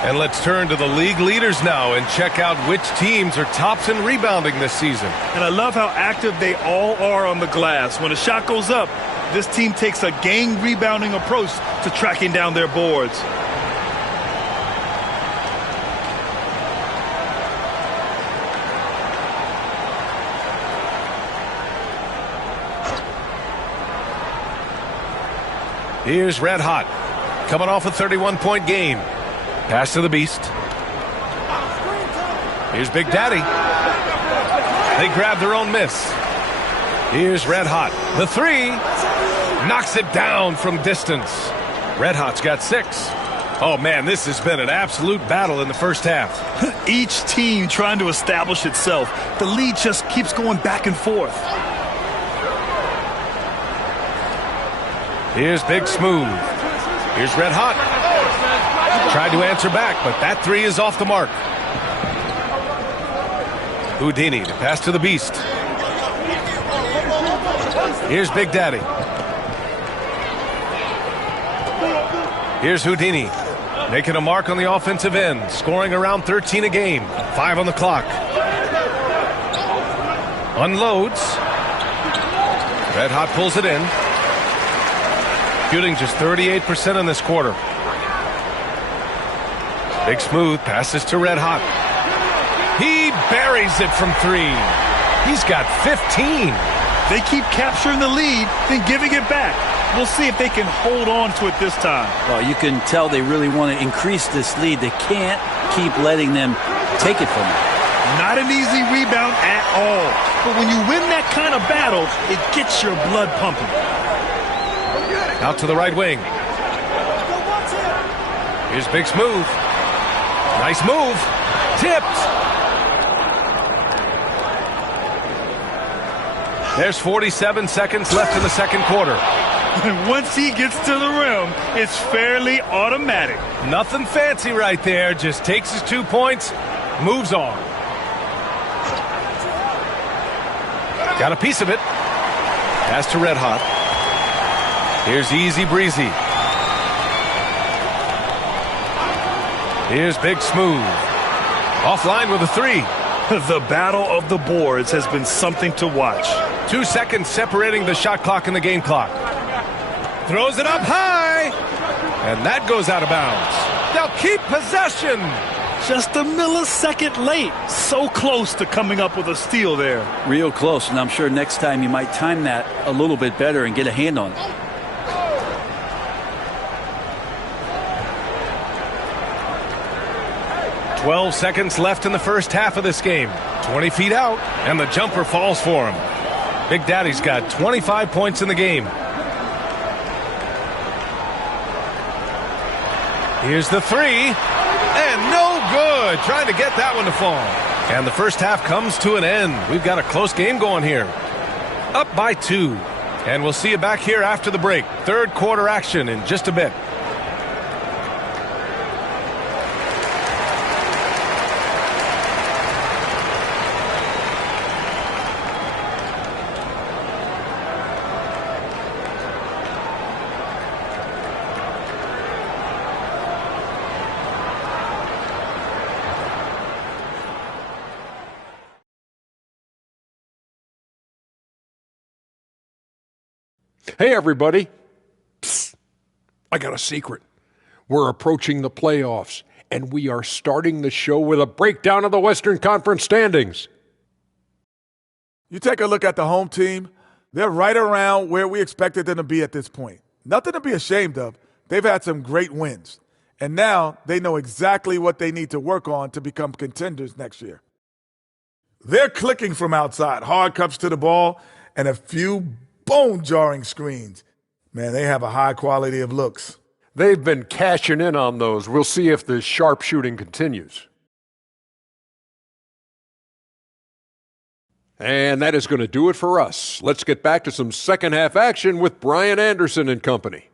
And let's turn to the league leaders now and check out which teams are tops in rebounding this season. And I love how active they all are on the glass. When a shot goes up, this team takes a gang rebounding approach to tracking down their boards. Here's Red Hot, coming off a 31-point game. Pass to the Beast. Here's Big Daddy. They grab their own miss. Here's Red Hot. The 3 knocks it down from distance. Red Hot's got 6. Oh, man, this has been an absolute battle in the first half. Each team trying to establish itself. The lead just keeps going back and forth. Here's Big Smooth. Here's Red Hot. Tried to answer back, but that 3 is off the mark. Houdini, the pass to the Beast. Here's Big Daddy. Here's Houdini, making a mark on the offensive end, scoring around 13 a game. 5 on the clock. Unloads. Red Hot pulls it in. Shooting just 38% in this quarter. Big Smooth passes to Red Hot. He buries it from 3. He's got 15. They keep capturing the lead, then giving it back. We'll see if they can hold on to it this time. Well, you can tell they really want to increase this lead. They can't keep letting them take it from them. Not an easy rebound at all. But when you win that kind of battle, it gets your blood pumping. Out to the right wing. Here's Big Smooth. Nice move. Tipped. There's 47 seconds left in the second quarter. And once he gets to the rim, it's fairly automatic. Nothing fancy right there. Just takes his 2 points, moves on. Got a piece of it. Pass to Red Hot. Here's Easy Breezy. Here's Big Smooth. Offline with a 3. The battle of the boards has been something to watch. 2 seconds separating the shot clock and the game clock. Throws it up high, and that goes out of bounds. They'll keep possession. Just a millisecond late. So close to coming up with a steal there. Real close, and I'm sure next time you might time that a little bit better and get a hand on it. "12 seconds left in the first half of this game. 20 feet out, and the jumper falls for him. Big Daddy's got 25 points in the game. Here's the three, and no good. Trying to get that one to fall. And the first half comes to an end. We've got a close game going here. Up by 2. And we'll see you back here after the break. Third quarter action in just a bit. Hey, everybody. Psst. I got a secret. We're approaching the playoffs, and we are starting the show with a breakdown of the Western Conference standings. You take a look at the home team, they're right around where we expected them to be at this point. Nothing to be ashamed of. They've had some great wins, and now they know exactly what they need to work on to become contenders next year. They're clicking from outside, hard cuts to the ball, and a few bone-jarring screens. Man, they have a high quality of looks. They've been cashing in on those. We'll see if the sharp shooting continues. And that is going to do it for us. Let's get back to some second half action with Brian Anderson and company.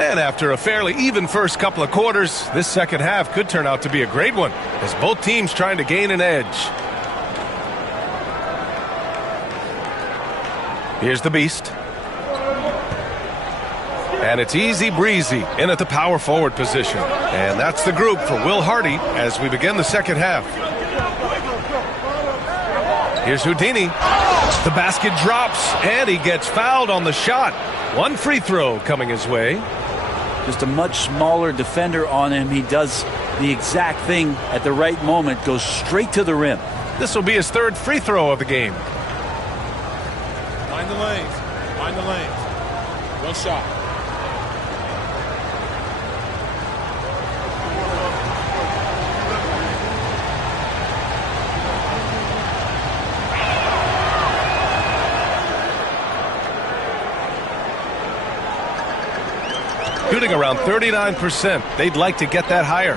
And after a fairly even first couple of quarters, this second half could turn out to be a great one, as both teams trying to gain an edge. Here's the Beast. And it's easy breezy in at the power forward position. And that's the group for Will Hardy as we begin the second half. Here's Houdini. The basket drops, and he gets fouled on the shot. One free throw coming his way. Just a much smaller defender on him. He does the exact thing at the right moment, goes straight to the rim. This will be his third free throw of the game. Mind the lanes. Mind the lanes. One shot. Shooting around 39%. They'd like to get that higher.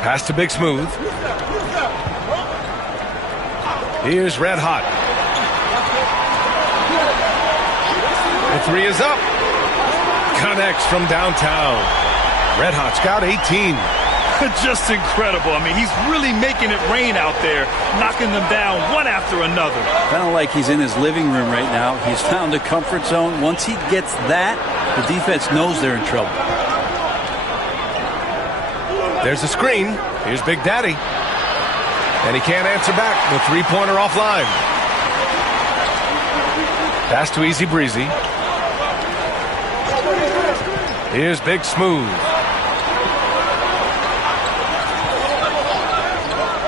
Pass to Big Smooth. Here's Red Hot. The three is up. Connects from downtown. Red Hot's got 18. Just incredible. I mean, he's really making it rain out there, knocking them down one after another. Kind of like he's in his living room right now. He's found a comfort zone. Once he gets that, the defense knows they're in trouble. There's a screen. Here's Big Daddy. And he can't answer back. The three-pointer offline. Pass to Easy Breezy. Here's Big Smooth.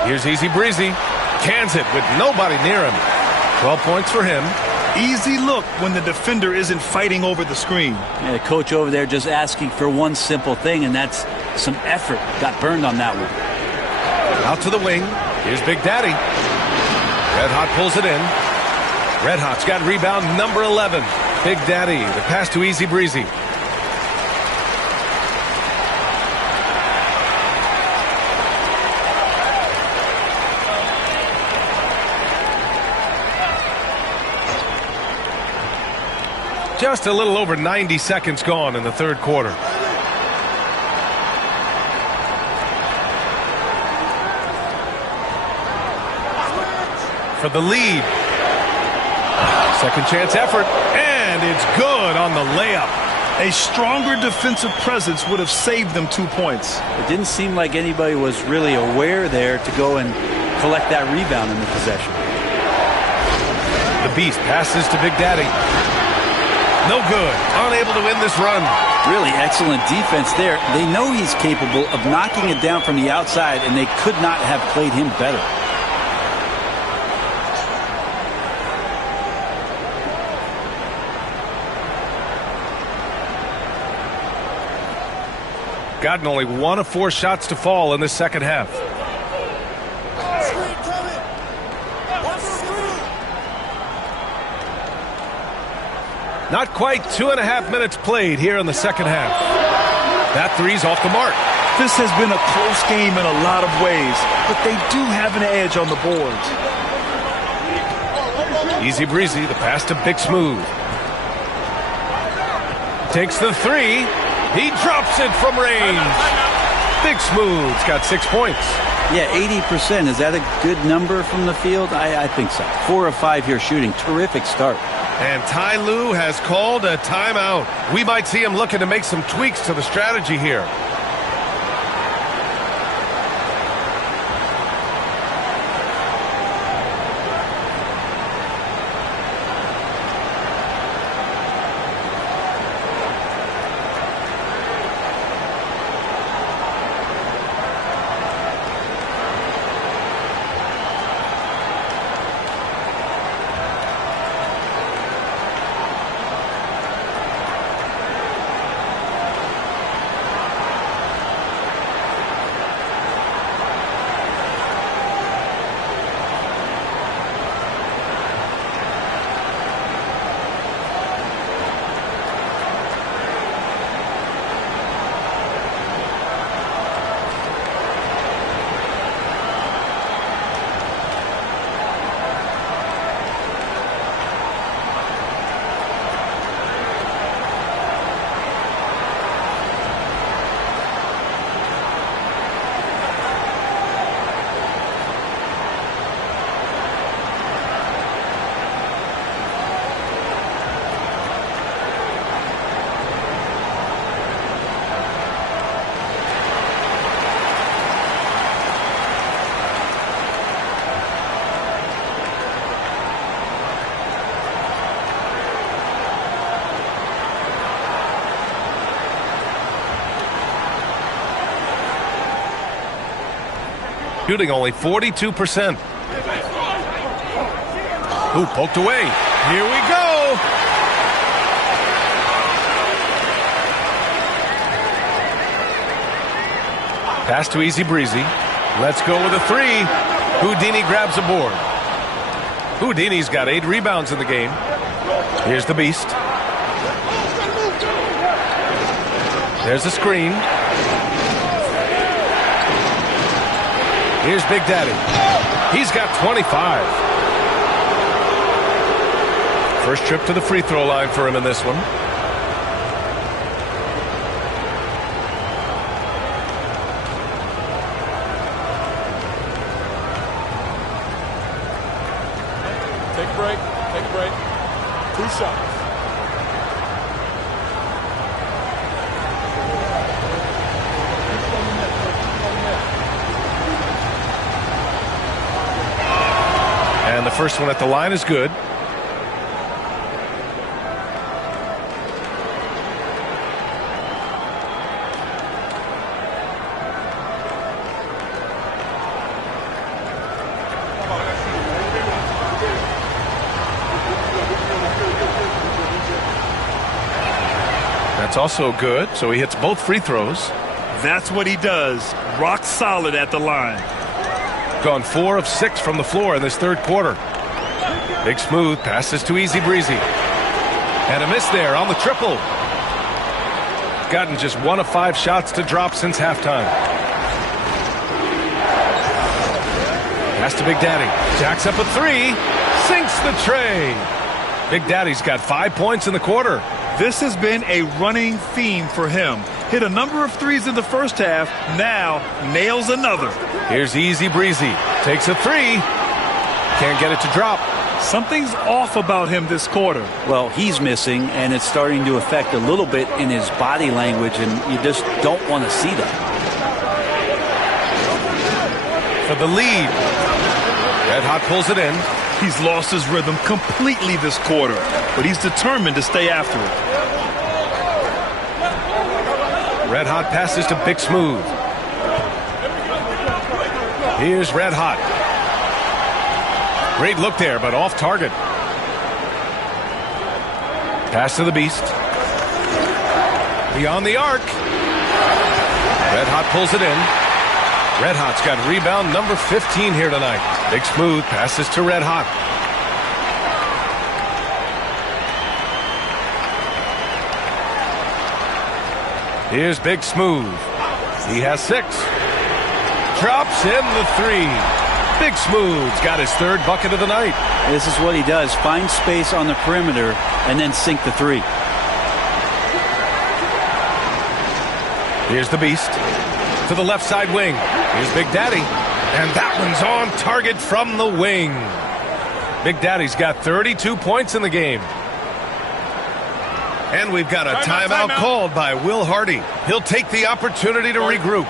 Here's Easy Breezy. Cans it with nobody near him. 12 points for him. Easy look when the defender isn't fighting over the screen. Yeah, the coach over there just asking for one simple thing, and that's some effort. Got burned on that one. Out to the wing. Here's Big Daddy. Red Hot pulls it in. Red Hot's got rebound number 11. Big Daddy. The pass to Easy Breezy. Just a little over 90 seconds gone in the third quarter. for the lead. Second chance effort, and it's good on the layup. A stronger defensive presence would have saved them 2 points. It didn't seem like anybody was really aware there to go and collect that rebound in the possession. The Beast passes to Big Daddy. No good. Unable to win this run. Really excellent defense there. They know he's capable of knocking it down from the outside, and they could not have played him better. Gotten only 1 of 4 shots to fall in the second half. Not quite 2.5 minutes played here in the second half. That three's off the mark. This has been a close game in a lot of ways, but they do have an edge on the boards. Easy breezy, the pass to Big Smooth. Takes the three. He drops it from range. Big Smooth's got 6 points. Yeah, 80%. Is that a good number from the field? I think so. 4 of 5 here shooting. Terrific start. And Ty Lue has called a timeout. We might see him looking to make some tweaks to the strategy here. Shooting only 42%. Ooh, poked away. Here we go. Pass to Easy Breezy. Let's go with a three. Houdini grabs a board. Houdini's got 8 rebounds in the game. Here's the Beast. There's a screen. Here's Big Daddy. He's got 25. First trip to the free throw line for him in this one. Take a break. Take a break. 2 shots. And the first one at the line is good. That's also good, so he hits both free throws. That's what he does. Rock solid at the line. Gone 4 of 6 from the floor in this third quarter. Big Smooth passes to Easy Breezy. And a miss there on the triple. Gotten just 1 of 5 shots to drop since halftime. Pass to Big Daddy. Jacks up a 3. Sinks the tray. Big Daddy's got 5 points in the quarter. This has been a running theme for him. Hit a number of threes in the first half. Now nails another. Here's Easy Breezy. Takes a 3. Can't get it to drop. Something's off about him this quarter. Well, he's missing, and it's starting to affect a little bit in his body language, and you just don't want to see that. For the lead. Red Hot pulls it in. He's lost his rhythm completely this quarter, but he's determined to stay after it. Red Hot passes to Big Smooth. Here's Red Hot. Great look there, but off target. Pass to the Beast. Beyond the arc. Red Hot pulls it in. Red Hot's got rebound number 15 here tonight. Big Smooth passes to Red Hot. Here's Big Smooth. He has 6. Drops in the 3. Big Smooth's got his 3rd bucket of the night. This is what he does. Find space on the perimeter and then sink the 3. Here's the Beast. To the left side wing. Here's Big Daddy. And that one's on target from the wing. Big Daddy's got 32 points in the game. And we've got a timeout called by Will Hardy. He'll take the opportunity to regroup.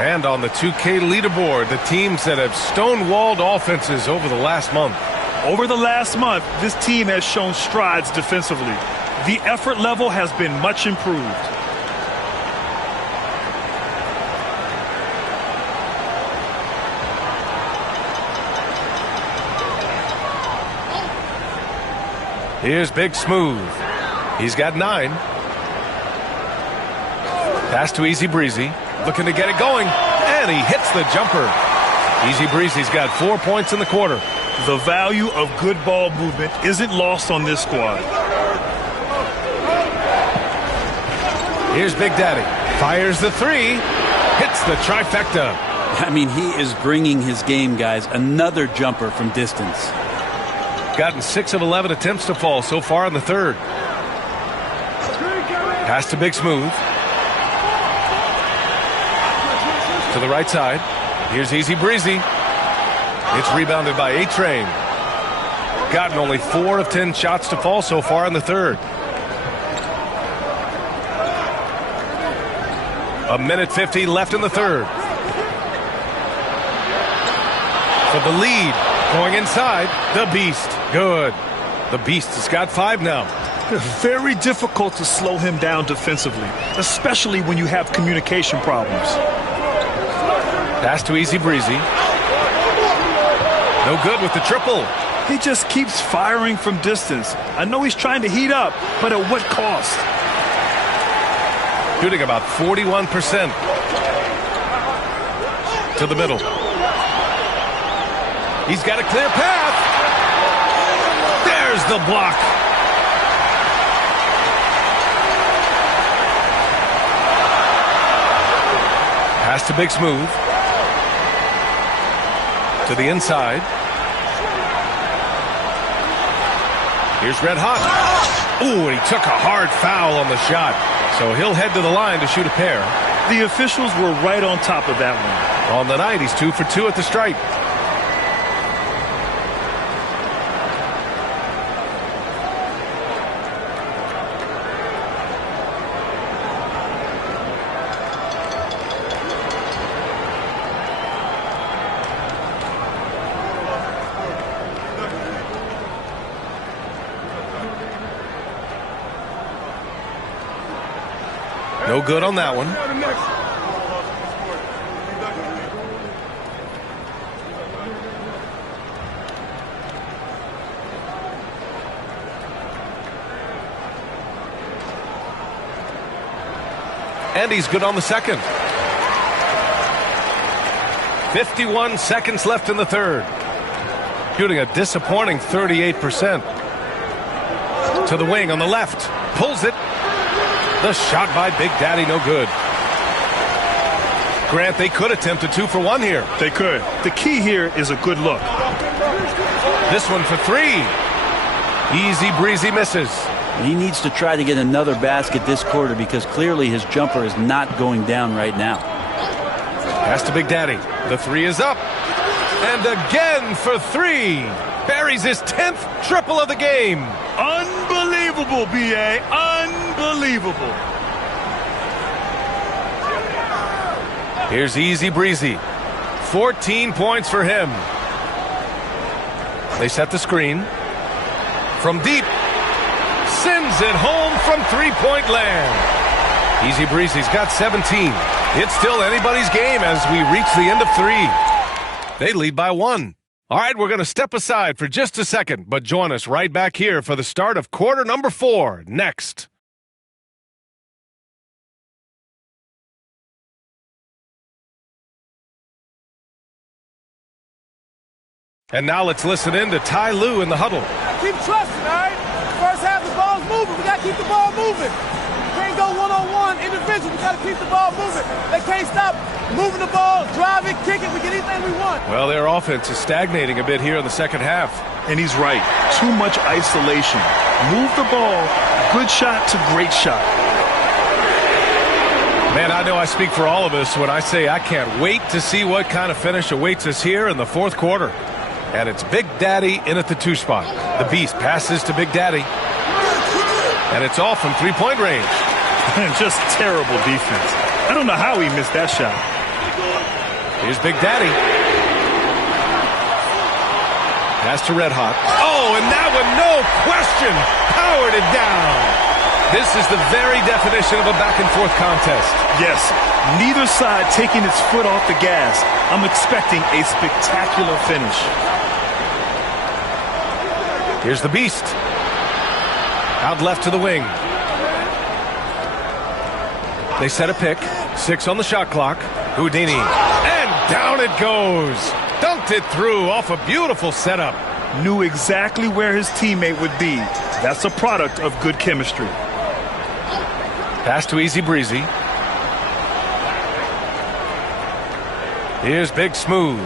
And on the 2K leaderboard, the teams that have stonewalled offenses over the last month. Over the last month, this team has shown strides defensively. The effort level has been much improved. Here's Big Smooth. He's got 9. Pass to Easy Breezy. Looking to get it going. And he hits the jumper. Easy Breezy's got 4 points in the quarter. The value of good ball movement isn't lost on this squad. Here's Big Daddy. Fires the 3. Hits the trifecta. I mean, he is bringing his game, guys. Another jumper from distance. Gotten 6 of 11 attempts to fall so far in the 3rd. Pass to Big Smooth. To the right side. Here's Easy Breezy. It's rebounded by A-Train. Gotten only 4 of 10 shots to fall so far in the 3rd. A minute 50 left in the 3rd. For the lead, going inside, the Beast. Good. The Beast has got 5 now. Very difficult to slow him down defensively, especially when you have communication problems. Pass to Easy Breezy. No good with the triple. He just keeps firing from distance. I know he's trying to heat up, but at what cost? Shooting about 41%. To the middle. He's got a clear path. There's the block. Pass to Big Smooth. To the inside. Here's Red Hot. Ooh, and he took a hard foul on the shot. So he'll head to the line to shoot a pair. The officials were right on top of that one. On the night, he's 2 for 2 at the stripe. No good on that one. And he's good on the second. 51 seconds left in the third. Shooting a disappointing 38%. To the wing on the left. Pulls it. The shot by Big Daddy, no good. Grant, they could attempt a 2 for 1 here. They could. The key here is a good look. This one for 3. Easy breezy misses. He needs to try to get another basket this quarter because clearly his jumper is not going down right now. Pass to Big Daddy. The 3 is up. And again for 3. Buries his 10th triple of the game. Unbelievable, B.A. Unbelievable. Here's Easy Breezy. 14 points for him. They set the screen. From deep. Sends it home from three-point land. Easy Breezy's got 17. It's still anybody's game as we reach the end of 3. They lead by 1. All right, we're going to step aside for just a second, but join us right back here for the start of quarter number 4 next. And now let's listen in to Ty Lue in the huddle. Keep trusting, all right? First half, the ball's moving. We got to keep the ball moving. Can't go one-on-one individual. We got to keep the ball moving. They can't stop moving the ball, drive it, kick it. We get anything we want. Well, their offense is stagnating a bit here in the second half. And he's right. Too much isolation. Move the ball. Good shot to great shot. Man, I know I speak for all of us when I say I can't wait to see what kind of finish awaits us here in the fourth quarter. And it's Big Daddy in at the 2 spot. The Beast passes to Big Daddy. And it's off from three-point range. Just terrible defense. I don't know how he missed that shot. Here's Big Daddy. Pass to Red Hot. Oh, and that one, no question, powered it down. This is the very definition of a back-and-forth contest. Yes, neither side taking its foot off the gas. I'm expecting a spectacular finish. Here's the Beast. Out left to the wing. They set a pick. 6 on the shot clock. Houdini. And down it goes. Dunked it through off a beautiful setup. Knew exactly where his teammate would be. That's a product of good chemistry. Pass to Easy Breezy. Here's Big Smooth.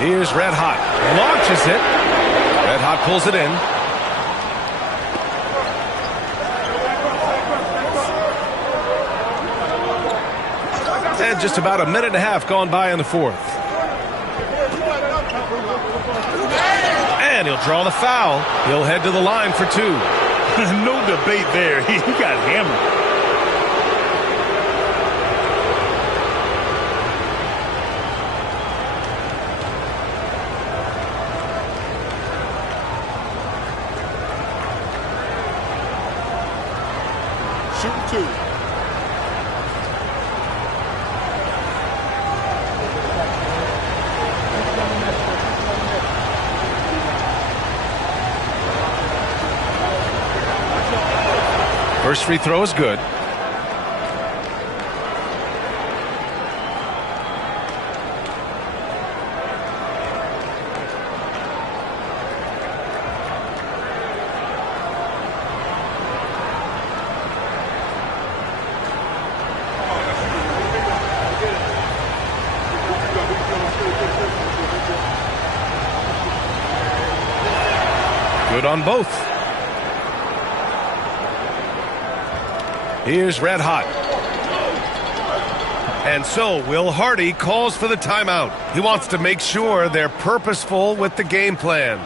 Here's Red Hot. Launches it. Red Hot pulls it in. And just about a minute and a half gone by in the fourth. And he'll draw the foul. He'll head to the line for 2. No debate there. He got hammered. Shooting 2. First free throw is good. Good on both. Here's Red Hot. And so Will Hardy calls for the timeout. He wants to make sure they're purposeful with the game plan.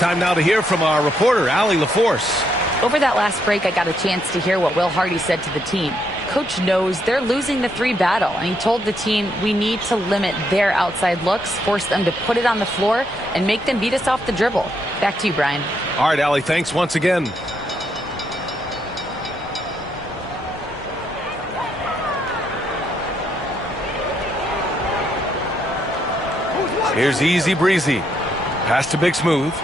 Time now to hear from our reporter, Allie LaForce. Over that last break, I got a chance to hear what Will Hardy said to the team. Coach knows they're losing the 3 battle, and he told the team we need to limit their outside looks, force them to put it on the floor, and make them beat us off the dribble. Back to you, Brian. All right, Allie, thanks once again. Here's Easy Breezy. Pass to Big Smooth.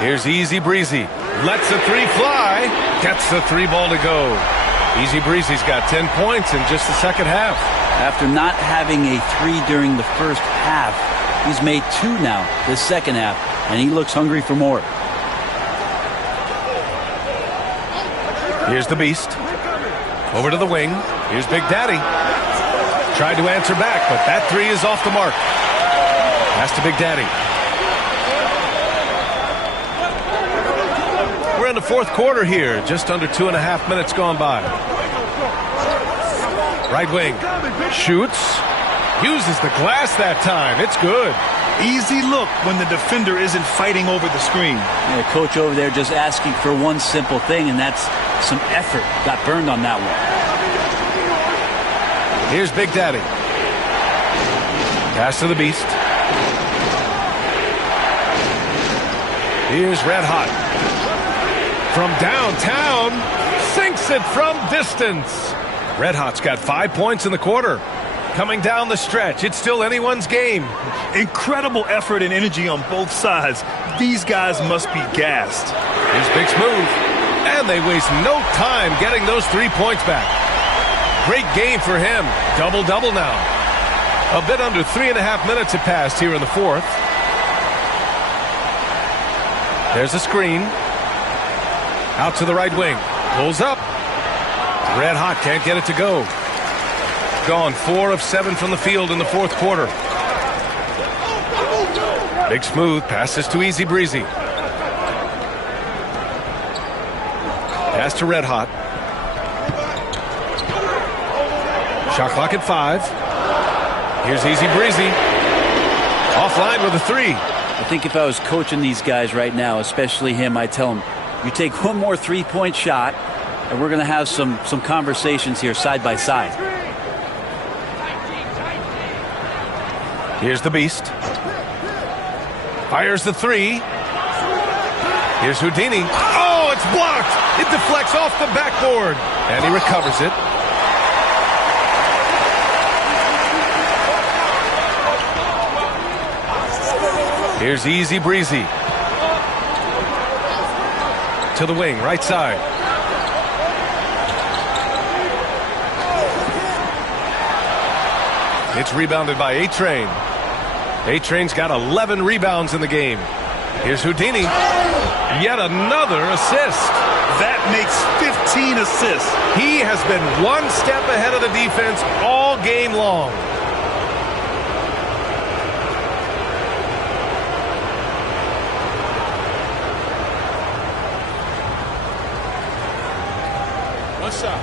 Here's Easy Breezy. Lets the 3 fly. Gets the 3 ball to go. Easy Breezy's got 10 points in just the second half. After not having a 3 during the first half, he's made 2 now this second half, and he looks hungry for more. Here's the Beast. Over to the wing. Here's Big Daddy. Tried to answer back, but that 3 is off the mark. Pass to Big Daddy. We're in the fourth quarter here. Just under 2.5 minutes gone by. Right wing. Shoots. Uses the glass that time. It's good. Easy look when the defender isn't fighting over the screen. Yeah, coach over there just asking for one simple thing, and that's some effort. Got burned on that one. Here's Big Daddy. Pass to the Beast. Here's Red Hot. From downtown, sinks it from distance. Red Hot's got 5 points in the quarter. Coming down the stretch, it's still anyone's game. Incredible effort and energy on both sides. These guys must be gassed. Here's Big Smooth. And they waste no time getting those 3 points back. Great game for him. Double-double now. A bit under 3.5 minutes have passed here in the fourth. There's a screen. Out to the right wing. Pulls up. Red Hot can't get it to go. Gone 4 of 7 from the field in the fourth quarter. Big Smooth passes to Easy Breezy. Pass to Red Hot. Shot clock at 5. Here's Easy Breezy. Offline with a 3. I think if I was coaching these guys right now, especially him, I'd tell him, you take one more 3-point shot, and we're going to have some conversations here side by side. Here's the Beast. Fires the 3. Here's Houdini. Oh, it's blocked. It deflects off the backboard. And he recovers it. Here's Easy Breezy. To the wing, right side. It's rebounded by A-Train. A-Train's got 11 rebounds in the game. Here's Houdini. Yet another assist. That makes 15 assists. He has been one step ahead of the defense all game long. One shot.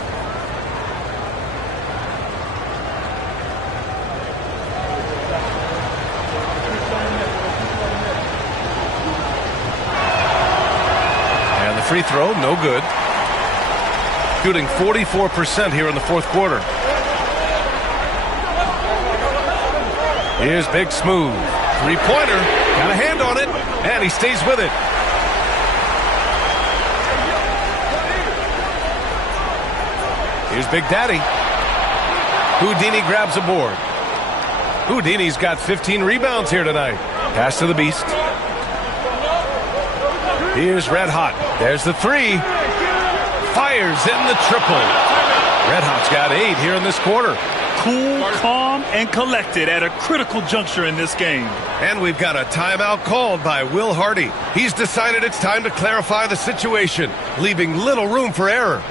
And the free throw, no good. Shooting 44% here in the fourth quarter. Here's Big Smooth. Three-pointer. Got a hand on it. And he stays with it. Here's Big Daddy. Houdini grabs a board. Houdini's got 15 rebounds here tonight. Pass to the Beast. Here's Red Hot. There's the three. Fires in the triple. Red Hot's got 8 here in this quarter. Cool, calm, and collected at a critical juncture in this game. And we've got a timeout called by Will Hardy. He's decided it's time to clarify the situation, leaving little room for error.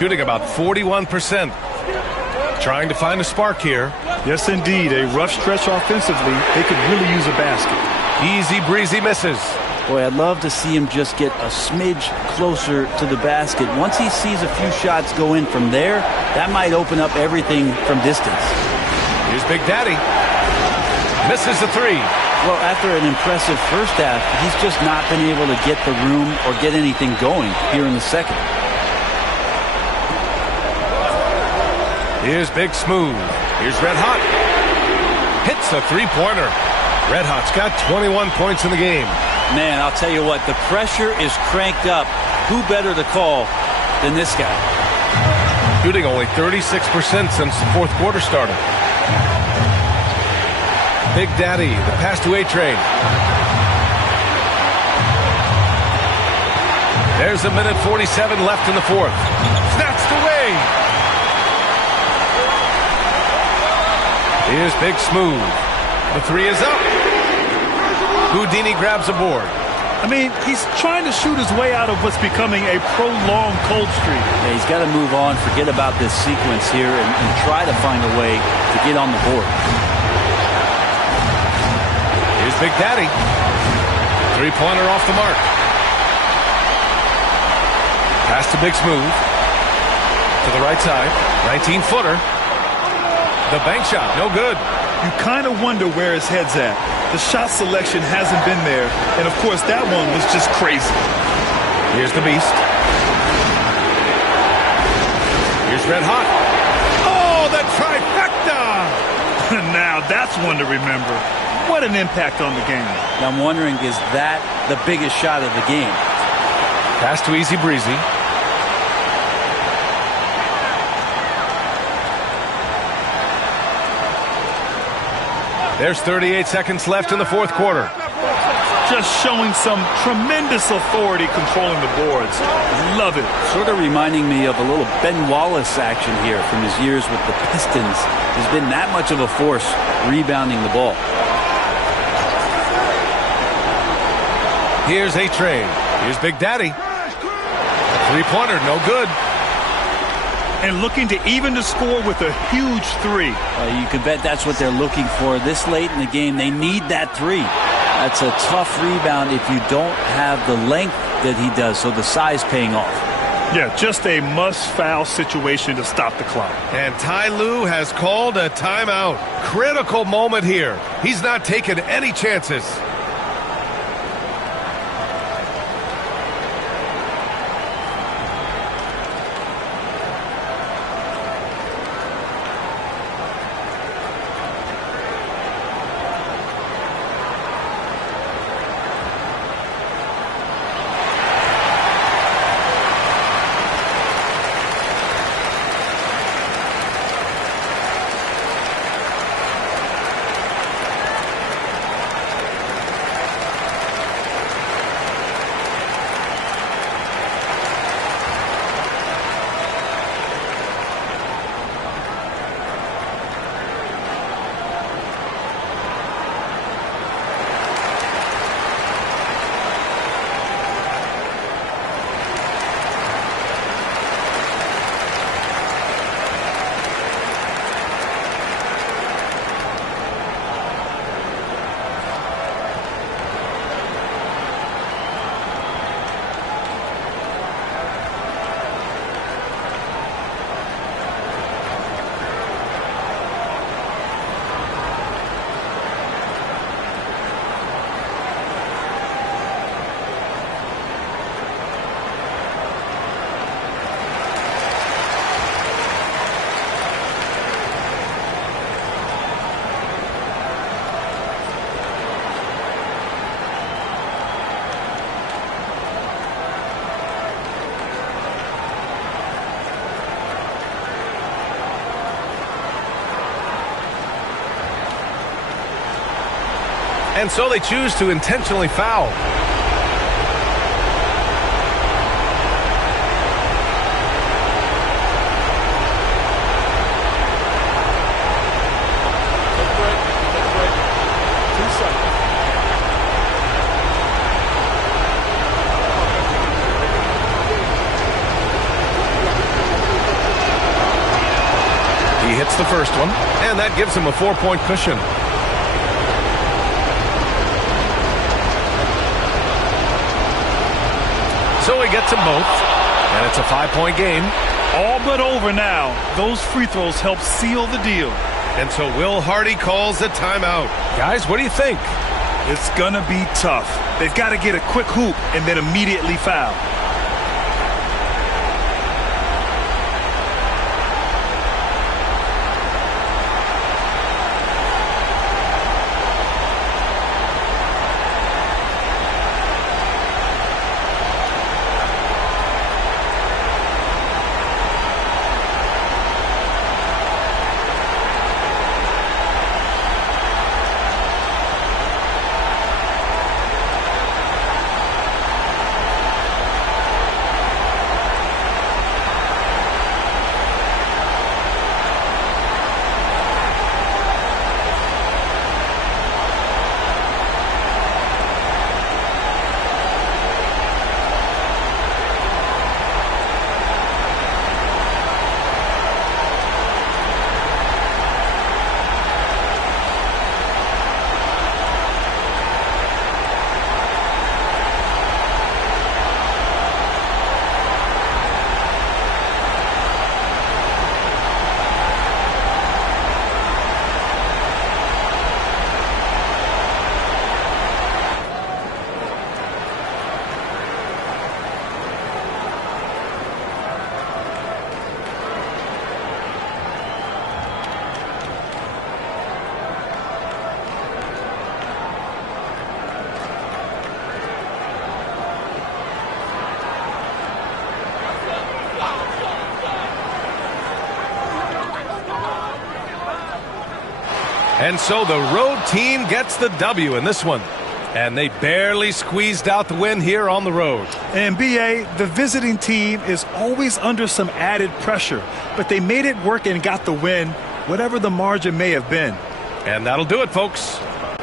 Shooting about 41%. Trying to find a spark here. Yes, indeed. A rough stretch offensively. They could really use a basket. Easy breezy misses. Boy, I'd love to see him just get a smidge closer to the basket. Once he sees a few shots go in from there, that might open up everything from distance. Here's Big Daddy. Misses the three. Well, after an impressive first half, he's just not been able to get the room or get anything going here in the second. Here's Big Smooth. Here's Red Hot. Hits a three-pointer. Red Hot's got 21 points in the game. Man, I'll tell you what, the pressure is cranked up. Who better to call than this guy? Shooting only 36% since the fourth quarter started. Big Daddy, the pass to A-Train. There's a minute 47 left in the fourth. Snatched away. Here's Big Smooth. The three is up. Houdini grabs a board. I mean, he's trying to shoot his way out of what's becoming a prolonged cold streak. Yeah, he's got to move on, forget about this sequence here, and try to find a way to get on the board. Here's Big Daddy. Three-pointer off the mark. Pass to Big Smooth. To the right side. 19-footer. The bank shot, no good. You kind of wonder where his head's at. The shot selection hasn't been there. And, of course, that one was just crazy. Here's the Beast. Here's Red Hot. Oh, the trifecta! Now, that's one to remember. What an impact on the game. Now, I'm wondering, is that the biggest shot of the game? Pass to Easy Breezy. There's 38 seconds left in the fourth quarter. Just showing some tremendous authority controlling the boards. Love it. Sort of reminding me of a little Ben Wallace action here from his years with the Pistons. He's been that much of a force rebounding the ball. Here's A-Train. Here's Big Daddy. Three-pointer, no good. And looking to even the score with a huge three. You can bet that's what they're looking for this late in the game. They need that three. That's a tough rebound if you don't have the length that he does, so the size paying off. Yeah, just a must-foul situation to stop the clock. And Ty Lue has called a timeout. Critical moment here. He's not taking any chances. And so they choose to intentionally foul. He hits the first one, and that gives him a 4-point cushion. So he gets them both, and it's a 5-point game. All but over now. Those free throws help seal the deal. And so Will Hardy calls a timeout. Guys, what do you think? It's going to be tough. They've got to get a quick hoop and then immediately foul. And so the road team gets the W in this one. And they barely squeezed out the win here on the road. And BA, the visiting team is always under some added pressure, but they made it work and got the win, whatever the margin may have been. And that'll do it, folks.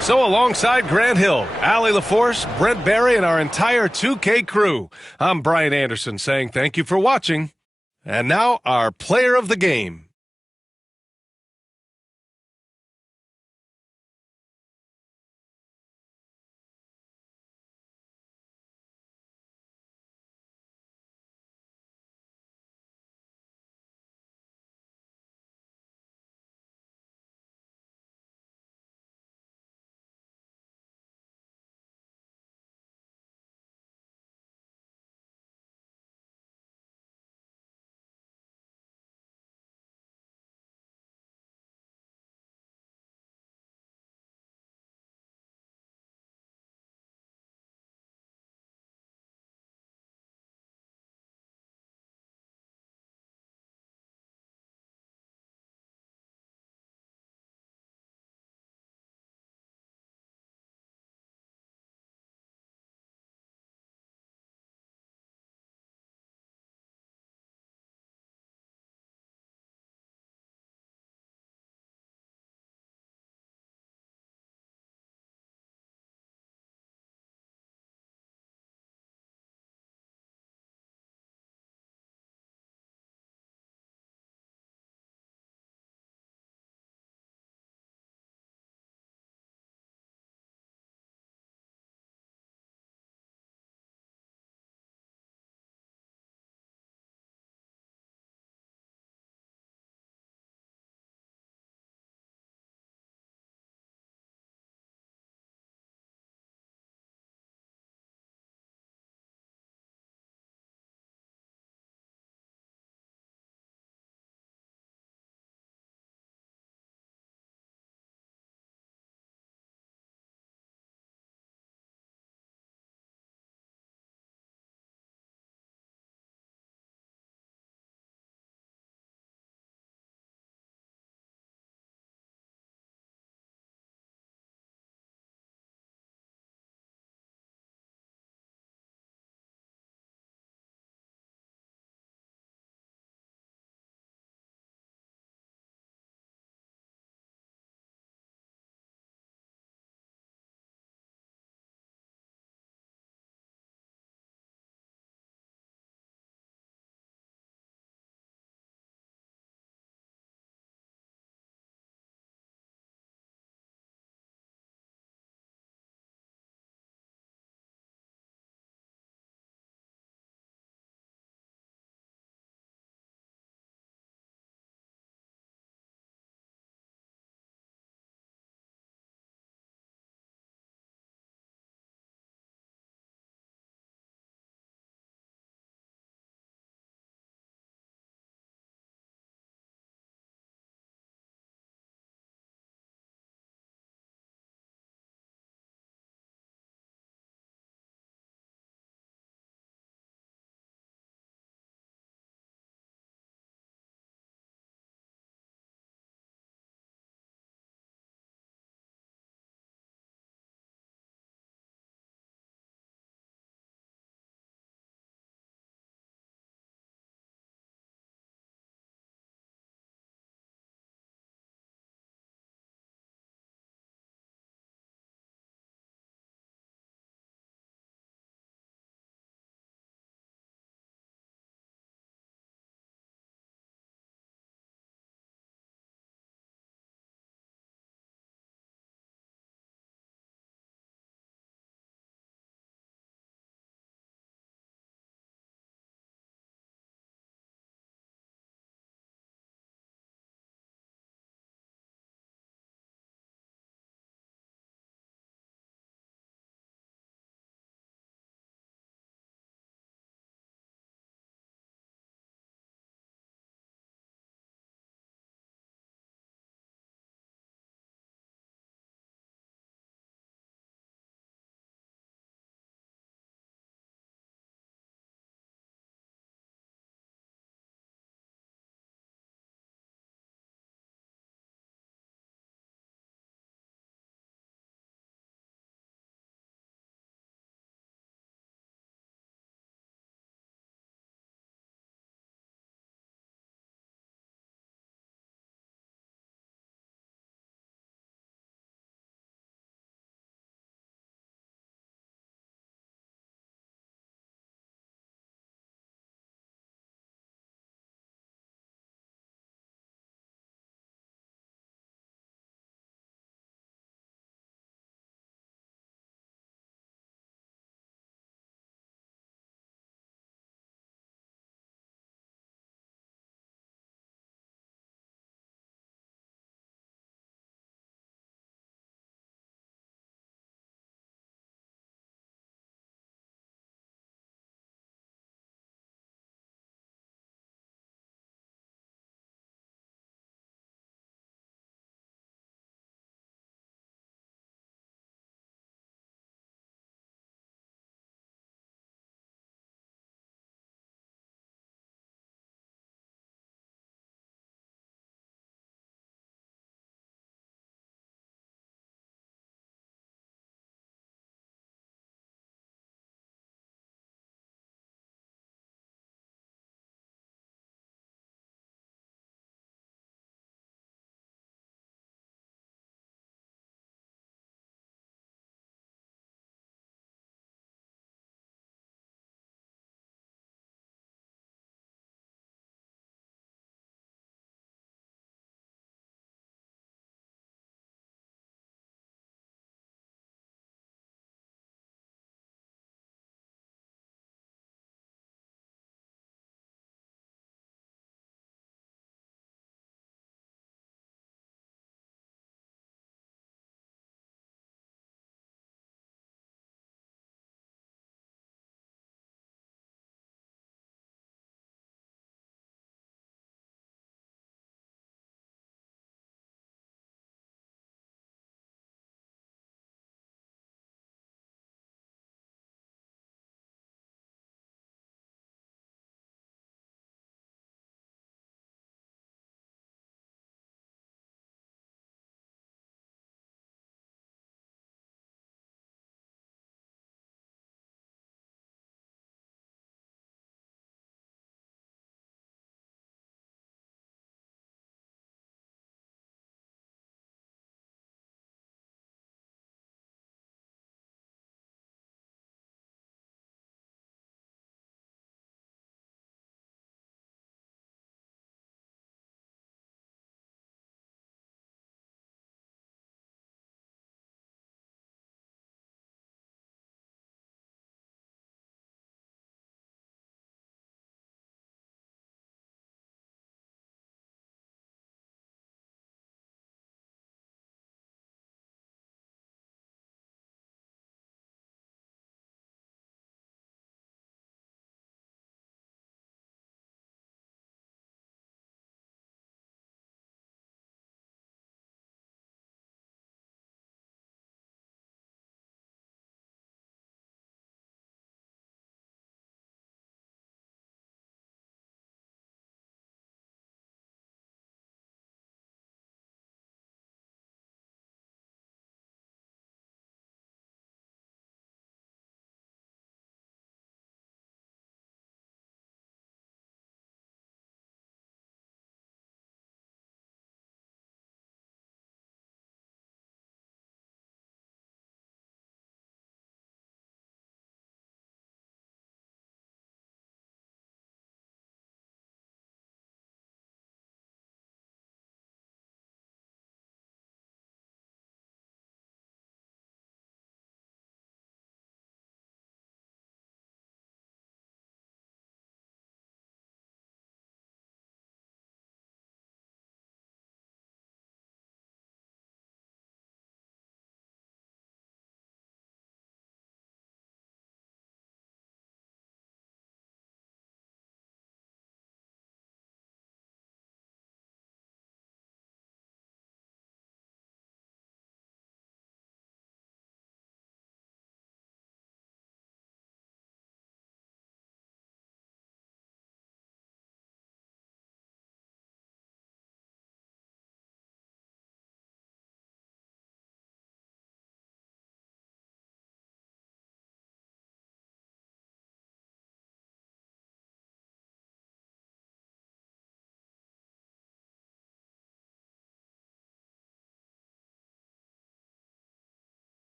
So alongside Grant Hill, Allie LaForce, Brent Barry, and our entire 2K crew, I'm Brian Anderson saying thank you for watching. And now our player of the game.